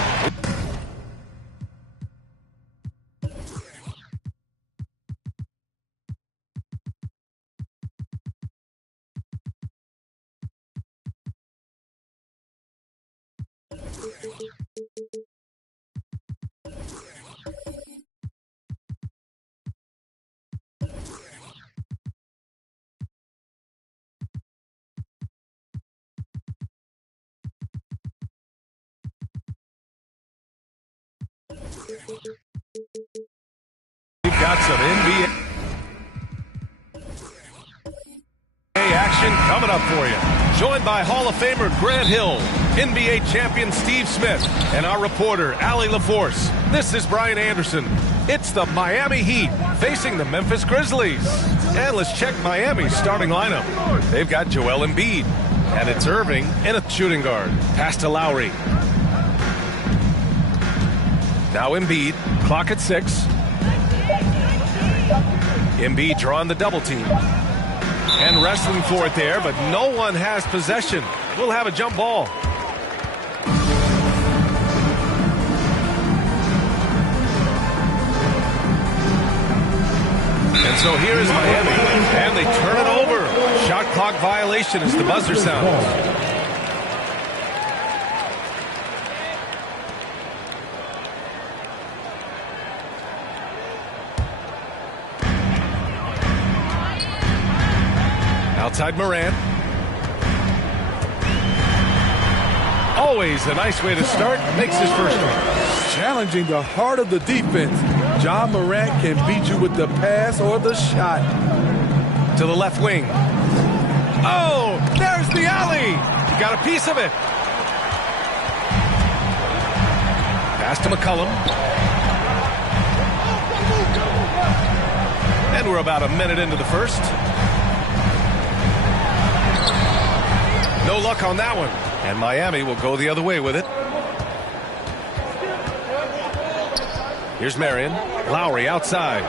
We've got some NBA action coming up for you. Joined by Hall of Famer Grant Hill, NBA champion Steve Smith, and our reporter Allie LaForce. This is Brian Anderson. It's the Miami Heat facing the Memphis Grizzlies. And let's check Miami's starting lineup. They've got Joel Embiid, and it's Irving in a shooting guard. Pass to Lowry. Now Embiid, clock at 6. Embiid drawing the double team. And wrestling for it there, but no one has possession. We'll have a jump ball. And so here is Miami, and they turn it over. Shot clock violation as the buzzer sounds. Outside Morant. Always a nice way to start. Makes his first one. Challenging the heart of the defense. John Morant can beat you with the pass or the shot. To the left wing. Oh, there's the alley. He got a piece of it. Pass to McCollum. And we're about a minute into the first. No luck on that one. And Miami will go the other way with it. Here's Marion. Lowry outside.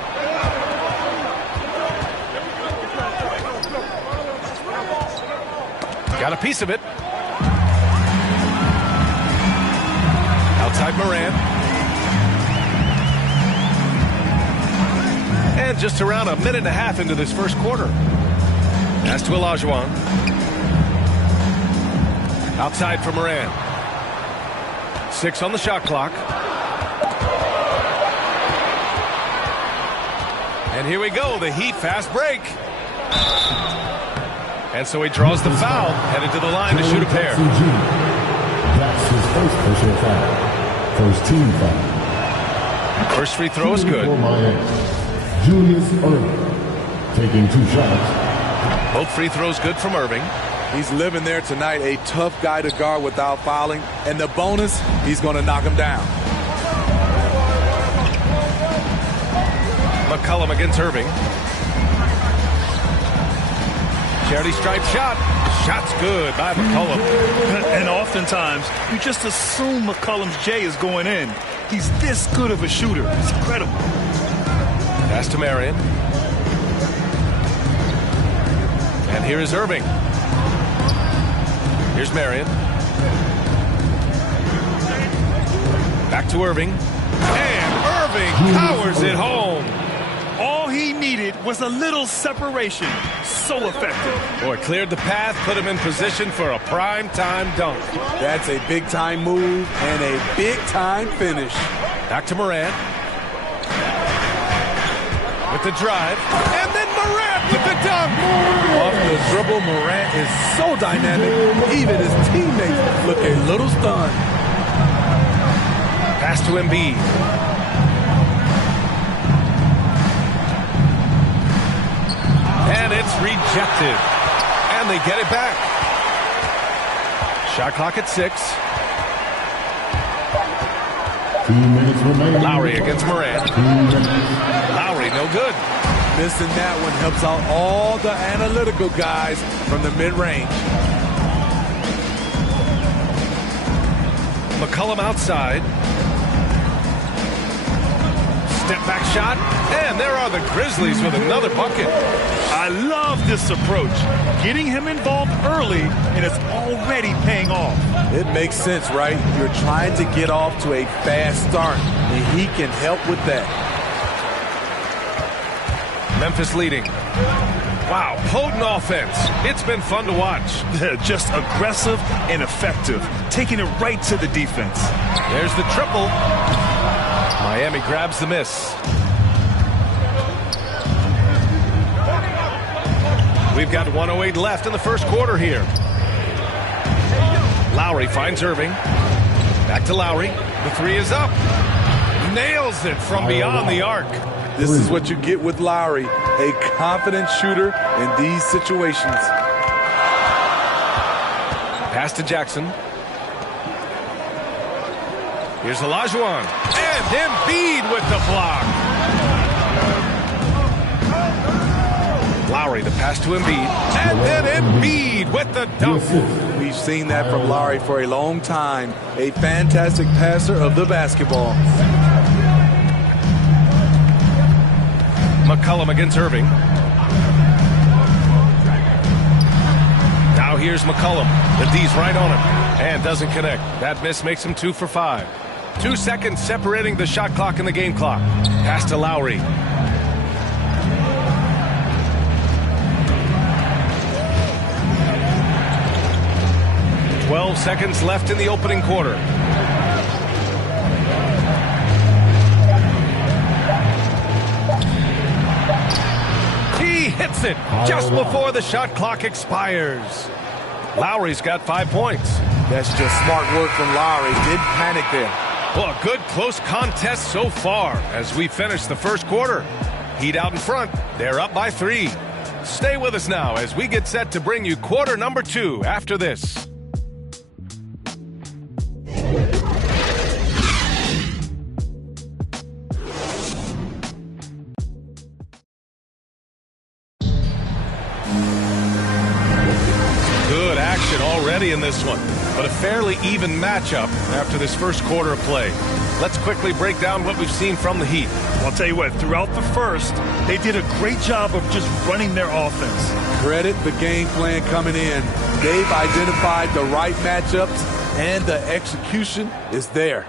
Got a piece of it. Outside Morant. And just around a minute and a half into this first quarter. Pass to Olajuwon. Outside for Morant. 6 on the shot clock. And here we go, the Heat fast break. And so he draws the foul, headed to the line to shoot a pair. That's his first personal foul. First team foul. First free throw is good. Julius Irving taking 2 shots. Both free throws good from Irving. He's living there tonight, a tough guy to guard without fouling. And the bonus, he's going to knock him down. McCollum against Irving. Charity stripe shot. Shot's good by McCollum. And oftentimes, you just assume McCollum's J is going in. He's this good of a shooter. It's incredible. Pass to Marion. And here is Irving. Here's Marion. Back to Irving. And Irving powers it home. All he needed was a little separation. So effective. Boy, cleared the path, put him in position for a prime-time dunk. That's a big-time move and a big-time finish. Back to Morant. With the drive. And then Morant with the dunk. Off the dribble, Morant is so dynamic. Even his teammates look a little stunned. Pass to Embiid. And it's rejected. And they get it back. Shot clock at 6. 2 minutes remaining. Lowry against Morant. Lowry, no good. Missing that one helps out all the analytical guys from the mid-range. McCollum outside. Step back shot. And there are the Grizzlies with another bucket. I love this approach. Getting him involved early, and it's already paying off. It makes sense, right? You're trying to get off to a fast start, and he can help with that. Memphis leading. Wow, potent offense. It's been fun to watch. Just aggressive and effective, taking it right to the defense. There's the triple. Miami grabs the miss. We've got 1:08 left in the first quarter here. Lowry finds Irving. Back to Lowry. The 3 is up. Nails it from beyond the arc. This is what you get with Lowry, a confident shooter in these situations. Pass to Jackson. Here's Olajuwon. And Embiid with the block. Lowry, the pass to Embiid. And then Embiid with the dunk. We've seen that from Lowry for a long time. A fantastic passer of the basketball. McCollum against Irving. Now here's McCollum. The D's right on him. And doesn't connect. That miss makes him 2 for 5. 2 seconds separating the shot clock and the game clock. Pass to Lowry. "12 seconds left in the opening quarter. He hits it just before the shot clock expires. Lowry's got 5 points. That's just smart work from Lowry. Didn't panic there. Well, a good close contest so far as we finish the first quarter. Heat out in front. They're up by 3. Stay with us now as we get set to bring you quarter number 2 after this. intensity in this one, but a fairly even matchup after this first quarter of play. Let's quickly break down what we've seen from the Heat. I'll tell you what, throughout the first, they did a great job of just running their offense. Credit the game plan coming in. They've identified the right matchups, and the execution is there.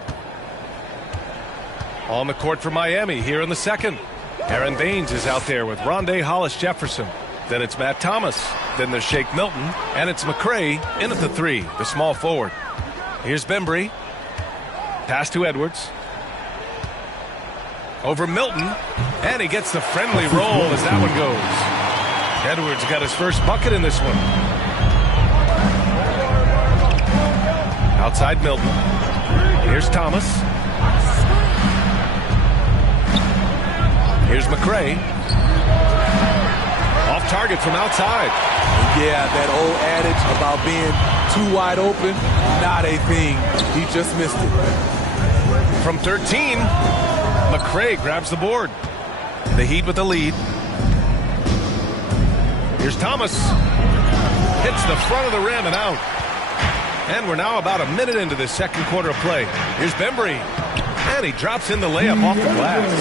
On the court for Miami here in the second. Aaron Baines is out there with Rondé Hollis-Jefferson. Then it's Matt Thomas. Then there's Shake Milton. And it's McCray in at the 3, the small forward. Here's Bembry. Pass to Edwards. Over Milton. And he gets the friendly roll as that one goes. Edwards got his first bucket in this one. Outside Milton. Here's Thomas. Here's McCray. Off target from outside. Yeah, that old adage about being too wide open, not a thing. He just missed it. From 13, McCray grabs the board. The Heat with the lead. Here's Thomas. Hits the front of the rim and out. And we're now about a minute into this second quarter of play. Here's Bembry. And he drops in the layup off the glass.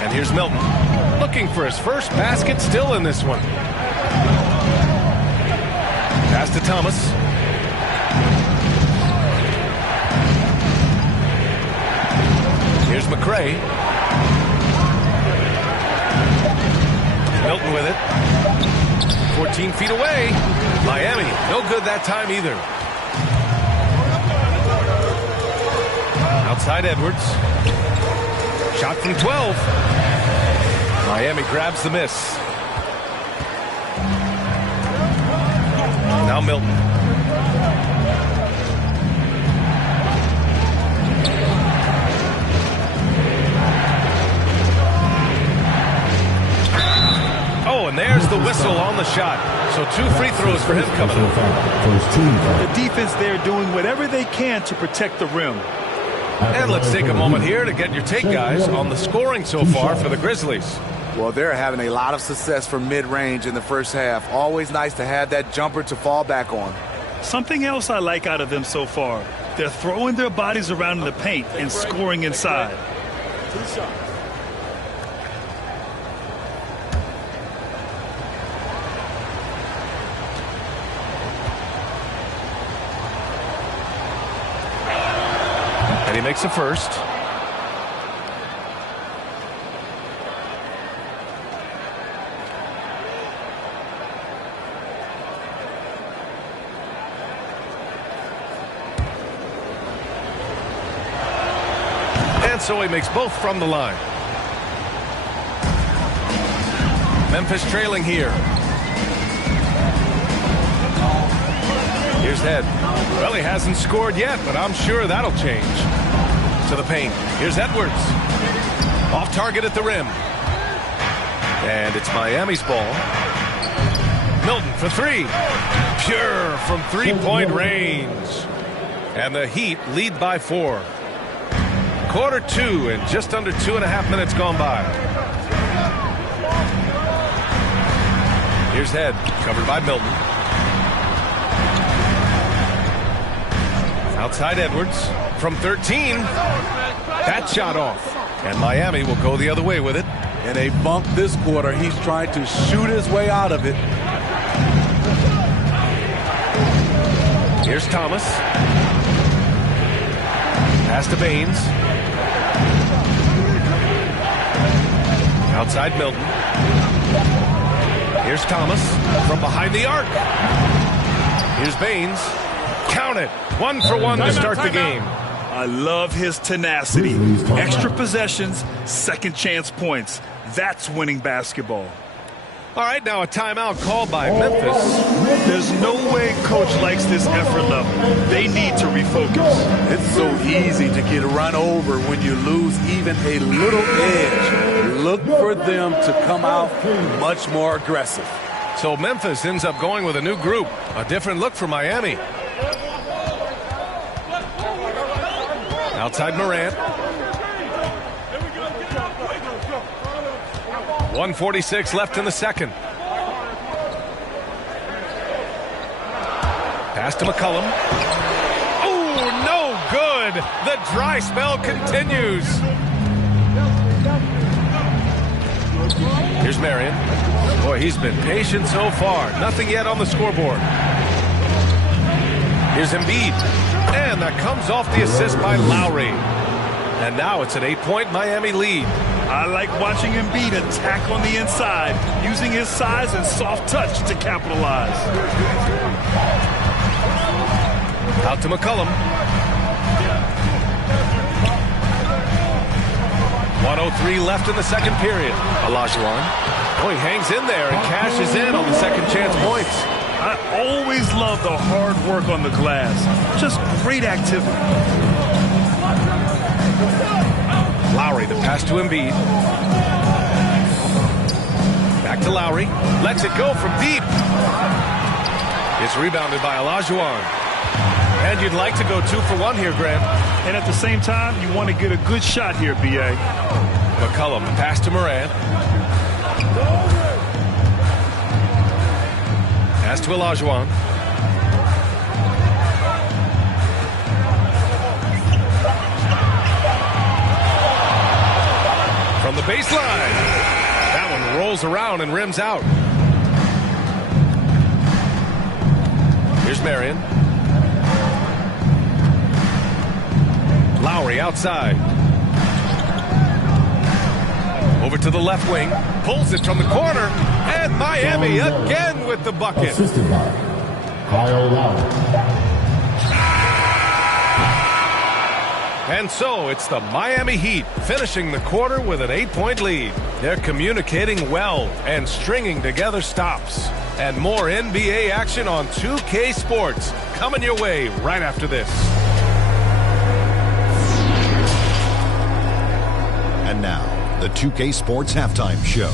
And here's Milton, looking for his first basket, still in this one. Pass to Thomas. Here's McCray. Milton with it. 14 feet away. Miami, no good that time either. Outside Edwards. Shot from 12. Miami grabs the miss. Now Milton. Oh, and there's the whistle on the shot. So 2 free throws for him coming up. The defense there doing whatever they can to protect the rim. And let's take a moment here to get your take, guys, on the scoring so far for the Grizzlies. Well, they're having a lot of success from mid-range in the first half. Always nice to have that jumper to fall back on. Something else I like out of them so far, they're throwing their bodies around in the paint and scoring inside. And he makes the first. And so he makes both from the line. Memphis trailing here. Here's Head. Well, he hasn't scored yet, but I'm sure that'll change. To the paint. Here's Edwards. Off target at the rim. And it's Miami's ball. Milton for 3. Pure from three-point range. And the Heat lead by 4. Quarter 2 and just under 2.5 minutes gone by. Here's Head. Covered by Milton. Outside Edwards from 13. That shot off. And Miami will go the other way with it. In a bump this quarter, he's trying to shoot his way out of it. Here's Thomas. Pass to Baines. Outside Milton. Here's Thomas from behind the arc. Here's Baines. Count it. 1 for 1 to start the game. I love his tenacity. Extra possessions, second chance points. That's winning basketball. All right, now a timeout called by Memphis. There's no way coach likes this effort level. They need to refocus. It's so easy to get run over when you lose even a little edge. Look for them to come out much more aggressive. So Memphis ends up going with a new group. A different look for Miami. Outside Morant. 1:46 left in the second. Pass to McCollum. Oh, no good. The dry spell continues. Here's Marion. Boy, he's been patient so far. Nothing yet on the scoreboard. Here's Embiid. And that comes off the assist by Lowry. And now it's an 8-point Miami lead. I like watching Embiid attack on the inside, using his size and soft touch to capitalize. Out to McCollum. 1:03 left in the second period. Olajuwon. Oh, he hangs in there and cashes in on the second chance points. I always love the hard work on the glass. Just great activity. Lowry, the pass to Embiid. Back to Lowry. Lets it go from deep. It's rebounded by Olajuwon. And you'd like to go 2 for 1 here, Grant. And at the same time, you want to get a good shot here, B.A. McCollum, pass to Morant. Pass to Olajuwon. From the baseline. That one rolls around and rims out. Here's Marion. Lowry outside. Over to the left wing. Pulls it from the corner. And Miami again with the bucket. Assisted by Kyle Lowry. And so it's the Miami Heat finishing the quarter with an 8-point lead. They're communicating well and stringing together stops. And more NBA action on 2K Sports coming your way right after this. And now, the 2K Sports Halftime Show.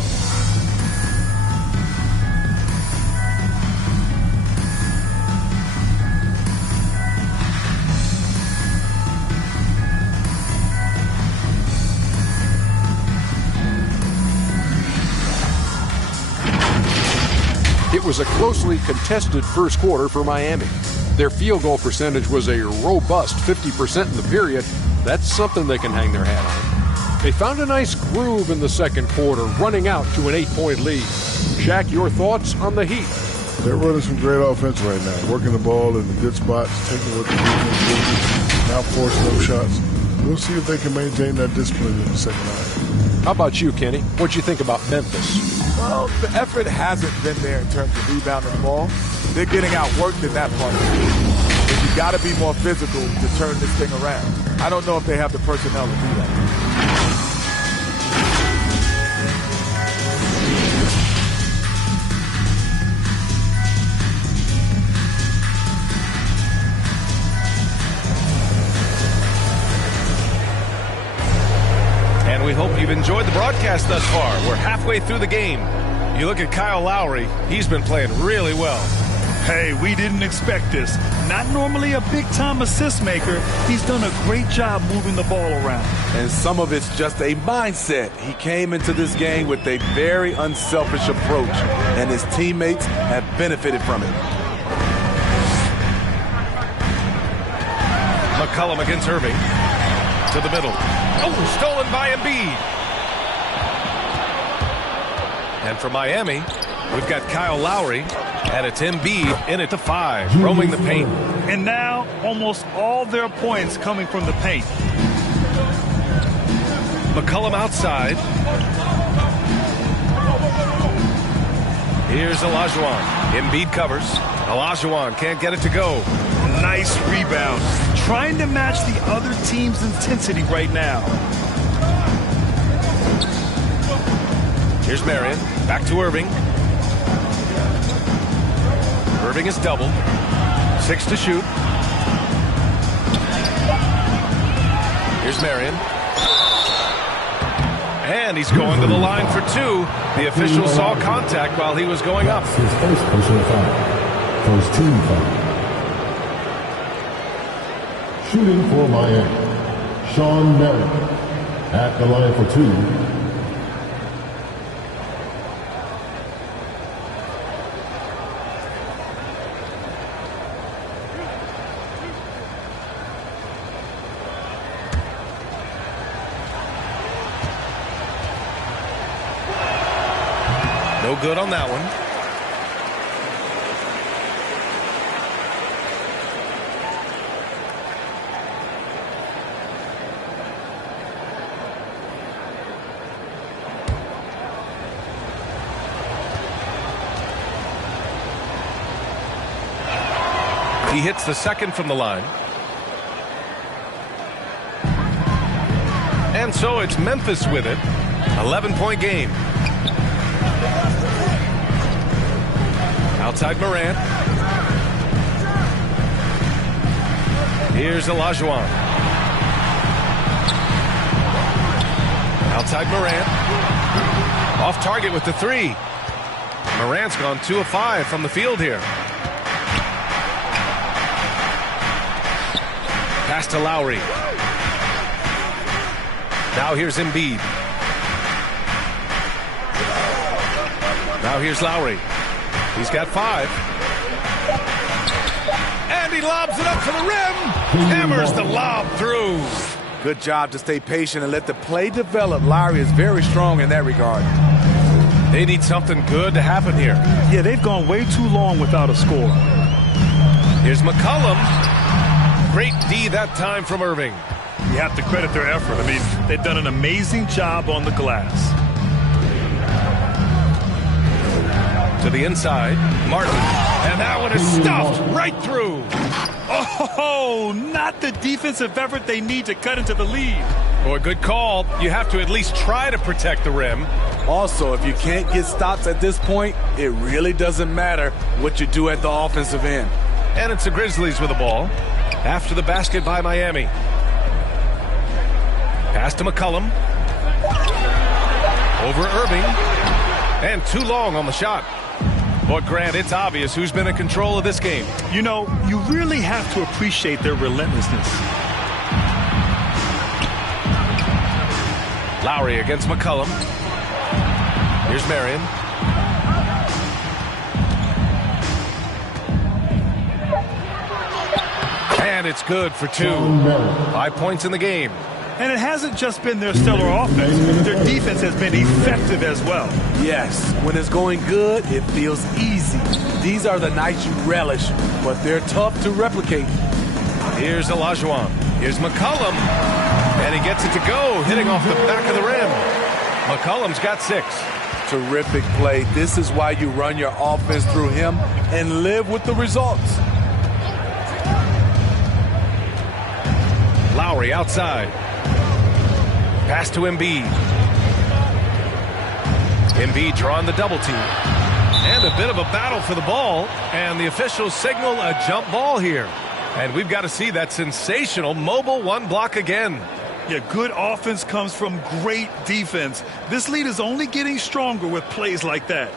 It was a closely contested first quarter for Miami. Their field goal percentage was a robust 50% in the period. That's something they can hang their hat on. They found a nice groove in the second quarter, running out to an 8-point lead. Shaq, your thoughts on the Heat? They're running some great offense right now, working the ball in the good spots, taking what the defense gives, now forcing those shots. We'll see if they can maintain that discipline in the second half. How about you, Kenny? What'd you think about Memphis? Well, the effort hasn't been there in terms of rebounding the ball. They're getting outworked in that part of the game. But you got to be more physical to turn this thing around. I don't know if they have the personnel to do that. We hope you've enjoyed the broadcast thus far. We're halfway through the game. You look at Kyle Lowry, he's been playing really well. Hey, we didn't expect this. Not normally a big-time assist maker. He's done a great job moving the ball around. And some of it's just a mindset. He came into this game with a very unselfish approach, and his teammates have benefited from it. McCollum against Irving. To the middle. Oh, stolen by Embiid. And for Miami, we've got Kyle Lowry, and it's Embiid in it to 5, roaming the paint. And now, almost all their points coming from the paint. McCollum outside. Here's Olajuwon. Embiid covers. Olajuwon can't get it to go. Nice rebound. Trying to match the other team's intensity right now. Here's Marion. Back to Irving. Irving is doubled. 6 to shoot. Here's Marion. And he's going to the line for 2. The official saw contact while he was going up. His first personal foul. First team foul. Shooting for Miami, Sean Merritt at the line for 2. No good on that one. He hits the second from the line. And so it's Memphis with it. 11-point game. Outside Morant. Here's Olajuwon. Outside Morant. Off target with the three. Morant's gone 2 of 5 from the field here. Pass to Lowry. Now here's Embiid. Now here's Lowry. He's got 5. And he lobs it up for the rim. Hammers the lob through. Good job to stay patient and let the play develop. Lowry is very strong in that regard. They need something good to happen here. Yeah, they've gone way too long without a score. Here's McCollum. Great D that time from Irving. You have to credit their effort. I mean, they've done an amazing job on the glass. To the inside, Martin. And that one is stuffed right through. Oh, not the defensive effort they need to cut into the lead. Boy, good call. You have to at least try to protect the rim. Also, if you can't get stops at this point, it really doesn't matter what you do at the offensive end. And it's the Grizzlies with the ball. After the basket by Miami. Pass to McCollum. Over Irving. And too long on the shot. But Grant, it's obvious who's been in control of this game. You know, you really have to appreciate their relentlessness. Lowry against McCollum. Here's Marion. And it's good for 2. 5 points in the game. And it hasn't just been their stellar offense. Their defense has been effective as well. Yes, when it's going good, it feels easy. These are the nights you relish, but they're tough to replicate. Here's Olajuwon. Here's McCollum. And he gets it to go, hitting off the back of the rim. McCollum's got 6. Terrific play. This is why you run your offense through him and live with the results. Lowry outside. Pass to Embiid. Embiid drawing the double team. And a bit of a battle for the ball. And the officials signal a jump ball here. And we've got to see that sensational mobile 1 block again. Yeah, good offense comes from great defense. This lead is only getting stronger with plays like that.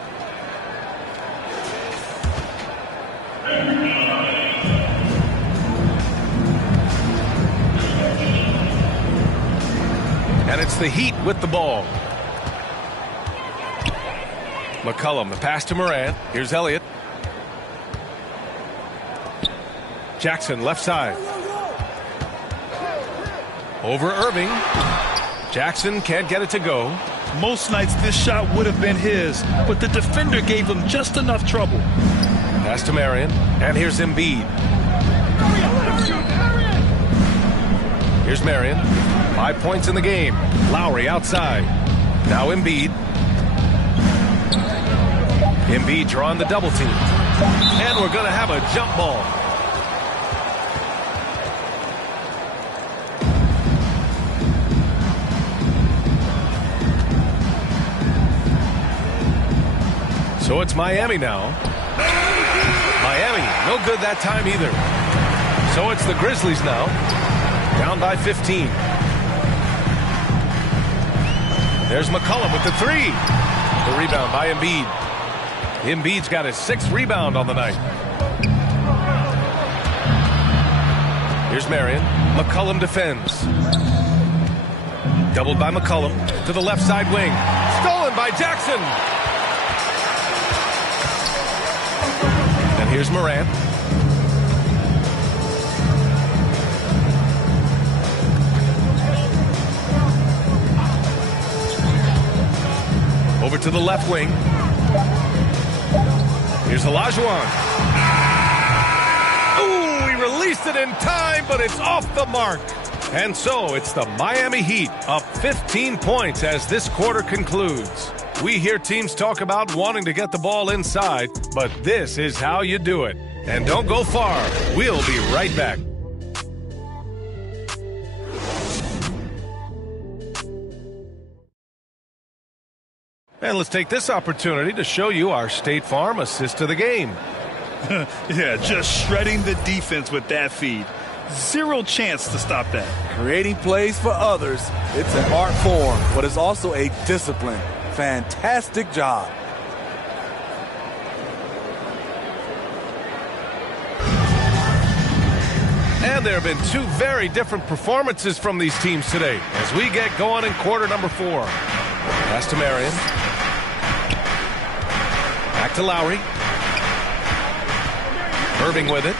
And it's the Heat with the ball. McCollum, the pass to Morant. Here's Elliott. Jackson, left side. Over Irving. Jackson can't get it to go. Most nights this shot would have been his, but the defender gave him just enough trouble. Pass to Marion. And here's Embiid. Here's Marion. 5 points in the game. Lowry outside. Now Embiid. Embiid drawing the double team. And we're going to have a jump ball. So it's Miami now. Miami, no good that time either. So it's the Grizzlies now. Down by 15. There's McCollum with the 3. The rebound by Embiid. Embiid's got his 6th rebound on the night. Here's Marion. McCollum defends. Doubled by McCollum to the left side wing. Stolen by Jackson. And here's Morant. Over to the left wing. Here's Olajuwon. Ooh, he released it in time, but it's off the mark. And so it's the Miami Heat up 15 points as this quarter concludes. We hear teams talk about wanting to get the ball inside, but this is how you do it. And don't go far. We'll be right back. And let's take this opportunity to show you our State Farm assist to the game. Yeah, just shredding the defense with that feed. Zero chance to stop that. Creating plays for others, it's an art form, but it's also a discipline. Fantastic job. And there have been two very different performances from these teams today as we get going in quarter number 4. Pass to Marion. Back to Lowry. Irving with it.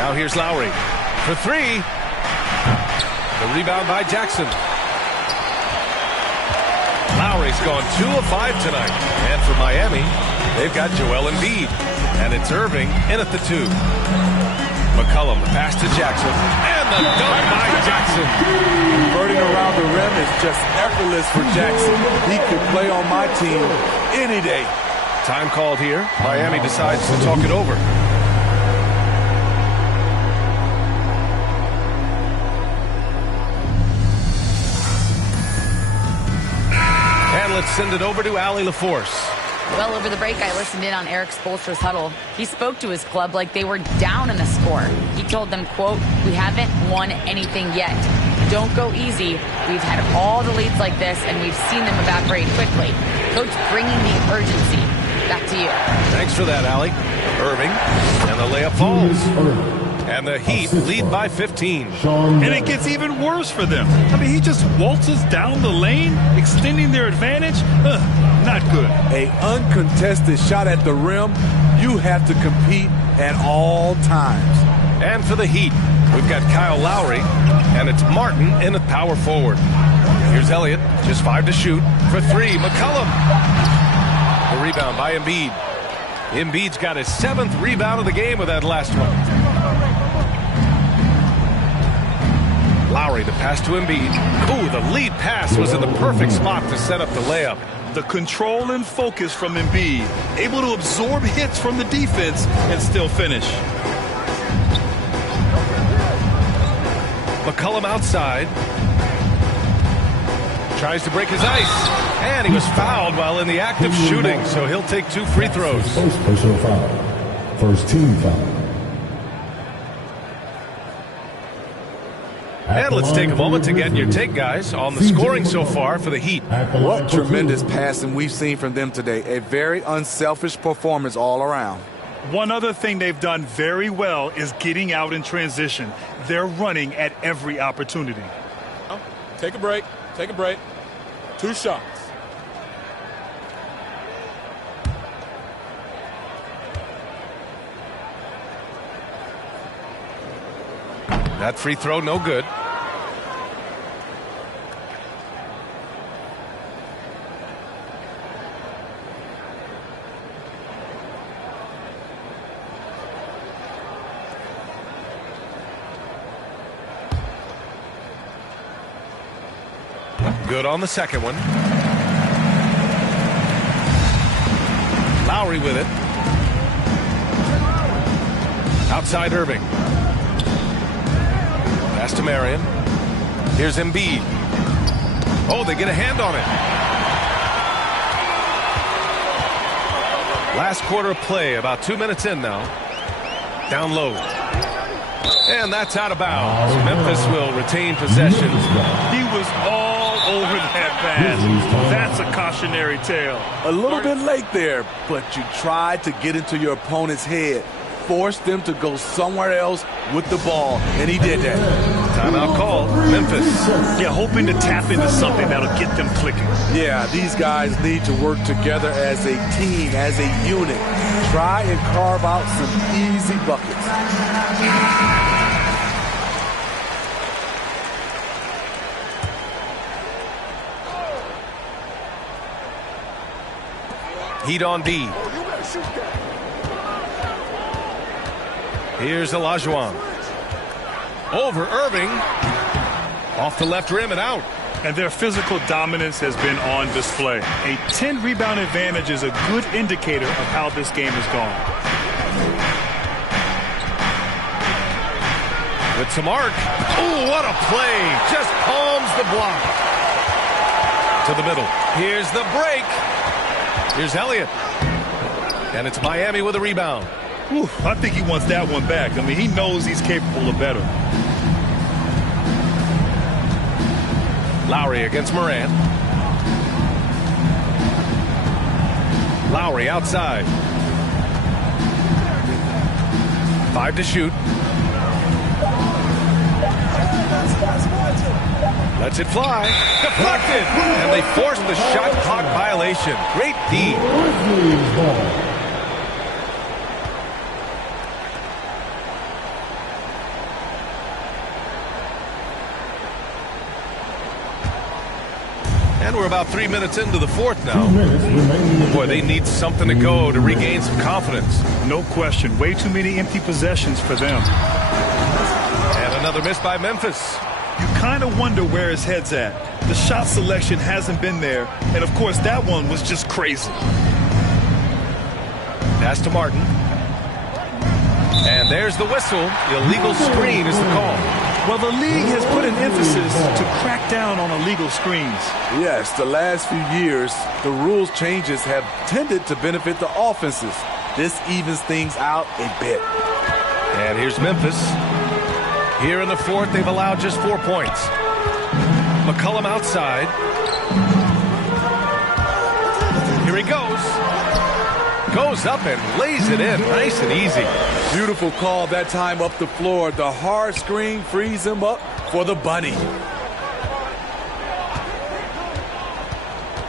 Now here's Lowry for 3. The rebound by Jackson. Lowry's gone 2 of 5 tonight. And for Miami, they've got Joel Embiid. And it's Irving in at the 2. McCollum, the pass to Jackson. And the dunk by Jackson. Converting around the rim is just effortless for Jackson. He could play on my team any day. Time called here. Miami decides to talk it over. And let's send it over to Allie LaForce. Well, over the break, I listened in on Eric Spoelstra's huddle. He spoke to his club like they were down in the score. He told them, quote, "We haven't won anything yet. Don't go easy. We've had all the leads like this, and we've seen them evaporate quickly." Coach bringing the urgency. Back to you. Thanks for that, Allie. Irving, and the layup falls. And the Heat lead by 15. And it gets even worse for them. I mean, he just waltzes down the lane, extending their advantage. Not good. A uncontested shot at the rim, you have to compete at all times. And for the Heat, we've got Kyle Lowry, and it's Martin in at power forward. Here's Elliott, just 5 to shoot. For 3, McCollum. The rebound by Embiid. Embiid's got his 7th rebound of the game with that last one. Lowry, the pass to Embiid. Ooh, the lead pass was in the perfect spot to set up the layup. The control and focus from Embiid, able to absorb hits from the defense and still finish. McCollum outside. Tries to break his ice. And he was fouled while in the act of shooting, so he'll take 2 free throws. First personal foul. First team foul. And let's take a moment to get your take, guys, on the scoring so far for the Heat. What tremendous passing we've seen from them today. A very unselfish performance all around. One other thing they've done very well is getting out in transition. They're running at every opportunity. Take a break. Take a break. 2 shots. That free throw, no good. Good on the second one. Lowry with it. Outside Irving. Pass to Marion. Here's Embiid. Oh, they get a hand on it. Last quarter of play, about 2 minutes in now. Down low. And that's out of bounds. Memphis will retain possession. He was all over that pass. That's a cautionary tale. A little bit late there, but you tried to get into your opponent's head. Force them to go somewhere else with the ball, and he did that. Timeout call, Memphis. Yeah, hoping to tap into something that'll get them clicking. Yeah, these guys need to work together as a team, as a unit. Try and carve out some easy buckets. Heat on D. Here's Olajuwon. Over Irving. Off the left rim and out. And their physical dominance has been on display. A 10-rebound advantage is a good indicator of how this game has gone. With some arc. Oh, what a play. Just palms the block. To the middle. Here's the break. Here's Elliott. And it's Miami with a rebound. Whew, I think he wants that one back. I mean, he knows he's capable of better. Lowry against Morant. Lowry outside. 5 to shoot. Lets it fly. Deflected. And they force the shot clock violation. Great D. And we're about 3 minutes into the fourth now. Boy, they need something to go to regain some confidence. No question. Way too many empty possessions for them. And another miss by Memphis. You kind of wonder where his head's at. The shot selection hasn't been there. And, of course, that one was just crazy. Pass to Martin. And there's the whistle. Illegal screen is the call. Well, the league has put an emphasis to crack down on illegal screens. Yes, the last few years, the rules changes have tended to benefit the offenses. This evens things out a bit. And here's Memphis. Here in the fourth, they've allowed just 4 points. McCollum outside. Here he goes. Goes up and lays it in. Nice and easy. Beautiful call that time up the floor. The hard screen frees him up for the bunny.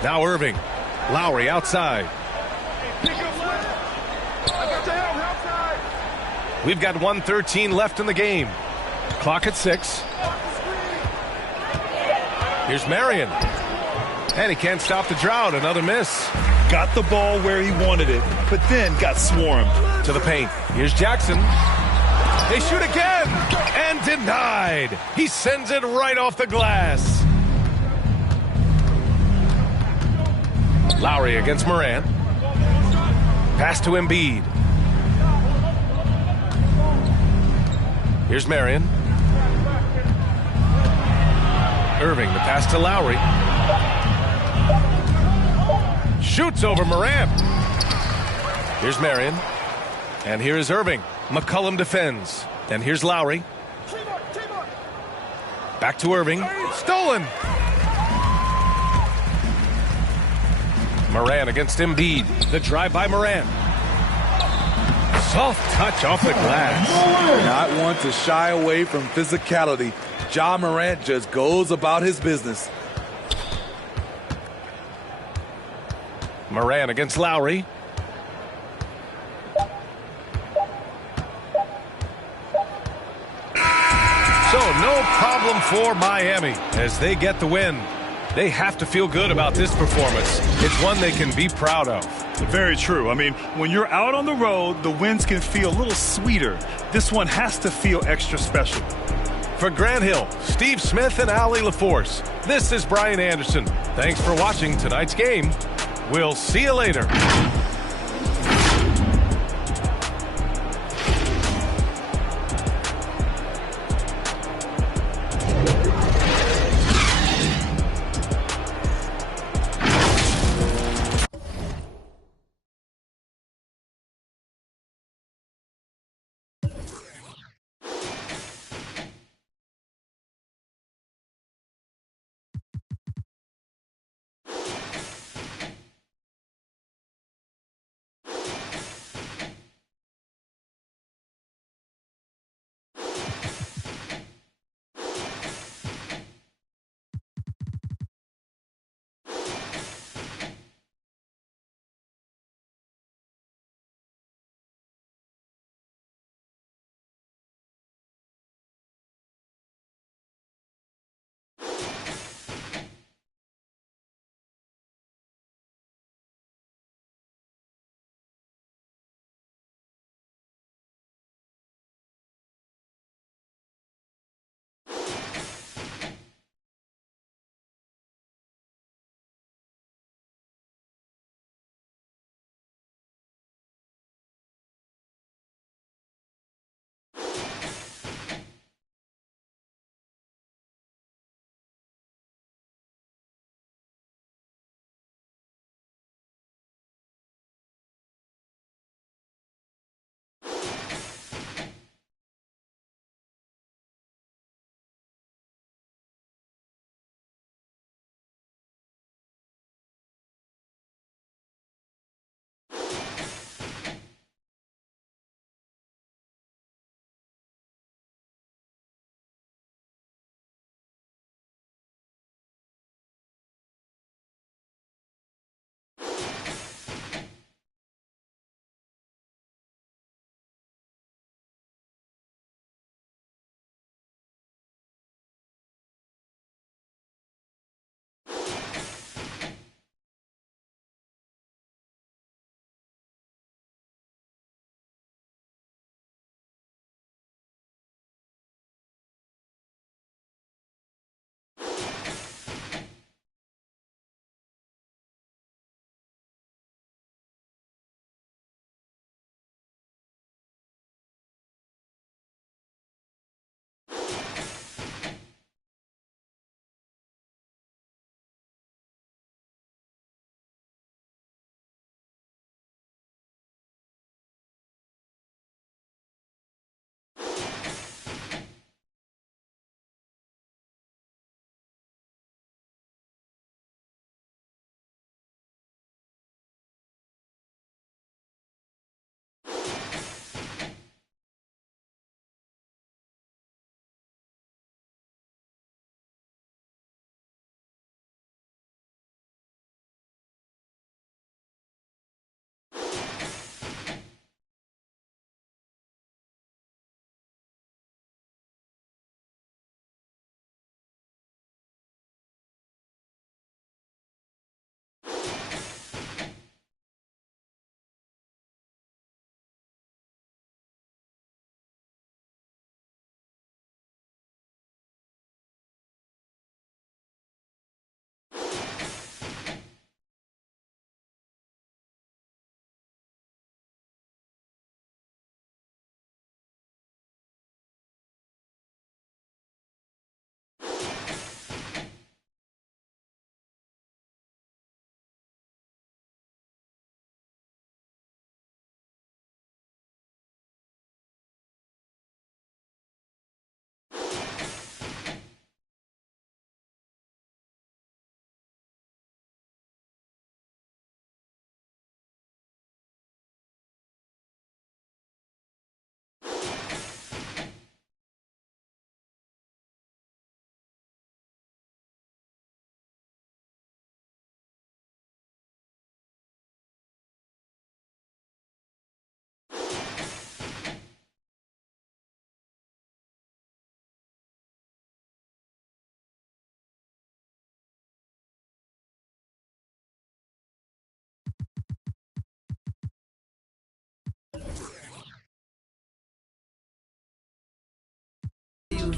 Now Irving. Lowry outside. We've got 1:13 left in the game. Clock at 6. Here's Marion. And he can't stop the drought. Another miss. Got the ball where he wanted it, but then got swarmed. To the paint. Here's Jackson. They shoot again. And denied. He sends it right off the glass. Lowry against Morant. Pass to Embiid. Here's Marion. Irving, the pass to Lowry. Shoots over Morant. Here's Marion. And here is Irving. McCollum defends. And here's Lowry. Back to Irving. Stolen. Morant against Embiid. The drive by Morant. Soft touch off the glass. Not one to shy away from physicality. Ja Morant just goes about his business. Morant against Lowry. So no problem for Miami as they get the win. They have to feel good about this performance. It's one they can be proud of. Very true. I mean, when you're out on the road, the wins can feel a little sweeter. This one has to feel extra special. For Grant Hill, Steve Smith, and Allie LaForce, this is Brian Anderson. Thanks for watching tonight's game. We'll see you later.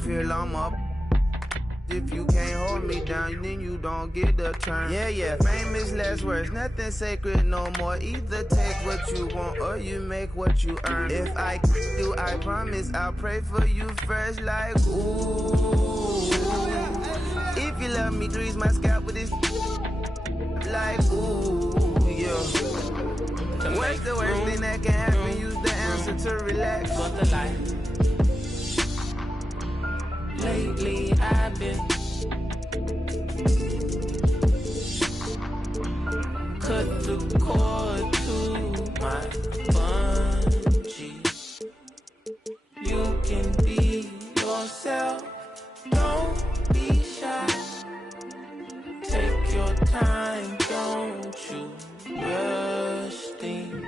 feel I'm up. If you can't hold me down, then you don't get the turn. Yeah, famous last words, nothing sacred no more. Either take what you want or you make what you earn. If I do, I promise I'll pray for you fresh like ooh. If you love me, grease my scalp with this like ooh, yeah. What's the worst thing that can happen? Use the answer to relax. But the life. Lately I've been cut the cord to my bungee. You can be yourself, don't be shy. Take your time, don't you rush things.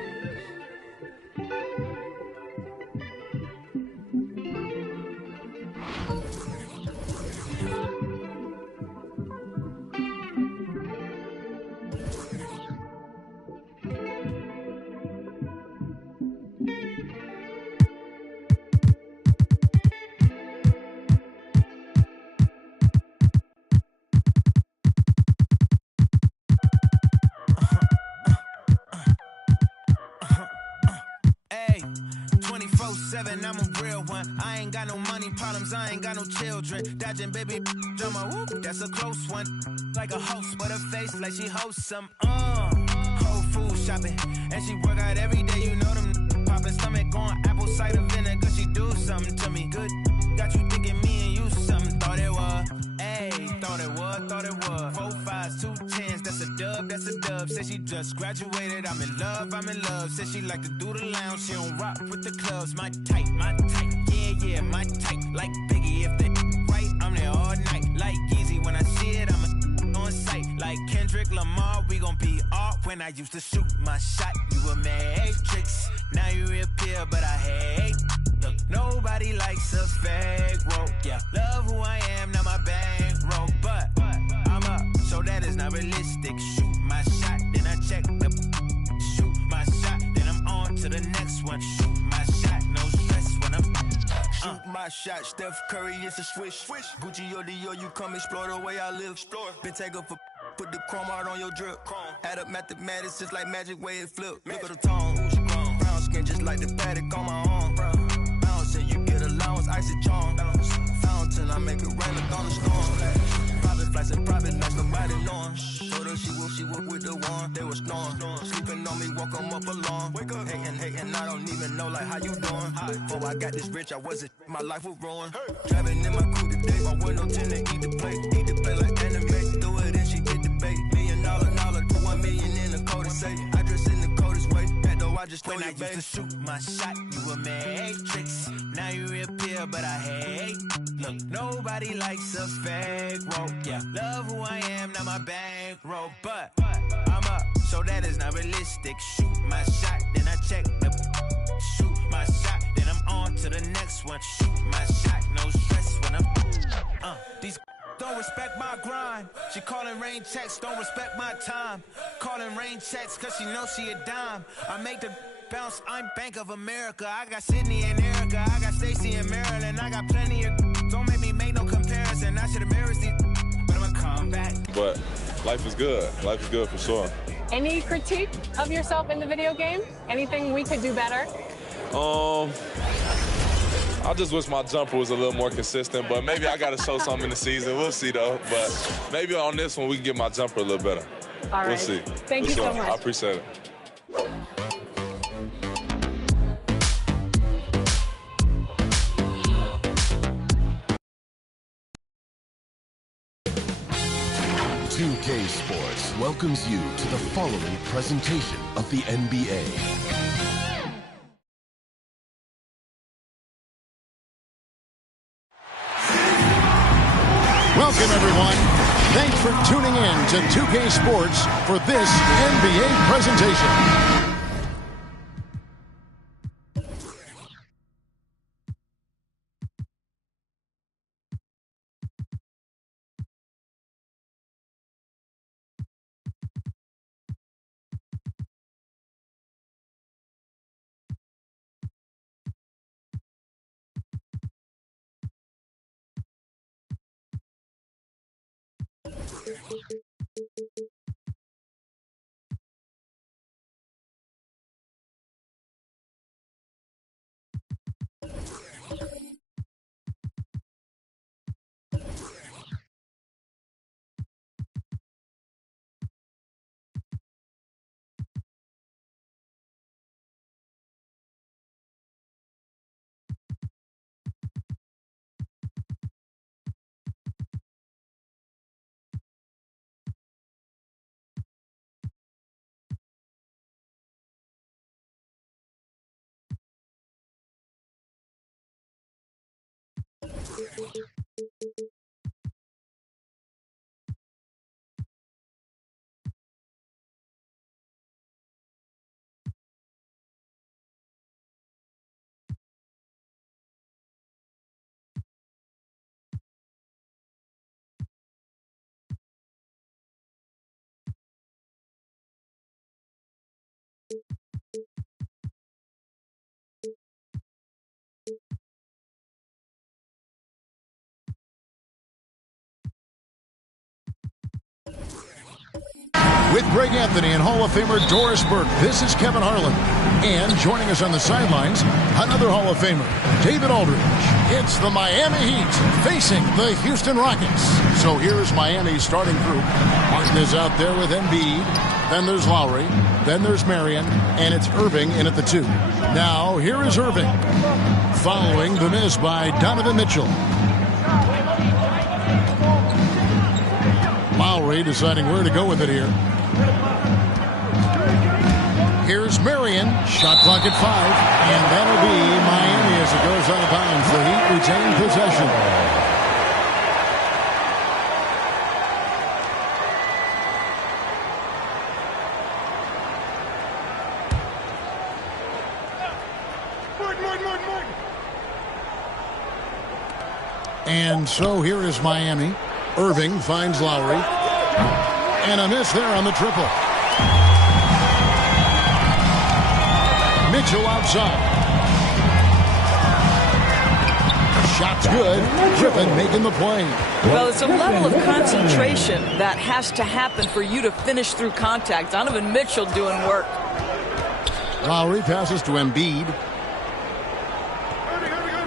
Hey, 24/7, I'm a real one. I ain't got no money problems, I ain't got no children. Dodging baby drama, whoop, that's a close one. Like a host, but her face like she hosts some. Whole food shopping, and she work out every day. You know them popping stomach on apple cider vinegar. She do something to me good. Got you thinking me and you something. Thought it was, ayy, thought it was. 4 5s, 2 10s, that's a dub. Said she just graduated. I'm in love. Said she like to do the lounge. She don't rock with the clubs. My type. Yeah, my type. Like Biggie, if they right, I'm there all night. Like Easy, when I see it, I'm on sight. Like Kendrick Lamar, we gon' be off. When I used to shoot my shot, you were matrix. Now you reappear, but I hate. Look, nobody likes a fake rope. Yeah, love who I am, not my bankroll. But I'm up, so that is not realistic. Shoot my shot, then I check the. Shoot my shot, then I'm on to the next one. Shoot my shot, no stress when I'm. Shoot my shot, Steph Curry, it's a swish. Gucci or Dior, you come explore the way I live. Been taken for. Put the chrome out on your drip. Add up mathematics, just like magic way it flip. Look at the tone. Brown skin, just like the paddock on my arm. Bouncing, you get allowance, icy charm. Fountain, I make it rain, a thunderstorm. Private flights and private nights, nobody knowing. Told her she woke with the one, they was snoring. Sleeping on me, woke 'em up alone. Hating, I don't even know like how you doing. Before I got this rich, I wasn't, my life was ruined. Driving in my coupe today, my window tint to eat the plate like anime. Do it and she get the bait. $1 million, put 1 million in the code to say. I dress in the coldest way, that though I just told you, babe. When I used to shoot my shot, you were matrix. Now you reappear, but I hate. Look, nobody likes a fake rope. Yeah, love who I am, not my bankroll. But I'm up, so that is not realistic. Shoot my shot, then I check the. Shoot my shot, then I'm on to the next one. Shoot my shot, no stress when I'm. These don't respect my grind. She calling rain checks, don't respect my time. Calling rain checks, cause she knows she a dime. I make the bounce, I'm Bank of America. I got Sydney and Erica, I got Stacy and Maryland. I got plenty of. Don't make me make no comparison. I should embarrass these, but I'ma come back. But life is good. Life is good for sure. Any critique of yourself in the video game? Anything we could do better? I just wish my jumper was a little more consistent, but maybe I got to show something in the season. We'll see, though. But maybe on this one, we can get my jumper a little better. All right. We'll see. Thank you so much. I appreciate it. K Sports welcomes you to the following presentation of the NBA. Welcome, everyone. Thanks for tuning in to 2K Sports for this NBA presentation. With Greg Anthony and Hall of Famer Doris Burke, this is Kevin Harlan. And joining us on the sidelines, another Hall of Famer, David Aldridge. It's the Miami Heat facing the Houston Rockets. So here's Miami's starting group. Martin is out there with Embiid. Then there's Lowry. Then there's Marion. And it's Irving in at the 2. Now, here is Irving. Following the miss by Donovan Mitchell. Lowry deciding where to go with it here. Here's Marion. Shot clock at 5. And that'll be Miami as it goes out of bounds. The Heat retain possession. And so here is Miami. Irving finds Lowry. And a miss there on the triple. Mitchell outside. Shot's good. Griffin making the play. Well, it's a level of concentration that has to happen for you to finish through contact. Donovan Mitchell doing work. Lowry passes to Embiid.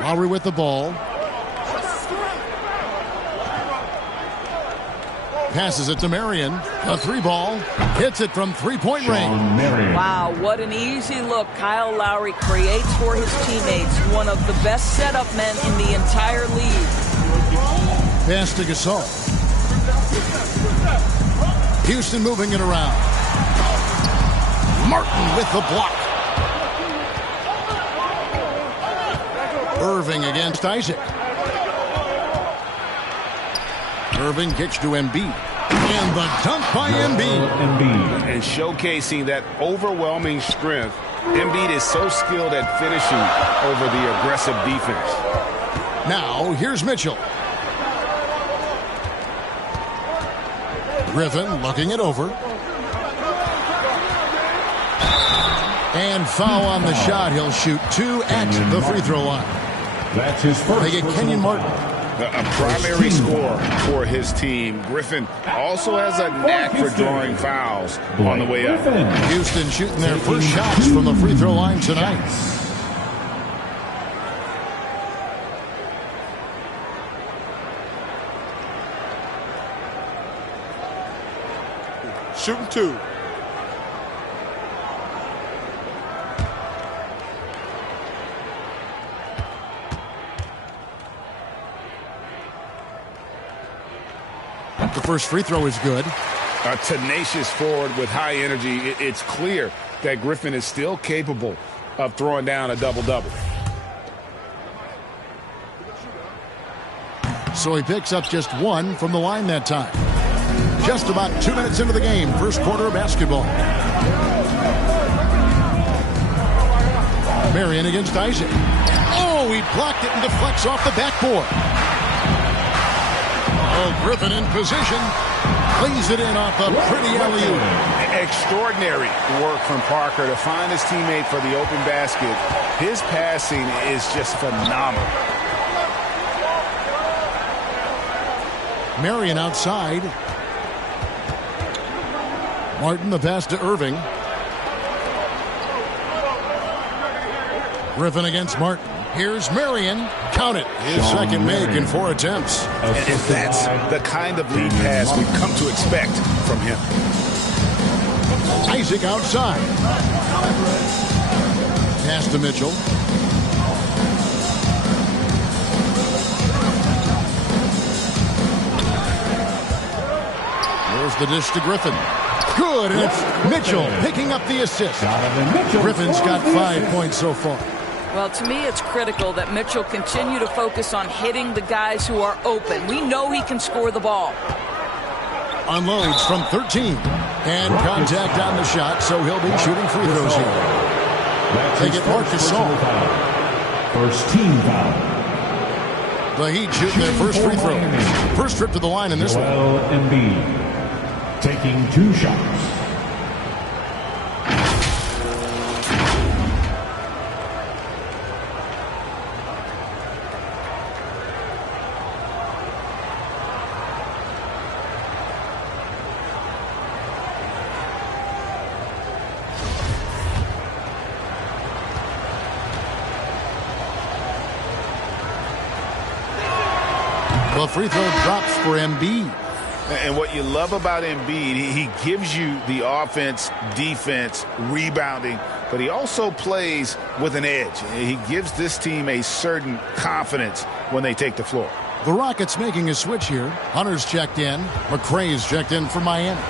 Lowry with the ball. Passes it to Marion. A 3-ball. Hits it from three-point range. Wow, what an easy look Kyle Lowry creates for his teammates. One of the best setup men in the entire league. Pass to Gasol. Houston moving it around. Martin with the block. Irving against Isaac. Irving kicks to Embiid. And the dunk by Embiid. And showcasing that overwhelming strength. Embiid is so skilled at finishing over the aggressive defense. Now, here's Mitchell. Griffin looking it over. And foul on the shot. He'll shoot 2 at the free throw line. That's his first. They get Kenyon Martin. A primary scorer for his team. Griffin also has a knack for drawing fouls on the way up. Houston shooting their first shots from the free throw line tonight. Shooting 2. The first free throw is good. A tenacious forward with high energy. It's clear that Griffin is still capable of throwing down a double-double. So he picks up just 1 from the line that time. Just about 2 minutes into the game. First quarter of basketball. Marion against Isaac. Oh, he blocked it and deflects off the backboard. Oh, Griffin in position. Cleans it in off a pretty alley-oop. Extraordinary work from Parker to find his teammate for the open basket. His passing is just phenomenal. Marion outside. Martin the pass to Irving. Griffin against Martin. Here's Marion. Count it. His second make in 4 attempts. And that's the kind of lead pass we've come to expect from him. Isaac outside. Pass to Mitchell. There's the dish to Griffin. Good, and it's Mitchell picking up the assist. Griffin's got 5 points so far. Well, to me, it's critical that Mitchell continue to focus on hitting the guys who are open. We know he can score the ball. Unloads from 13. And contact on the shot, so he'll be shooting free throws here. They get Marcus Gasol. First team foul. The Heat shooting their first free throw. First trip to the line in this one. Embiid taking 2 shots. The free throw drops for Embiid. And what you love about Embiid, he gives you the offense, defense, rebounding, but he also plays with an edge. He gives this team a certain confidence when they take the floor. The Rockets making a switch here. Hunter's checked in. McRae's checked in for Miami.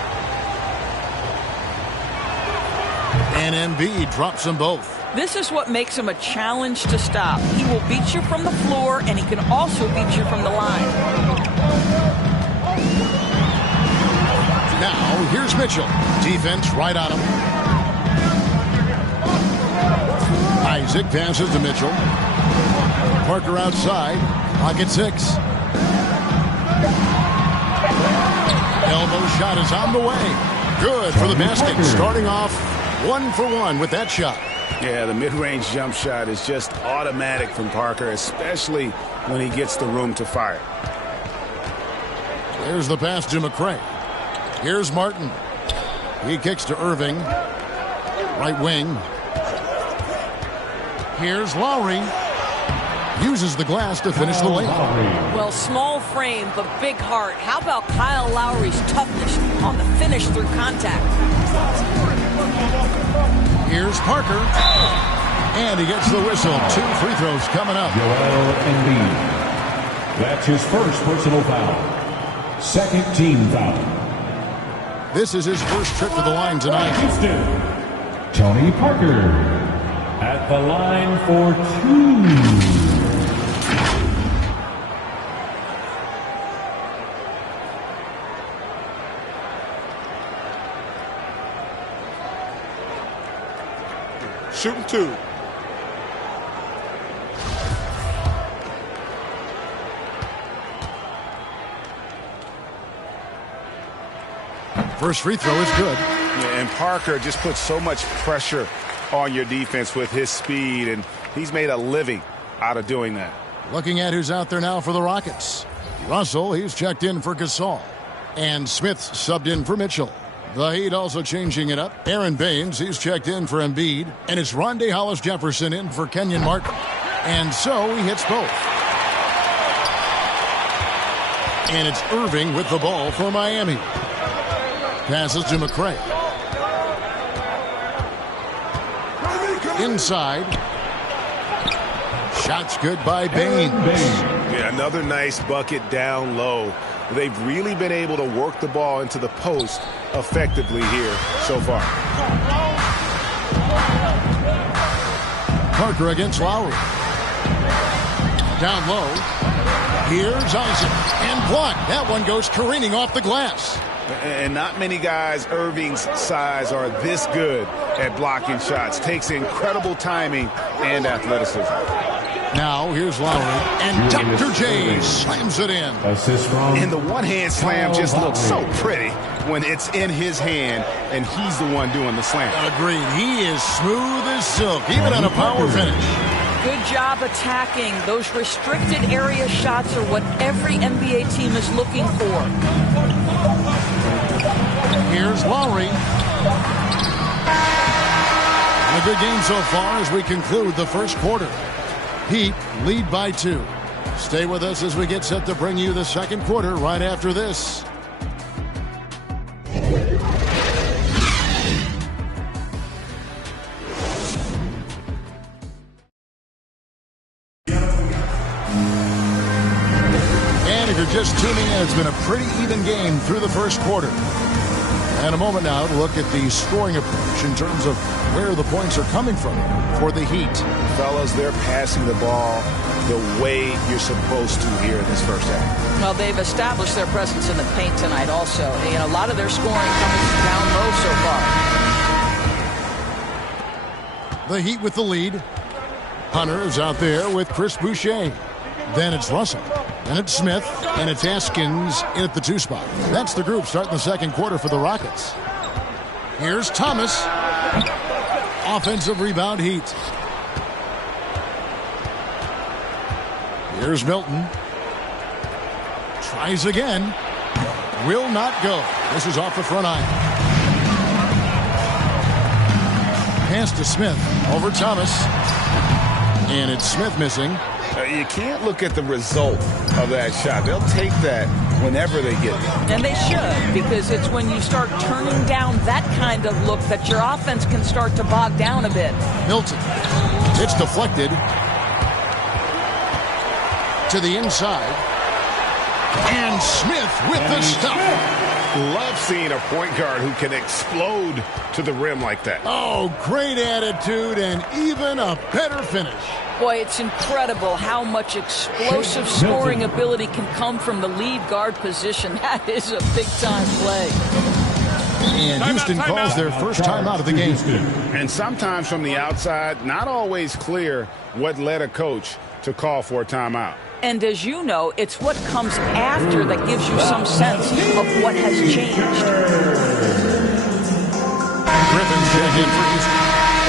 And Embiid drops them both. This is what makes him a challenge to stop. He will beat you from the floor, and he can also beat you from the line. Now, here's Mitchell. Defense right on him. Isaac passes to Mitchell. Parker outside. Pocket 6. Elbow shot is on the way. Good for the basket. Starting off 1 for 1 with that shot. Yeah, the mid-range jump shot is just automatic from Parker, especially when he gets the room to fire. There's the pass to McRae. Here's Martin. He kicks to Irving. Right wing. Here's Lowry. Uses the glass to finish the lane. Well, small frame, but big heart. How about Kyle Lowry's toughness on the finish through contact? Here's Parker. And he gets the whistle. 2 free throws coming up. Joel Embiid. That's his first personal foul. Second team foul. This is his first trip to the line tonight. Houston, Tony Parker at the line for 2. Shooting 2. First free throw is good. Yeah, and Parker just puts so much pressure on your defense with his speed, and he's made a living out of doing that. Looking at who's out there now for the Rockets. Russell, he's checked in for Gasol. And Smith's subbed in for Mitchell. The Heat also changing it up. Aaron Baines, he's checked in for Embiid. And it's Rondé Hollis-Jefferson in for Kenyon Martin. And so he hits both. And it's Irving with the ball for Miami. Passes to McRae. Inside. Shots good by Baines. Yeah, another nice bucket down low. They've really been able to work the ball into the post effectively here so far. Parker against Lowry. Down low. Here's Isaac. And blocked. That one goes careening off the glass. And not many guys Irving's size are this good at blocking shots. Takes incredible timing and athleticism. Now here's Lowry. And Dr. J slams it in. Assist from. And the one-hand slam just looks so pretty when it's in his hand and he's the one doing the slam. Agreed. He is smooth as silk, even on a power finish. Good job attacking. Those restricted area shots are what every NBA team is looking for. Here's Lowry. A good game so far as we conclude the first quarter. Heat lead by 2. Stay with us as we get set to bring you the second quarter right after this. And if you're just tuning in, it's been a pretty even game through the first quarter. And a moment now to look at the scoring approach in terms of where the points are coming from for the Heat. Fellas, they're passing the ball the way you're supposed to here in this first half. Well, they've established their presence in the paint tonight also. And a lot of their scoring coming down low so far. The Heat with the lead. Hunter is out there with Chris Boucher. Then it's Russell. And it's Smith. And it's Askins in at the 2 spot. That's the group starting the second quarter for the Rockets. Here's Thomas. Offensive rebound Heat. Here's Milton. Tries again. Will not go. This is off the front eye. Pass to Smith. Over Thomas. And it's Smith missing. You can't look at the result of that shot. They'll take that whenever they get it. And they should, because it's when you start turning down that kind of look that your offense can start to bog down a bit. Milton. It's deflected to the inside. And Smith with the stuff. Love seeing a point guard who can explode to the rim like that. Oh, great attitude and even a better finish. Boy, it's incredible how much explosive scoring ability can come from the lead guard position. That is a big-time play. And Houston calls their first timeout of the game. And sometimes from the outside, not always clear what led a coach to call for a timeout. And as you know, it's what comes after that gives you some sense of what has changed. Griffin's checked in for Houston.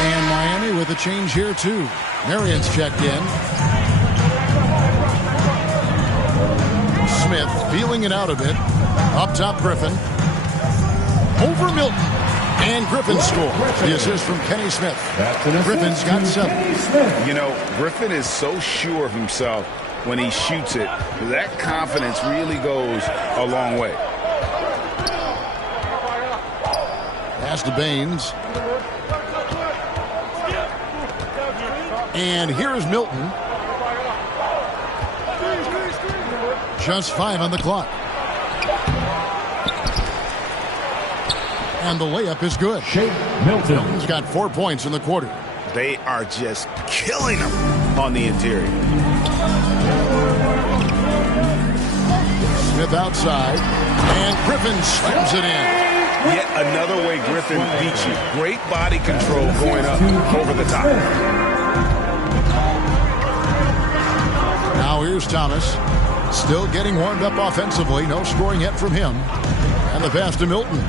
And Miami with a change here, too. Marion's checked in. Smith feeling it out a bit. Up top, Griffin. Over Milton. And Griffin scores. The assist from Kenny Smith. Griffin's got 7. You know, Griffin is so sure of himself when he shoots it. That confidence really goes a long way. Pass to Baines. And here's Milton. Just 5 on the clock. And the layup is good. Milton's got 4 points in the quarter. They are just killing him on the interior. Smith outside. And Griffin slams it in. Yet another way Griffin beats you. Great body control going up over the top. Now here's Thomas. Still getting warmed up offensively. No scoring yet from him. And the pass to Milton.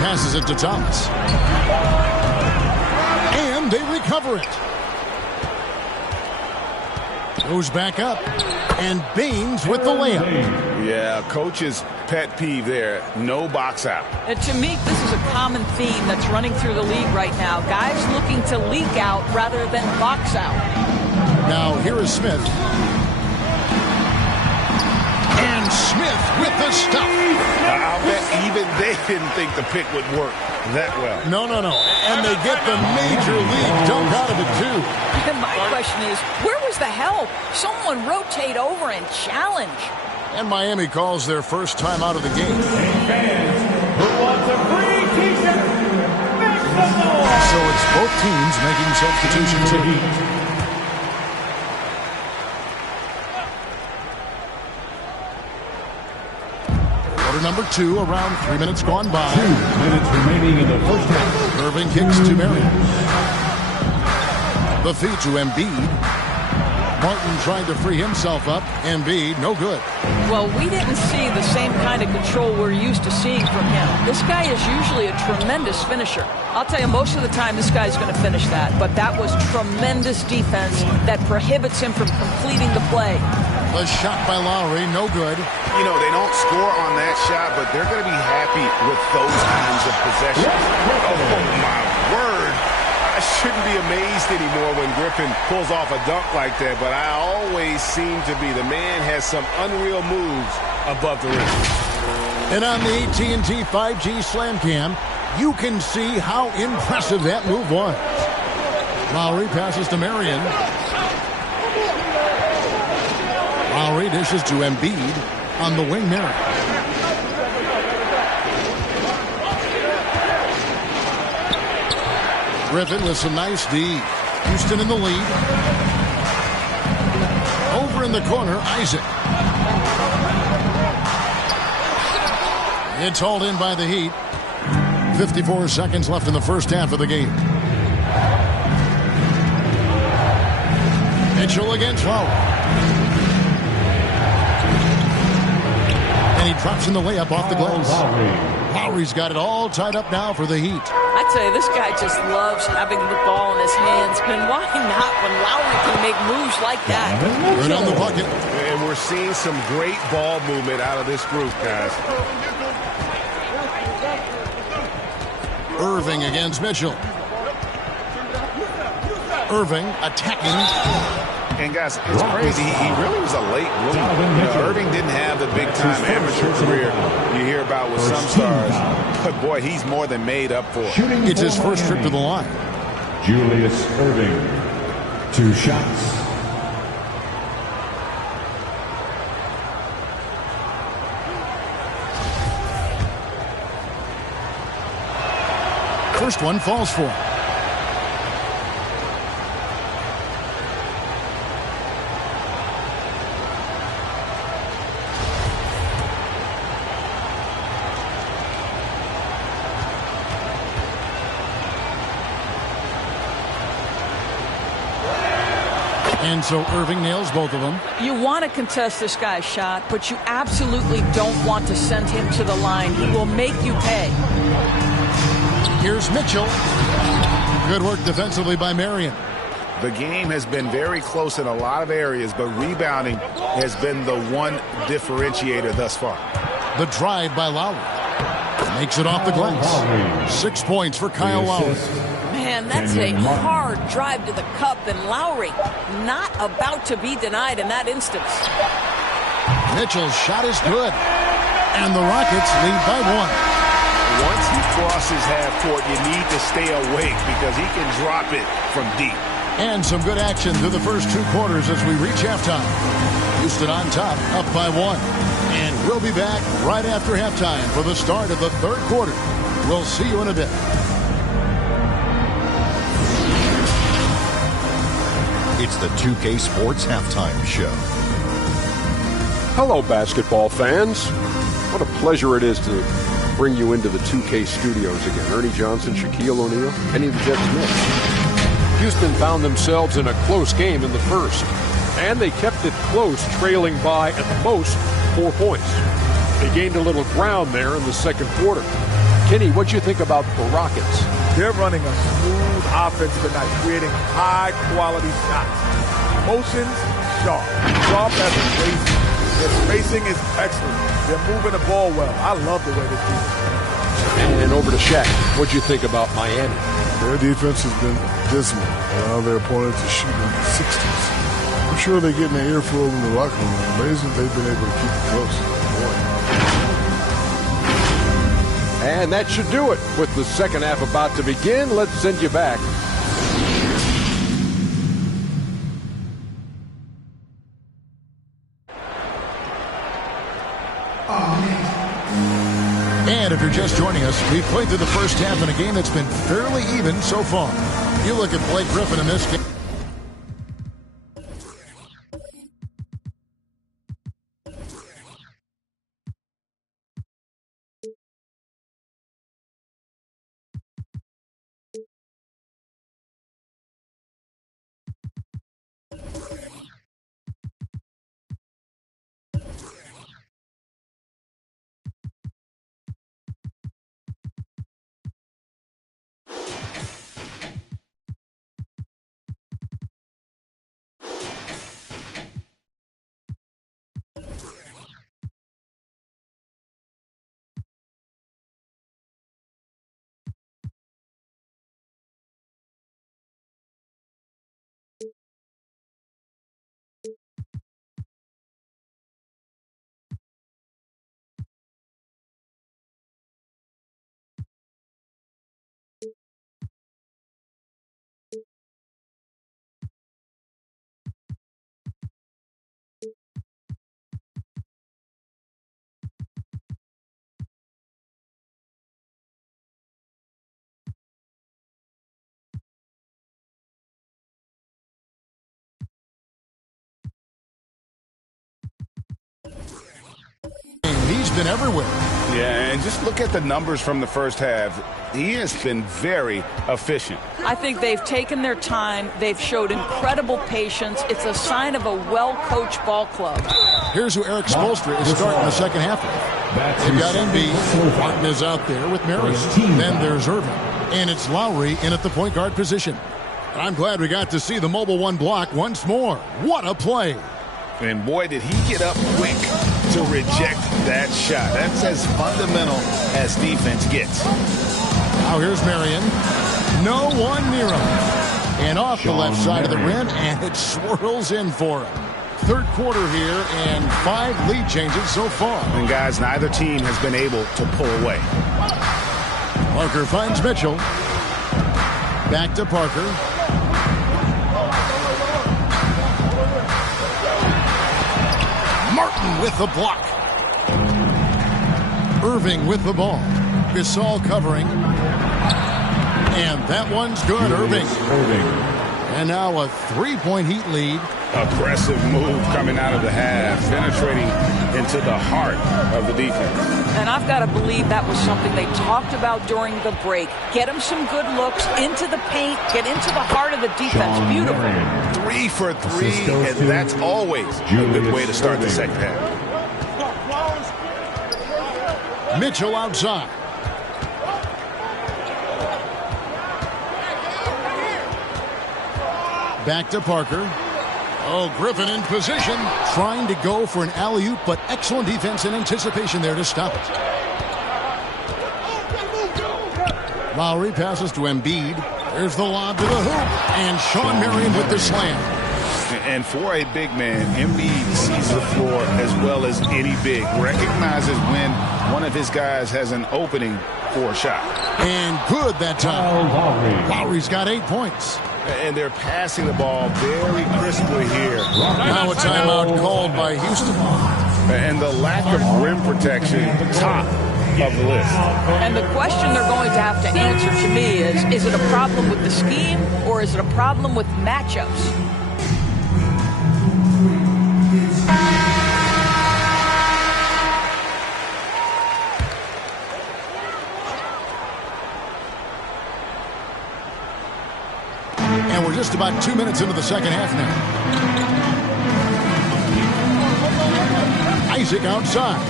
Passes it to Thomas. And they recover it. Goes back up. And Baines with the layup. Yeah, coach's pet peeve there. No box out. And to me, this is a common theme that's running through the league right now. Guys looking to leak out rather than box out. Now here is Smith. And Smith with the stuff. I'll bet even they didn't think the pick would work that well. No. And they get the major league dunk out of it, too. And my question is, where was the help? Someone rotate over and challenge. And Miami calls their first time out of the game. Who wants a free t-shirt? Make some noise! So it's both teams making substitutions here. Quarter number 2, around 3 minutes gone by. 2 minutes remaining in the first half. Irving kicks to Marion. The feed to Embiid. Martin trying to free himself up. Embiid, no good. Well, we didn't see the same kind of control we're used to seeing from him. This guy is usually a tremendous finisher. I'll tell you, most of the time this guy's going to finish that. But that was tremendous defense that prohibits him from completing the play. The shot by Lowry, no good. You know, they don't score on that shot, but they're going to be happy with those kinds of possessions. Oh, my word. I shouldn't be amazed anymore when Griffin pulls off a dunk like that, but I always seem to be. The man has some unreal moves above the rim. And on the AT&T 5G Slam Cam, you can see how impressive that move was. Lowry passes to Marion. Lowry dishes to Embiid on the wing mirror. Griffin with some nice D. Houston in the lead. Over in the corner, Isaac. It's hauled in by the Heat. 54 seconds left in the first half of the game. Mitchell against Lowry. And he drops in the layup off the glass. Lowry's got it all tied up now for the Heat. I tell you, this guy just loves having the ball in his hands. And why not when Lowry can make moves like that? Right on the bucket. And we're seeing some great ball movement out of this group, guys. Irving against Mitchell. Irving attacking. And guys, it's crazy. He really was a late bloomer. Irving didn't have the big-time amateur career you hear about with some stars. But, boy, he's more than made up for it. It's his first trip to the line. Julius Irving, 2 shots. First one falls for him. And so Irving nails both of them. You want to contest this guy's shot, but you absolutely don't want to send him to the line. He will make you pay. Here's Mitchell. Good work defensively by Marion. The game has been very close in a lot of areas, but rebounding has been the one differentiator thus far. The drive by Lowry. Makes it off the glass. 6 points for Kyle Lowry. Man, that's a hard drive to the cup, and Lowry not about to be denied in that instance. Mitchell's shot is good, and the Rockets lead by 1. Once he crosses half court, you need to stay awake because he can drop it from deep. And some good action through the first 2 quarters as we reach halftime. Houston on top, up by 1. And we'll be back right after halftime for the start of the 3rd quarter. We'll see you in a bit. It's the 2K Sports Halftime Show. Hello, basketball fans. What a pleasure it is to bring you into the 2K studios again. Ernie Johnson, Shaquille O'Neal, Kenny the Jet Smith. Houston found themselves in a close game in the first, and they kept it close, trailing by, at the most, 4 points. They gained a little ground there in the second quarter. Kenny, what'd you think about the Rockets? They're running a smooth offense tonight, creating high-quality shots. Motions, sharp. Sharp as a crazy. Their spacing is excellent. They're moving the ball well. I love the way this team is playing. And over to Shaq. What'd you think about Miami? Their defense has been dismal, allowing their opponents to shoot in the 60s. I'm sure they're getting an earful in the locker room. Amazing they've been able to keep it close. And that should do it. With the second half about to begin, let's send you back. And if you're just joining us, we've played through the first half in a game that's been fairly even so far. You look at Blake Griffin in this game. He's been everywhere. Yeah, and just look at the numbers from the first half. He has been very efficient. I think they've taken their time. They've showed incredible patience. It's a sign of a well-coached ball club. Here's who Eric Spoelstra is starting the second half with. They've got Embiid. Martin is out there with Marion. Then there's Irving. And it's Lowry in at the point guard position. I'm glad we got to see the mobile one block once more. What a play. And boy, did he get up quick to reject that shot. That's as fundamental as defense gets. Now here's Marion. No one near him. And off the left side of the rim, and it swirls in for him. Third quarter here, and 5 lead changes so far. And guys, neither team has been able to pull away. Parker finds Mitchell. Back to Parker. Martin with the block. Irving with the ball. Gasol covering. And that one's good, Irving. And now a 3-point Heat lead. Aggressive move coming out of the half, penetrating into the heart of the defense. And I've got to believe that was something they talked about during the break. Get him some good looks into the paint, get into the heart of the defense. Beautiful. 3 for 3, and that's always a good way to start the second half. Mitchell outside. Back to Parker. Oh, Griffin in position, trying to go for an alley-oop, but excellent defense and anticipation there to stop it. Lowry passes to Embiid. There's the lob to the hoop, and Sean Marion with the slam. And for a big man, Embiid sees the floor as well as any big. Recognizes when one of his guys has an opening for a shot. And good that time. Lowry's got 8 points. And they're passing the ball very crisply here. Now a timeout called by Houston. And the lack of rim protection, top of the list. And the question they're going to have to answer to me is it a problem with the scheme or is it a problem with matchups? And we're just about 2 minutes into the second half now. Isaac outside.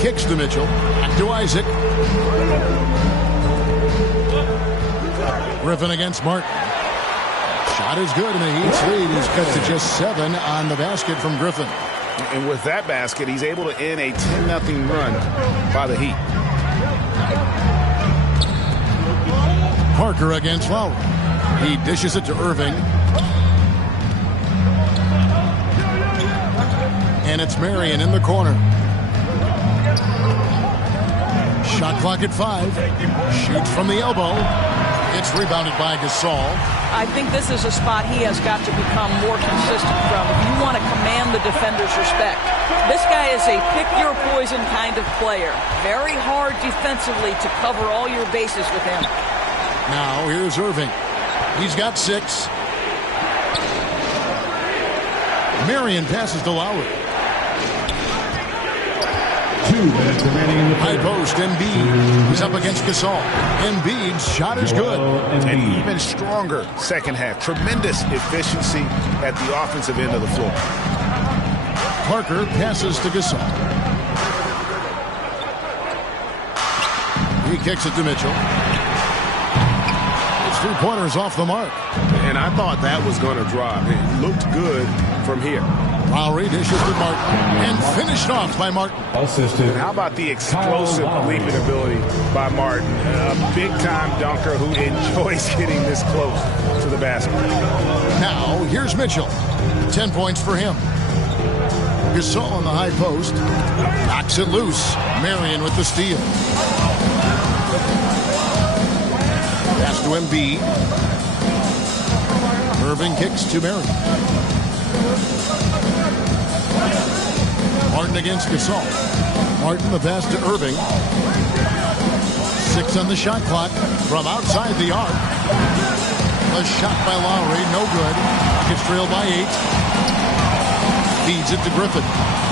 Kicks to Mitchell. Back to Isaac. Griffin against Martin. Shot is good, and the Heat's lead is cut to just 7 on the basket from Griffin. And with that basket, he's able to end a 10-0 run by the Heat. Parker against Lowry. He dishes it to Irving. And it's Marion in the corner. Shot clock at 5. Shoots from the elbow. It's rebounded by Gasol. I think this is a spot he has got to become more consistent from if you want to command the defender's respect. This guy is a pick-your-poison kind of player. Very hard defensively to cover all your bases with him. Now here's Irving. He's got 6. Marion passes to Lowry. 2 minutes remaining in the high post. Embiid is up against Gasol. Embiid's shot is good. An even stronger second half. Tremendous efficiency at the offensive end of the floor. Parker passes to Gasol. He kicks it to Mitchell. 3-pointers off the mark. And I thought that was going to drop. It looked good from here. Lowry dishes to Martin and finished off by Martin. And how about the explosive leaping ability by Martin? A big-time dunker who enjoys getting this close to the basket. Now, here's Mitchell. 10 points for him. Gasol on the high post. Knocks it loose. Marion with the steal. Pass to Embiid. Irving kicks to Marion. Martin against Gasol. Martin the pass to Irving. 6 on the shot clock from outside the arc. A shot by Lowry, no good. Gets trailed by 8. Feeds it to Griffin.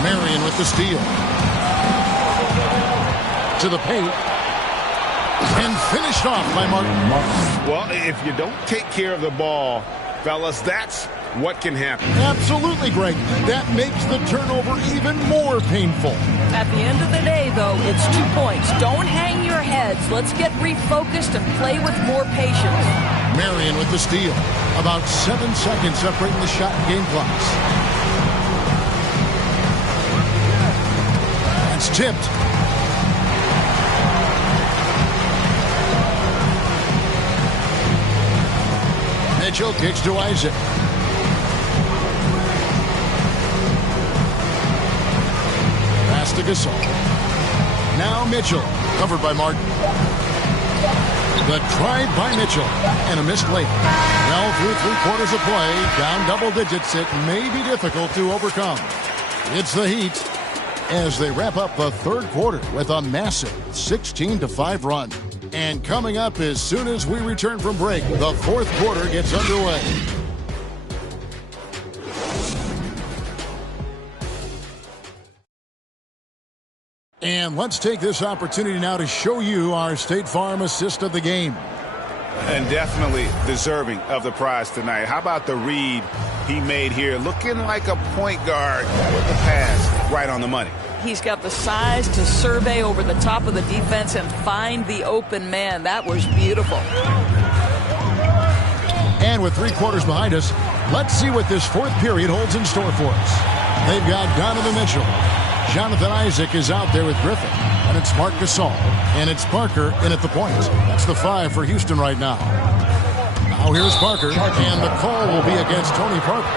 Marion with the steal. To the paint. And finished off by Martin. Well, if you don't take care of the ball, fellas, that's what can happen. Absolutely, Greg. That makes the turnover even more painful. At the end of the day, though, it's 2 points. Don't hang your heads. Let's get refocused and play with more patience. Marion with the steal. About 7 seconds separating the shot and game clocks. That's tipped. Mitchell kicks to Isaac. Pass to Gasol. Now Mitchell, covered by Martin. The try by Mitchell, and a missed late. Well, through 3/4 of play, down double digits, it may be difficult to overcome. It's the Heat as they wrap up the third quarter with a massive 16-5 run. And coming up as soon as we return from break, the fourth quarter gets underway. And let's take this opportunity now to show you our State Farm assist of the game. And definitely deserving of the prize tonight. How about the read he made here? Looking like a point guard with the pass right on the money. He's got the size to survey over the top of the defense and find the open man. That was beautiful. And with 3 quarters behind us, let's see what this fourth period holds in store for us. They've got Donovan Mitchell. Jonathan Isaac is out there with Griffin. And it's Marc Gasol. And it's Parker in at the point. That's the 5 for Houston right now. Now here's Parker. And the call will be against Tony Parker.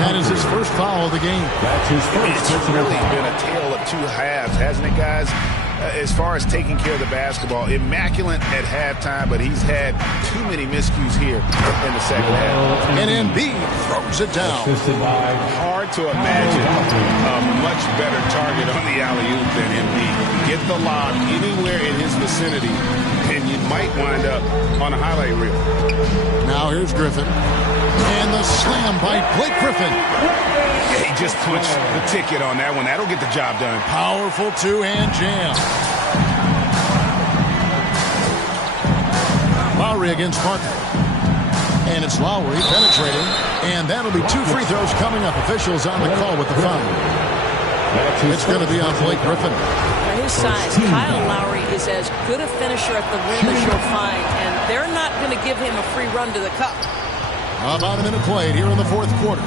That is his first foul of the game. That's his first. It's really been a tale of two halves, hasn't it, guys? As far as taking care of the basketball, immaculate at halftime, but he's had too many miscues here in the second half. And Embiid throws it down. Hard to imagine a much better target on the alley-oop than Embiid. Get the lob anywhere in his vicinity, and you might wind up on a highlight reel. Now here's Griffin. And the slam by Blake Griffin. Yeah, he just punched the ticket on that one. That'll get the job done. Powerful two-hand jam. Lowry against Parker. And it's Lowry penetrating. And that'll be 2 free throws coming up. Officials on the call with the foul. It's going to be on Blake Griffin. For his size, Kyle Lowry is as good a finisher at the rim as you'll find. And they're not going to give him a free run to the cup. About a minute played here in the fourth quarter.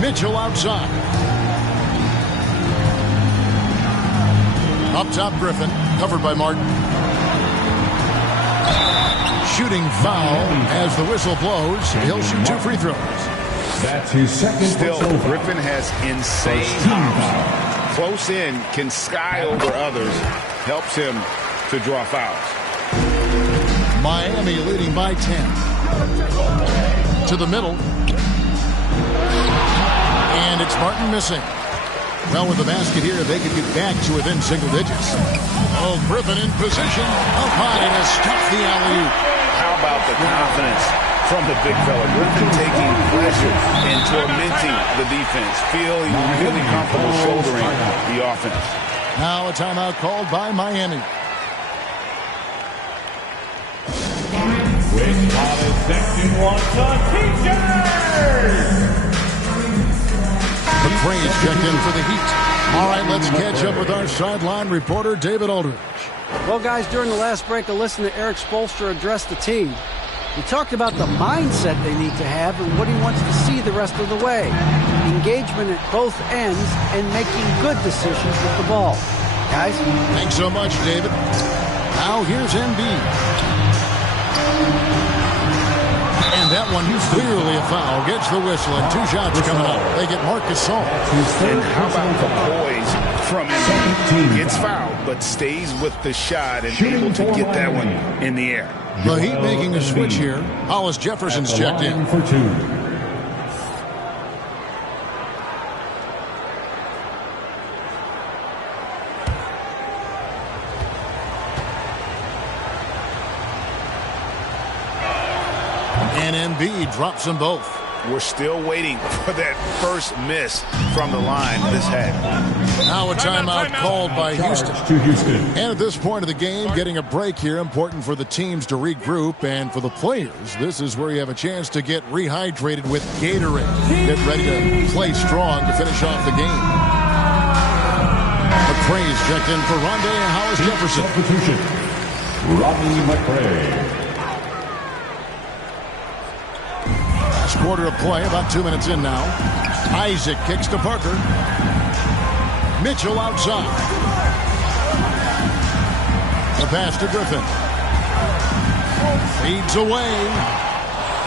Mitchell outside. Up top, Griffin, covered by Martin. Shooting foul as the whistle blows. He'll shoot 2 free throws. That's his second. Still, Griffin has insane power. Close in, can sky over others, helps him to draw fouls. Miami leading by 10. To the middle. And it's Martin missing. Well, with the basket here, they could get back to within single digits. Oh, Griffin in position. Up high and has stopped the alley-oop. How about the confidence from the big fella? Griffin taking pleasure in tormenting the defense. Feeling really comfortable shouldering the offense. Now a timeout called by Miami. With college section wants a t-shirt. McCrae's checked in for the Heat. All right, let's catch up with our sideline reporter, David Aldridge. Well, guys, during the last break, I listened to Eric Spoelstra address the team. He talked about the mindset they need to have and what he wants to see the rest of the way. Engagement at both ends and making good decisions with the ball. Guys? Thanks so much, David. Now here's Embiid. And that one, clearly a foul. Gets the whistle, and 2 shots coming up. They get Marc Gasol. And how about the poise from him? Gets fouled, but stays with the shot and able to get that one in the air. The Heat making a switch here. Hollis Jefferson's checked in. For 2. And Embiid drops them both. We're still waiting for that first miss from the line this half. Now a timeout called by Houston. And at this point of the game, getting a break here, important for the teams to regroup, and for the players, this is where you have a chance to get rehydrated with Gatorade. Get ready to play strong to finish off the game. McCrae's checked in for Rondé and Hollis Jefferson. Substitution. Rodney McCrae. Last quarter of play, about 2 minutes in now. Isaac kicks to Parker. Mitchell outside. The pass to Griffin. Feeds away.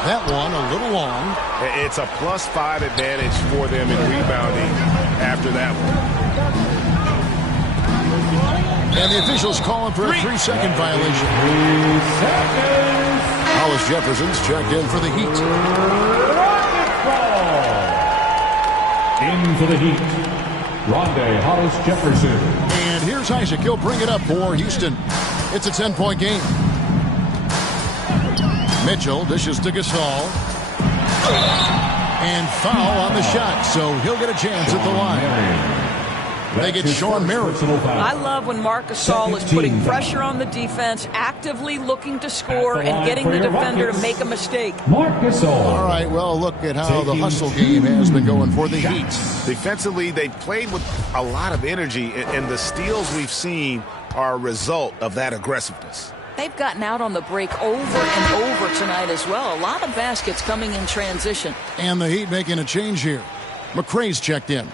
That one a little long. It's a +5 advantage for them in rebounding after that one. And the officials calling for a 3-second violation. 3 seconds. Hollis Jefferson's checked in for the Heat. Rocket ball. In for the Heat, Rondé Hollis Jefferson. And here's Isaac. He'll bring it up for Houston. It's a 10-point game. Mitchell dishes to Gasol. And foul on the shot, so he'll get a chance at the line. They get Sean Merritt. I love when Marc Gasol is putting pressure on the defense, actively looking to score, and getting the defender to make a mistake. Marc Gasol. All right, well, look at how the hustle game has been going for the Heat. Defensively, they played with a lot of energy, and the steals we've seen are a result of that aggressiveness. They've gotten out on the break over and over tonight as well. A lot of baskets coming in transition. And the Heat making a change here. McRae's checked in.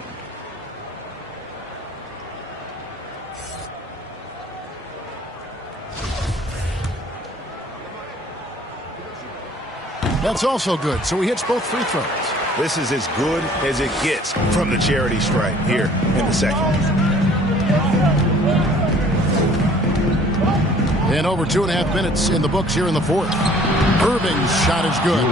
That's also good, so he hits both free throws. This is as good as it gets from the charity stripe here in the second. And over 2.5 minutes in the books here in the fourth. Irving's shot is good.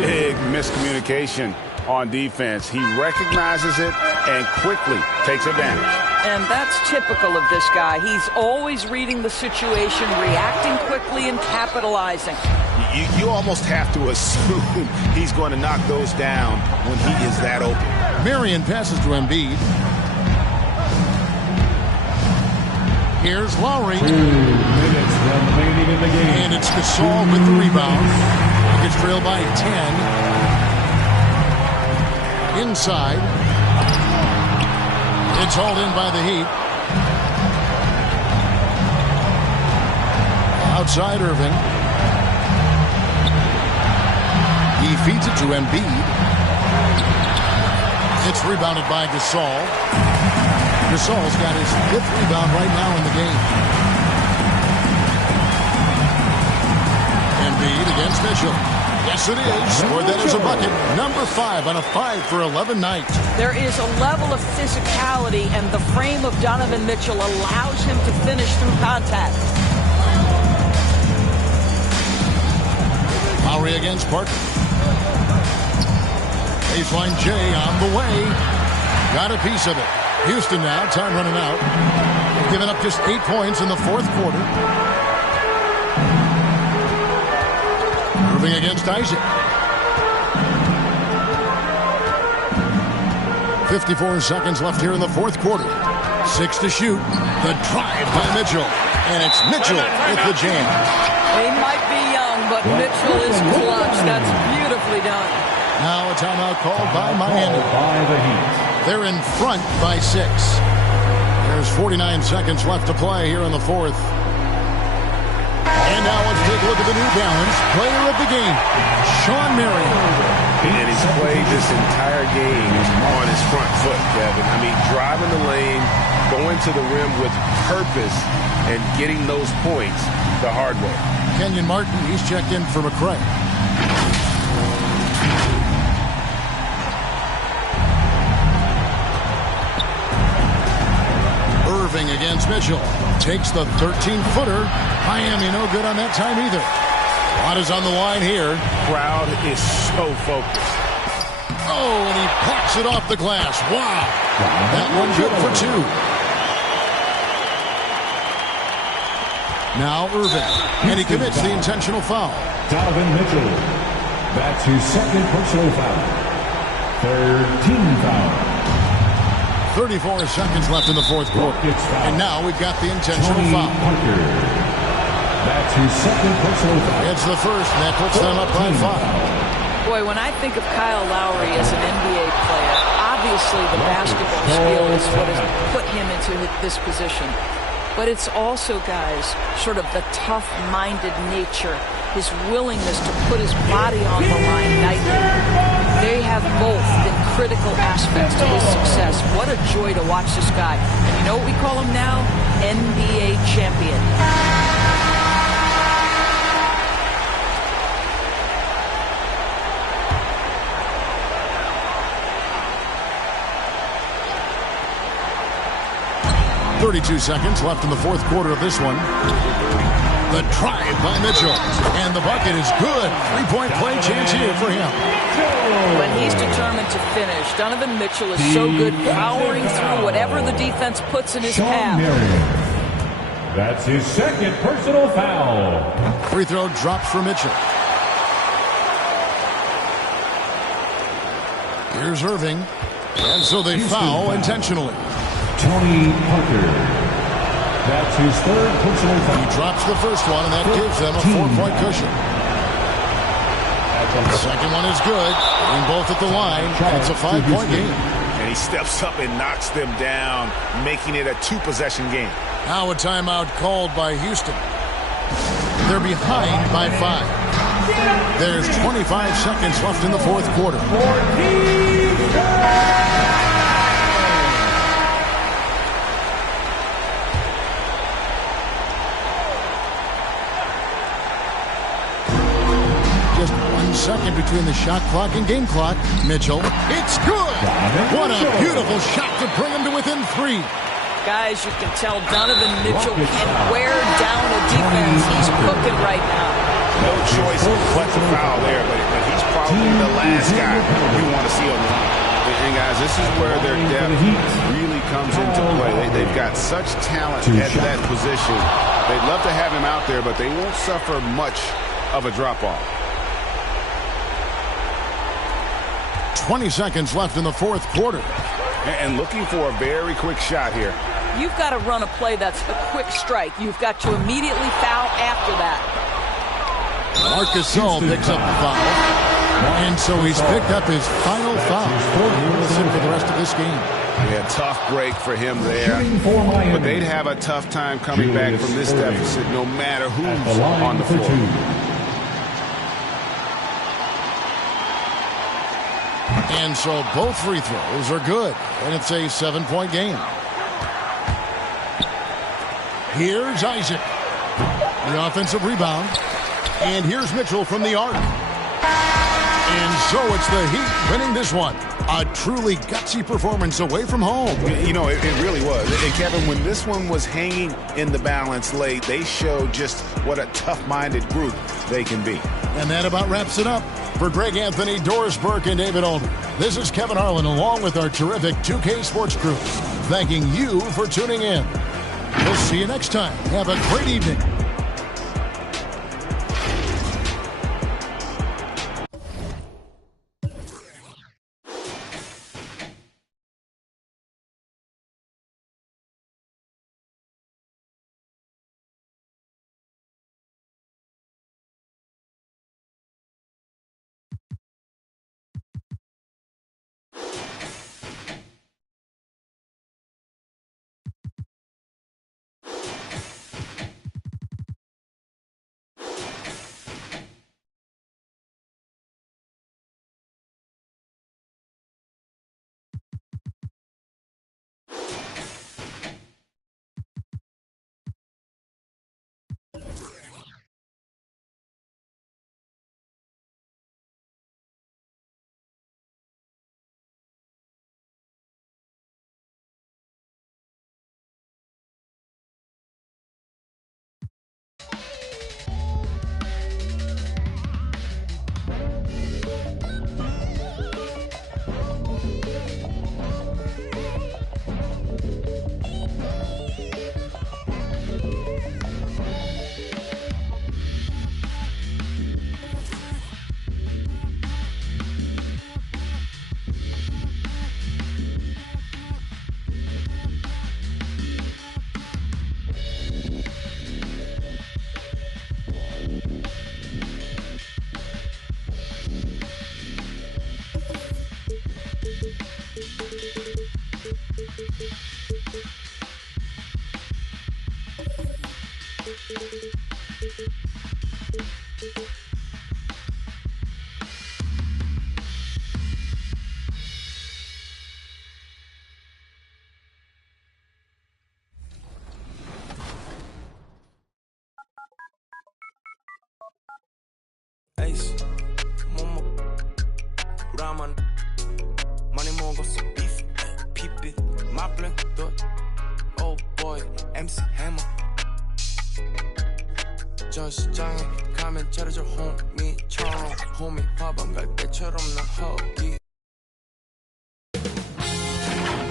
Big miscommunication on defense. He recognizes it and quickly takes advantage. And that's typical of this guy. He's always reading the situation, reacting quickly, and capitalizing. You almost have to assume he's going to knock those down when he is that open. Marion passes to Embiid. Here's Lowry. 2 minutes remaining in the game. And it's Gasol with the rebound. It's trailed by 10. Inside. It's hauled in by the Heat. Outside Irving. He feeds it to Embiid. It's rebounded by Gasol. Gasol's got his 5th rebound right now in the game. Embiid against Mitchell. Yes, it is. Or that is a bucket. Number 5 on a 5-for-11 night. There is a level of physicality, and the frame of Donovan Mitchell allows him to finish through contact. Lowry against Parker. Baseline J on the way. Got a piece of it. Houston now, time running out. Giving up just 8 points in the fourth quarter. Irving against Isaac. 54 seconds left here in the fourth quarter. 6 to shoot. The drive by Mitchell. And it's Mitchell with the jam. He might be young, but Mitchell is clutch. That's beautifully done. Now a timeout called by Miami. They're in front by 6. There's 49 seconds left to play here in the fourth. And now let's take a look at the New Balance player of the game, Sean Marion. And he's played this entire game on his front foot, Kevin. I mean, driving the lane, going to the rim with purpose, and getting those points the hard way. Kenyon Martin, he's checked in for McRae. Irving against Mitchell. Takes the 13-footer. Miami no good on that time either. Watt is on the line here. Crowd is so focused. Oh, and he packs it off the glass. Wow. That one good for 2. Now Irving. And he commits the intentional foul. Donovan Mitchell. That's his second personal foul. 13 foul. 34 seconds left in the fourth quarter. And now we've got the intentional foul. That's his second personal foul. It's the first, and that puts them up by 5. Boy, when I think of Kyle Lowry as an NBA player, obviously the basketball skill is what has put him into this position. But it's also, guys, sort of the tough-minded nature, his willingness to put his body on the line nightly. They have both been critical aspects to his success. What a joy to watch this guy. And you know what we call him now? NBA champion. 32 seconds left in the fourth quarter of this one. The drive by Mitchell. And the bucket is good. Three-point play chance here for him. When he's determined to finish, Donovan Mitchell is so good powering through whatever the defense puts in his path. That's his second personal foul. Free throw drops for Mitchell. Here's Irving. And so they foul intentionally. Tony Parker. That's his third personal foul. He drops the first one, and that gives them a 4-point cushion. The second one is good. Getting both at the line, and it's a 5-point game. And he steps up and knocks them down, making it a 2-possession game. Now a timeout called by Houston. They're behind by 5. There's 25 seconds left in the fourth quarter. Just 1 second between the shot clock and game clock. Mitchell, it's good! What a beautiful shot to bring him to within 3. Guys, you can tell Donovan Mitchell can wear down a defense. He's cooking right now. No choice but to foul there, but he's probably the last guy you want to see on the line. And guys, this is where their depth really comes into play. They've got such talent at that position. They'd love to have him out there, but they won't suffer much of a drop-off. 20 seconds left in the fourth quarter. And looking for a very quick shot here. You've got to run a play that's a quick strike. You've got to immediately foul after that. Marcus Gasol picks up the foul. And so he's picked up his final foul. He will sit for the rest of this game. Yeah, tough break for him there. But they'd have a tough time coming back from this deficit no matter who's on the floor. And so both free throws are good. And it's a 7-point game. Here's Isaac. The offensive rebound. And here's Mitchell from the arc. And so it's the Heat winning this one. A truly gutsy performance away from home. You know, it really was. And Kevin, when this one was hanging in the balance late, they showed just what a tough-minded group they can be. And that about wraps it up. For Greg Anthony, Doris Burke, and David Alden, this is Kevin Harlan along with our terrific 2K Sports crew, thanking you for tuning in. We'll see you next time. Have a great evening. Ace, Momo, Raman, Money Mongo, beef, peep it, my blink, oh boy. boy, MC Hammer. Just 장애 가면 차려줘 호미처럼 호미 밥안 갈 때처럼 나 허기.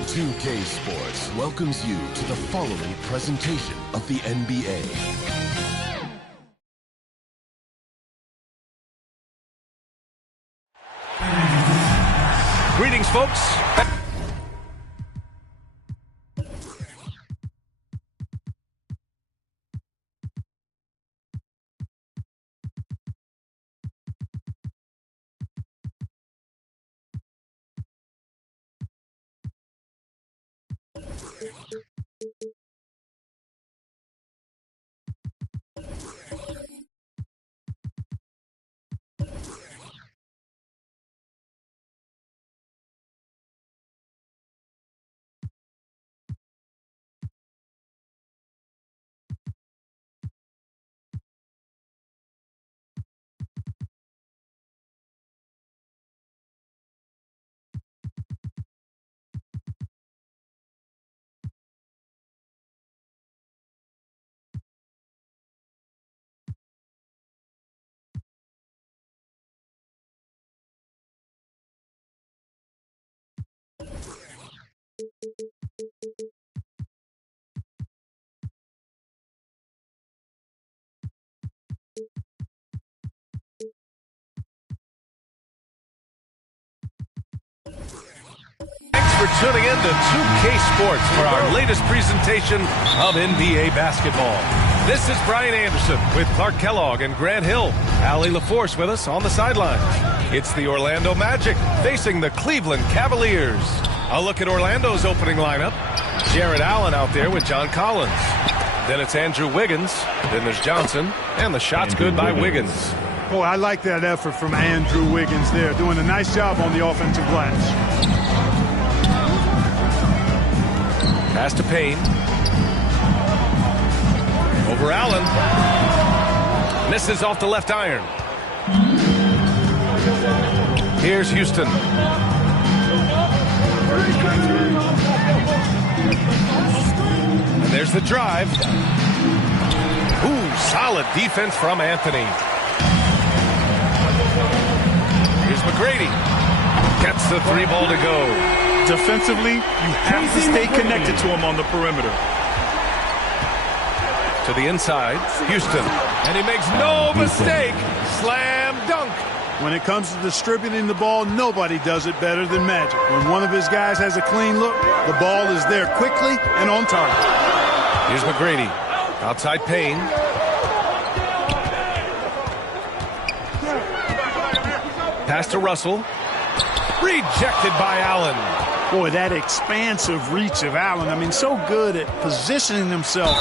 2K Sports welcomes you to the following presentation of the NBA. Greetings, folks. Thanks for tuning in to 2K Sports for our latest presentation of NBA basketball. This is Brian Anderson with Clark Kellogg and Grant Hill. Allie LaForce with us on the sidelines. It's the Orlando Magic facing the Cleveland Cavaliers. A look at Orlando's opening lineup. Jared Allen out there with John Collins. Then it's Andrew Wiggins. Then there's Johnson. And the shot's good by Wiggins. Boy, I like that effort from Andrew Wiggins there, doing a nice job on the offensive glass. Pass to Payne. Over Allen. Misses off the left iron. Here's Houston. And there's the drive. Ooh, solid defense from Anthony. Here's McGrady. Gets the three ball to go. Defensively, you have to stay connected to him on the perimeter. To the inside, Houston. And he makes no mistake. Slam dunk. When it comes to distributing the ball, nobody does it better than Magic. When one of his guys has a clean look, the ball is there quickly and on target. Here's McGrady. Outside Payne. Pass to Russell. Rejected by Allen. Boy, that expansive reach of Allen. I mean, so good at positioning himself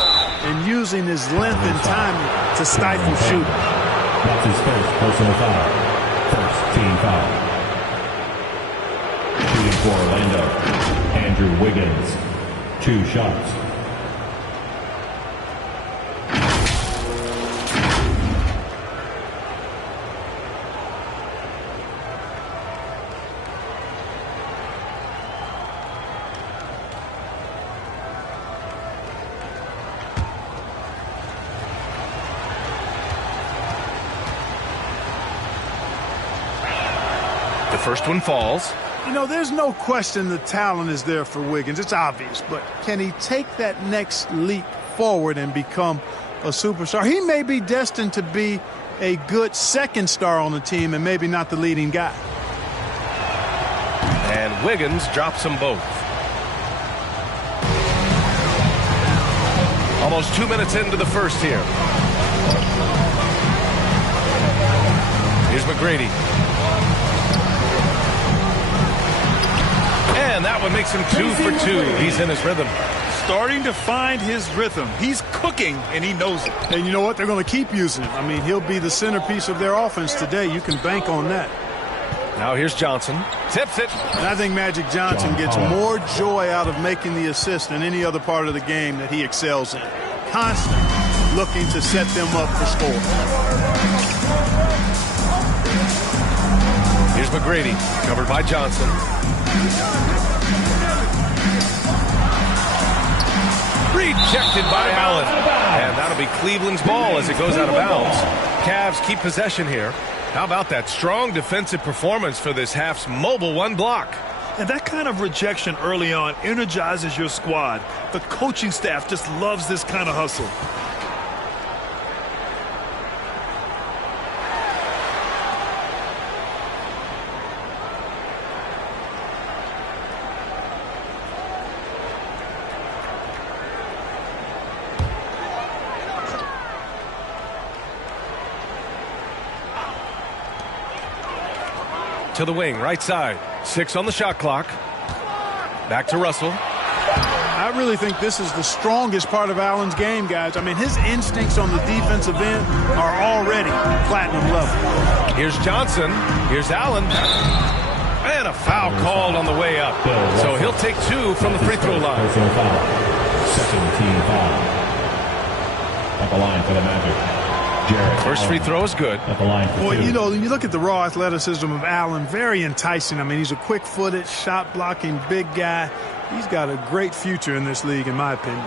and using his length and timing to stifle shooting. That's his first personal foul. First team foul. Shooting for Orlando, Andrew Wiggins. 2 shots. First one falls. You know, there's no question the talent is there for Wiggins. It's obvious. But can he take that next leap forward and become a superstar? He may be destined to be a good second star on the team and maybe not the leading guy. And Wiggins drops them both. Almost 2 minutes into the first here. Here's McGrady. And that one makes him 2 for 2. He's in his rhythm. Starting to find his rhythm. He's cooking, and he knows it. And you know what? They're going to keep using him. I mean, he'll be the centerpiece of their offense today. You can bank on that. Now here's Johnson. Tips it. And I think Magic Johnson gets more joy out of making the assist than any other part of the game that he excels in. Constantly looking to set them up for score. Here's McGrady, covered by Johnson. Rejected by Allen. And that'll be Cleveland's ball as it goes out of bounds. Cavs keep possession here. How about that strong defensive performance for this half's mobile one block? And that kind of rejection early on energizes your squad. The coaching staff just loves this kind of hustle. To the wing, right side. 6 on the shot clock. Back to Russell. I really think this is the strongest part of Allen's game, guys. I mean, his instincts on the defensive end are already platinum level. Here's Johnson. Here's Allen. And a foul called on the way up. So he'll take 2 from the free throw line. Second team foul. At the line for the Magic. First free throw is good. At the line for Boy, you know, when you look at the raw athleticism of Allen, very enticing. I mean, he's a quick-footed, shot-blocking big guy. He's got a great future in this league, in my opinion.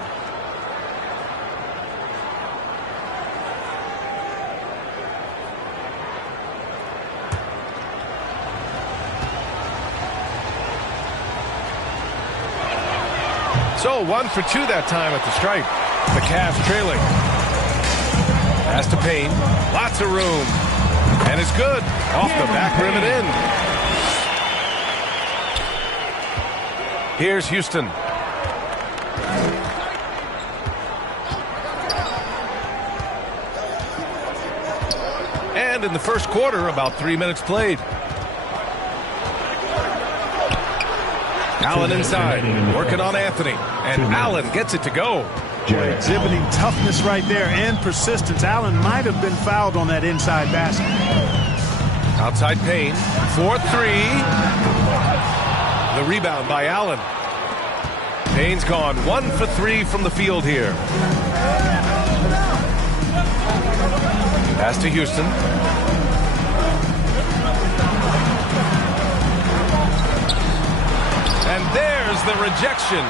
So 1 for 2 that time at the stripe. The Cavs trailing. Pass to Payne. Lots of room. And it's good. Off the back rim and in. Here's Houston. And in the first quarter, about 3 minutes played. Allen inside, working on Anthony. And Allen gets it to go. Exhibiting toughness right there and persistence. Allen might have been fouled on that inside basket. Outside Payne. 4-3. The rebound by Allen. Payne's gone 1 for 3 from the field here. Pass to Houston. And there's the rejection.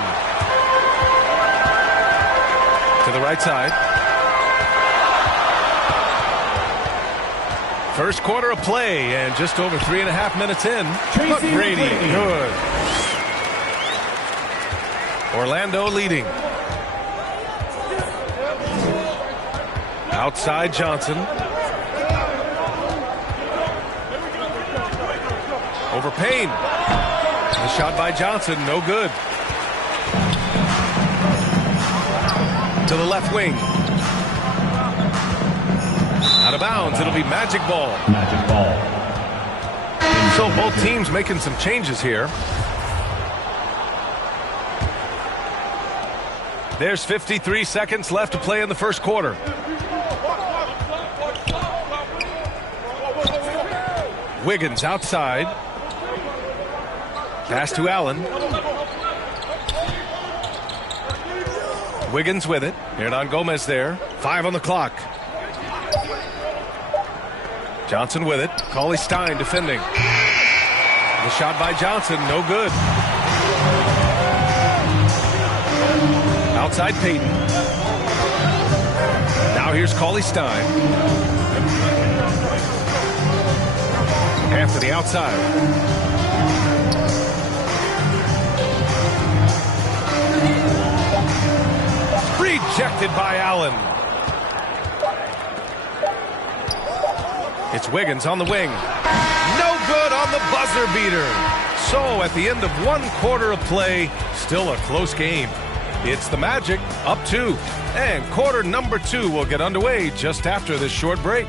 To the right side. First quarter of play and just over 3.5 minutes in. McGrady, good. Orlando leading. Outside Johnson. Over Payne. The shot by Johnson, no good. To the left wing. Out of bounds, it'll be Magic ball. Magic ball. So both teams making some changes here. There's 53 seconds left to play in the first quarter. Wiggins outside. Pass to Allen. Wiggins with it. Hernan-Gomez there. 5 on the clock. Johnson with it. Cauley-Stein defending. The shot by Johnson, no good. Outside Payton. Now here's Cauley-Stein. Anthony outside. Rejected by Allen. It's Wiggins on the wing. No good on the buzzer beater. So at the end of 1 quarter of play, still a close game. It's the Magic up 2. And quarter number 2 will get underway just after this short break.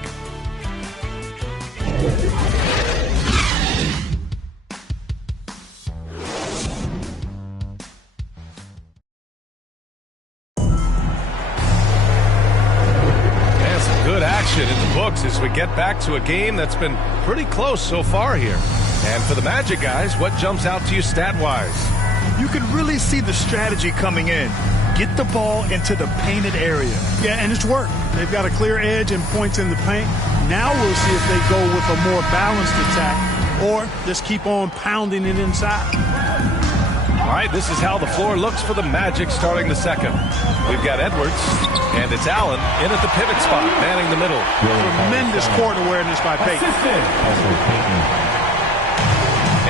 In the books as we get back to a game that's been pretty close so far here. And for the Magic guys, what jumps out to you stat-wise? You can really see the strategy coming in. Get the ball into the painted area. Yeah, and it's worked. They've got a clear edge and points in the paint. Now we'll see if they go with a more balanced attack or just keep on pounding it inside. All right, this is how the floor looks for the Magic starting the second. We've got Edwards, and it's Allen in at the pivot spot, manning the middle. Tremendous court awareness by Payton.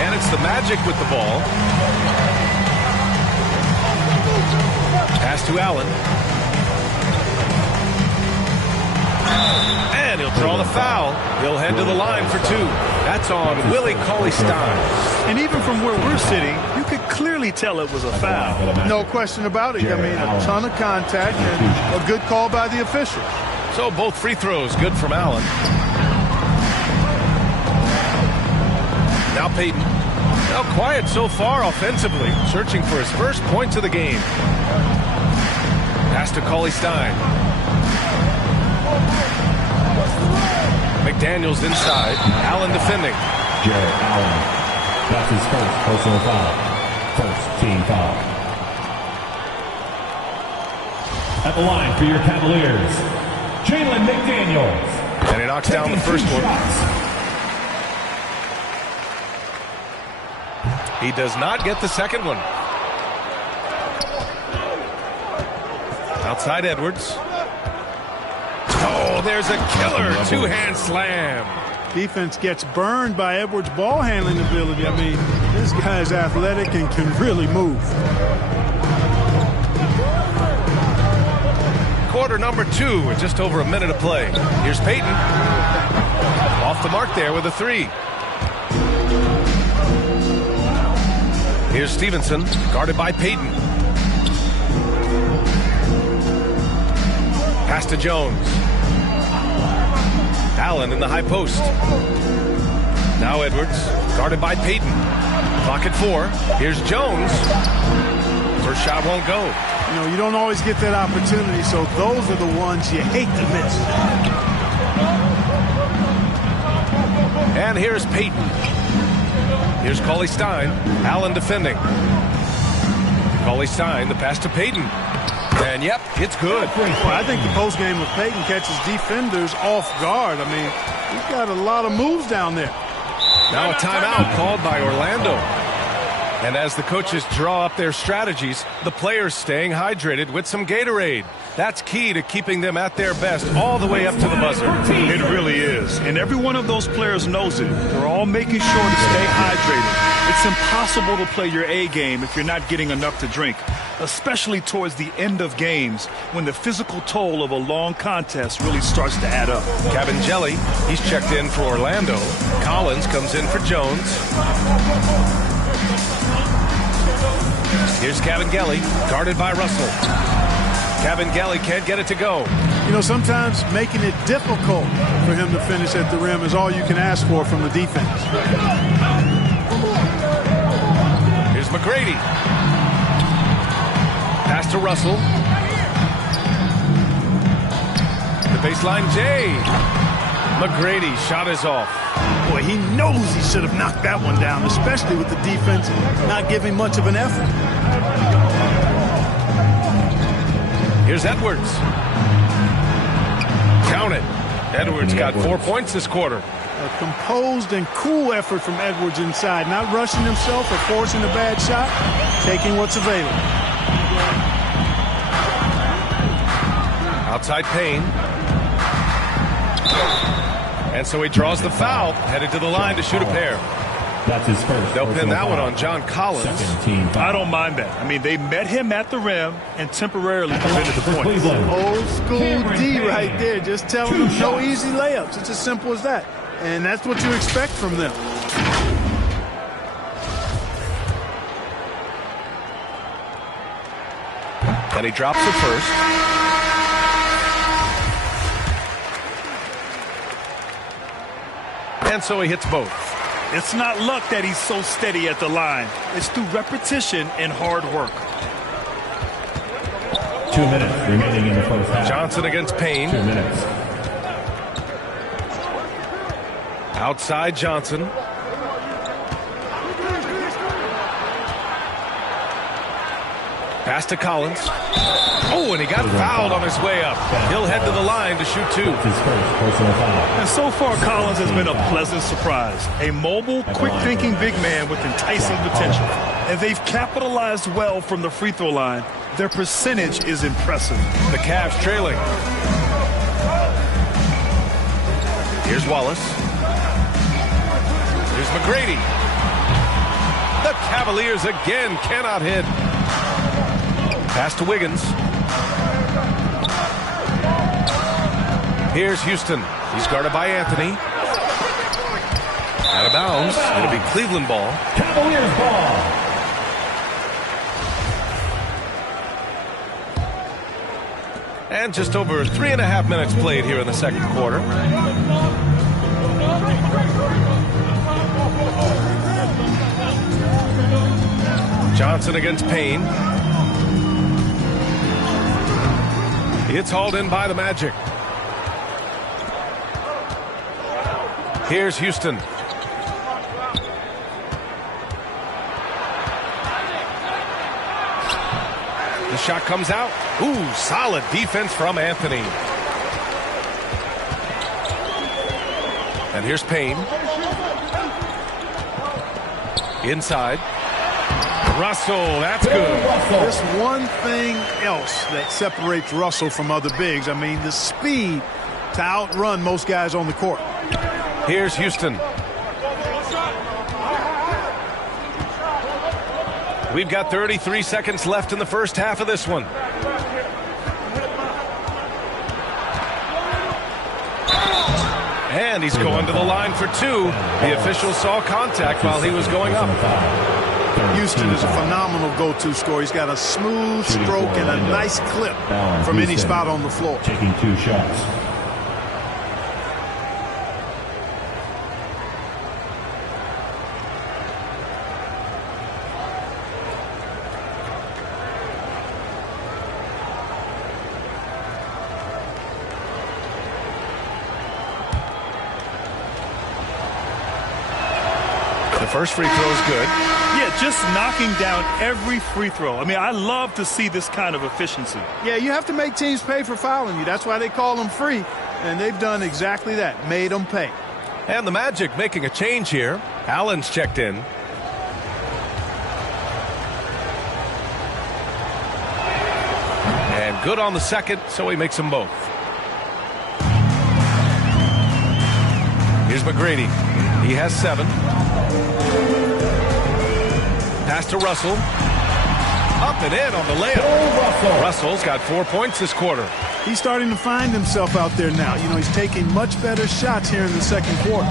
And it's the Magic with the ball. Pass to Allen. And he'll draw the foul. He'll head to the line for two. That's on Willie Cauley-Stein. And even from where we're sitting, you could clearly tell it was a foul. No question about it. I mean, a ton of contact and a good call by the official. So both free throws good from Allen. Now Payton. Now quiet so far offensively, searching for his first points of the game. Pass to Cauley-Stein. McDaniels inside. Allen defending. Jared Allen. That's his first personal foul. First team foul. At the line for your Cavaliers, Jalen McDaniels. And he knocks down the first one. He does not get the second one. Outside Edwards. Oh, there's a killer two-hand slam. Defense gets burned by Edwards' ball handling ability. I mean, this guy's athletic and can really move. Quarter number 2 with just over a minute of play. Here's Payton. Off the mark there with a three. Here's Stevenson, guarded by Payton. Pass to Jones. Allen in the high post. Now Edwards, guarded by Payton. Clock at 4. Here's Jones. First shot won't go. You know, you don't always get that opportunity, so those are the ones you hate to miss. And here's Payton. Here's Cauley-Stein. Allen defending. Cauley-Stein, the pass to Payton. And, yep, it's good. Well, I think the postgame of Payton catches defenders off guard. I mean, he's got a lot of moves down there. Now a timeout called by Orlando. And as the coaches draw up their strategies, the players staying hydrated with some Gatorade. That's key to keeping them at their best all the way up to the buzzer. It really is. And every one of those players knows it. They're all making sure to stay hydrated. It's impossible to play your A game if you're not getting enough to drink, especially towards the end of games when the physical toll of a long contest really starts to add up. Cabangeli, he's checked in for Orlando. Collins comes in for Jones. Here's Cabangeli, guarded by Russell. Cabangeli can't get it to go. You know, sometimes making it difficult for him to finish at the rim is all you can ask for from the defense. Here's McGrady. Pass to Russell. The baseline, Jay. McGrady, shot is off. Boy, he knows he should have knocked that one down, especially with the defense not giving much of an effort. Here's Edwards. Count it. Edwards got 4 points this quarter. A composed and cool effort from Edwards inside, not rushing himself or forcing a bad shot, taking what's available. Outside Payne. And so he draws the foul, headed to the line to shoot a pair. That's his first. They'll pin that one on John Collins. I don't mind that. I mean, they met him at the rim and temporarily prevented the points. Old school D right there, just telling them no easy layups. It's as simple as that. And that's what you expect from them. And he drops the first. And so he hits both. It's not luck that he's so steady at the line. It's through repetition and hard work. 2 minutes remaining in the first half. Johnson against Payne. 2 minutes. Outside Johnson. Pass to Collins. Oh, and he got fouled on his way up. He'll head to the line to shoot two. And so far, Collins has been a pleasant surprise. A mobile, quick-thinking big man with enticing potential. and they've capitalized well from the free throw line. Their percentage is impressive. The Cavs trailing. Here's Wallace. Here's McGrady. The Cavaliers again cannot hit. Pass to Wiggins. Here's Houston. He's guarded by Anthony. Out of bounds. It'll be Cleveland ball. Cavaliers ball. And just over 3.5 minutes played here in the second quarter. Johnson against Payne. It's hauled in by the Magic. Here's Houston. The shot comes out. Ooh, solid defense from Anthony. And here's Payne. Inside. Russell, that's good. There's one thing else that separates Russell from other bigs. I mean, the speed to outrun most guys on the court. Here's Houston. We've got 33 seconds left in the first half of this one. And he's going to the line for two. The official saw contact while he was going up. Houston is a phenomenal go-to scorer. He's got a smooth stroke and a nice clip from any spot on the floor. Taking 2 shots. The first free throw is good. Yeah, just knocking down every free throw. I mean, I love to see this kind of efficiency. Yeah, you have to make teams pay for fouling you. That's why they call them free. And they've done exactly that, made them pay. And the Magic making a change here. Allen's checked in. And good on the second, so he makes them both. Here's McGrady. He has 7. Pass to Russell. Up and in on the layup. Russell's got 4 points this quarter. He's starting to find himself out there now. You know, he's taking much better shots here in the second quarter.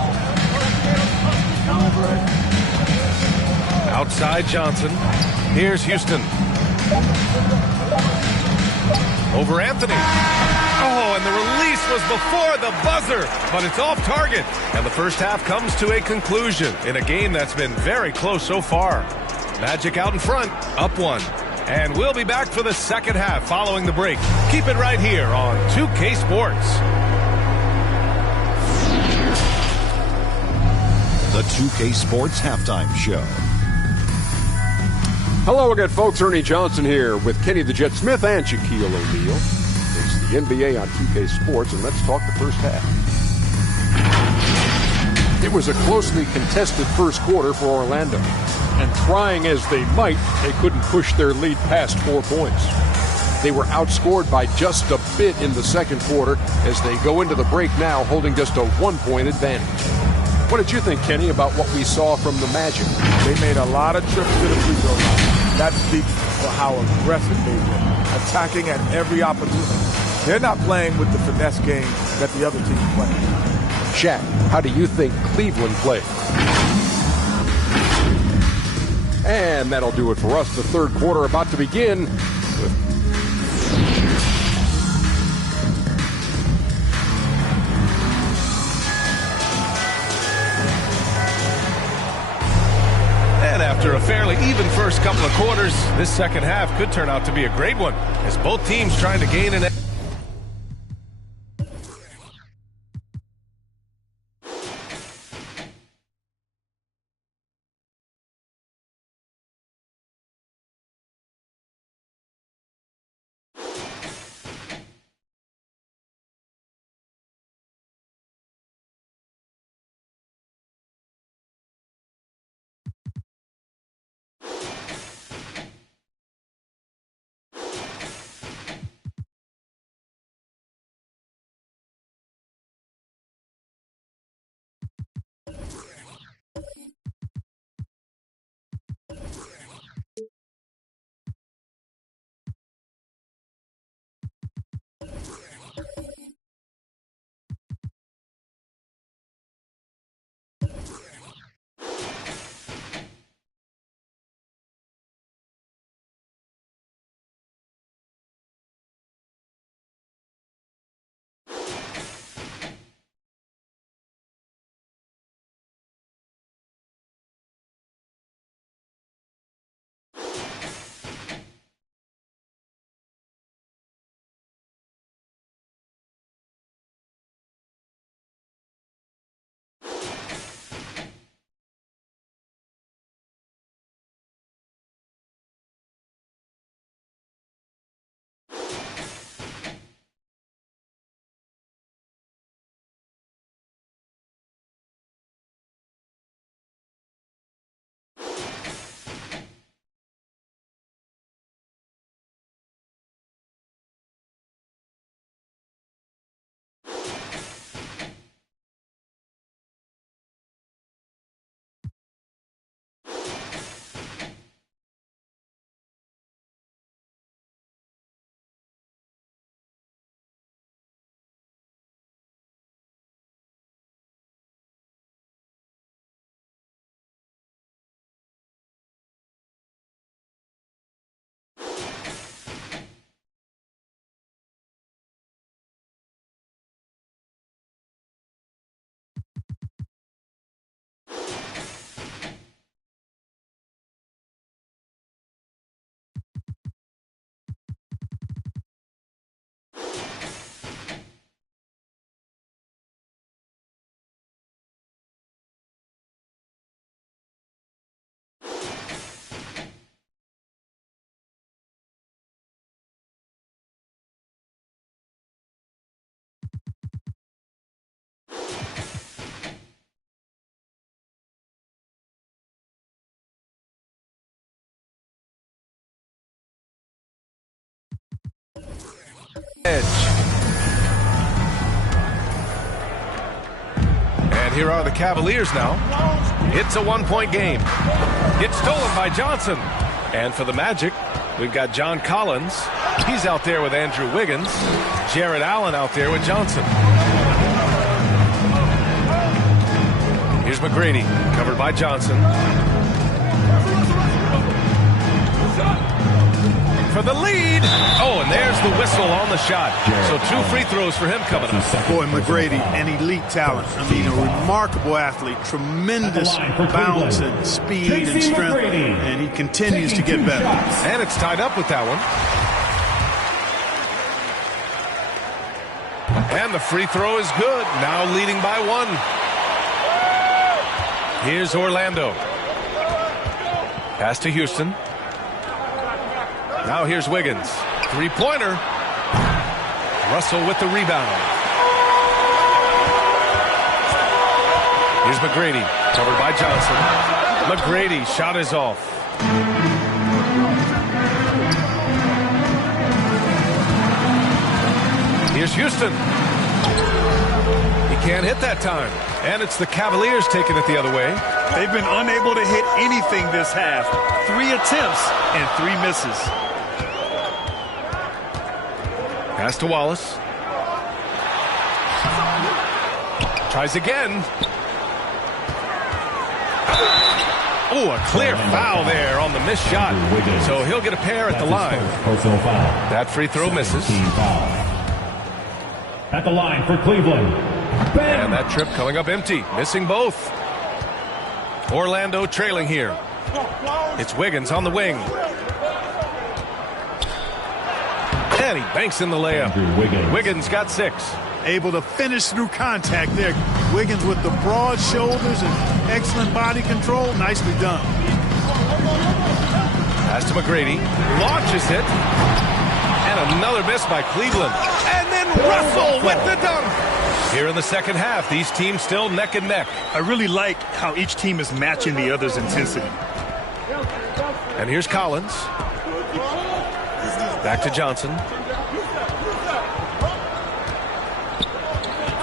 Outside Johnson. Here's Houston. Over Anthony. Oh, and the release was before the buzzer, but it's off target. And the first half comes to a conclusion in a game that's been very close so far. Magic out in front, up 1. And we'll be back for the second half following the break. Keep it right here on 2K Sports. The 2K Sports Halftime Show. Hello again, folks. Ernie Johnson here with Kenny the Jet Smith and Shaquille O'Neal. It's the NBA on 2K Sports, and let's talk the first half. It was a closely contested first quarter for Orlando. And trying as they might, they couldn't push their lead past 4 points. They were outscored by just a bit in the second quarter as they go into the break now holding just a 1-point advantage. What did you think, Kenny, about what we saw from the Magic? They made a lot of trips to the free throw line. That speaks for how aggressive they were, attacking at every opportunity. They're not playing with the finesse game that the other team playing. Shaq, how do you think Cleveland played? And that'll do it for us. The third quarter about to begin. And after a fairly even first couple of quarters, this second half could turn out to be a great one as both teams trying to gain an edge. edge. And here are the Cavaliers now. It's a one-point game. It's stolen by Johnson. And for the Magic, we've got John Collins. He's out there with Andrew Wiggins. Jared Allen out there with Johnson. Here's McGrady, covered by Johnson. For the lead. Oh, and there's the whistle on the shot. So 2 free throws for him coming up. Boy, McGrady, an elite talent. I mean, a remarkable athlete. Tremendous bounce and speed and strength. And he continues to get better. And it's tied up with that one. And the free throw is good. Now leading by 1. Here's Orlando. Pass to Houston. Now here's Wiggins. Three-pointer. Russell with the rebound. Here's McGrady. Covered by Johnson. McGrady shot is off. Here's Houston. He can't hit that time. And it's the Cavaliers taking it the other way. They've been unable to hit anything this half. 3 attempts and 3 misses. Pass to Wallace. Tries again. Oh, a clear foul there on the missed shot. So he'll get a pair at the line. That free throw misses. At the line for Cleveland. And that trip coming up empty. Missing both. Orlando trailing here. It's Wiggins on the wing. And he banks in the layup. Wiggins got 6. Able to finish through contact there. Wiggins with the broad shoulders and excellent body control. Nicely done. Pass to McGrady. Launches it. And another miss by Cleveland. And then Russell with the dunk. Here in the second half, these teams still neck and neck. I really like how each team is matching the other's intensity. And here's Collins. Back to Johnson.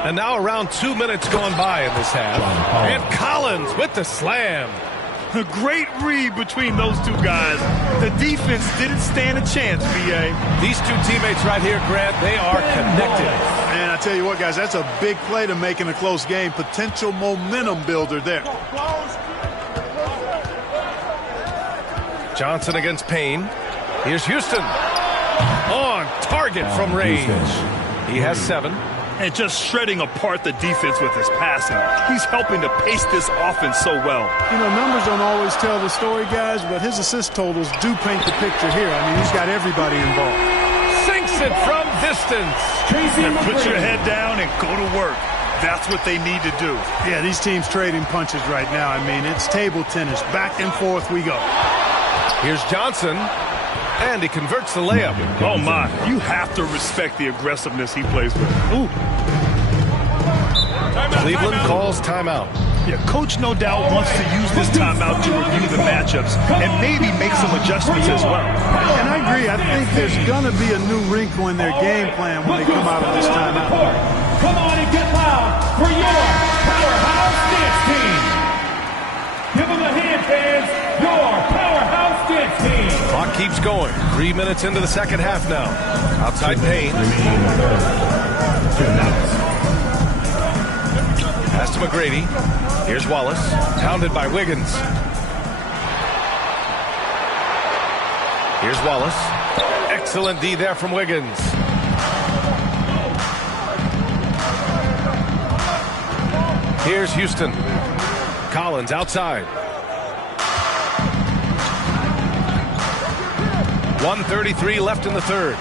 And now around 2 minutes going by in this half. And Collins with the slam. A great read between those two guys. The defense didn't stand a chance, B.A. These two teammates right here, Grant, they are connected. And I tell you what, guys, that's a big play to make in a close game. Potential momentum builder there. Johnson against Payne. Here's Houston. On target from range. He has 7. And just shredding apart the defense with his passing. He's helping to pace this offense so well. You know, numbers don't always tell the story, guys, but his assist totals do paint the picture here. I mean, he's got everybody involved. Sinks it from distance. And put your head down and go to work. That's what they need to do. Yeah, these teams trading punches right now. I mean, it's table tennis. Back and forth we go. Here's Johnson. And he converts the layup. Oh, my. You have to respect the aggressiveness he plays with. Ooh. Cleveland calls timeout. Yeah, coach no doubt wants to use this timeout to review the matchups and maybe make some adjustments as well. And I agree. I think there's going to be a new wrinkle in their game plan when they come out of this timeout. Come on and get loud for your powerhouse dance team. Give them a hand, fans. Your powerhouse dance team. Clock keeps going. 3 minutes into the second half now. Outside Payne. Pass to McGrady. Here's Wallace. Pounded by Wiggins. Here's Wallace. Excellent D there from Wiggins. Here's Houston. Collins outside. 1:33 left in the third.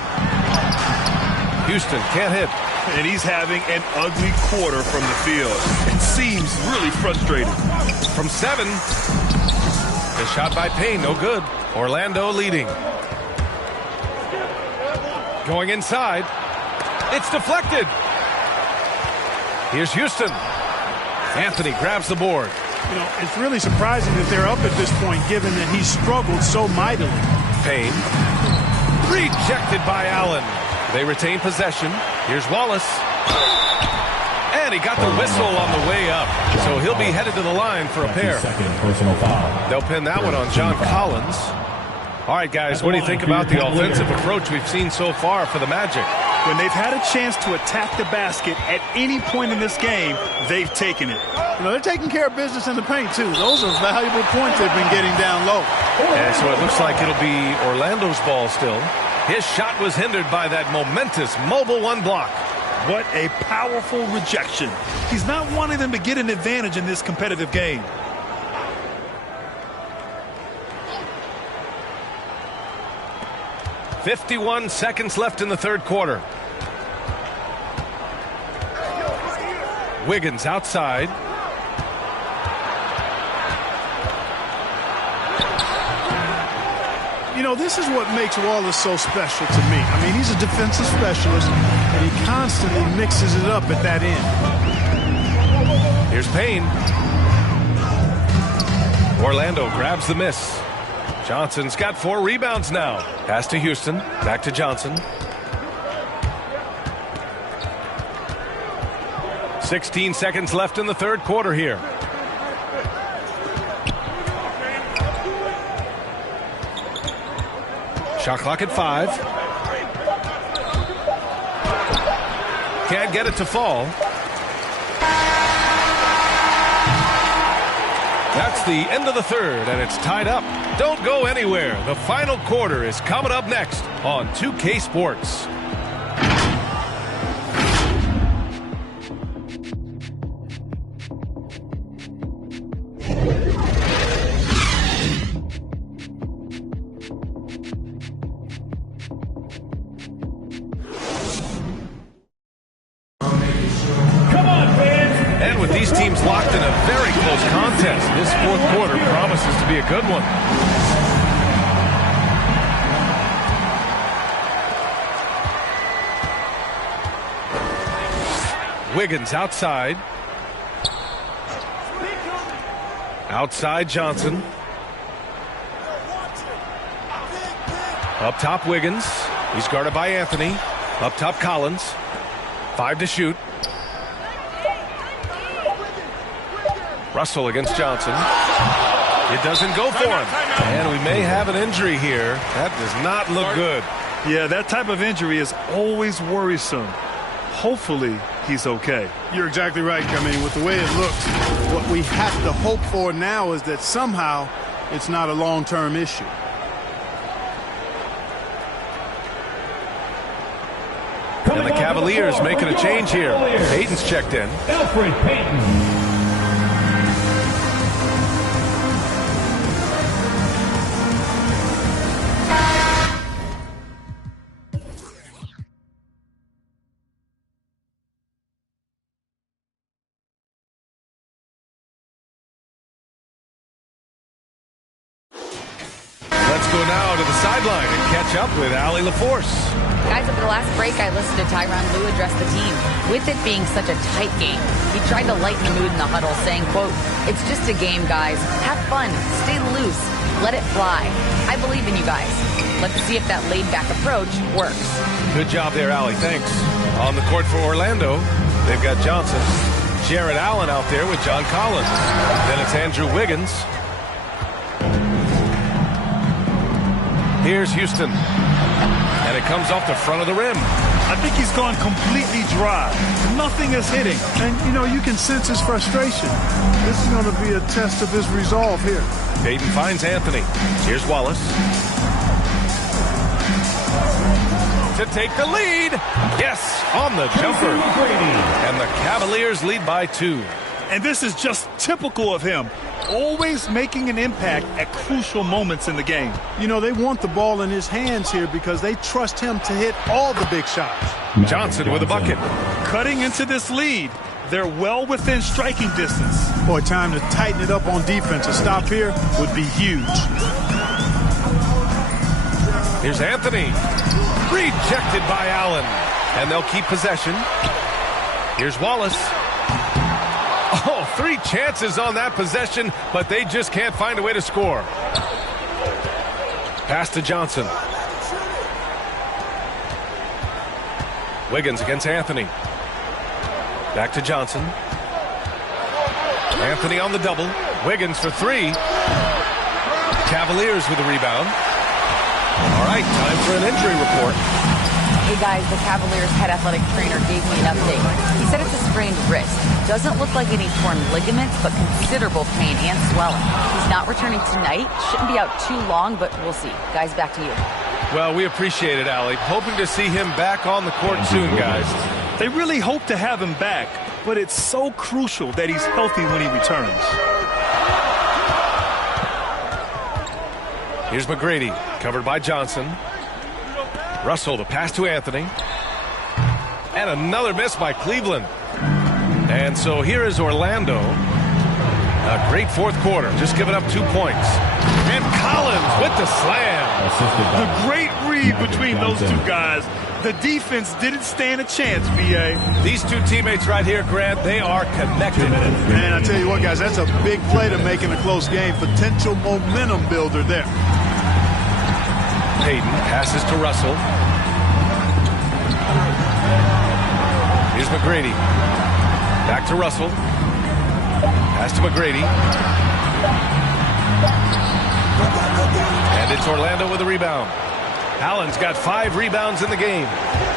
Houston can't hit. And he's having an ugly quarter from the field. It seems really frustrating. From 7. The shot by Payne, no good. Orlando leading. Going inside. It's deflected. Here's Houston. Anthony grabs the board. You know, it's really surprising that they're up at this point, given that he struggled so mightily. Payne. Rejected by Allen. They retain possession. Here's Wallace. And he got the whistle on the way up. So he'll be headed to the line for a pair. Personal foul. They'll pin that one on John Collins. All right, guys, what do you think about the offensive approach we've seen so far for the Magic? When they've had a chance to attack the basket at any point in this game, they've taken it. You know, they're taking care of business in the paint, too. Those are valuable points they've been getting down low. And so it looks like it'll be Orlando's ball still. His shot was hindered by that momentous mobile one block. What a powerful rejection. He's not wanting them to get an advantage in this competitive game. "51 seconds left in the third quarter. Wiggins outside. You know, this is what makes Wallace so special to me. I mean, he's a defensive specialist, and he constantly mixes it up at that end. Here's Payne. Orlando grabs the miss. Johnson's got 4 rebounds now. Pass to Houston. Back to Johnson. 16 seconds left in the third quarter here. Shot clock at 5. Can't get it to fall. That's the end of the third, and it's tied up. Don't go anywhere. The final quarter is coming up next on 2K Sports. And with these teams locked in a very close contest, this fourth quarter promises to be a good one. Wiggins outside. Outside Johnson. Up top Wiggins. He's guarded by Anthony. Up top Collins. 5 to shoot. Russell against Johnson. It doesn't go for him. And we may have an injury here. That does not look good. Yeah, that type of injury is always worrisome. Hopefully, he's okay. You're exactly right. I mean, with the way it looks, what we have to hope for now is that somehow it's not a long-term issue. And the Cavaliers making a change here. Payton's checked in. Alfred Payton. Let's go now to the sideline and catch up with Allie LaForce. Guys, over the last break, I listened to Tyronn Lue address the team. With it being such a tight game, he tried to lighten the mood in the huddle, saying, quote, "It's just a game, guys. Have fun. Stay loose. Let it fly. I believe in you guys." Let's see if that laid-back approach works. Good job there, Allie. Thanks. On the court for Orlando, they've got Johnson. Jared Allen out there with John Collins. Then it's Andrew Wiggins. Here's Houston. And it comes off the front of the rim. I think he's gone completely dry. Nothing is hitting. And, you know, you can sense his frustration. This is going to be a test of his resolve here. Payton finds Anthony. Here's Wallace. To take the lead. Yes, on the jumper. And the Cavaliers lead by 2. And this is just typical of him. Always making an impact at crucial moments in the game. You know, they want the ball in his hands here because they trust him to hit all the big shots. Johnson with a bucket. Cutting into this lead. They're well within striking distance. Boy, time to tighten it up on defense. A stop here would be huge. Here's Anthony. Rejected by Allen. And they'll keep possession. Here's Wallace. Oh, 3 chances on that possession, but they just can't find a way to score. Pass to Johnson. Wiggins against Anthony. Back to Johnson. Anthony on the double. Wiggins for three. Cavaliers with the rebound. All right, time for an injury report. Hey guys, the Cavaliers head athletic trainer gave me an update. He said it's a sprained wrist. Doesn't look like any torn ligaments, but considerable pain and swelling. He's not returning tonight. Shouldn't be out too long, but we'll see. Guys, back to you. Well, we appreciate it, Allie. Hoping to see him back on the court soon, guys. They really hope to have him back, but it's so crucial that he's healthy when he returns. Here's McGrady, covered by Johnson. Russell, the pass to Anthony. And another miss by Cleveland. And so here is Orlando. A great fourth quarter, just giving up 2 points. And Collins with the slam. The great read between those two guys. The defense didn't stand a chance, B.A. These two teammates right here, Grant, they are connected. Man, I tell you what, guys, that's a big play to make in a close game. Potential momentum builder there. Payton passes to Russell. Here's McGrady. Back to Russell. Pass to McGrady. And it's Orlando with a rebound. Allen's got 5 rebounds in the game.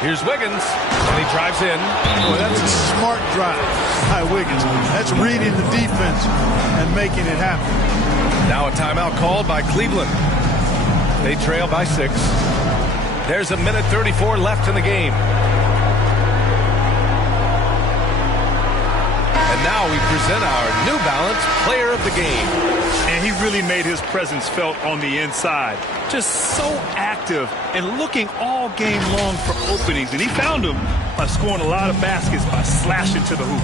Here's Wiggins, and he drives in. Boy, that's a smart drive by Wiggins. That's reading the defense and making it happen. Now a timeout called by Cleveland. They trail by 6. There's a minute 34 left in the game. And now we present our New Balance Player of the Game. And he really made his presence felt on the inside. Just so active and looking all game long for openings. And he found them by scoring a lot of baskets by slashing to the hoop.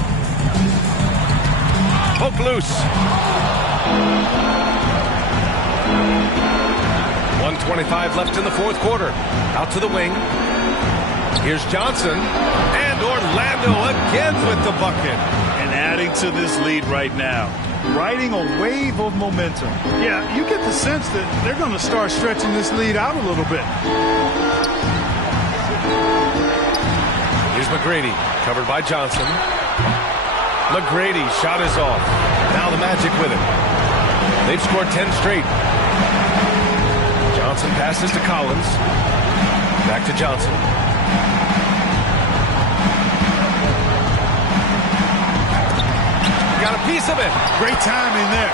Poke loose. 1:25 left in the fourth quarter. Out to the wing. Here's Johnson. And Orlando again with the bucket. And adding to this lead right now. Riding a wave of momentum. Yeah, you get the sense that they're going to start stretching this lead out a little bit. Here's McGrady, covered by Johnson. McGrady, shot is off. Now the Magic with it. They've scored 10 straight. Johnson passes to Collins. Back to Johnson. Got a piece of it. Great timing there.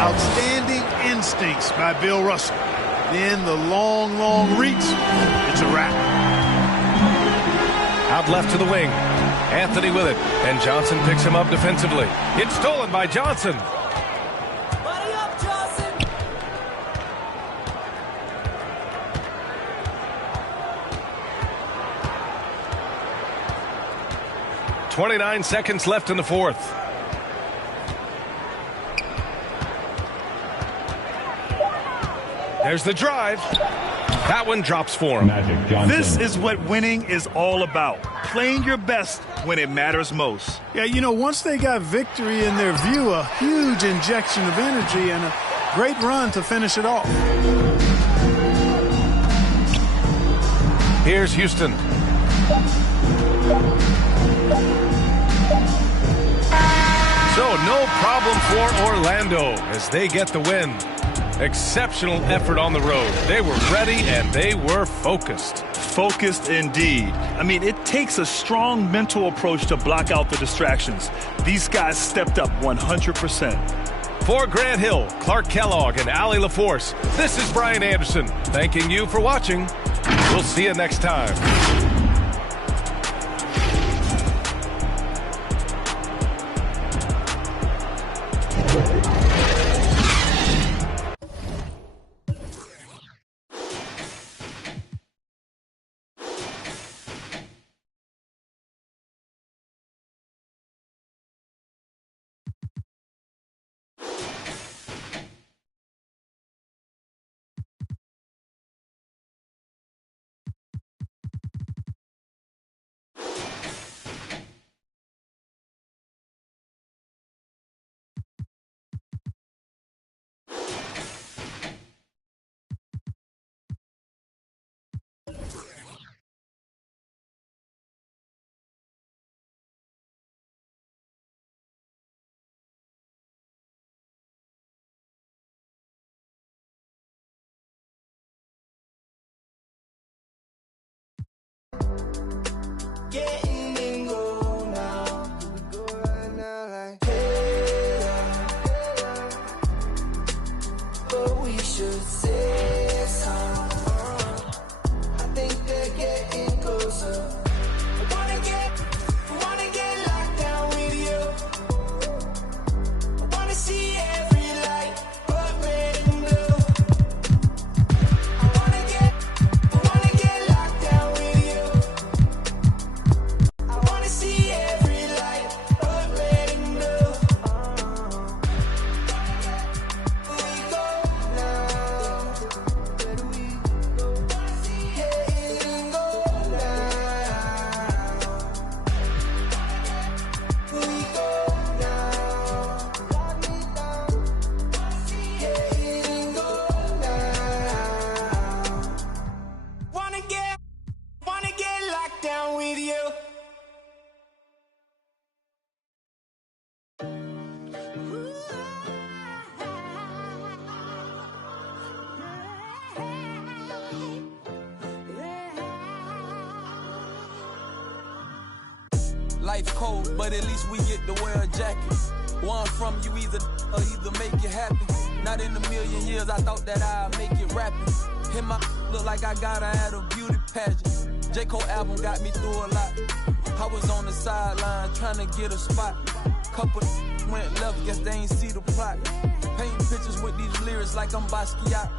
Outstanding instincts by Bill Russell. Then the long, long reach. It's a wrap. Out left to the wing. Anthony with it. And Johnson picks him up defensively. It's stolen by Johnson. Buddy up, Johnson. 29 seconds left in the fourth. There's the drive. That one drops for him. This is what winning is all about. Playing your best when it matters most. Yeah, you know, once they got victory in their view, a huge injection of energy and a great run to finish it off. Here's Houston. So no problem for Orlando as they get the win. Exceptional effort on the road. They were ready and they were focused. Focused indeed. I mean, it takes a strong mental approach to block out the distractions. These guys stepped up 100%. For Grant Hill, Clark Kellogg, and Allie LaForce, this is Brian Anderson. Thanking you for watching. We'll see you next time. getting lingo now. We go right now like, hey, but we should say something. I think they're getting closer. I wanna get locked down with you. I wanna see every light, but red and blue. I wanna get locked down with you. I wanna see every light, but red and blue. Where we go now? Where do we go? Getting go now. Where we go now? Lock me down. Getting go now. Wanna get locked down with you. Life cold, but at least we get to wear a jacket. One from you either make it happen. Not in a million years, I thought that I'd make it rapping. Hit my look like I got her at a beauty pageant. J. Cole album got me through a lot. I was on the sideline trying to get a spot. Couple went left, guess they ain't see the plot. Painting pictures with these lyrics like I'm Basquiat.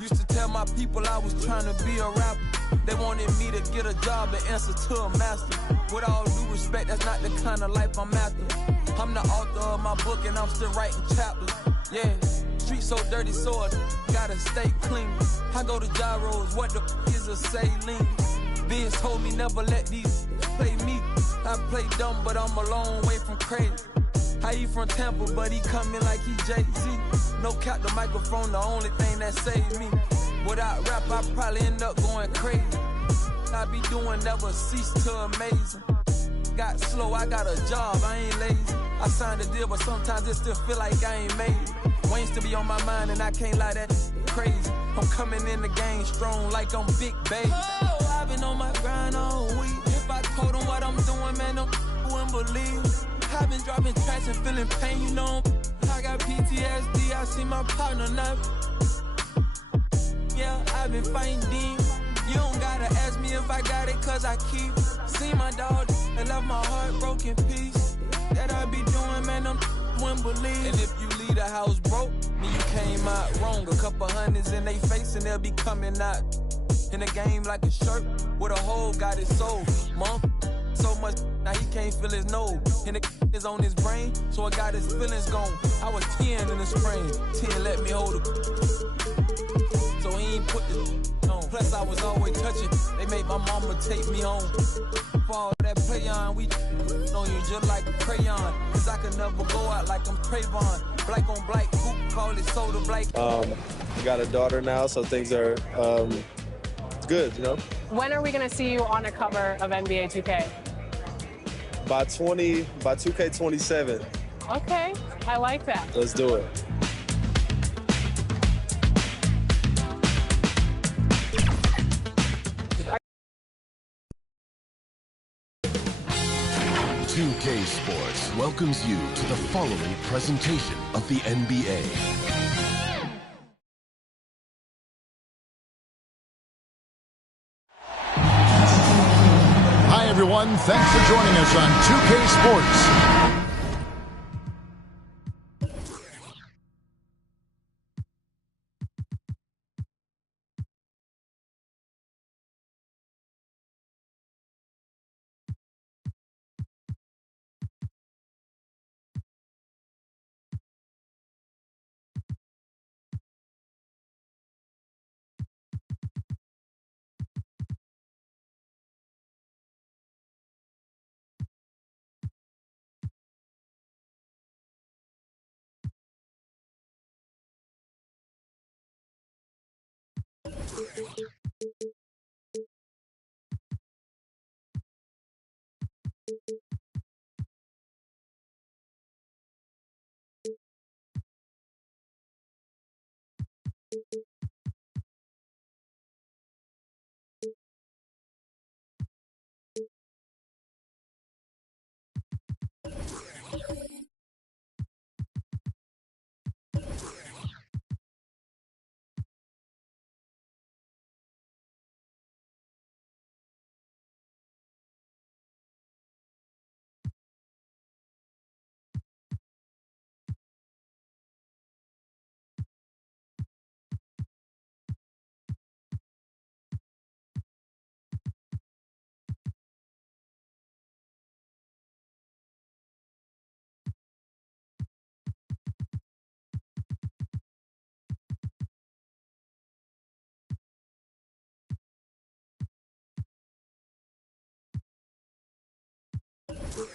Used to tell my people I was trying to be a rapper. They wanted me to get a job and answer to a master. With all due respect, that's not the kind of life I'm after. I'm the author of my book and I'm still writing chapters. Yeah, street so dirty, so I gotta stay clean. I go to gyros, what the is a saline? Vince told me never let these play me. I play dumb, but I'm a long way from crazy. He from Tampa, but he coming like he Jay-Z. No cap, the microphone, the only thing that saved me. Without rap, I probably end up going crazy. I be doing never cease to amazing. Got slow, I got a job, I ain't lazy. I signed a deal, but sometimes it still feel like I ain't made it. Wayne still be on my mind, and I can't lie, that crazy. I'm coming in the game strong like I'm Big Baby. Oh, I've been on my grind all week. If I told them what I'm doing, man, them wouldn't believe. I've been dropping tracks and feeling pain, you know. I got PTSD, I see my partner now. Yeah, I've been fighting demons. You don't gotta ask me if I got it, cause I keep. See my dog and left my heart broken piece. That I be doing, man, them wouldn't believe. And if you leave the house broke, then you came out wrong. A couple hundreds in they face and they'll be coming out. In the game like a shirt with a hole got his soul. Mom, so much now he can't feel his nose. And the is on his brain, so I got his feelings gone. I was 10 in the spring, 10 let me hold it. So he ain't put the on. Plus I was always touching, they made my mama take me home. For all that play on, we on you just like a crayon. Cause I could never go out like I'm Trayvon. Black on black, coupe, call it soda black. Got a daughter now, so things are good, you know? When are we going to see you on a cover of NBA 2K? By 2K27. Okay, I like that. Let's do it. K Sports welcomes you to the following presentation of the NBA. Hi, everyone. Thanks for joining us on 2K Sports.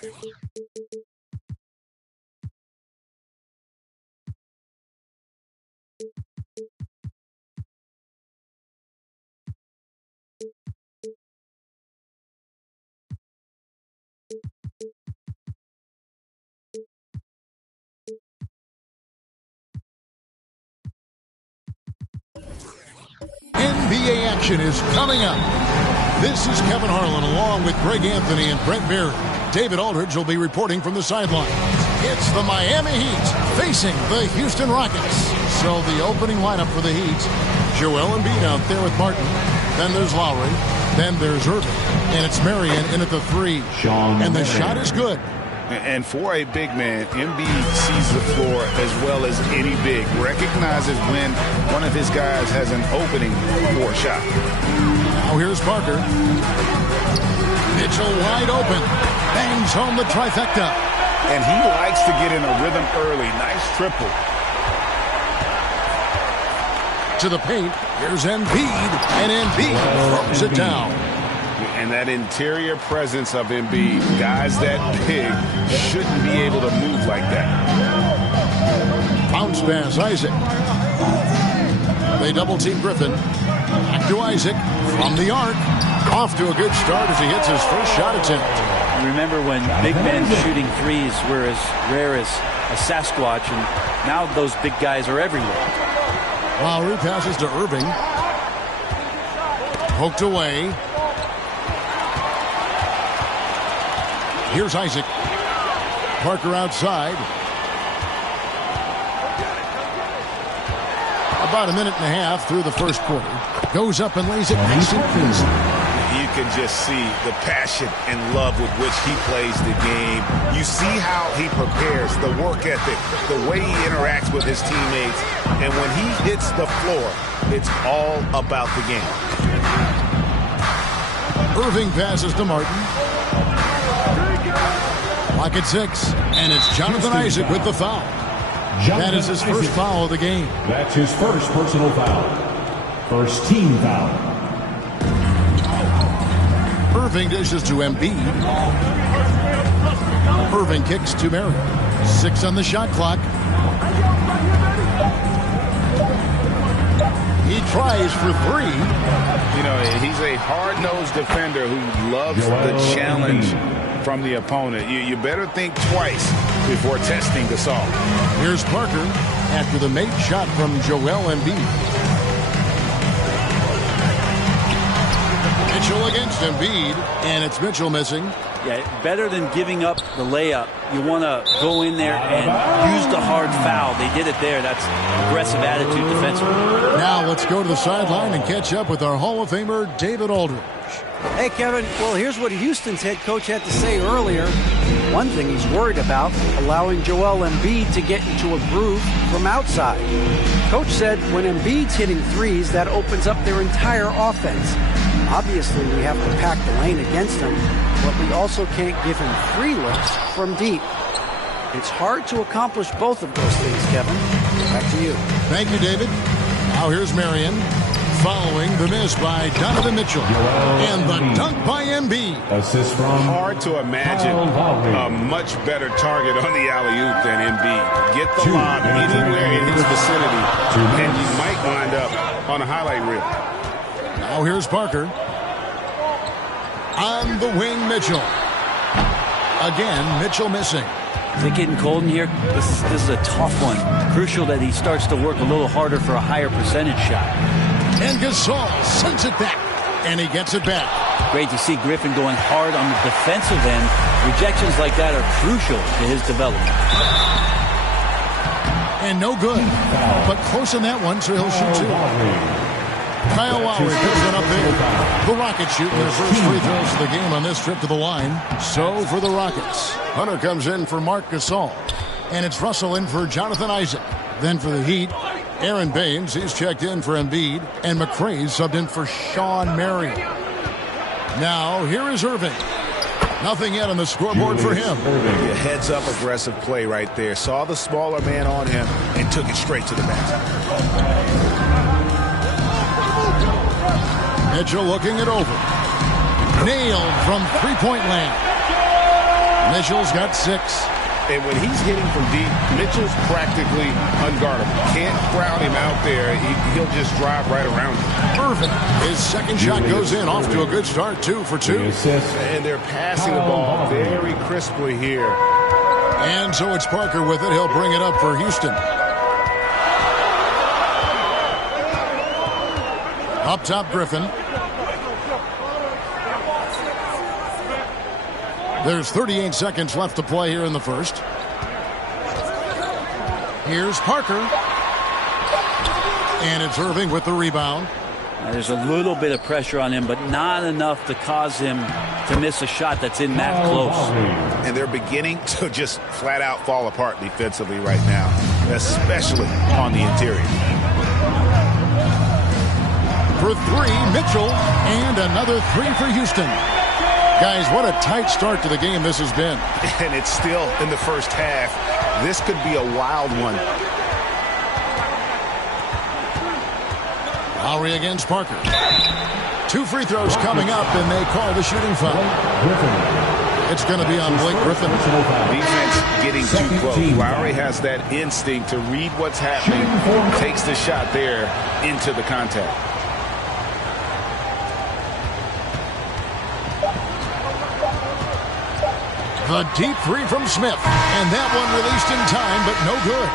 NBA action is coming up. This is Kevin Harlan along with Greg Anthony and Brent Barry. David Aldridge will be reporting from the sideline. It's the Miami Heat facing the Houston Rockets. So the opening lineup for the Heat, Joel Embiid out there with Martin. Then there's Lowry. Then there's Irving. And it's Marion in at the 3. And the shot is good. And for a big man, Embiid sees the floor as well as any big. Recognizes when one of his guys has an opening for a shot. Now here's Parker. Mitchell wide open. Bangs home the trifecta. And he likes to get in a rhythm early. Nice triple. To the paint. Here's Embiid. And Embiid throws it down. And that interior presence of Embiid, guys that big shouldn't be able to move like that. Bounce pass, Isaac. They double team Griffin. Back to Isaac from the arc. Off to a good start as he hits his first shot attempt. Remember when big men shooting threes were as rare as a Sasquatch, and now those big guys are everywhere. Lowry passes to Irving. Poked away. Here's Isaac. Parker outside. About a minute and a half through the first quarter. Goes up and lays it nice and easy. You can just see the passion and love with which he plays the game. You see how he prepares, the work ethic, the way he interacts with his teammates. And when he hits the floor, it's all about the game. Irving passes to Martin. Clock at 6, and it's Jonathan Isaac with the foul. That is his first foul of the game. That's his first personal foul. First team foul. Irving dishes to Embiid. Irving kicks to Marion. 6 on the shot clock. He tries for 3. You know, he's a hard-nosed defender who loves the challenge from the opponent. You better think twice before testing the salt. Here's Parker after the make shot from Joel Embiid. Mitchell against Embiid, and it's Mitchell missing. Yeah, better than giving up the layup. You want to go in there and use the hard foul. They did it there. That's aggressive attitude defensively. Now let's go to the sideline and catch up with our Hall of Famer, David Aldridge. Hey, Kevin. Well, here's what Houston's head coach had to say earlier. One thing he's worried about, allowing Joel Embiid to get into a groove from outside. Coach said when Embiid's hitting threes, that opens up their entire offense. Obviously, we have to pack the lane against him, but we also can't give him free looks from deep. It's hard to accomplish both of those things, Kevin. Back to you. Thank you, David. Now here's Marion. Following the miss by Donovan Mitchell. And the dunk by Embiid. Assist from hard to imagine a much better target on the alley-oop than Embiid. Get the lob anywhere in his vicinity, and you might wind up on a highlight reel. Now here's Parker. On the wing, Mitchell. Again, Mitchell missing. Is it getting cold in here? This is a tough one. Crucial that he starts to work a little harder for a higher percentage shot. And Gasol sends it back, and he gets it back. Great to see Griffin going hard on the defensive end. Rejections like that are crucial to his development. And no good, but close on that one, so he'll shoot 2. Kyle Lowry puts one up there. The Rockets shooting their first free throws of the game on this trip to the line. So for the Rockets, Hunter comes in for Marc Gasol. And it's Russell in for Jonathan Isaac. Then for the Heat, Aaron Baines, he's checked in for Embiid. And McRae subbed in for Sean Marion. Now, here is Irving. Nothing yet on the scoreboard for him. A heads-up aggressive play right there. Saw the smaller man on him and took it straight to the basket. Mitchell looking it over. Nailed from three-point land. Mitchell's got 6. And when he's hitting from deep, Mitchell's practically unguardable. Can't crowd him out there. He'll just drive right around him. Irvin, his second shot goes in. Off to a good start, 2 for 2. And they're passing the ball very crisply here. And so it's Parker with it. He'll bring it up for Houston. Up top, Griffin. There's 38 seconds left to play here in the first. Here's Parker. And it's Irving with the rebound. There's a little bit of pressure on him, but not enough to cause him to miss a shot that's in that close. And they're beginning to just flat out fall apart defensively right now, especially on the interior. For 3, Mitchell, and another 3 for Houston. Guys, what a tight start to the game this has been. And it's still in the first half. This could be a wild one. Lowry against Parker. 2 free throws coming up, and they call the shooting foul. It's going to be on Blake Griffin. Defense getting too close. Lowry has that instinct to read what's happening. Takes the shot there into the contact. The deep 3 from Smith. And that one released in time, but no good.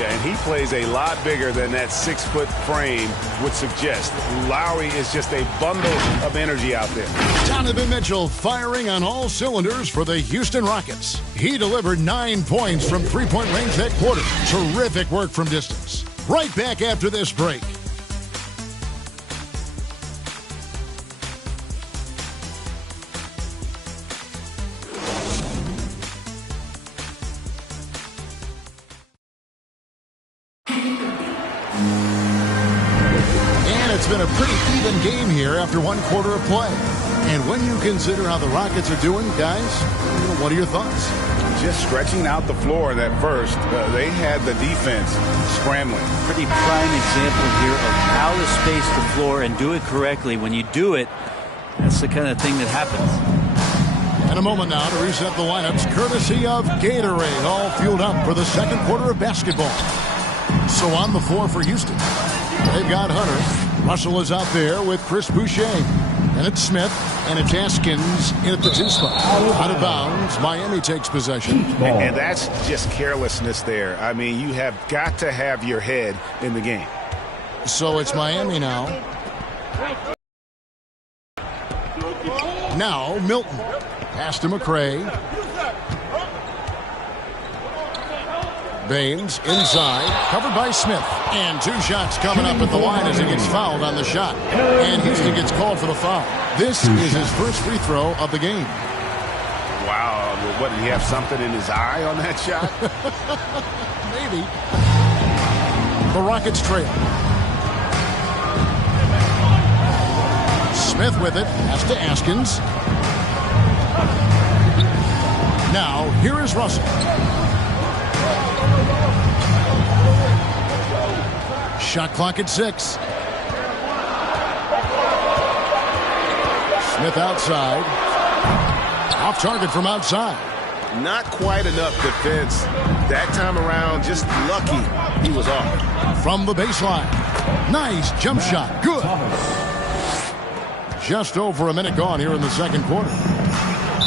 Yeah, and he plays a lot bigger than that 6-foot frame would suggest. Lowry is just a bundle of energy out there. Donovan Mitchell firing on all cylinders for the Houston Rockets. He delivered 9 points from three-point range that quarter. Terrific work from distance. Right back after this break. It's been a pretty even game here after 1 quarter of play. And when you consider how the Rockets are doing, guys, what are your thoughts? Just stretching out the floor that first. They had the defense scrambling. Pretty prime example here of how to space the floor and do it correctly. When you do it, that's the kind of thing that happens. In a moment now to reset the lineups, courtesy of Gatorade, all fueled up for the second quarter of basketball. So on the floor for Houston, they've got Hunter. Russell is out there with Chris Boucher. And it's Smith, and it's Askins in at the 2 spot. Out of bounds, Miami takes possession. And that's just carelessness there. I mean, you have got to have your head in the game. So it's Miami now. Now Milton. Pass to McRae. Baines inside, covered by Smith. And 2 shots coming up at the line as he gets fouled on the shot. And Houston gets called for the foul. This is his first free throw of the game. Wow, what, did he have something in his eye on that shot? Maybe. The Rockets trail. Smith with it, pass to Askins. Now, here is Russell. Shot clock at 6. Smith outside. Off target from outside. Not quite enough defense. That time around, just lucky he was off. From the baseline. Nice jump shot. Good. Just over a minute gone here in the second quarter.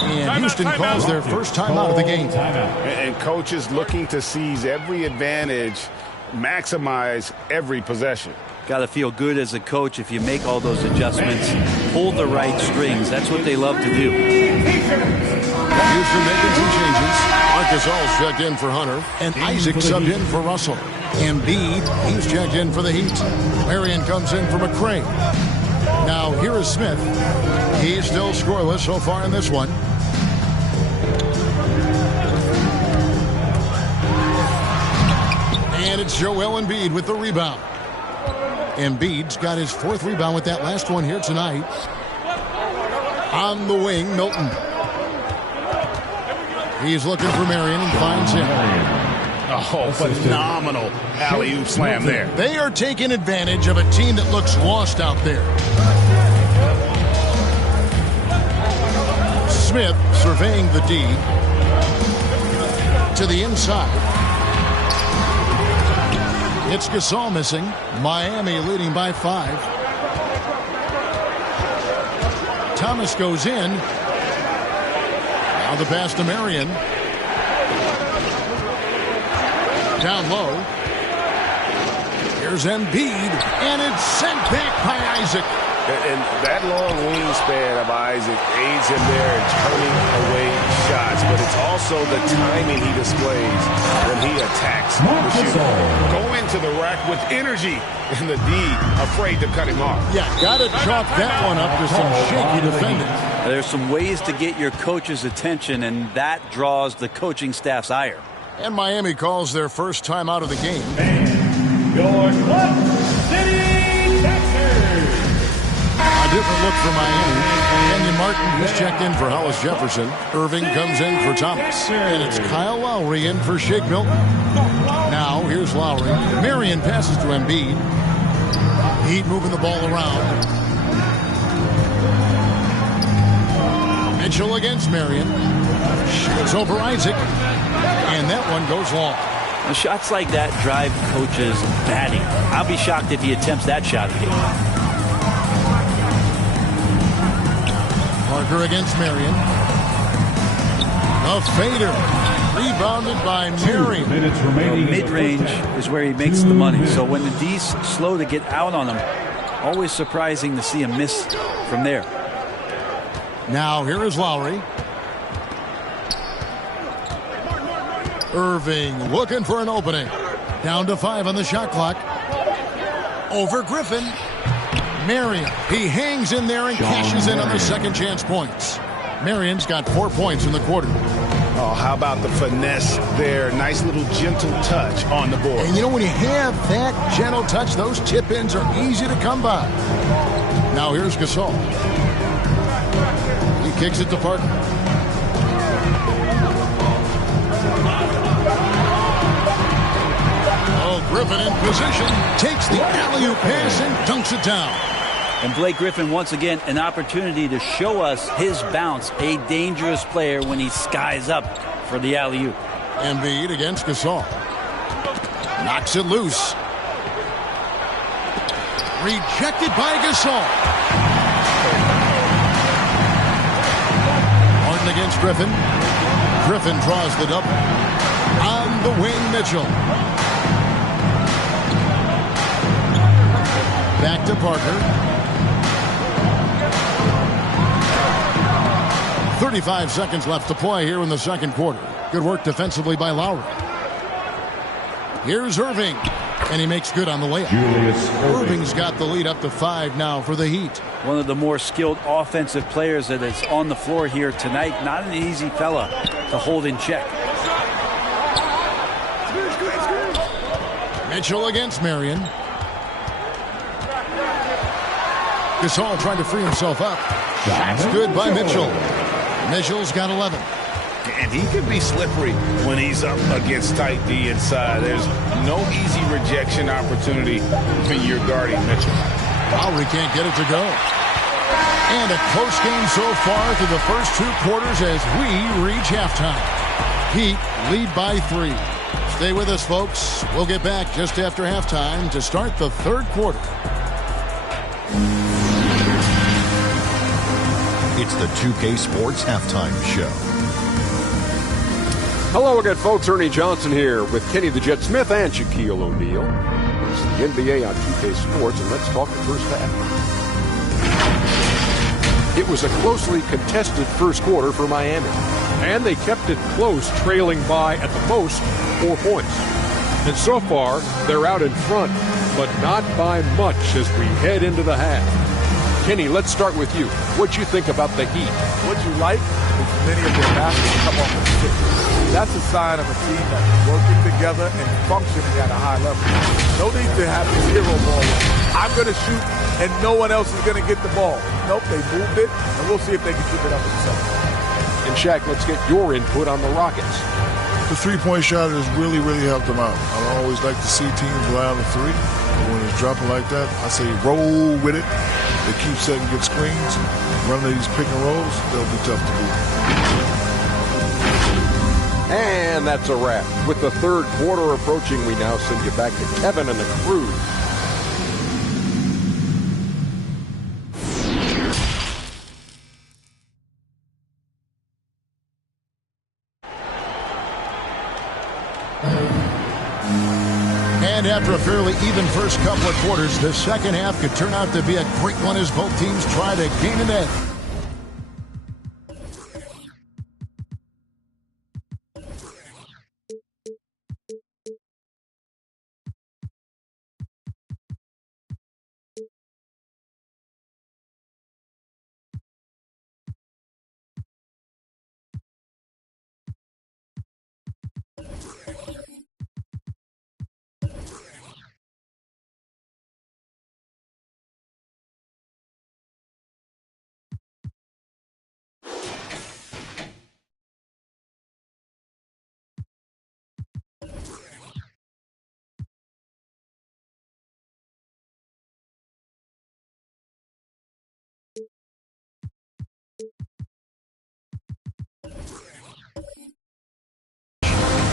And Houston calls their first timeout of the game. And coaches looking to seize every advantage, maximize every possession. Got to feel good as a coach if you make all those adjustments, hold the right strings. That's what they love to do. Houston making some changes. Marcus All's checked in for Hunter, and Isaac subbed in for Russell. Embiid, he's checked in for the Heat. Marion comes in for McRae. Now here is Smith. He's still scoreless so far in this one. And it's Joel Embiid with the rebound. Embiid's got his 4th rebound with that last one here tonight. On the wing, Milton. He's looking for Marion and finds him. Oh, phenomenal alley-oop slam there. They are taking advantage of a team that looks lost out there. Smith surveying the D. to the inside. It's Gasol missing. Miami leading by 5. Thomas goes in. Now the pass to Marion. Down low. Here's Embiid, and it's sent back by Isaac. And that long wingspan of Isaac aids him there in turning away shots, but it's also the timing he displays when he attacks the shooter. Go into the rack with energy, and the D afraid to cut him off. Yeah, got to chalk that one up to some shaky defending. There's some ways to get your coach's attention, and that draws the coaching staff's ire. And Miami calls their first time out of the game. Your Clutch City Texans. A different look for Miami. Kenyon Martin has checked in for Hollis Jefferson. Irving comes in for Thomas. And it's Kyle Lowry in for Shake Milton. Now, here's Lowry. Marion passes to Embiid. Heat moving the ball around. Mitchell against Marion. Shoots over Isaac. And that one goes long. Shots like that drive coaches batting. I'll be shocked if he attempts that shot again. Parker against Marion. A fader. Rebounded by Marion. Mid-range is where he makes the money. So when the D's slow to get out on him, always surprising to see him miss from there. Now here is Lowry. Irving looking for an opening. Down to 5 on the shot clock. Over Griffin. Marion. He hangs in there and cashes in on the second chance points. Marion's got 4 points in the quarter. Oh, how about the finesse there? Nice little gentle touch on the board. And you know, when you have that gentle touch, those tip-ins are easy to come by. Now here's Gasol. He kicks it to Parker. Griffin in position, takes the alley-oop pass and dunks it down. And Blake Griffin, once again, an opportunity to show us his bounce. A dangerous player when he skies up for the alley-oop. Embiid against Gasol. Knocks it loose. Rejected by Gasol. Martin against Griffin. Griffin draws the double. On the wing, Mitchell. Back to Parker. 35 seconds left to play here in the second quarter. Good work defensively by Lowry. Here's Irving. And he makes good on the layup. Irving's got the lead up to 5 now for the Heat. One of the more skilled offensive players that is on the floor here tonight. Not an easy fella to hold in check. Mitchell against Marion. Gasol trying to free himself up. Shot's good by Mitchell. Mitchell's got 11. And he can be slippery when he's up against tight D inside. There's no easy rejection opportunity when you're guarding Mitchell. Lowry can't get it to go. And a close game so far through the first 2 quarters as we reach halftime. Heat lead by 3. Stay with us, folks. We'll get back just after halftime to start the third quarter. It's the 2K Sports Halftime Show. Hello again, folks. Ernie Johnson here with Kenny the Jet Smith and Shaquille O'Neal. It's the NBA on 2K Sports, and let's talk the first half. It was a closely contested first quarter for Miami, and they kept it close, trailing by, at the most, 4 points. And so far, they're out in front, but not by much as we head into the half. Kenny, let's start with you. What'd you think about the Heat? What you like is many of their baskets come off the stick. That's a sign of a team that's working together and functioning at a high level. No need to have this hero ball. I'm going to shoot, and no one else is going to get the ball. Nope, they moved it, and we'll see if they can keep it up in the second. And Shaq, let's get your input on the Rockets. The three-point shot has really, really helped them out. I always like to see teams rely on the three. But when it's dropping like that, I say roll with it. They keep setting good screens, running these pick and rolls. They'll be tough to beat. And that's a wrap. With the third quarter approaching, we now send you back to Kevin and the crew. And after a fairly even first couple of quarters, the second half could turn out to be a great one as both teams try to gain an edge.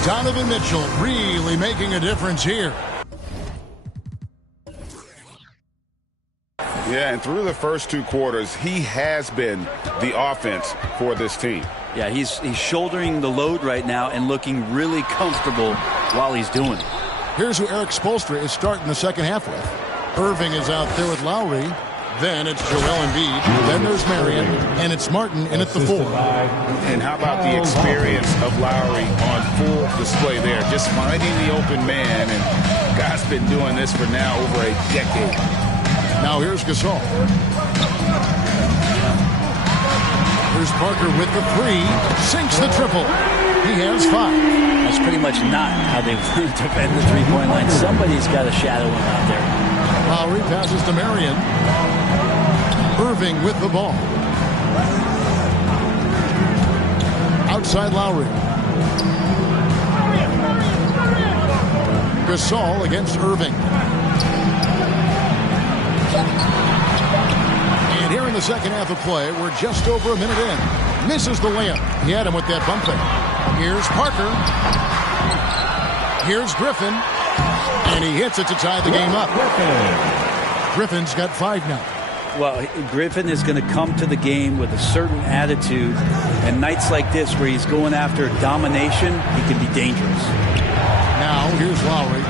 Donovan Mitchell really making a difference here. Yeah, and through the first two quarters, he has been the offense for this team. Yeah, he's shouldering the load right now and looking really comfortable while he's doing it. Here's who Eric Spoelstra is starting the second half with. Irving is out there with Lowry. Then it's Joel Embiid. Then there's Marion. And it's Martin in at the 4. And how about the experience of Lowry on full display there? Just finding the open man. And God's been doing this for now over a decade. Now here's Gasol. Here's Parker with the 3. Sinks the triple. He has 5. That's pretty much not how they want to defend the three-point line. Somebody's got to shadow him out there. Lowry passes to Marion. Irving with the ball. Outside Lowry. Gasol against Irving. And here in the second half of play, we're just over a minute in. Misses the layup. He had him with that bump fake. Here's Parker. Here's Griffin. And he hits it to tie the game up. Griffin's got 5 now. Well, Griffin is going to come to the game with a certain attitude. And nights like this where he's going after domination, he can be dangerous. Now, here's Lowry.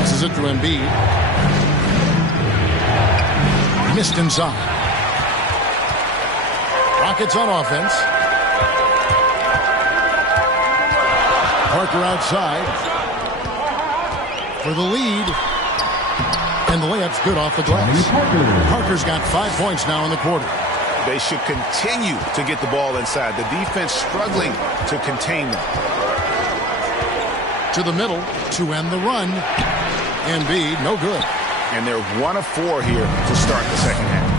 This is it to Embiid. Missed inside. Rockets on offense. Parker outside for the lead. And the layup's good off the glass. Parker's got 5 points now in the quarter. They should continue to get the ball inside. The defense struggling to contain them. To the middle to end the run. Embiid, no good. And they're 1 of 4 here to start the second half.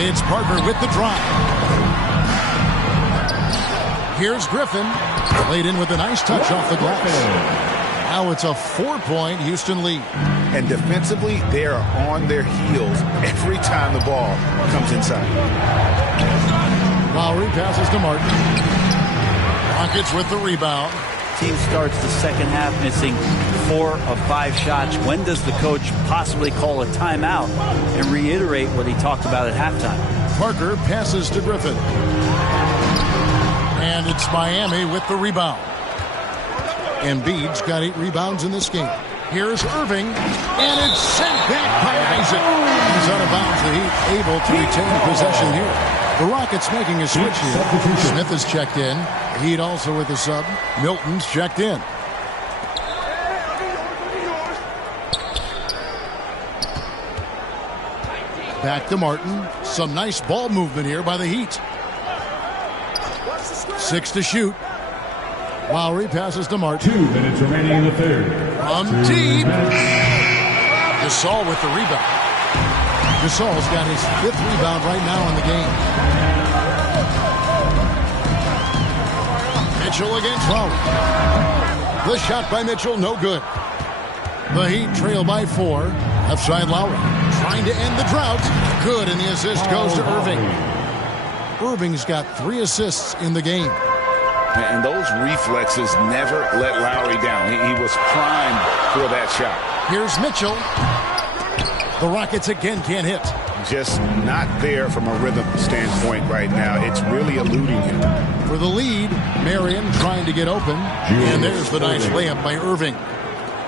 It's Parker with the drive. Here's Griffin. Laid in with a nice touch off the glass. Now it's a 4-point Houston lead. And defensively, they are on their heels every time the ball comes inside. Lowry passes to Martin. Rockets with the rebound. Team starts the second half missing 4 of 5 shots. When does the coach possibly call a timeout and reiterate what he talked about at halftime? Parker passes to Griffin. And it's Miami with the rebound. Embiid's got 8 rebounds in this game. Here's Irving, and it's sent back by Isaac. He's out of bounds. The Heat able to retain possession here. The Rockets making a switch here. Smith is checked in. The Heat also with a sub. Milton's checked in. Back to Martin. Some nice ball movement here by the Heat. 6 to shoot. Lowry passes to Martin. 2 minutes remaining in the third. From deep. Gasol with the rebound. Gasol's got his 5th rebound right now in the game. Mitchell against Lowry. The shot by Mitchell, no good. The Heat trail by 4. Left side Lowry trying to end the drought. Good, and the assist goes to Irving. Irving's got 3 assists in the game. And those reflexes never let Lowry down. He was primed for that shot. Here's Mitchell. The Rockets again can't hit. Just not there from a rhythm standpoint right now. It's really eluding him. For the lead, Marion trying to get open. And there's the nice layup by Irving.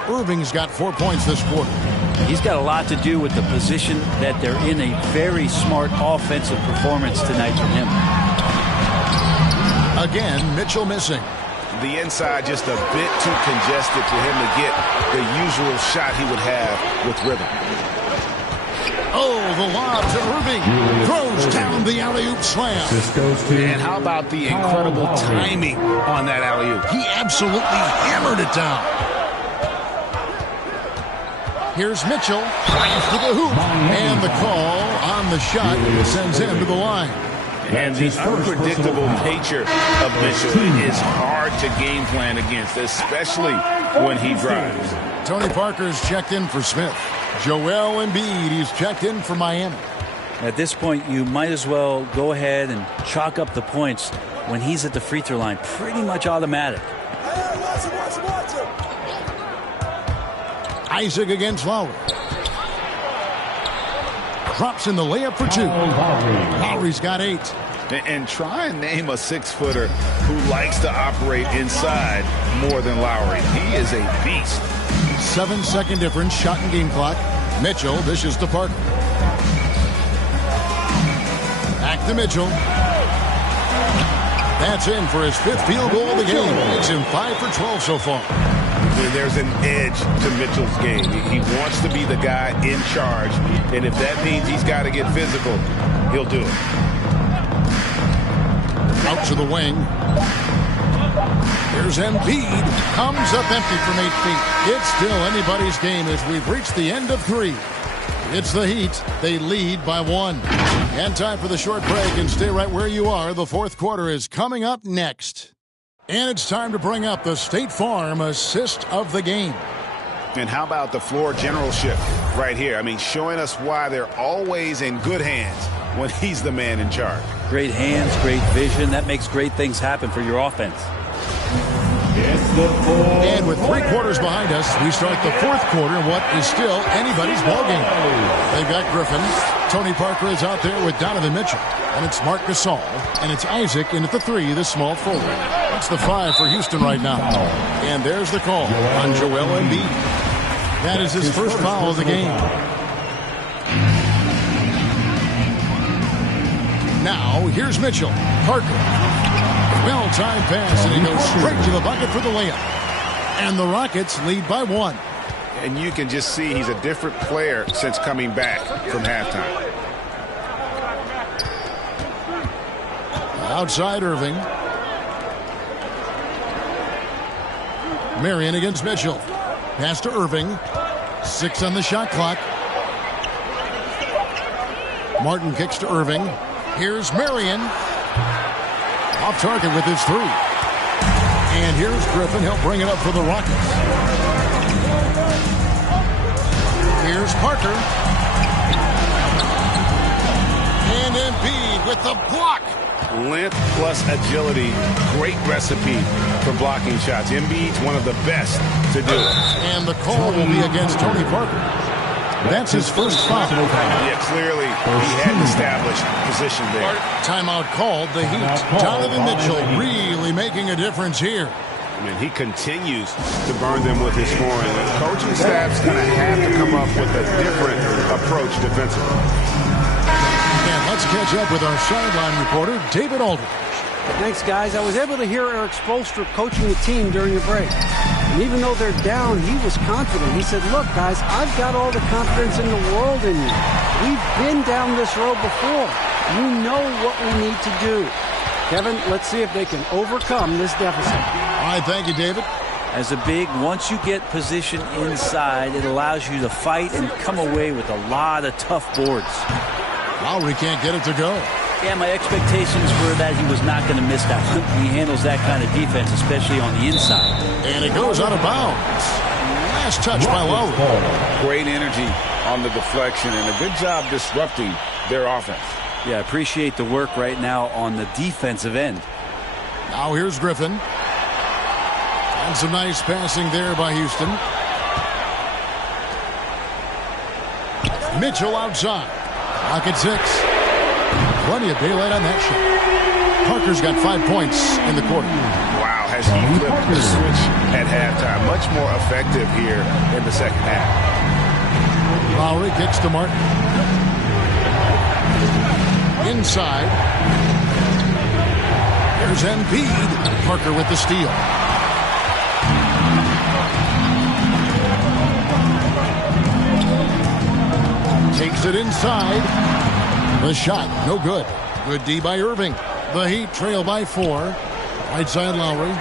Irving's got 4 points this quarter. He's got a lot to do with the position that they're in. A very smart offensive performance tonight from him. Again, Mitchell missing. The inside just a bit too congested for him to get the usual shot he would have with rhythm. Oh, the lob to Irving. Throws down the alley-oop slam. And how about the incredible timing on that alley-oop? He absolutely hammered it down. Here's Mitchell. Drives to the hoop. And the call on the shot sends him to the line. And the unpredictable nature of Mitchell is hard to game plan against, especially when he drives. Tony Parker's checked in for Smith. Joel Embiid, he's checked in for Miami. At this point, you might as well go ahead and chalk up the points when he's at the free throw line. Pretty much automatic. Isaac against Lowry. Drops in the layup for 2. Lowry's got 8. And try and name a 6-footer who likes to operate inside more than Lowry. He is a beast. 7-second difference, shot and game clock. Mitchell dishes to Parker. Back to Mitchell. That's in for his 5th field goal of the game. Makes him 5 for 12 so far. There's an edge to Mitchell's game. He wants to be the guy in charge, and if that means he's got to get physical, he'll do it. Out to the wing. Here's Embiid. Comes up empty from 8 feet. It's still anybody's game as we've reached the end of 3. It's the Heat. They lead by 1. And time for the short break, and stay right where you are. The 4th quarter is coming up next. And it's time to bring up the State Farm assist of the game. And how about the floor generalship right here? I mean, showing us why they're always in good hands when he's the man in charge. Great hands, great vision. That makes great things happen for your offense. And with 3 quarters behind us, we start the 4th quarter in what is still anybody's ballgame. They've got Griffin. Tony Parker is out there with Donovan Mitchell. And it's Marc Gasol. And it's Isaac in at the 3, the small forward. That's the 5 for Houston right now. And there's the call on Joel Embiid. That is his first foul of the game. Now, here's Mitchell. Parker. Well-timed pass, and he goes straight to the bucket for the layup. And the Rockets lead by 1. And you can just see he's a different player since coming back from halftime. Outside Irving. Marion against Mitchell. Pass to Irving. 6 on the shot clock. Martin kicks to Irving. Here's Marion. Off target with his 3. And here's Griffin. He'll bring it up for the Rockets. Here's Parker. And Embiid with the block. Length plus agility, great recipe for blocking shots. Embiid's one of the best to do it. And the call will be against Tony Parker. That's his first foul. Yeah, clearly he hadn't established position there. Timeout called. The Heat. Donovan Mitchell really making a difference here. I mean, he continues to burn them with his scoring. The coaching staff's going to have to come up with a different approach defensively. And let's catch up with our sideline reporter, David Aldridge. Thanks, guys. I was able to hear Eric Spoelstra coaching the team during the break. And even though they're down, he was confident. He said, look, guys, I've got all the confidence in the world in you. We've been down this road before. You know what we need to do. Kevin, let's see if they can overcome this deficit. All right, thank you, David. As a big, once you get position inside, it allows you to fight and come away with a lot of tough boards. Lowry can't get it to go. Yeah, my expectations were that he was not going to miss that one. He handles that kind of defense, especially on the inside. And it goes out of bounds. Last touch by Lowry. Great energy on the deflection and a good job disrupting their offense. Yeah, appreciate the work right now on the defensive end. Now here's Griffin. And some nice passing there by Houston. Mitchell outside. Clock at 6. Plenty of daylight on that shot. Parker's got 5 points in the quarter. Wow, has he flipped the switch at halftime. Much more effective here in the second half. Lowry kicks to Martin. Inside. There's Embiid. Parker with the steal. Takes it inside. The shot, no good. Good D by Irving. The Heat trail by 4. Right side Lowry.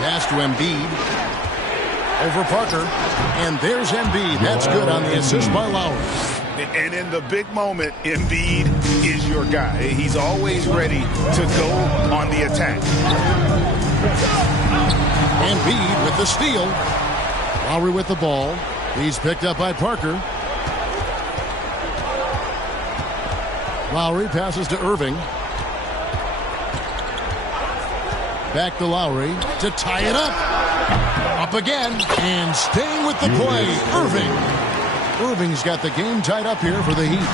Pass to Embiid. Over Parker. And there's Embiid. That's good on the assist by Lowry. And in the big moment, Embiid is your guy. He's always ready to go on the attack. Embiid with the steal. Lowry with the ball. He's picked up by Parker. Lowry passes to Irving. Back to Lowry to tie it up. Up again. And staying with the play, Irving. Irving's got the game tied up here for the Heat.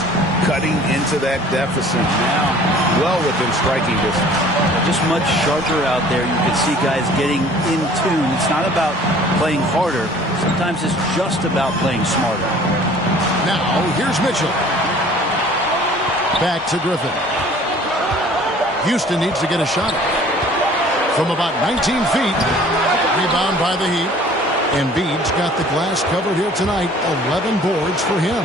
Cutting into that deficit now. Well within striking distance. Just much sharper out there. You can see guys getting in tune. It's not about playing harder. Sometimes it's just about playing smarter. Now, here's Mitchell. Back to Griffin. Houston needs to get a shot from about 19 feet. Rebound by the Heat. Embiid's got the glass covered here tonight. 11 boards for him.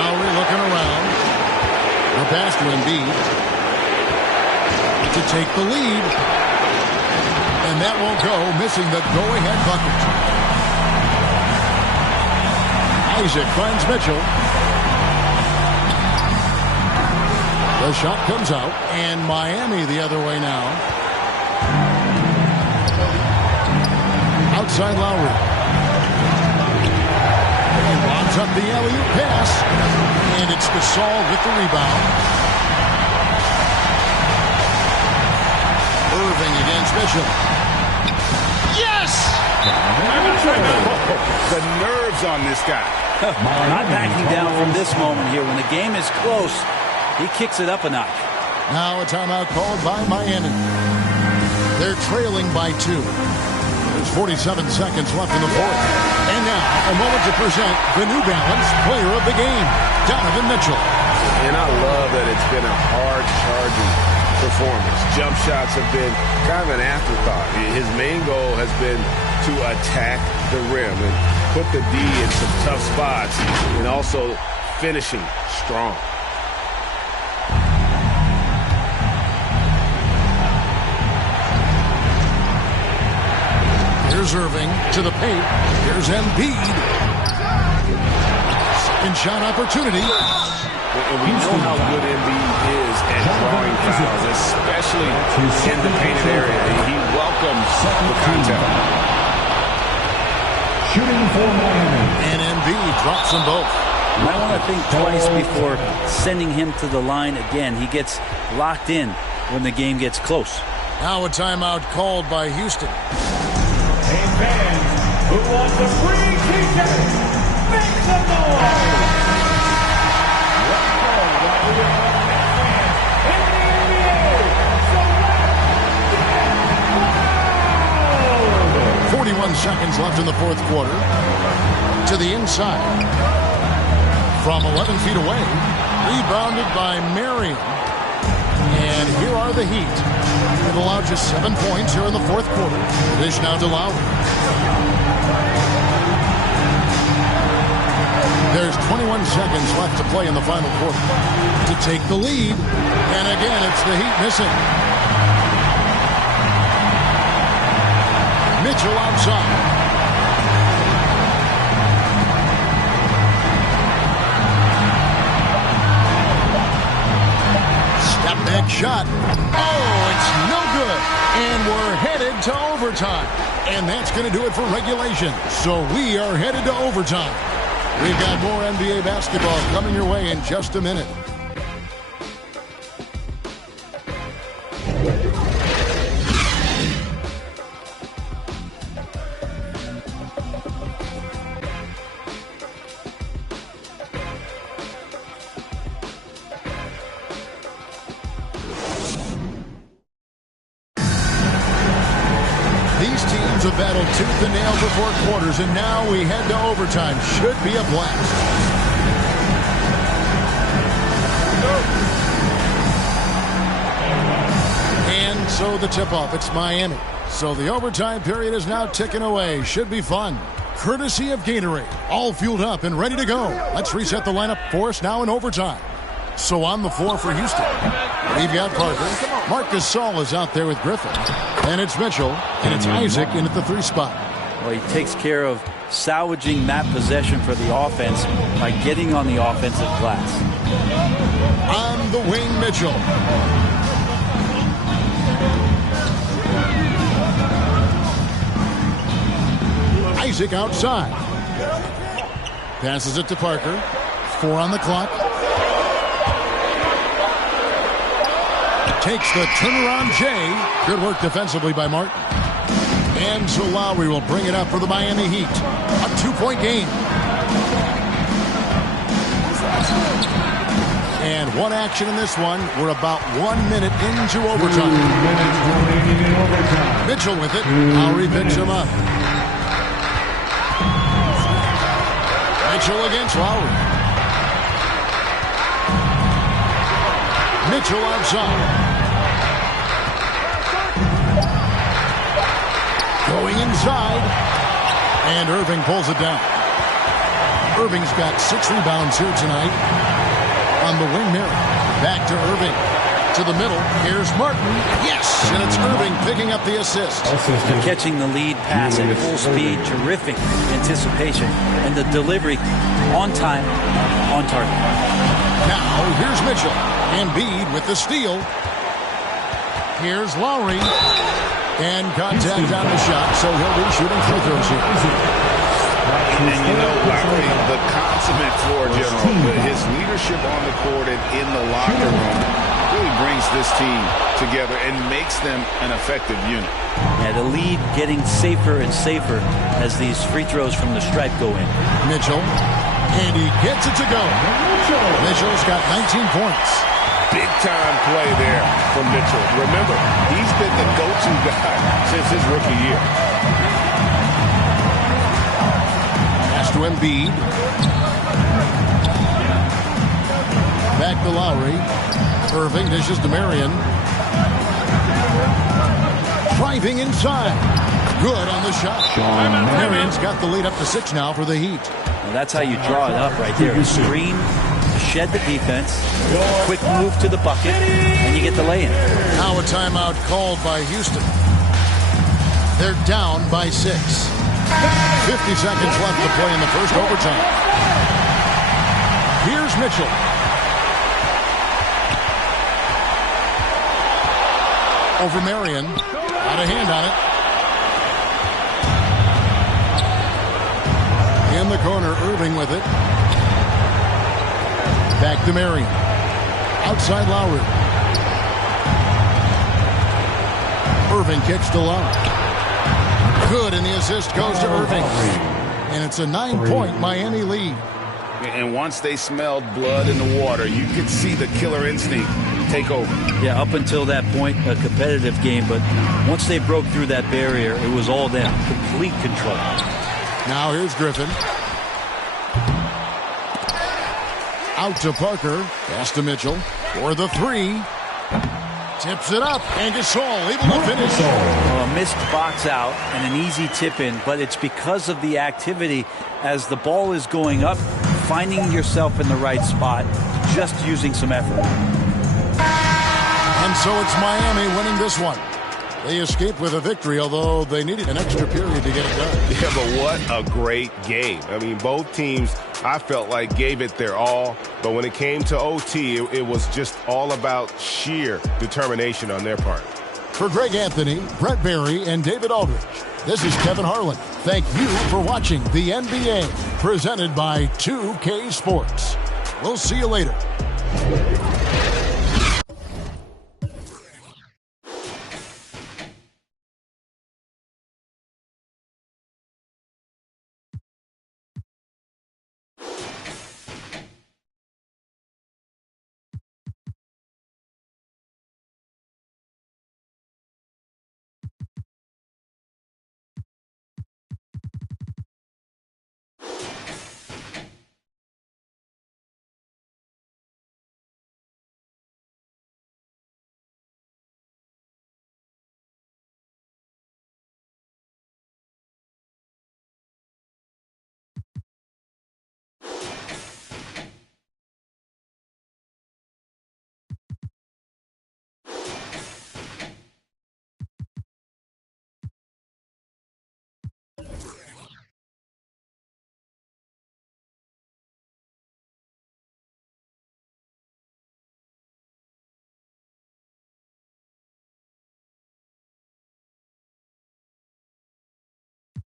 Lowry looking around. The pass to Embiid to take the lead. And that won't go, missing the go-ahead bucket. Isaac finds Mitchell. The shot comes out, and Miami the other way now. Outside Lowry. He lobs up the alley-oop pass, and it's Gasol with the rebound. Irving against Mitchell. Yes! The nerves on this guy. Not backing down from this moment here. When the game is close, he kicks it up a notch. Now a timeout called by Miami. They're trailing by 2. There's 47 seconds left in the fourth. And now a moment to present the New Balance Player of the Game, Donovan Mitchell. And I love that it's been a hard-charging performance. Jump shots have been kind of an afterthought. His main goal has been to attack the rim and put the D in some tough spots and also finishing strong. Here's Irving to the paint. Here's Embiid. Second shot opportunity. And we know how good Embiid is at drawing fouls, especially in the painted area. He welcomes the contact. Shooting for Miami. And Embiid drops them both. You might want to think twice before sending him to the line again. He gets locked in when the game gets close. Now a timeout called by Houston. Hey fans, who wants a free t-shirt? Make some noise! Let's go, while we are the best fans in the NBA. So let's get loud! 41 seconds left in the fourth quarter. To the inside. From 11 feet away. Rebounded by Marion. And here are the Heat. It allowed just 7 points here in the fourth quarter. Dish now to Lowry. There's 21 seconds left to play in the final quarter. To take the lead. And again, it's the Heat missing. Mitchell outside. Step Next shot. Oh, it's no good. And we're headed to overtime. And that's going to do it for regulation. So we are headed to overtime. We've got more NBA basketball coming your way in just a minute. These teams have battled tooth and nail for 4 quarters, and now we head to overtime. Should be a blast. And so the tip-off, it's Miami. So the overtime period is now ticking away. Should be fun. Courtesy of Gatorade. All fueled up and ready to go. Let's reset the lineup for us now in overtime. So on the floor for Houston, we've got Parker. Marcus Saul is out there with Griffin. And it's Mitchell, and it's Isaac in at the 3 spot. Well, he takes care of salvaging that possession for the offense by getting on the offensive glass. On the wing, Mitchell. Isaac outside. Passes it to Parker. 4 on the clock. Takes the turnaround Jay. Good work defensively by Martin. And so Lowry will bring it up for the Miami Heat. A 2-point game. And one action in this one. We're about 1 minute into overtime. Mitchell with it. Lowry picks him up. Mitchell against Lowry. Mitchell outside. Going inside. And Irving pulls it down. Irving's got 6 rebounds here tonight. On the wing there. Back to Irving. To the middle. Here's Martin. Yes! And it's Irving picking up the assist. Catching the lead pass at full speed. Terrific anticipation. And the delivery on time, on target. Now, here's Mitchell. Embiid with the steal. Here's Lowry. And contact on the shot, so he'll be shooting free throws here. And you know, Lowry, the consummate floor general, but his leadership on the court and in the locker room really brings this team together and makes them an effective unit. Yeah, the lead getting safer and safer as these free throws from the stripe go in. Mitchell, and he gets it to go. Mitchell's got 19 points. Big-time play there from Mitchell. Remember, he's been the go-to guy since his rookie year. Pass to Embiid. Back to Lowry. Irving dishes to Marion. Driving inside. Good on the shot. Marion's got the lead up to 6 now for the Heat. Well, that's how you draw it up right there. A screen, shed the defense, quick move to the bucket, and you get the lay-in. Now a timeout called by Houston. They're down by 6. 50 seconds left to play in the first overtime. Here's Mitchell. Over Marion. Out of hand on it. In the corner, Irving with it. Back to Marion. Outside Lowry. Irving kicks to Lowry. Good, and the assist goes to Irving. And it's a 9-point Miami lead. And once they smelled blood in the water, you could see the killer instinct take over. Yeah, up until that point, a competitive game, but once they broke through that barrier, it was all them. Complete control. Now here's Griffin. Out to Parker. Pass to Mitchell. For the 3. Tips it up. And Gasol able to finish. Well, a missed box out and an easy tip in, but it's because of the activity as the ball is going up, finding yourself in the right spot, just using some effort. And so it's Miami winning this one. They escaped with a victory, although they needed an extra period to get it done. Yeah, but what a great game. I mean, both teams I felt like gave it their all. But when it came to OT, it was just all about sheer determination on their part. For Greg Anthony, Brett Barry, and David Aldridge, this is Kevin Harlan. Thank you for watching the NBA, presented by 2K Sports. We'll see you later.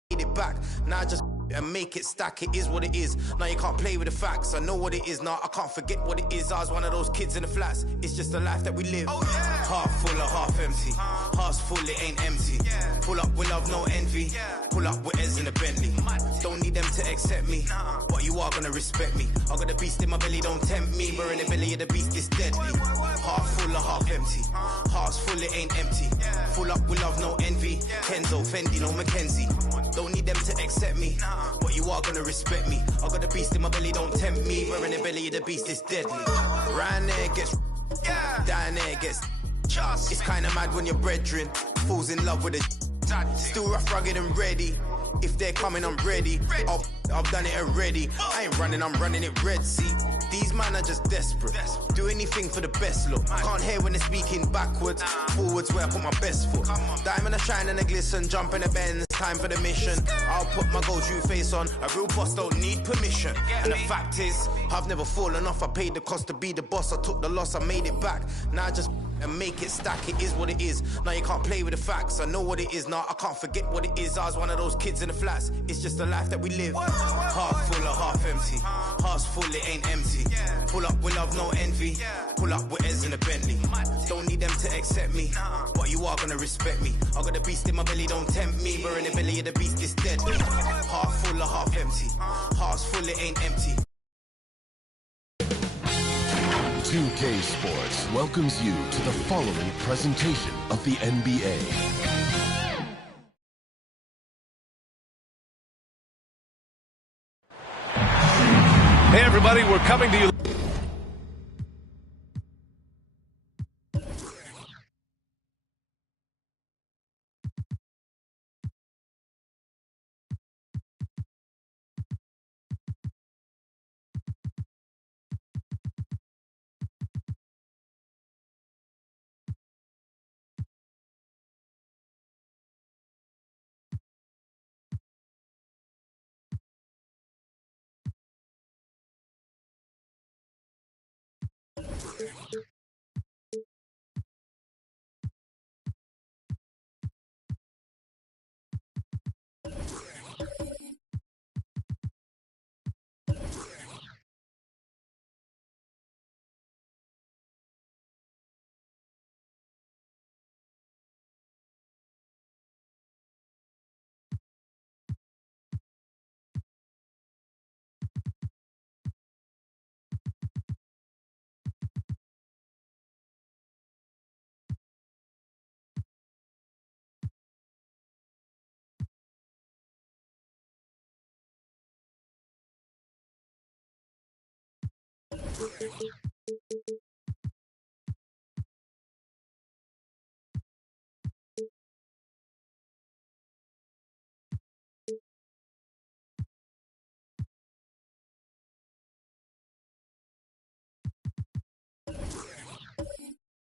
It back. Now just and make it stack. It is what it is. Now you can't play with the facts. I know what it is now. I can't forget what it is. I was one of those kids in the flats. It's just the life that we live. Half full or half empty. Heart's full, it ain't empty. Pull up with love, no envy. Pull up with Ez in a Bentley. Don't need them to accept me, but you are gonna respect me. I got a beast in my belly, don't tempt me. We're in the belly of the beast, it's deadly. Half full or half empty. Heart's full, it ain't empty. Full up with love, no envy. Kenzo, Fendi, no Mackenzie. Don't need them to accept me, but you are gonna respect me. I got a beast in my belly, don't tempt me. We're in the belly of the beast, it's deadly. Round there gets, down there gets. It's kinda mad when your brethren falls in love with a still rough, rugged and ready. If they're coming, I'm ready. I've done it already. I ain't running, I'm running it Red Sea. These men are just desperate. Do anything for the best look. Can't hear when they're speaking backwards. Forwards where I put my best foot. Diamond a shine and a glisten. Jump in the bends. Time for the mission. I'll put my gold you face on. A real boss don't need permission. And the fact is, I've never fallen off. I paid the cost to be the boss. I took the loss, I made it back. Now I just and make it stack. It is what it is. Now you can't play with the facts. I know what it is now. I can't forget what it is. I was one of those kids in the flats. It's just the life that we live. Half full or half empty. Heart's full, it ain't empty. Pull up with love, no envy. Pull up with Ez in a Bentley. Don't need them to accept me, but you are gonna respect me. I got a beast in my belly, don't tempt me. We're in the belly of the beast, it's deadly. Half full or half empty. Heart's full, it ain't empty. 2K Sports welcomes you to the following presentation of the NBA. Hey everybody, we're coming to you.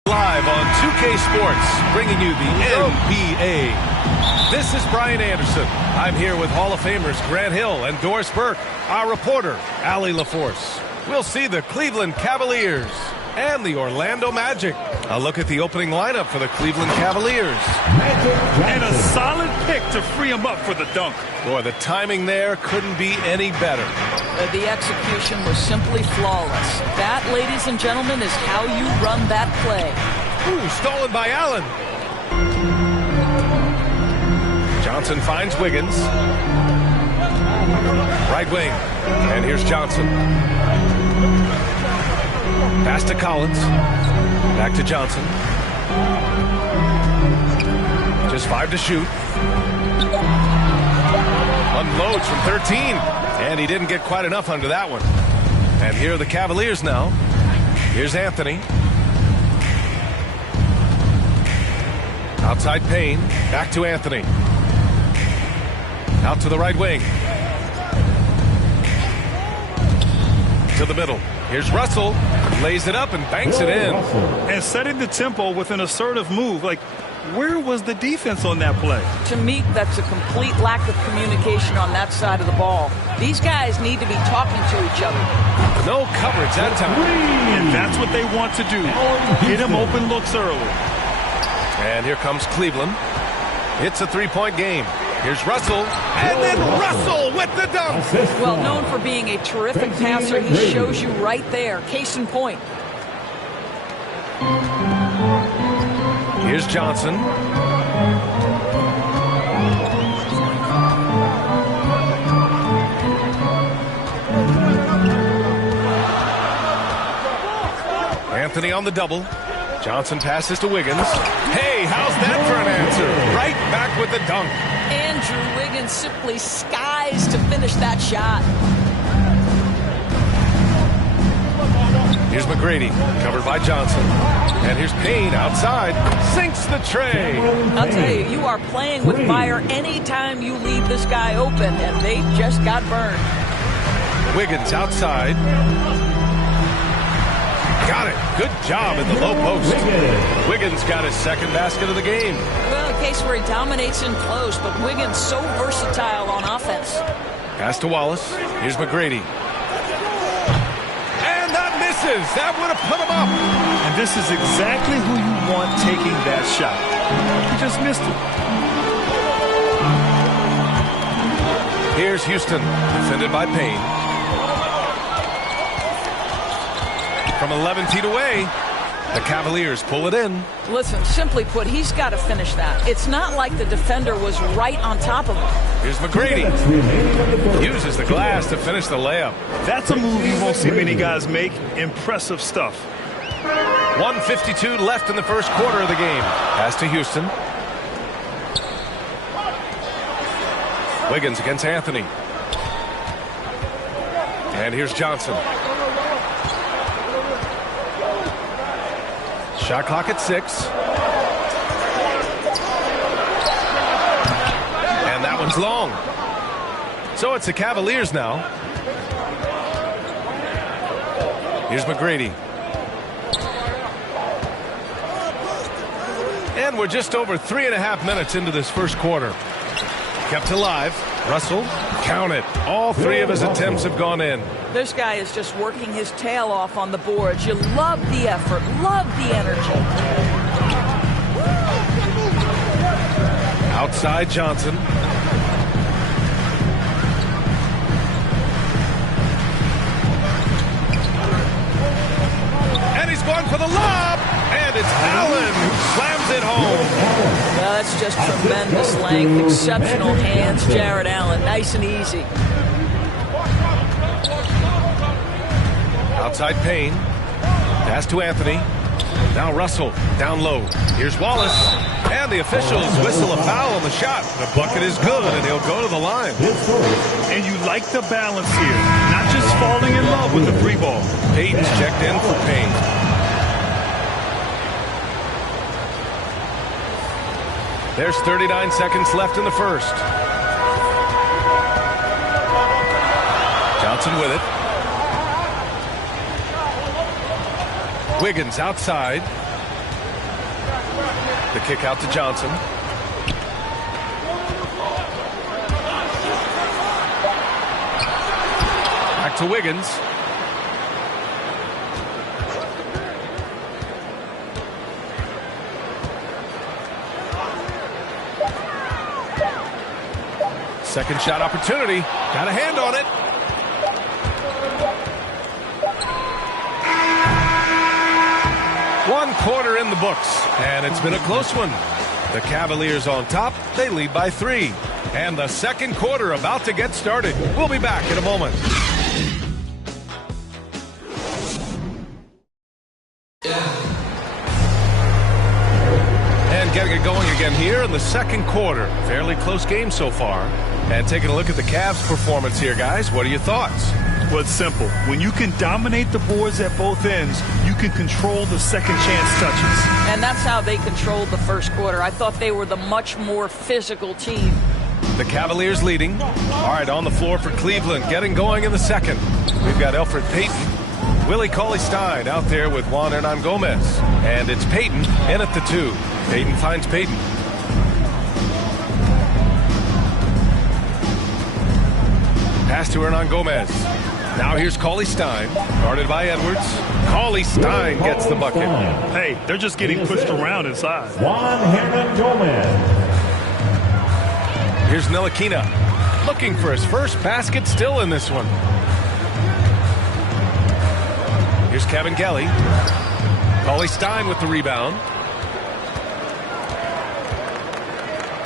Live on 2K 2K Sports, bringing you the NBA. This is Brian Anderson. I'm here with Hall of Famers Grant Hill and Doris Burke. Our reporter, Allie LaForce. We'll see the Cleveland Cavaliers and the Orlando Magic. A look at the opening lineup for the Cleveland Cavaliers. And a solid pick to free him up for the dunk. Boy, the timing there couldn't be any better. The execution was simply flawless. That, ladies and gentlemen, is how you run that play. Ooh, stolen by Allen. Johnson finds Wiggins. Right wing. And here's Johnson. Pass to Collins. Back to Johnson. Just 5 to shoot. Unloads from 13. And he didn't get quite enough under that one. And here are the Cavaliers now. Here's Anthony. Outside Payne. Back to Anthony. Out to the right wing. To the middle. Here's Russell. Lays it up and banks it in. And setting the tempo with an assertive move. Like, where was the defense on that play? To me, that's a complete lack of communication on that side of the ball. These guys need to be talking to each other. No coverage that time. And that's what they want to do. Get him open looks early. And here comes Cleveland. It's a three-point game. Here's Russell, and then Russell with the dunk. Well, known for being a terrific passer, he shows you right there. Case in point. Here's Johnson. Anthony on the double. Johnson passes to Wiggins. Hey, how's that for an answer? Right back with the dunk. Andrew Wiggins simply skies to finish that shot. Here's McGrady, covered by Johnson. And here's Payne outside. Sinks the tray. I'll tell you, you are playing with fire anytime you leave this guy open, and they just got burned. Wiggins outside. Got it. Good job in the low post. Wiggins got his second basket of the game. Well, a case where he dominates in close, but Wiggins so versatile on offense. Pass to Wallace. Here's McGrady. And that misses. That would have put him up. And this is exactly who you want taking that shot. He just missed it. Here's Houston, defended by Payne. From 11 feet away, the Cavaliers pull it in. Listen, simply put, he's got to finish that. It's not like the defender was right on top of him. Here's McGrady. Uses the glass to finish the layup. That's a move you won't see many guys make. Impressive stuff. 1:52 left in the first quarter of the game. Pass to Houston. Wiggins against Anthony. And here's Johnson. Shot clock at 6. And that one's long. So it's the Cavaliers now. Here's McGrady. And we're just over 3.5 minutes into this first quarter. Kept alive. Russell, count it. All 3 of his attempts have gone in. This guy is just working his tail off on the boards. You love the effort, love the energy. Outside Johnson. And he's going for the lob. And it's Allen who slams it home. Well, that's just tremendous length, exceptional hands, Jared Allen. Nice and easy. Outside Payne. Pass to Anthony. Now Russell down low. Here's Wallace. And the officials whistle a foul on the shot. The bucket is good, and he'll go to the line. And you like the balance here. Not just falling in love with the 3 ball. Payton's checked in for Payne. There's 39 seconds left in the first. Johnson with it. Wiggins outside. The kick out to Johnson. Back to Wiggins. Second shot opportunity. Got a hand on it. One quarter in the books, and it's been a close one. The Cavaliers on top. They lead by 3. And the second quarter about to get started. We'll be back in a moment. And getting it going again here in the second quarter. Fairly close game so far. And taking a look at the Cavs' performance here, guys. What are your thoughts? Well, it's simple. When you can dominate the boards at both ends, you can control the second chance touches. And that's how they controlled the first quarter. I thought they were the much more physical team. The Cavaliers leading. All right, on the floor for Cleveland. Getting going in the second. We've got Elfrid Payton. Willie Cauley-Stein out there with Juan Hernan Gomez. And it's Payton in at the 2. Payton finds Payton. Pass to Hernan Gomez. Now here's Cauley-Stein, guarded by Edwards. Cauley-Stein gets the bucket. Hey, they're just getting pushed around inside. Juan Hernan Gomez. Here's Ntilikina, looking for his first basket, still in this one. Here's Kabengele. Cauley-Stein with the rebound.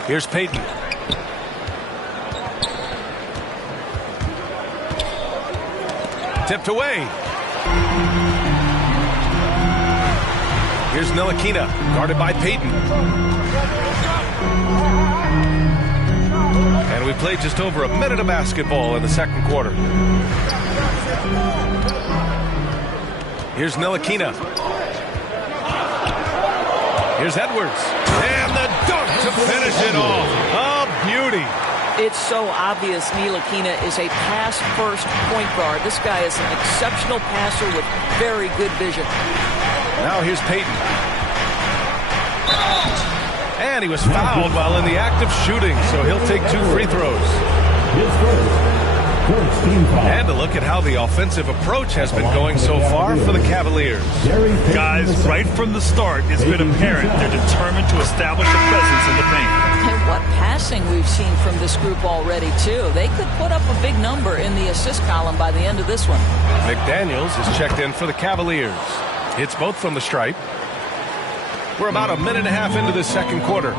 Here's Payton. Tipped away. Here's Ntilikina, guarded by Payton. And we played just over a minute of basketball in the second quarter. Here's Ntilikina. Here's Edwards. And the dunk to finish it off. A beauty. It's so obvious Ntilikina is a pass-first point guard. This guy is an exceptional passer with very good vision. Now here's Payton. And he was fouled while in the act of shooting, so he'll take 2 free throws. And to look at how the offensive approach has been going so far for the Cavaliers. Guys, right from the start, it's been apparent they're determined to establish a presence in the paint. And what passing we've seen from this group already, too. They could put up a big number in the assist column by the end of this one. McDaniels is checked in for the Cavaliers. Hits both from the stripe. We're about a minute and a half into the second quarter.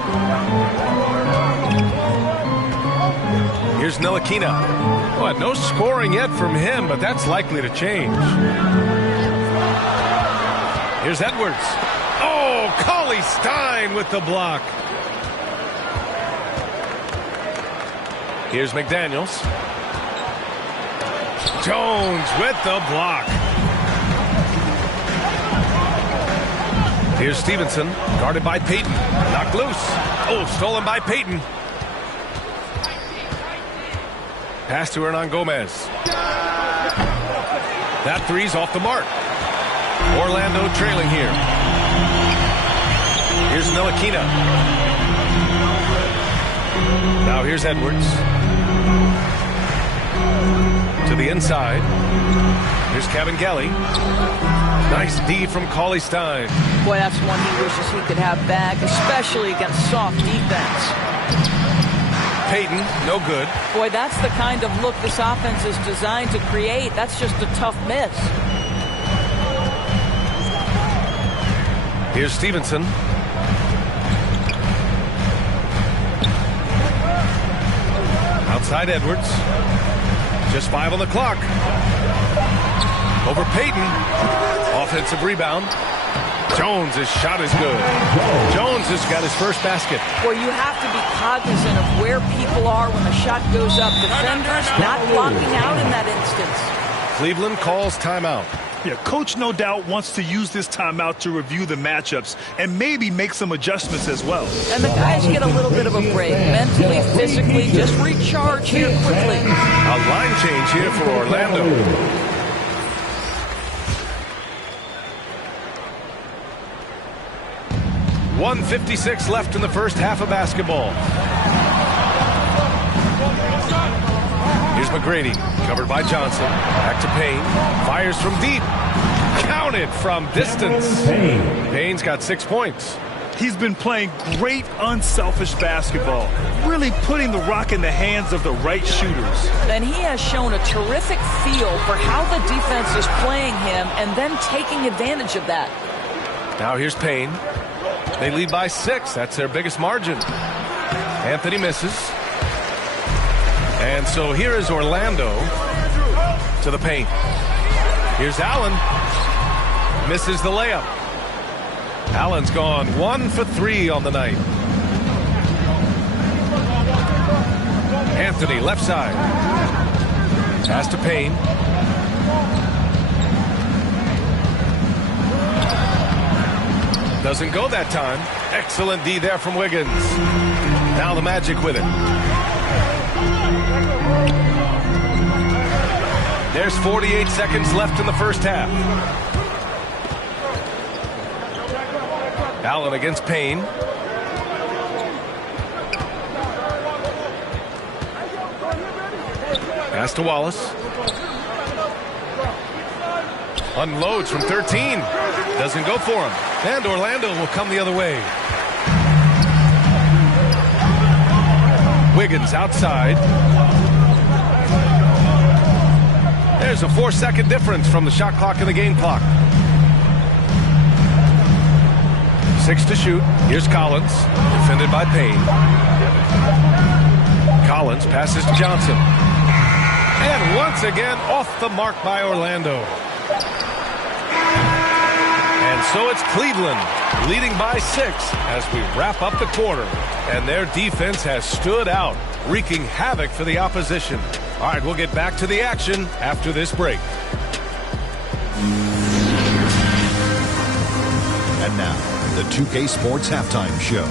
Here's Ntilikina. Well, no scoring yet from him, but that's likely to change. Here's Edwards. Oh, Cauley-Stein with the block. Here's McDaniels. Jones with the block. Here's Stevenson, guarded by Payton. Knocked loose. Oh, stolen by Payton. Pass to Hernan Gomez. That three's off the mark. Orlando trailing here. Here's Ntilikina. Now here's Edwards. To the inside. Here's Kabengele. Nice D from Cauley-Stein. Boy, that's one he wishes he could have back, especially against soft defense. Payton, no good. Boy, that's the kind of look this offense is designed to create. That's just a tough miss. Here's Stevenson. Outside Edwards. Just 5 on the clock. Over Payton. Offensive rebound. Jones' shot is good. Jones has got his first basket. Well, you have to be cognizant of where people are when the shot goes up. Defenders not blocking out in that instance. Cleveland calls timeout. Yeah, coach no doubt wants to use this timeout to review the matchups and maybe make some adjustments as well. And the guys get a little bit of a break. Mentally, physically, just recharge here quickly. A line change here for Orlando. 1:56 left in the first half of basketball. Here's McGrady, covered by Johnson. Back to Payne. Fires from deep. Counted from distance. Payne's got 6 points. He's been playing great, unselfish basketball, really putting the rock in the hands of the right shooters. And he has shown a terrific feel for how the defense is playing him and then taking advantage of that. Now here's Payne. They lead by 6. That's their biggest margin. Anthony misses. And so here is Orlando to the paint. Here's Allen. Misses the layup. Allen's gone 1 for 3 on the night. Anthony, left side. Pass to Payne. Doesn't go that time. Excellent D there from Wiggins. Now the Magic with it. There's 48 seconds left in the first half. Allen against Payne. Pass to Wallace. Unloads from 13. Doesn't go for him. And Orlando will come the other way. Wiggins outside. There's a 4-second difference from the shot clock and the game clock. 6 to shoot. Here's Collins, defended by Payne. Collins passes to Johnson. And once again, off the mark by Orlando. And so it's Cleveland leading by 6 as we wrap up the quarter. And their defense has stood out, wreaking havoc for the opposition. All right, we'll get back to the action after this break. And now, the 2K Sports Halftime Show.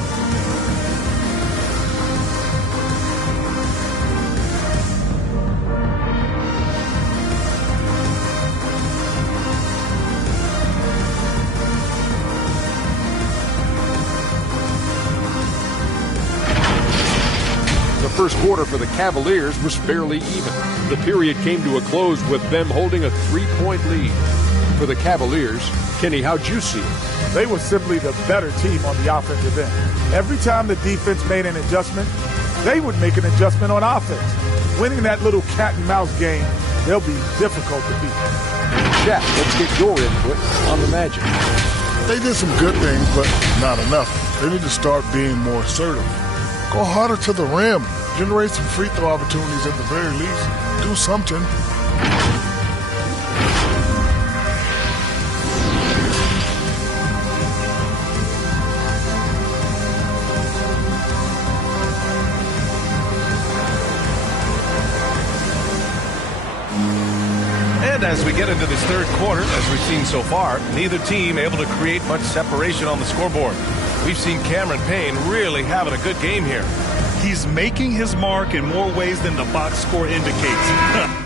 The first quarter for the Cavaliers was fairly even. The period came to a close with them holding a 3-point lead. For the Cavaliers, Kenny, how'd you see it? They were simply the better team on the offensive end. Every time the defense made an adjustment, they would make an adjustment on offense. Winning that little cat and mouse game, they'll be difficult to beat. Shaq, let's get your input on the Magic. They did some good things, but not enough. They need to start being more assertive. Go harder to the rim. Generate some free throw opportunities at the very least. Do something. And as we get into this third quarter, as we've seen so far, neither team able to create much separation on the scoreboard. We've seen Cameron Payne really having a good game here. He's making his mark in more ways than the box score indicates.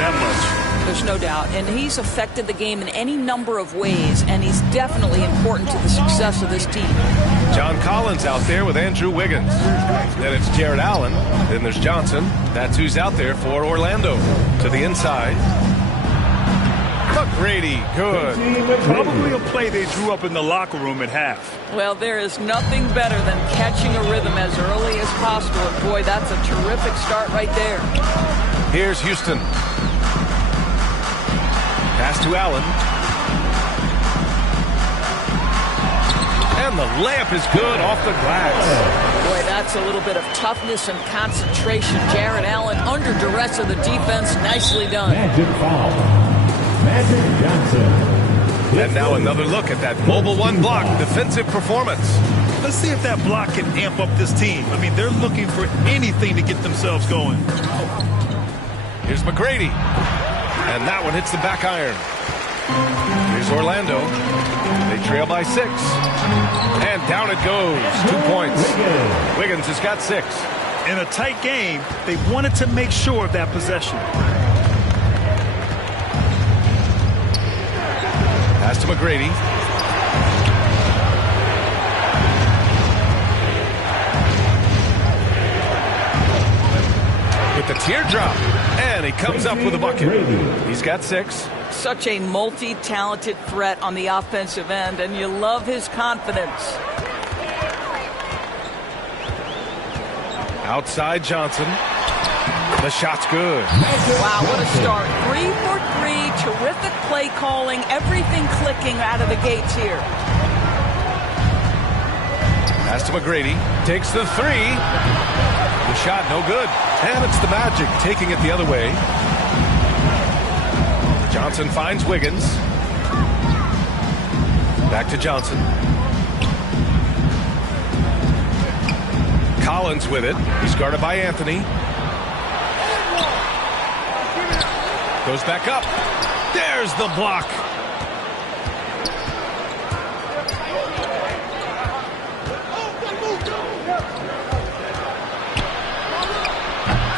that much. There's no doubt. And he's affected the game in any number of ways, and he's definitely important to the success of this team. John Collins out there with Andrew Wiggins. Then it's Jared Allen. Then there's Johnson. That's who's out there for Orlando. To the inside. McGrady, good. Probably a play they drew up in the locker room at half. Well, there is nothing better than catching a rhythm as early as possible. And boy, that's a terrific start right there. Here's Houston. Pass to Allen. And the layup is good off the glass. Boy, that's a little bit of toughness and concentration. Jared Allen under duress of the defense. Nicely done. Magic foul. Magic Johnson. And now another look at that mobile one block defensive performance. Let's see if that block can amp up this team. I mean, they're looking for anything to get themselves going. Here's McGrady. And that one hits the back iron. Here's Orlando. They trail by 6. And down it goes. 2 points. Wiggins has got 6. In a tight game, they wanted to make sure of that possession. Pass to McGrady. With the teardrop. And he comes up with a bucket. He's got 6. Such a multi-talented threat on the offensive end, and you love his confidence. Outside Johnson. The shot's good. Wow, what a start. 3 for 3. Terrific play calling. Everything clicking out of the gates here. Pass to McGrady. Takes the 3. The shot no good. And it's the Magic taking it the other way. Johnson finds Wiggins. Back to Johnson. Collins with it. He's guarded by Anthony. Goes back up. There's the block.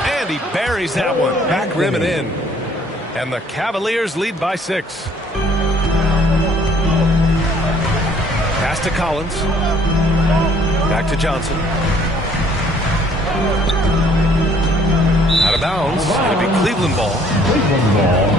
And he buries that one. Back rim and in. And the Cavaliers lead by 6. Pass to Collins. Back to Johnson. Out of bounds. It'll be Cleveland ball. Cleveland ball.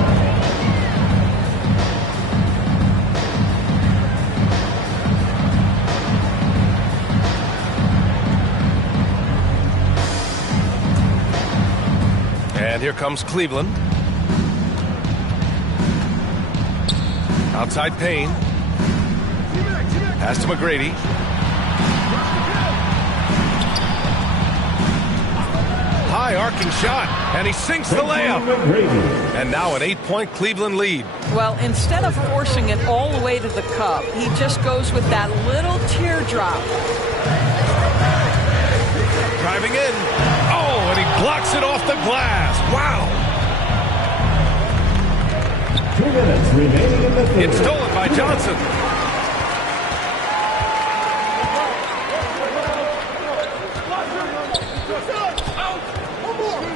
And here comes Cleveland. Outside Payne. Pass to McGrady. High arcing shot, and he sinks the layup. And now an 8-point Cleveland lead. Well, instead of forcing it all the way to the cup, he just goes with that little teardrop. Driving in. Oh, and he blocks it off the glass. Wow. 2 minutes remaining in the third. It's stolen by Johnson.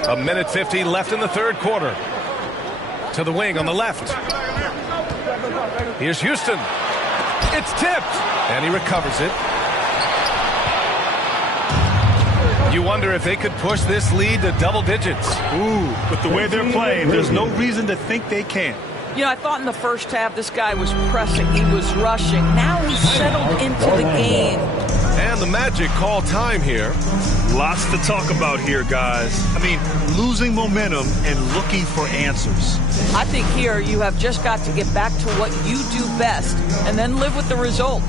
A minute 50 left in the third quarter. To the wing on the left. Here's Houston. It's tipped. And he recovers it. You wonder if they could push this lead to double digits. Ooh, but the way they're playing, there's no reason to think they can't. You know, I thought in the first half this guy was pressing. He was rushing. Now he's settled into the game. And the Magic call time here. Lots to talk about here, guys. I mean, losing momentum and looking for answers. I think here you have just got to get back to what you do best and then live with the results.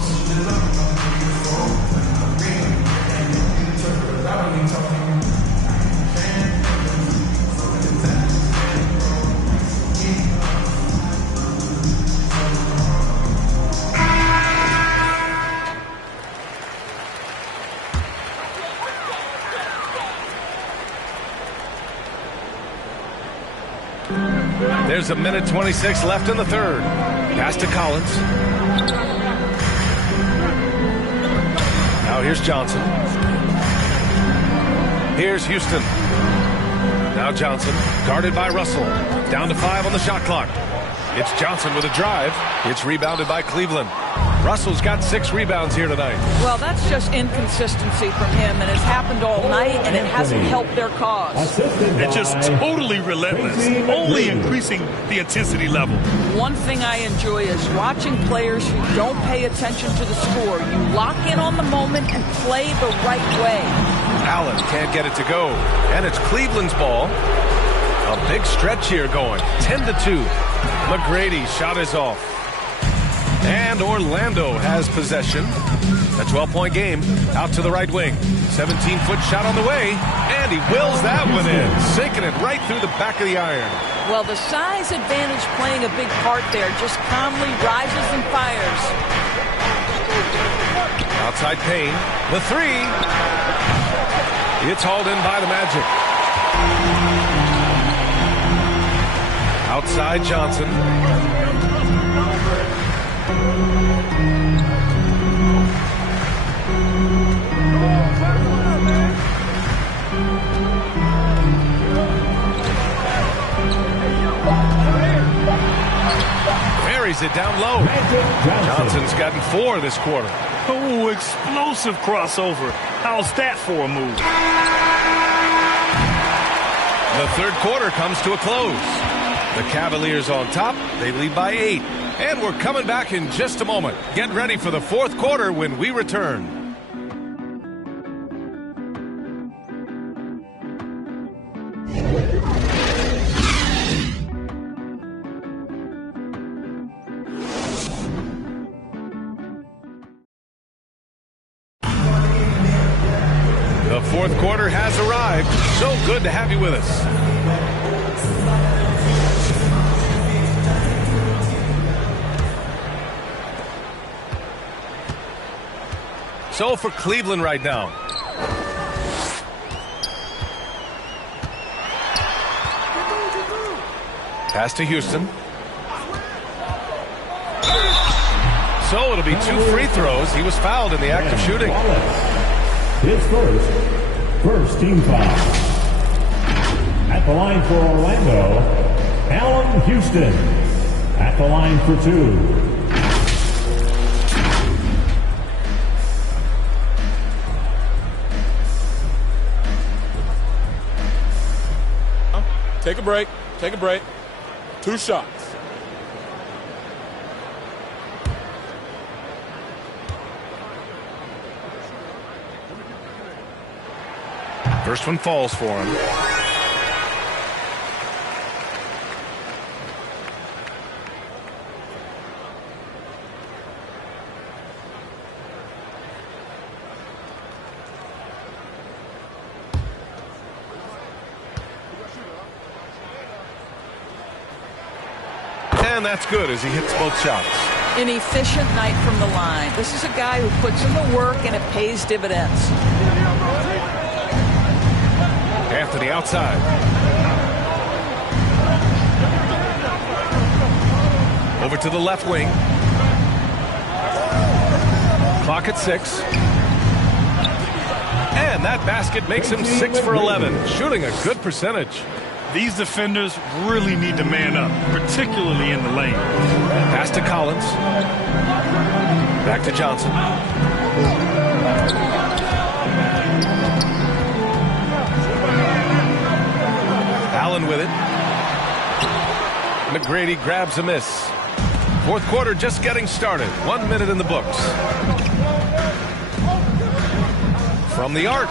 There's a minute 26 left in the third. Pass to Collins. Now here's Johnson. Here's Houston. Now Johnson, guarded by Russell. Down to 5 on the shot clock. It's Johnson with a drive. It's rebounded by Cleveland. Russell's got 6 rebounds here tonight. Well, that's just inconsistency from him, and it's happened all night, and it hasn't helped their cause. It's just totally relentless, only increasing the intensity level. One thing I enjoy is watching players who don't pay attention to the score. You lock in on the moment and play the right way. Allen can't get it to go, and it's Cleveland's ball. A big stretch here going, 10-2. McGrady's shot is off. And Orlando has possession. A 12-point game out to the right wing. 17-foot shot on the way, and he wills that one in, sinking it right through the back of the iron. Well, the size advantage playing a big part there. Just calmly rises and fires. Outside Payne, the 3. It's hauled in by the Magic. Outside Johnson. Buries it down low. Johnson's gotten 4 this quarter. Oh, explosive crossover. How's that for a move? The third quarter comes to a close. The Cavaliers on top. They lead by 8. And we're coming back in just a moment. Get ready for the fourth quarter when we return. The fourth quarter has arrived. So good to have you with us. So for Cleveland right now. Pass to Houston. So it'll be 2 free throws. He was fouled in the act of shooting. His first team foul. At the line for Orlando, Allen Houston. At the line for 2. Take a break. Take a break. 2 shots. First one falls for him. And that's good as he hits both shots. An efficient night from the line. This is a guy who puts in the work and it pays dividends. Anthony outside. Over to the left wing. Clock at 6. And that basket makes him 6 for 11, shooting a good percentage. These defenders really need to man up, particularly in the lane. Pass to Collins. Back to Johnson. Allen with it. McGrady grabs a miss. Fourth quarter just getting started. 1 minute in the books. From the arc.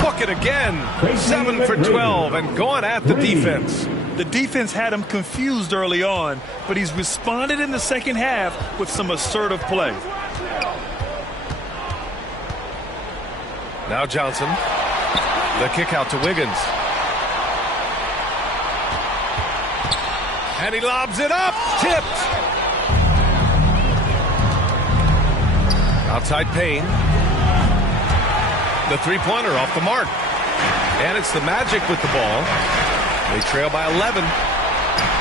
Book it again. 7 for 12 and going at the defense. The defense had him confused early on, but he's responded in the second half with some assertive play. Now Johnson. The kick out to Wiggins. And he lobs it up. Tipped. Outside Payne. The three-pointer off the mark. And it's the Magic with the ball. They trail by 11.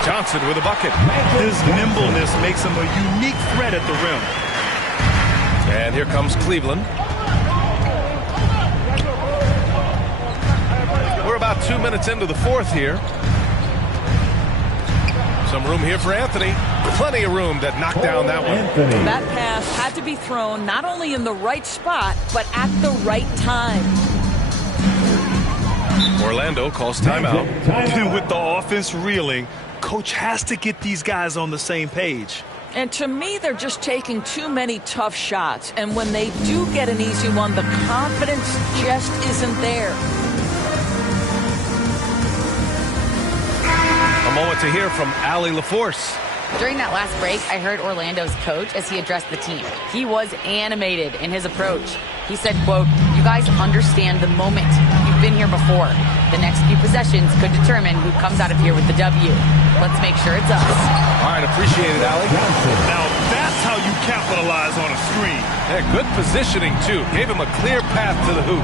Johnson with a bucket. His nimbleness makes him a unique threat at the rim. And here comes Cleveland. We're about 2 minutes into the fourth here. Some room here for Anthony. Plenty of room to knock down that one. That pass had to be thrown not only in the right spot, but at the right time. Orlando calls timeout. And with the offense reeling, coach has to get these guys on the same page. And to me, they're just taking too many tough shots. And when they do get an easy one, the confidence just isn't there. A moment to hear from Allie LaForce. During that last break, I heard Orlando's coach as he addressed the team. He was animated in his approach. He said, quote, "You guys understand the moment. You've been here before. The next few possessions could determine who comes out of here with the W. Let's make sure it's us." All right, appreciate it, Allie. Now that's how you capitalize on a screen. Yeah, good positioning, too. Gave him a clear path to the hoop.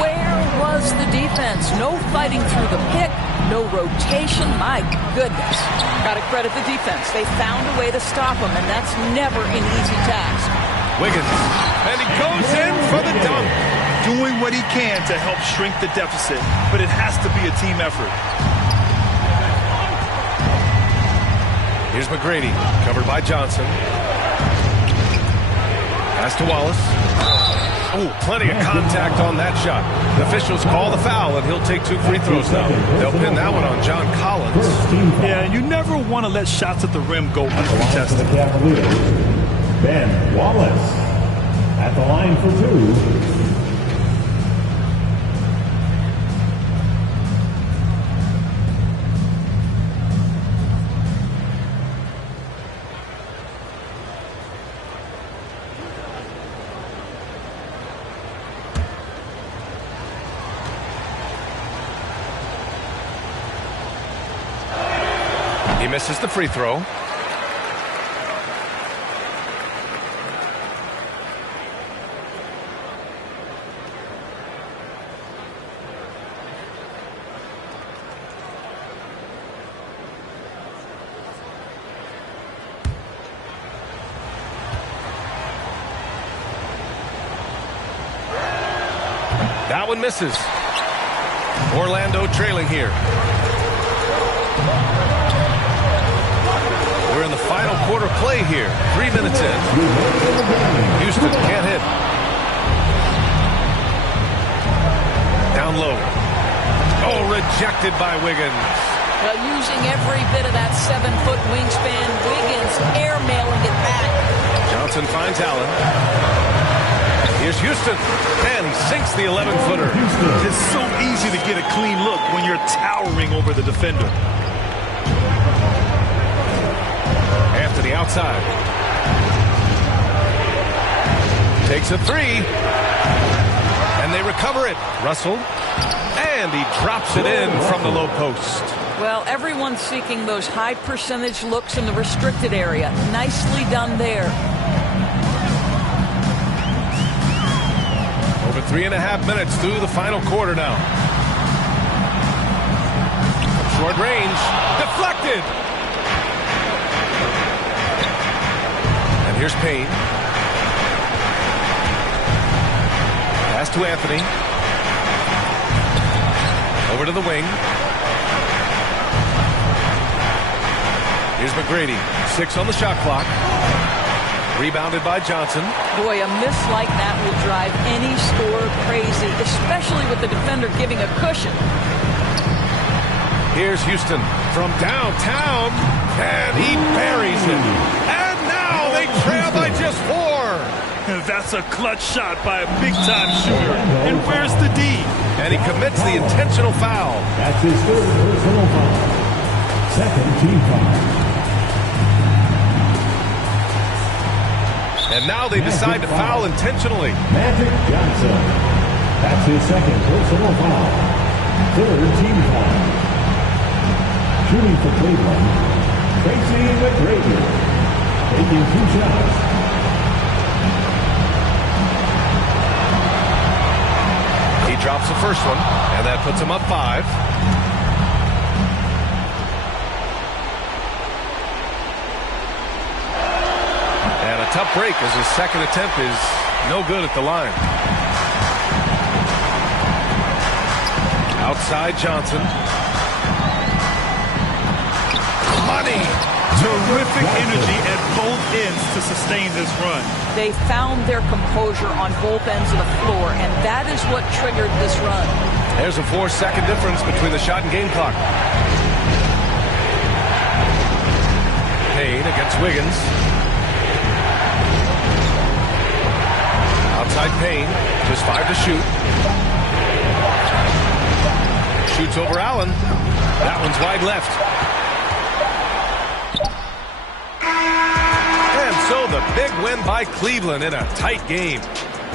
Where was the defense? No fighting through the pick, no rotation. My goodness. Got to credit the defense. They found a way to stop him, and that's never an easy task. Wiggins, and he goes in for the dunk. Doing what he can to help shrink the deficit, but it has to be a team effort. Here's McGrady, covered by Johnson. Pass to Wallace. Oh, plenty of contact on that shot. The officials call the foul, and he'll take 2 free throws now. They'll pin that one on John Collins. Yeah, you never want to let shots at the rim go uncontested. Ben Wallace at the line for 2. He misses the free throw. That one misses. Orlando trailing here. We're in the final quarter play here. 3 minutes in. Houston can't hit. Down low. Oh, rejected by Wiggins. Well, using every bit of that 7-foot wingspan, Wiggins airmailing it back. Johnson finds Allen. Here's Houston. And he sinks the 11-footer. It's so easy to get a clean look when you're towering over the defender. Anthony outside. Takes a 3. And they recover it. Russell. And he drops it in from the low post. Well, everyone's seeking those high percentage looks in the restricted area. Nicely done there. Over 3.5 minutes through the final quarter now. Short range. Deflected. And here's Payne. Pass to Anthony. Over to the wing. Here's McGrady. 6 on the shot clock. Rebounded by Johnson. Boy, a miss like that will drive any scorer crazy, especially with the defender giving a cushion. Here's Houston from downtown, and he buries it. And now they trail by just 4. That's a clutch shot by a big-time shooter. And where's the D? And he commits the intentional foul. That's his 3rd personal foul. 2nd team foul. And now they decide to foul intentionally. Magic Johnson. That's his 2nd personal foul. 3rd team foul. Shooting for Cleveland, Tracy McGrady. Taking 2 shots. He drops the first one, and that puts him up 5. And a tough break as his second attempt is no good at the line. Outside Johnson. money. Terrific energy at both ends to sustain this run. They found their composure on both ends of the floor, and that is what triggered this run. There's a 4-second difference between the shot and game clock. Payne against Wiggins. Outside Payne, just 5 to shoot. Shoots over Allen. That one's wide left. And so the big win by Cleveland in a tight game.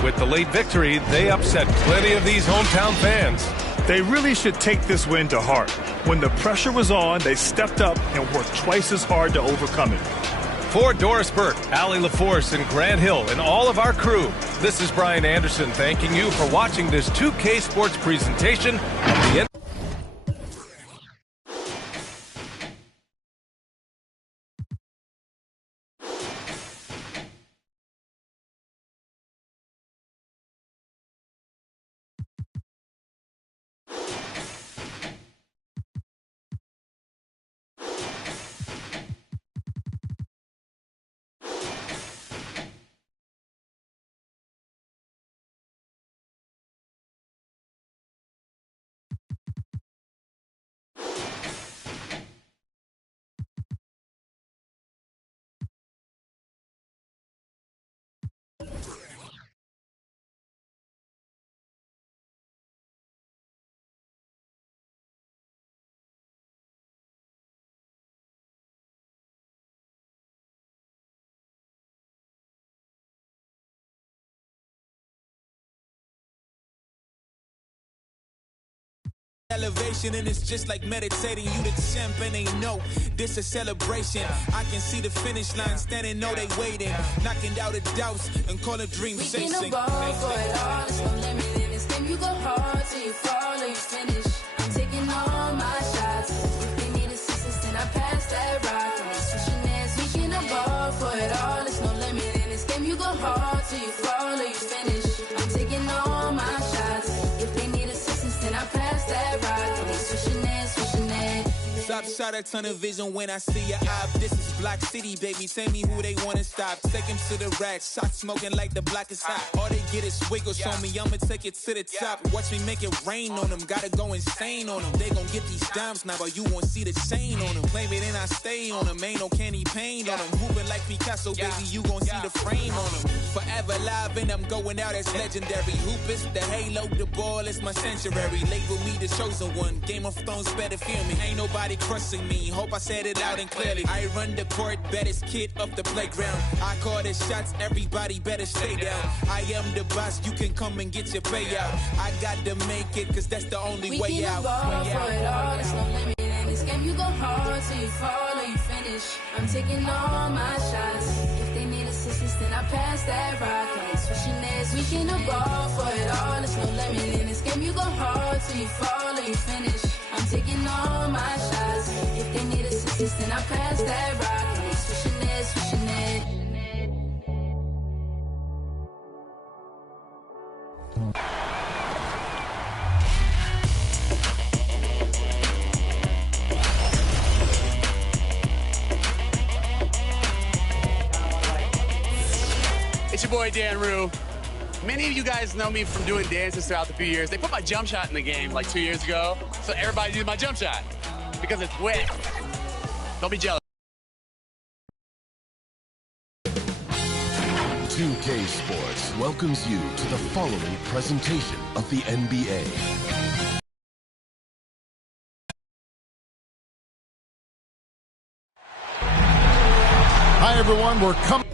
With the late victory, they upset plenty of these hometown fans. They really should take this win to heart. When the pressure was on, they stepped up and worked twice as hard to overcome it. For Doris Burke, Allie LaForce, and Grant Hill, and all of our crew, this is Brian Anderson thanking you for watching this 2K Sports presentation of the elevation, and it's just like meditating. You the champ and they know this a celebration. I can see the finish line standing, know they waiting, knocking out the doubts and call a dream chasing. We can ball for it all, there's no limit in this game. You go hard till you fall or you finish. I'm taking all my shots. If they need assistance, then I pass that rock. And they switching ends. We can ball for it all, there's no limit in this game. You go hard till you fall or you finish. I'm taking all my shots. If they need assistance, then I pass that rock. And they switching ends, switching ends. Stop shot a ton of vision when I see your eye. This is Black City, baby. Tell me who they wanna stop. Take him to the rack. Shot smoking like the block is hot. All they get is wiggles on me. I'ma take it to the top. Watch me make it rain on them. Gotta go insane on them. They gon' get these dimes now, but you won't see the chain on them. Claim it and I stay on them. Ain't no candy paint on them. Hooping like Picasso, baby. You gon' see the frame on them. Forever live and I'm going out as legendary. Hoopers, the halo, the ball is my sanctuary. Label me the chosen one. Game of Thrones better feel me. Ain't nobody crushing me. Hope I said it loud and clearly. I run the court, baddest kid off the playground. I call the shots, everybody better stay down. I am the boss, you can come and get your payout. I got to make it, cause that's the only way out. We can ball for it all, there's no limit in this game. You go hard till you fall or you finish. I'm taking all my shots. If they need assistance, then I pass that rock. And they switching ends. We can ball for it all, there's no limit in this game. You go hard till you fall or you finish. I'm taking all my shots. If they need assistance, then I pass that rock. And they switching ends, switching ends. It's your boy Dan Rue. Many of you guys know me from doing dances throughout the few years. They put my jump shot in the game like 2 years ago, so everybody uses my jump shot because it's wet. Don't be jealous. 2K Sports welcomes you to the following presentation of the NBA. Hi, everyone. We're coming.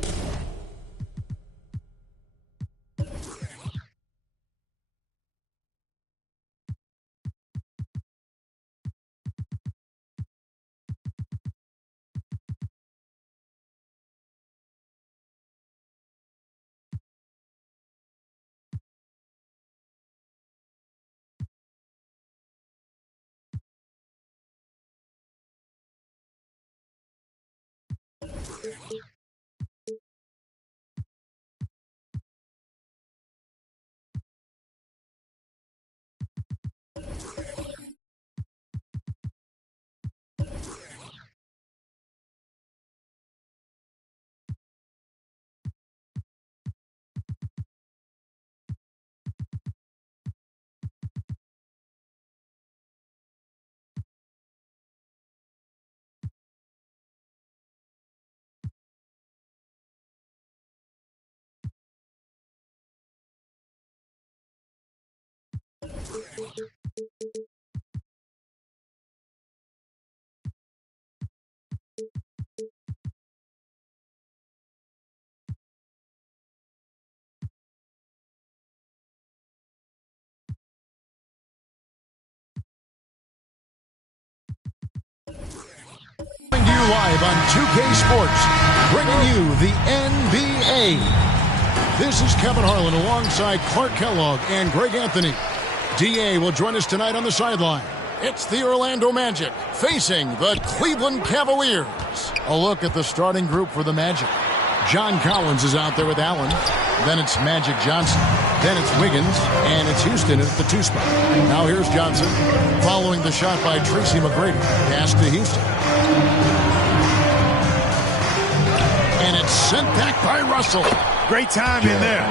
Coming to you live on 2K Sports, bringing you the NBA. This is Kevin Harlan alongside Clark Kellogg and Greg Anthony. DA will join us tonight on the sideline. It's the Orlando Magic facing the Cleveland Cavaliers. A look at the starting group for the Magic. John Collins is out there with Allen. Then it's Magic Johnson. Then it's Wiggins. And it's Houston at the 2 spot. Now here's Johnson following the shot by Tracy McGrady. Pass to Houston. And it's sent back by Russell. Great time in there.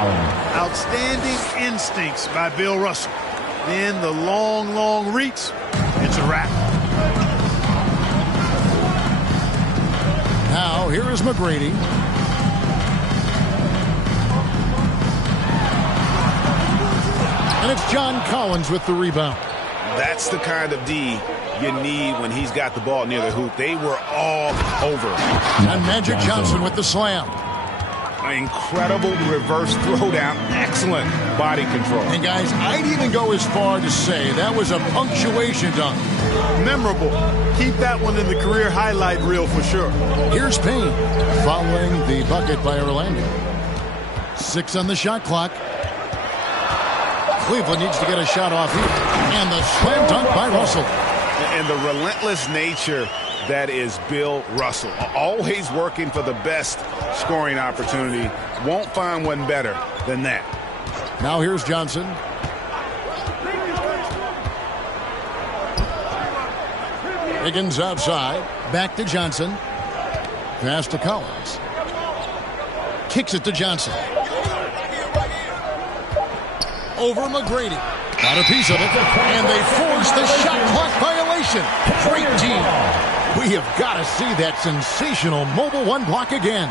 Outstanding instincts by Bill Russell. Then the long, long reach. It's a wrap. Now here is McGrady. And it's John Collins with the rebound. That's the kind of D you need when he's got the ball near the hoop. They were all over. And Magic Johnson with the slam. An incredible reverse throwdown. Excellent body control. And guys, I'd even go as far to say that was a punctuation dunk. Memorable. Keep that one in the career highlight reel for sure. Here's Payne following the bucket by Orlando. 6 on the shot clock. Cleveland needs to get a shot off here. And the slam dunk by Russell. And the relentless nature that is Bill Russell. Always working for the best scoring opportunity. Won't find one better than that. Now here's Johnson. Wiggins outside. Back to Johnson. Pass to Collins. Kicks it to Johnson. Over McGrady. Got a piece of it. And they force the shot clock violation. Great team. We have got to see that sensational mobile 1 block again.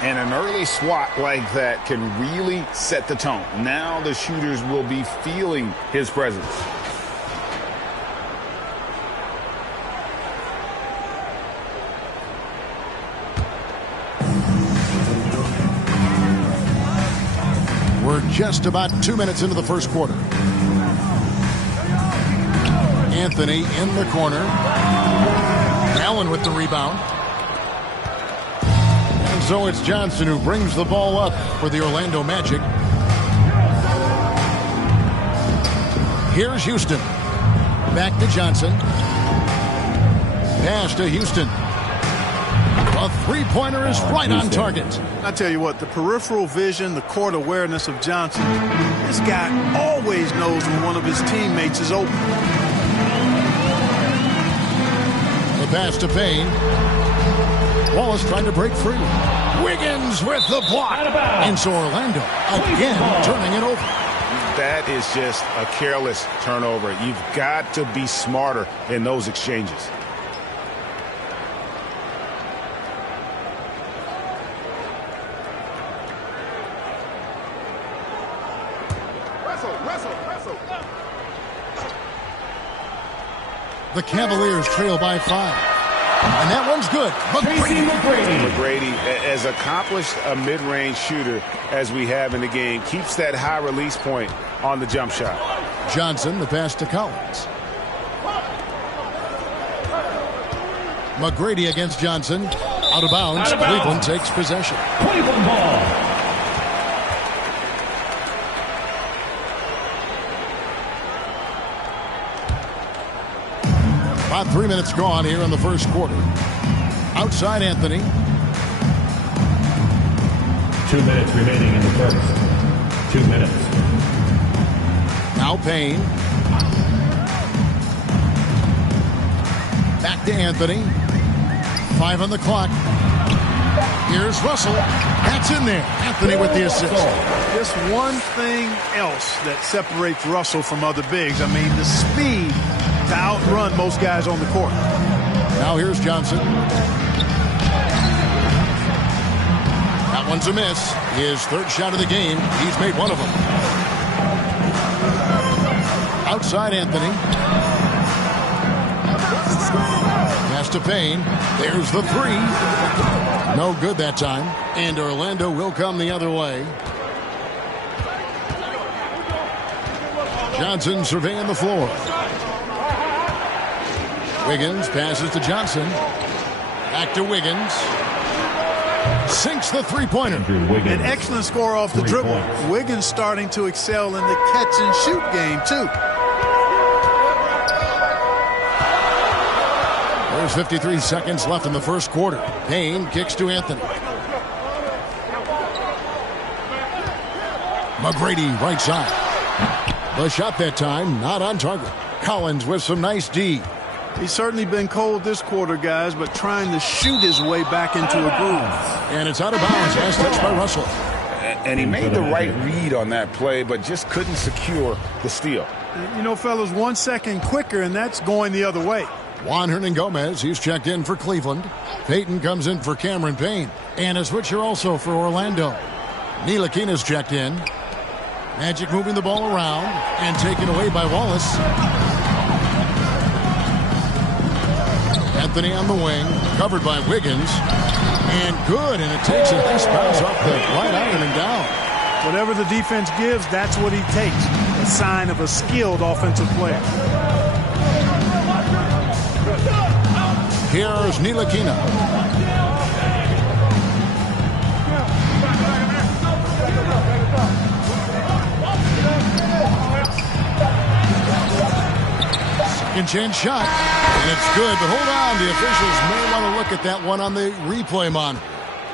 And an early swat like that can really set the tone. Now the shooters will be feeling his presence. We're just about 2 minutes into the first quarter. Anthony in the corner. Allen with the rebound. And so it's Johnson who brings the ball up for the Orlando Magic. Here's Houston. Back to Johnson. Pass to Houston. A three-pointer is right on target. I tell you what, the peripheral vision, the court awareness of Johnson, this guy always knows when one of his teammates is open. The pass to Payne. Wallace trying to break free. Wiggins with the block. And so Orlando again turning it over. That is just a careless turnover. You've got to be smarter in those exchanges. The Cavaliers trail by 5. And that one's good. McGrady, as accomplished a mid-range shooter as we have in the game, keeps that high release point on the jump shot. Johnson, the pass to Collins. McGrady against Johnson. Out of bounds. Cleveland takes possession. Cleveland ball. About 3 minutes gone here in the first quarter. Outside Anthony. 2 minutes remaining in the first. 2 minutes. Now Payne. Back to Anthony. 5 on the clock. Here's Russell. That's in there. Anthony with the assist. Just one thing else that separates Russell from other bigs. I mean, the speed to outrun most guys on the court. Now here's Johnson. That one's a miss. His third shot of the game. He's made one of them. Outside Anthony. Pass to Payne. There's the three. No good that time. And Orlando will come the other way. Johnson surveying the floor. Wiggins passes to Johnson. Back to Wiggins. Sinks the three-pointer. An excellent score off the dribble. Wiggins starting to excel in the catch-and-shoot game, too. There's 53 seconds left in the first quarter. Payne kicks to Anthony. McGrady right side. The shot that time not on target. Collins with some nice D. He's certainly been cold this quarter, guys, but trying to shoot his way back into a groove. And it's out of bounds as touched by Russell. And he made the right read on that play, but just couldn't secure the steal. You know, fellas, 1 second quicker, and that's going the other way. Juan Hernan-Gomez, he's checked in for Cleveland. Peyton comes in for Cameron Payne. And a switcher also for Orlando. Ntilikina's checked in. Magic moving the ball around and taken away by Wallace. Anthony on the wing, covered by Wiggins. And good, and it takes a nice bounce off the right iron and down. Whatever the defense gives, that's what he takes. A sign of a skilled offensive player. Here's Ntilikina. Second chance shot, and it's good, but hold on. The officials may want to look at that one on the replay monitor.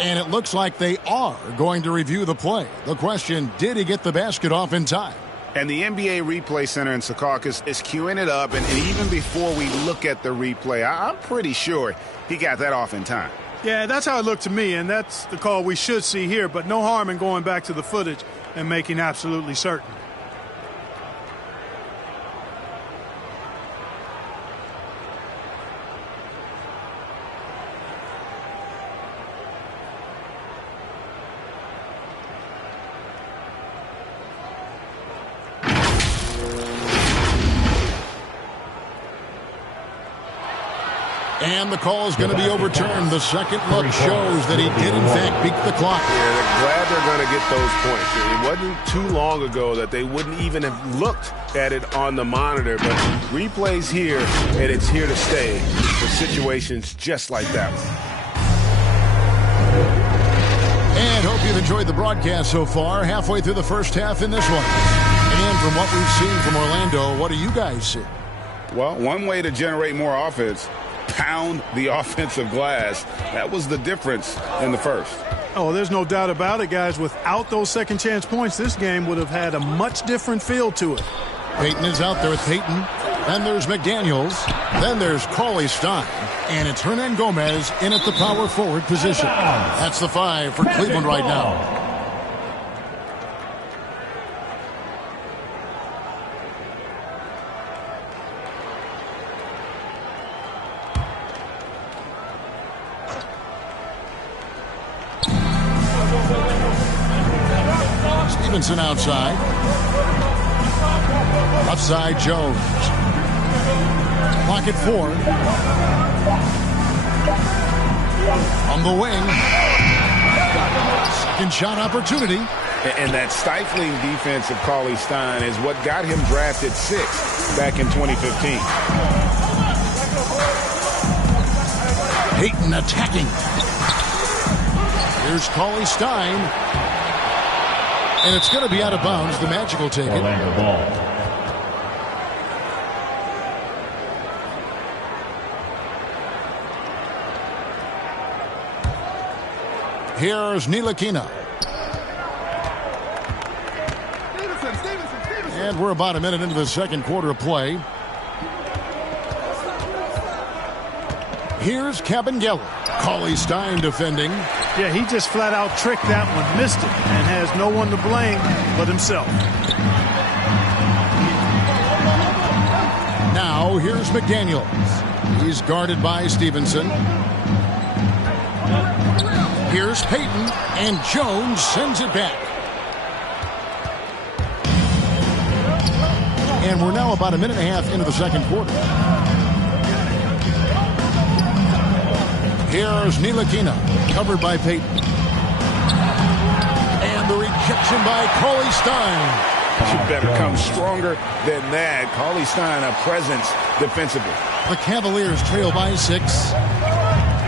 And it looks like they are going to review the play. The question, did he get the basket off in time? And the NBA Replay Center in Secaucus is queuing it up, and even before we look at the replay, I'm pretty sure he got that off in time. Yeah, that's how it looked to me, and that's the call we should see here, but no harm in going back to the footage and making absolutely certain. And the call is going to be overturned. The second look shows that he did, in fact, beat the clock. Yeah, they're glad they're going to get those points. It wasn't too long ago that they wouldn't even have looked at it on the monitor. But replay's here, and it's here to stay for situations just like that one. And hope you've enjoyed the broadcast so far. Halfway through the first half in this one. And from what we've seen from Orlando, what do you guys see? Well, one way to generate more offense, pound the offensive glass. That was the difference in the first. Oh, there's no doubt about it, guys. Without those second chance points, this game would have had a much different feel to it. Payton is out there with Payton. Then there's McDaniels. Then there's Cauley Stein. And it's Hernan-Gomez in at the power forward position. That's the 5 for Cleveland right now. Stevenson outside. Left side, Jones. Clock at 4. On the wing. Second shot opportunity. And that stifling defense of Cauley Stein is what got him drafted 6th back in 2015. Payton attacking. Here's Cauley Stein. And it's going to be out of bounds. The Magic will take it. Orlando ball. Here's Ntilikina. And we're about a minute into the second quarter of play. Here's Kabengele. Cauley Stein defending. Yeah, he just flat out tricked that one, missed it, and has no one to blame but himself. Now here's McDaniels. He's guarded by Stevenson. Here's Payton, and Jones sends it back. And we're now about a minute and a half into the second quarter. Here's Ntilikina, covered by Payton. And the rejection by Cauley Stein. You better come stronger than that. Cauley Stein, a presence defensively. The Cavaliers trail by 6.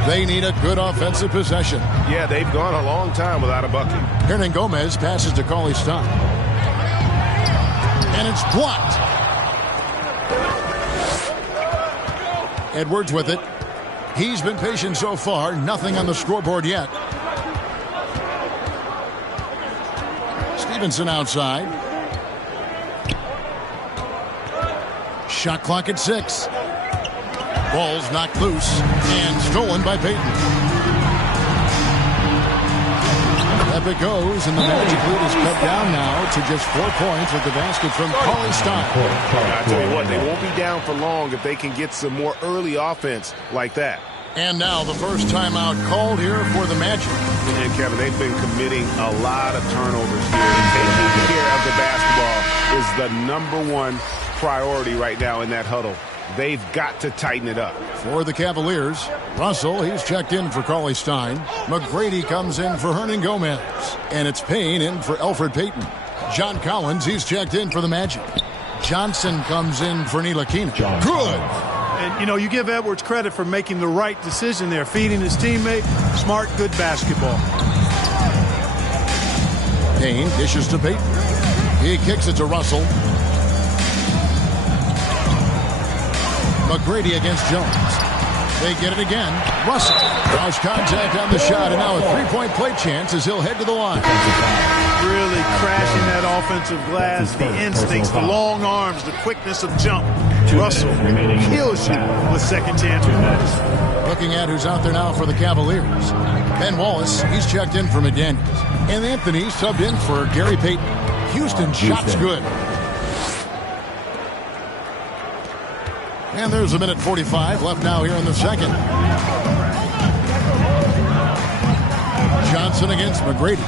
They need a good offensive possession. Yeah, they've gone a long time without a bucket. Hernangomez passes to Cauley Stein. And it's blocked. Edwards with it. He's been patient so far. Nothing on the scoreboard yet. Stevenson outside. Shot clock at 6. Ball's knocked loose and stolen by Payton. Up it goes, and the Magic lead is cut down now to just 4 points with the basket from Cauley Stein. I tell you what, they won't be down for long if they can get some more early offense like that. And now the first timeout called here for the Magic. And Kevin, they've been committing a lot of turnovers here. Taking care of the basketball is the #1 priority right now in that huddle. They've got to tighten it up. For the Cavaliers, Russell, he's checked in for Cauley Stein. McGrady comes in for Hernangomez. And it's Payne in for Elfrid Payton. John Collins, he's checked in for the Magic. Johnson comes in for Ntilikina. Good. And, you know, you give Edwards credit for making the right decision there, feeding his teammate. Smart, good basketball. Payne dishes to Payton. He kicks it to Russell. McGrady against Jones. They get it again. Russell draws contact on the shot, and now a three-point play chance as he'll head to the line. Really crashing that offensive glass, the instincts, the long arms, the quickness of jump. Russell kills you with second chances. Looking at who's out there now for the Cavaliers. Ben Wallace, he's checked in for McDaniels. And Anthony's subbed in for Gary Payton. Houston shot's good. And there's a minute 45 left now here in the second. Johnson against McGrady.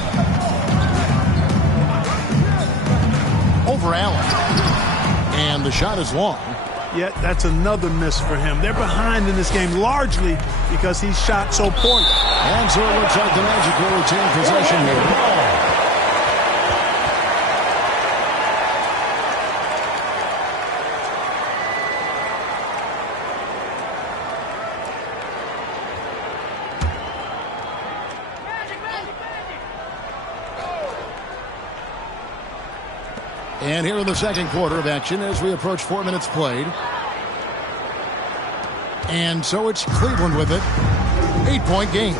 Over Allen. And the shot is long. Yet that's another miss for him. They're behind in this game largely because he shot so poorly. And so it looks like the Magic will retain possession here. And here in the second quarter of action as we approach 4 minutes played. And so it's Cleveland with it. 8-point game.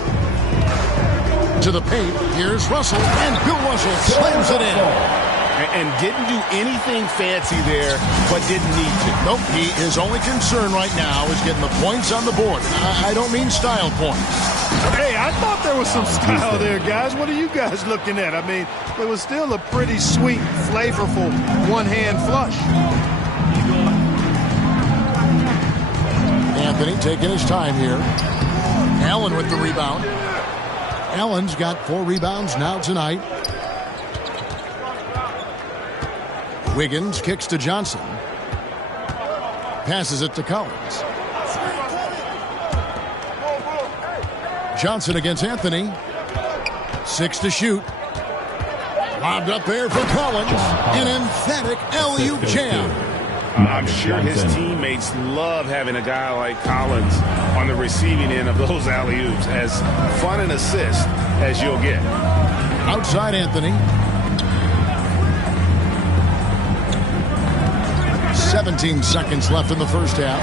To the paint. Here's Russell. And Bill Russell slams it in. And didn't do anything fancy there, but didn't need to. Nope. His only concern right now is getting the points on the board. I don't mean style points. Hey, I thought there was some style there, guys. What are you guys looking at? I mean, it was still a pretty sweet, flavorful one-hand flush. Anthony taking his time here. Allen with the rebound. Allen's got 4 rebounds now tonight. Wiggins kicks to Johnson. Passes it to Collins. Johnson against Anthony. 6 to shoot. Lobbed up there for Collins. An emphatic alley-oop jam. I'm sure his teammates love having a guy like Collins on the receiving end of those alley-oops. As fun an assist as you'll get. Outside Anthony. 17 seconds left in the first half.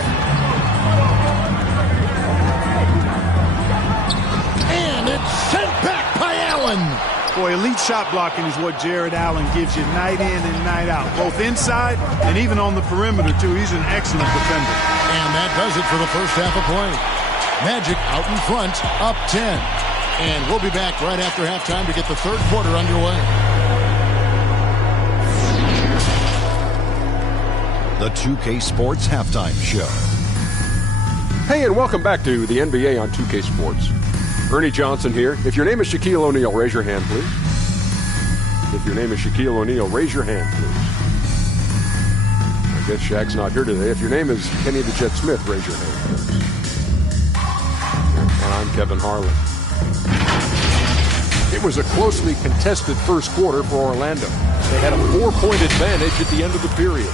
And it's sent back by Allen. Boy, elite shot blocking is what Jared Allen gives you night in and night out, both inside and even on the perimeter, too. He's an excellent defender. And that does it for the first half of play. Magic out in front, up 10. And we'll be back right after halftime to get the third quarter underway. The 2K Sports Halftime Show. Hey, and welcome back to the NBA on 2K Sports. Ernie Johnson here. If your name is Shaquille O'Neal, raise your hand, please. If your name is Shaquille O'Neal, raise your hand, please. I guess Shaq's not here today. If your name is Kenny the Jet Smith, raise your hand. And I'm Kevin Harlan. It was a closely contested first quarter for Orlando. They had a 4-point advantage at the end of the period.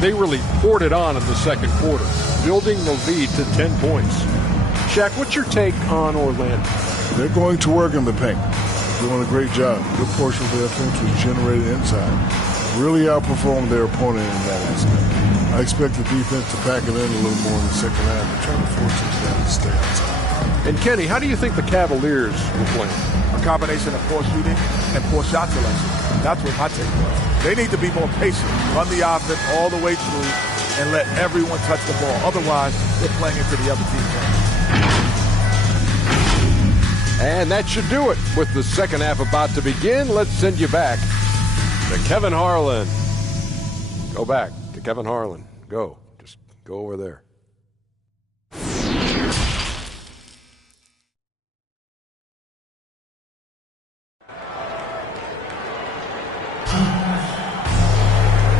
They really poured it on in the second quarter, building the lead to 10 points. Shaq, what's your take on Orlando? They're going to work in the paint. Doing a great job. Good portion of their offense was generated inside. Really outperformed their opponent in that aspect. I expect the defense to pack it in a little more in the second half and try to force them down to stay outside. And Kenny, how do you think the Cavaliers will play? A combination of poor shooting and poor shot selection. That's what my take was. They need to be more patient, run the offense all the way through, and let everyone touch the ball. Otherwise, they're playing into the other team's hands. And that should do it. With the second half about to begin, let's send you back to Kevin Harlan. Go back to Kevin Harlan. Go. Just go over there.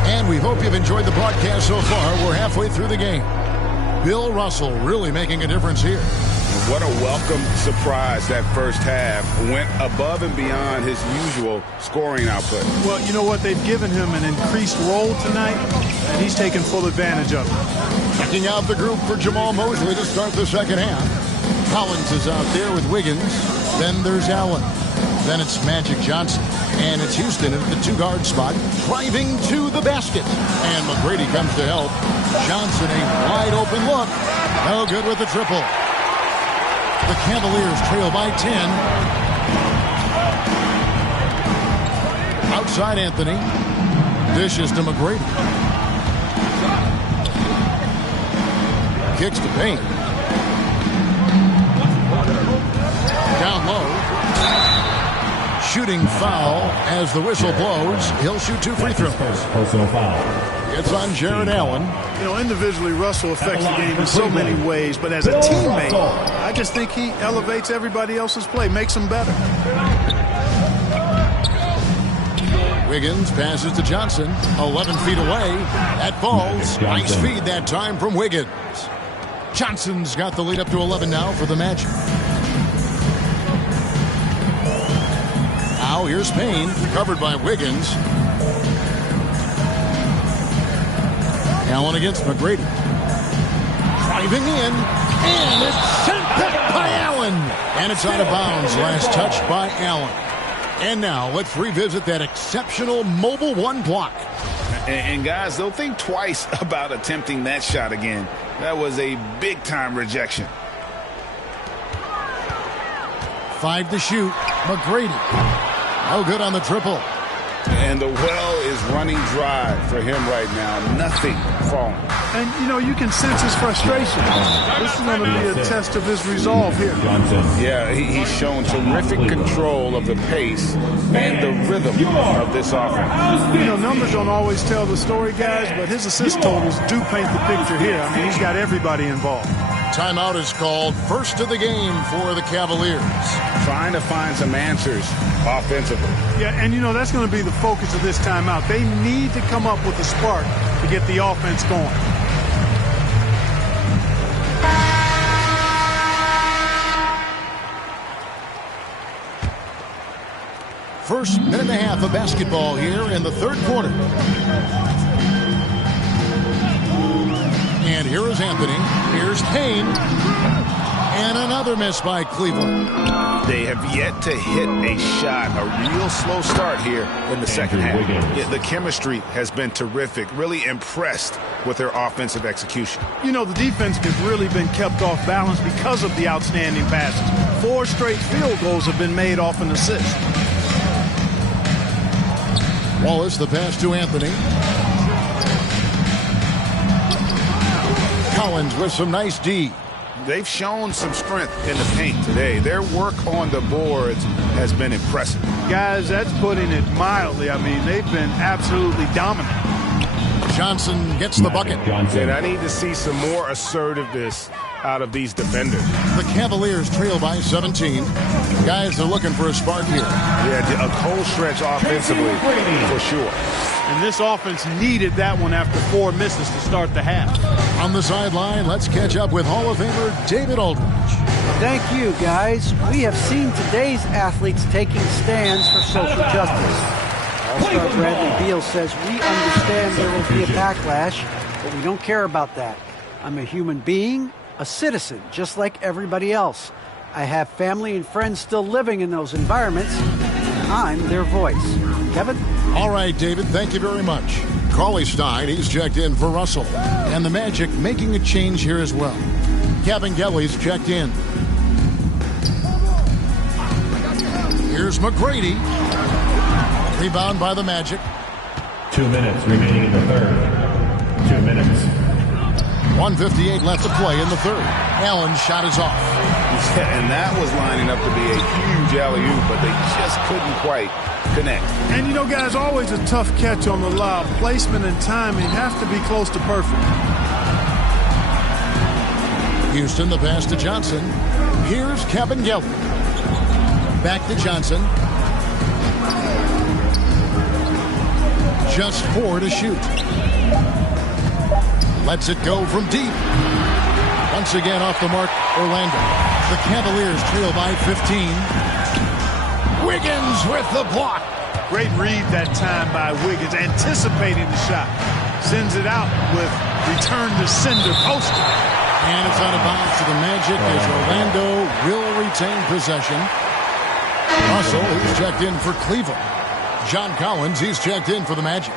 And we hope you've enjoyed the broadcast so far. We're halfway through the game. Bill Russell really making a difference here. What a welcome surprise that first half. Went above and beyond his usual scoring output. Well, you know what? They've given him an increased role tonight, and he's taken full advantage of it. Checking out the group for Jamal Mosley to start the second half. Collins is out there with Wiggins. Then there's Allen. Then it's Magic Johnson. And it's Houston at the two-guard spot, driving to the basket. And McGrady comes to help. Johnson, a wide-open look. No good with the triple. The Cavaliers trail by 10. Outside Anthony. Dishes to McGrady. Kicks to paint. Down low. Shooting foul as the whistle blows. He'll shoot 2 free throws. Personal foul. It's on Jared Allen. You know, individually, Russell affects the game in so many ways, but as a teammate, I just think he elevates everybody else's play, makes them better. Wiggins passes to Johnson, 11 feet away. That falls. Nice feed that time from Wiggins. Johnson's got the lead up to 11 now for the Magic. Now here's Payne, covered by Wiggins. Allen against McGrady. Driving in, and it's sent back by Allen. And it's out of bounds. Last touch by Allen. And now let's revisit that exceptional mobile one block. And guys, they'll think twice about attempting that shot again. That was a big-time rejection. 5 to shoot. McGrady. No good on the triple. And the well is running dry for him right now. Nothing falling. And, you know, you can sense his frustration. This is going to be a test of his resolve here. Yeah, he's shown terrific control of the pace and the rhythm of this offense. You know, numbers don't always tell the story, guys, but his assist totals do paint the picture here. I mean, he's got everybody involved. Timeout is called. First of the game for the Cavaliers. Trying to find some answers offensively. Yeah, and you know, that's going to be the focus of this timeout. They need to come up with a spark to get the offense going. First minute and a half of basketball here in the third quarter. And here is Anthony. Here's Payne. And another miss by Cleveland. They have yet to hit a shot. A real slow start here in the second half. Yeah, the chemistry has been terrific. Really impressed with their offensive execution. You know, the defense has really been kept off balance because of the outstanding passes. 4 straight field goals have been made off an assist. Wallace, the pass to Anthony. Collins with some nice D. They've shown some strength in the paint today. Their work on the boards has been impressive. Guys, that's putting it mildly. I mean, they've been absolutely dominant. Johnson gets the bucket. And I need to see some more assertiveness out of these defenders. The Cavaliers trail by 17. Guys are looking for a spark here. Yeah, a cold stretch offensively for sure. And this offense needed that one after 4 misses to start the half. On the sideline, let's catch up with Hall of Famer David Aldridge. Thank you, guys. We have seen today's athletes taking stands for social justice. All-star Bradley Beal says, we understand there will be a backlash, but we don't care about that. I'm a human being, a citizen, just like everybody else. I have family and friends still living in those environments, and I'm their voice. Kevin? All right, David, thank you very much. Cauley Stein, he's checked in for Russell. And the Magic making a change here as well. Kevin Gelly's checked in. Here's McGrady. Rebound by the Magic. 2 minutes remaining in the third. 2 minutes. 1:58 left to play in the third. Allen's shot is off. Yeah, and that was lining up to be a huge alley-oop, but they just couldn't quite connect. And you know, guys, always a tough catch on the lob. Placement and timing have to be close to perfect. Houston, the pass to Johnson. Here's Kevin Gelly. Back to Johnson. Just 4 to shoot. Lets it go from deep. Once again off the mark, Orlando. The Cavaliers trail by 15. Wiggins with the block. Great read that time by Wiggins, anticipating the shot. Sends it out with return to sender poster. And it's out of bounds to the Magic as Orlando will retain possession. Russell, he's checked in for Cleveland. John Collins, he's checked in for the Magic.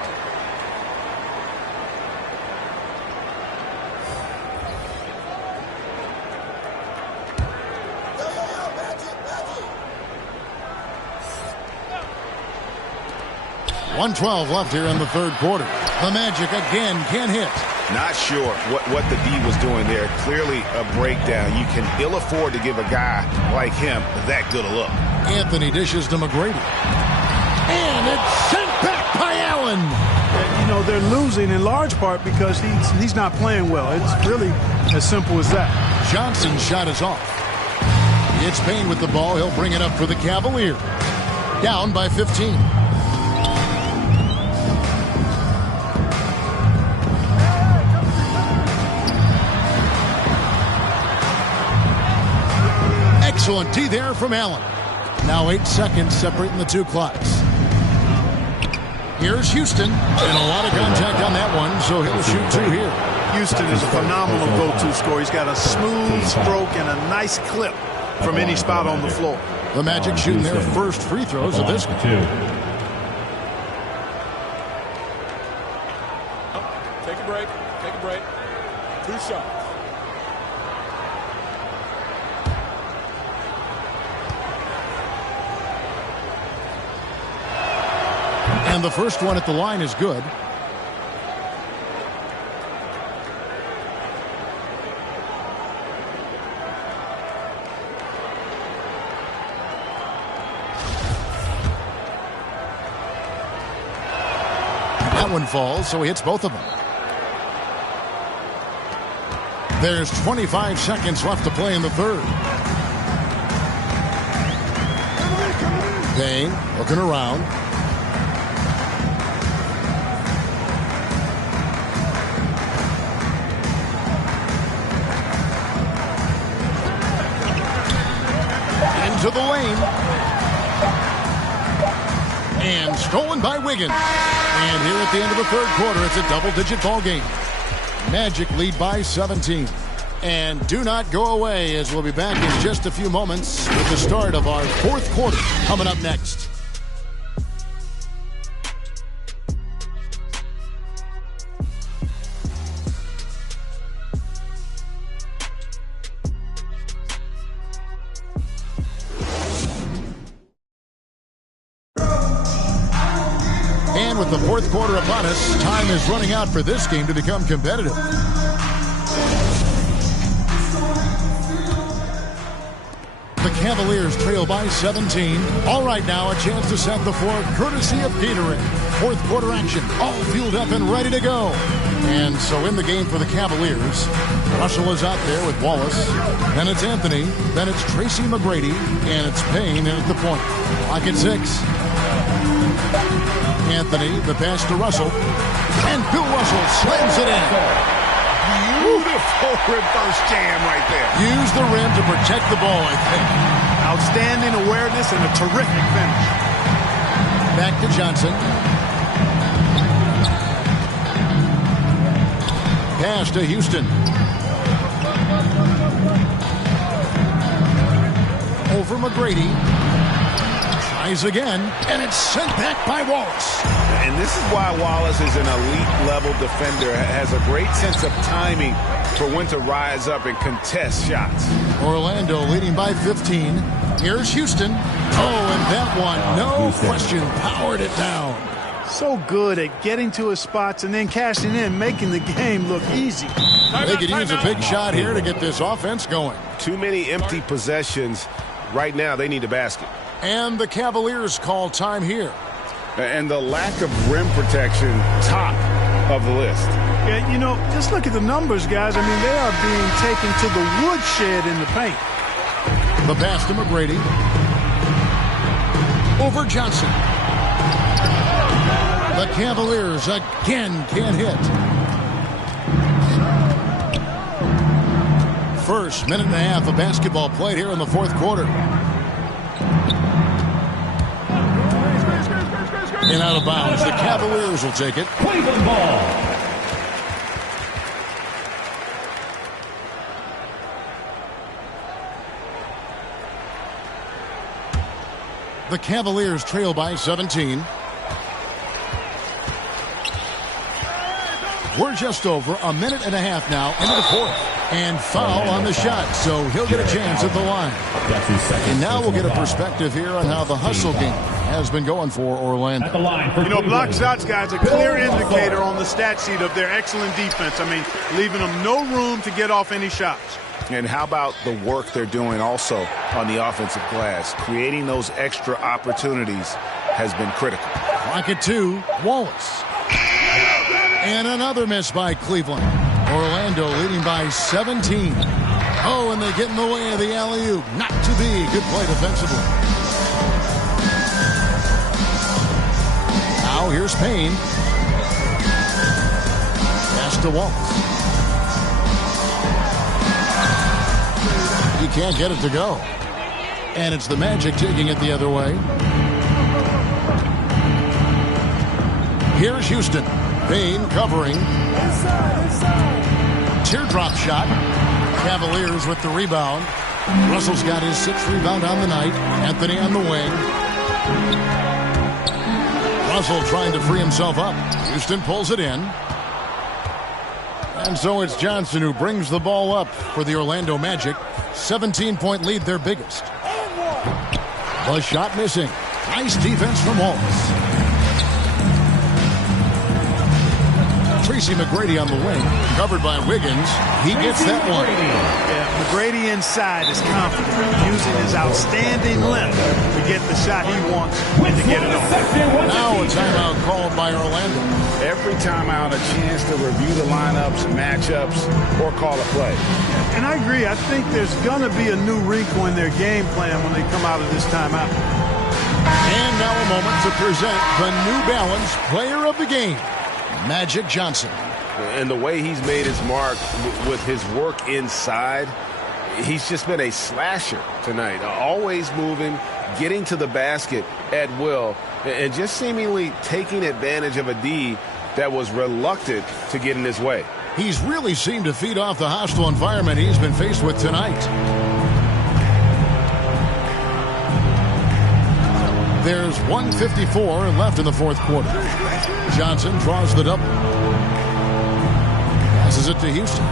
.112 left here in the third quarter. The Magic again can't hit. Not sure what the D was doing there. Clearly a breakdown. You can ill afford to give a guy like him that good a look. Anthony dishes to McGrady. And it's sent back by Allen. And, you know, they're losing in large part because he's not playing well. It's really as simple as that. Johnson's shot is off. It's Payne with the ball. He'll bring it up for the Cavaliers. Down by 15. Excellent D there from Allen. Now 8 seconds separating the two clocks. Here's Houston, and a lot of contact on that one, so he'll shoot 2 here. Houston is a phenomenal go-to scorer. He's got a smooth stroke and a nice clip from any spot on the floor. The Magic shooting their first free throws of this one. Take a break. Take a break. 2 shots. And the first one at the line is good. That one falls, so he hits both of them. There's 25 seconds left to play in the third. Payne looking around. To the lane. And stolen by Wiggins. And here at the end of the third quarter, it's a double-digit ball game. Magic lead by 17. And do not go away, as we'll be back in just a few moments with the start of our fourth quarter coming up next. And with the fourth quarter upon us, time is running out for this game to become competitive. The Cavaliers trail by 17. All right, now a chance to set the floor courtesy of Gatorade. Fourth quarter action, all fueled up and ready to go. And so in the game for the Cavaliers, Russell is out there with Wallace. Then it's Anthony. Then it's Tracy McGrady. And it's Payne in at the point. Clock at 6. Anthony, the pass to Russell. And Bill Russell slams it in. Beautiful reverse jam right there. Use the rim to protect the ball, I think. Outstanding awareness and a terrific finish. Back to Johnson. Pass to Houston. Over McGrady. Tries again, and it's sent back by Wallace. And this is why Wallace is an elite-level defender, has a great sense of timing for when to rise up and contest shots. Orlando leading by 15. Here's Houston. Oh, and that one, no question, powered it down. So good at getting to his spots and then cashing in, making the game look easy. They could use a big shot here to get this offense going. Too many empty possessions. Right now, they need a basket. And the Cavaliers call time here. And the lack of rim protection, top of the list. Yeah, you know, just look at the numbers, guys. I mean, they are being taken to the woodshed in the paint. The pass to McGrady. Over Johnson. The Cavaliers again can't hit. First minute and a half of basketball played here in the fourth quarter. And out of bounds, the Cavaliers will take it. Cleveland ball. The Cavaliers trail by 17. We're just over a minute and a half now into the fourth. And foul on the shot, so he'll get a chance at the line. And now we'll get a perspective here on how the hustle game has been going for Orlando. You know, block shots, guys, a clear indicator on the stat sheet of their excellent defense. I mean, leaving them no room to get off any shots. And how about the work they're doing also on the offensive glass? Creating those extra opportunities has been critical. Clock at 2, Wallace. And another miss by Cleveland. Orlando leading by 17. Oh, and they get in the way of the alley-oop. Not to be. Good play defensively. Now here's Payne. Pass to Wallace. He can't get it to go. And it's the Magic taking it the other way. Here's Houston. Payne covering. Teardrop shot. Cavaliers with the rebound. Russell's got his 6th rebound on the night. Anthony on the wing. Russell trying to free himself up. Houston pulls it in. And so it's Johnson who brings the ball up for the Orlando Magic. 17-point lead, their biggest. The shot missing. Nice defense from Wallace. Tracy McGrady on the wing, covered by Wiggins. He gets that one. Yeah, McGrady inside is confident, using his outstanding length to get the shot he wants and to get it on. Now a timeout called by Orlando. Every timeout, a chance to review the lineups, matchups, or call a play. And I agree. I think there's going to be a new wrinkle in their game plan when they come out of this timeout. And now a moment to present the New Balance Player of the Game, Magic Johnson. And the way he's made his mark with his work inside, he's just been a slasher tonight. Always moving, getting to the basket at will, and just seemingly taking advantage of a D that was reluctant to get in his way. He's really seemed to feed off the hostile environment he's been faced with tonight. There's 1:54 left in the fourth quarter. Johnson draws the double. Passes it to Houston.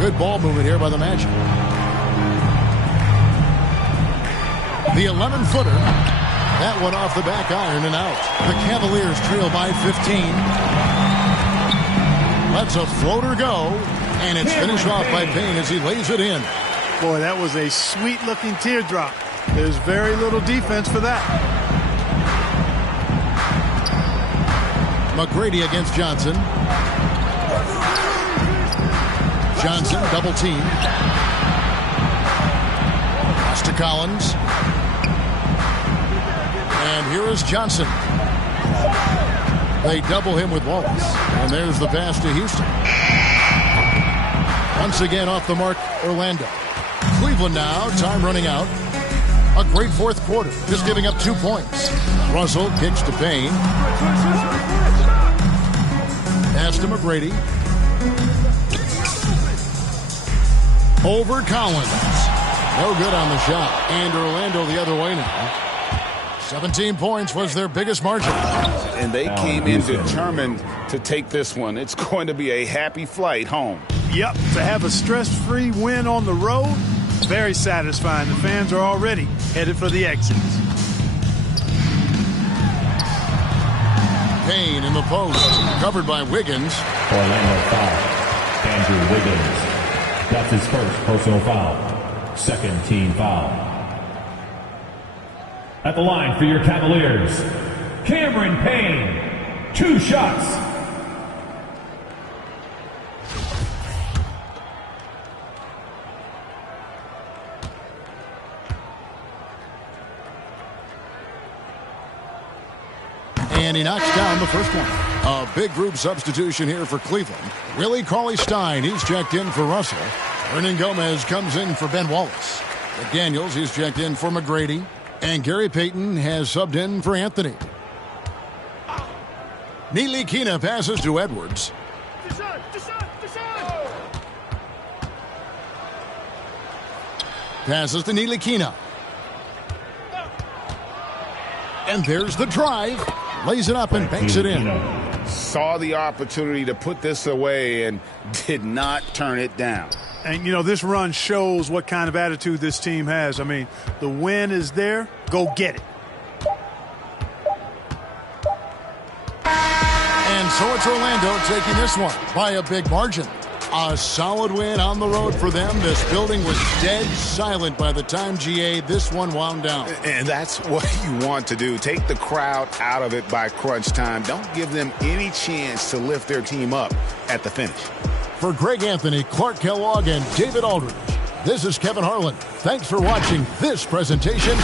Good ball movement here by the Magic. The 11-footer. That one off the back iron and out. The Cavaliers trail by 15. Lets a floater go. And it's finished off by Payne as he lays it in. Boy, that was a sweet-looking teardrop. There's very little defense for that. McGrady against Johnson. Johnson double team. Pass to Collins. And here is Johnson. They double him with Wallace. And there's the pass to Houston. Once again off the mark, Orlando. Cleveland now, time running out. A great fourth quarter, just giving up 2 points. Russell kicks to Payne. Pass to McGrady. Over Collins. No good on the shot. And Orlando the other way now. 17 points was their biggest margin. And they came in determined to take this one. It's going to be a happy flight home. Yep, to have a stress-free win on the road, very satisfying. The fans are already headed for the exits. Payne in the post, covered by Wiggins. Orlando foul. Andrew Wiggins. That's his first personal foul. Second team foul. At the line for your Cavaliers, Cameron Payne. 2 shots. And he knocks down the first one. A big group substitution here for Cleveland. Willie Cauley-Stein, he's checked in for Russell. Hernan Gomez comes in for Ben Wallace. McDaniels, he's checked in for McGrady. And Gary Payton has subbed in for Anthony. Neely Kina passes to Edwards. Passes to Neely Kina. And there's the drive. Lays it up and banks it in. Saw the opportunity to put this away and did not turn it down. And, you know, this run shows what kind of attitude this team has. I mean, the win is there. Go get it. And so it's Orlando taking this one by a big margin. A solid win on the road for them. This building was dead silent by the time, GA, this one wound down. And that's what you want to do. Take the crowd out of it by crunch time. Don't give them any chance to lift their team up at the finish. For Greg Anthony, Clark Kellogg, and David Aldridge, this is Kevin Harlan. Thanks for watching this presentation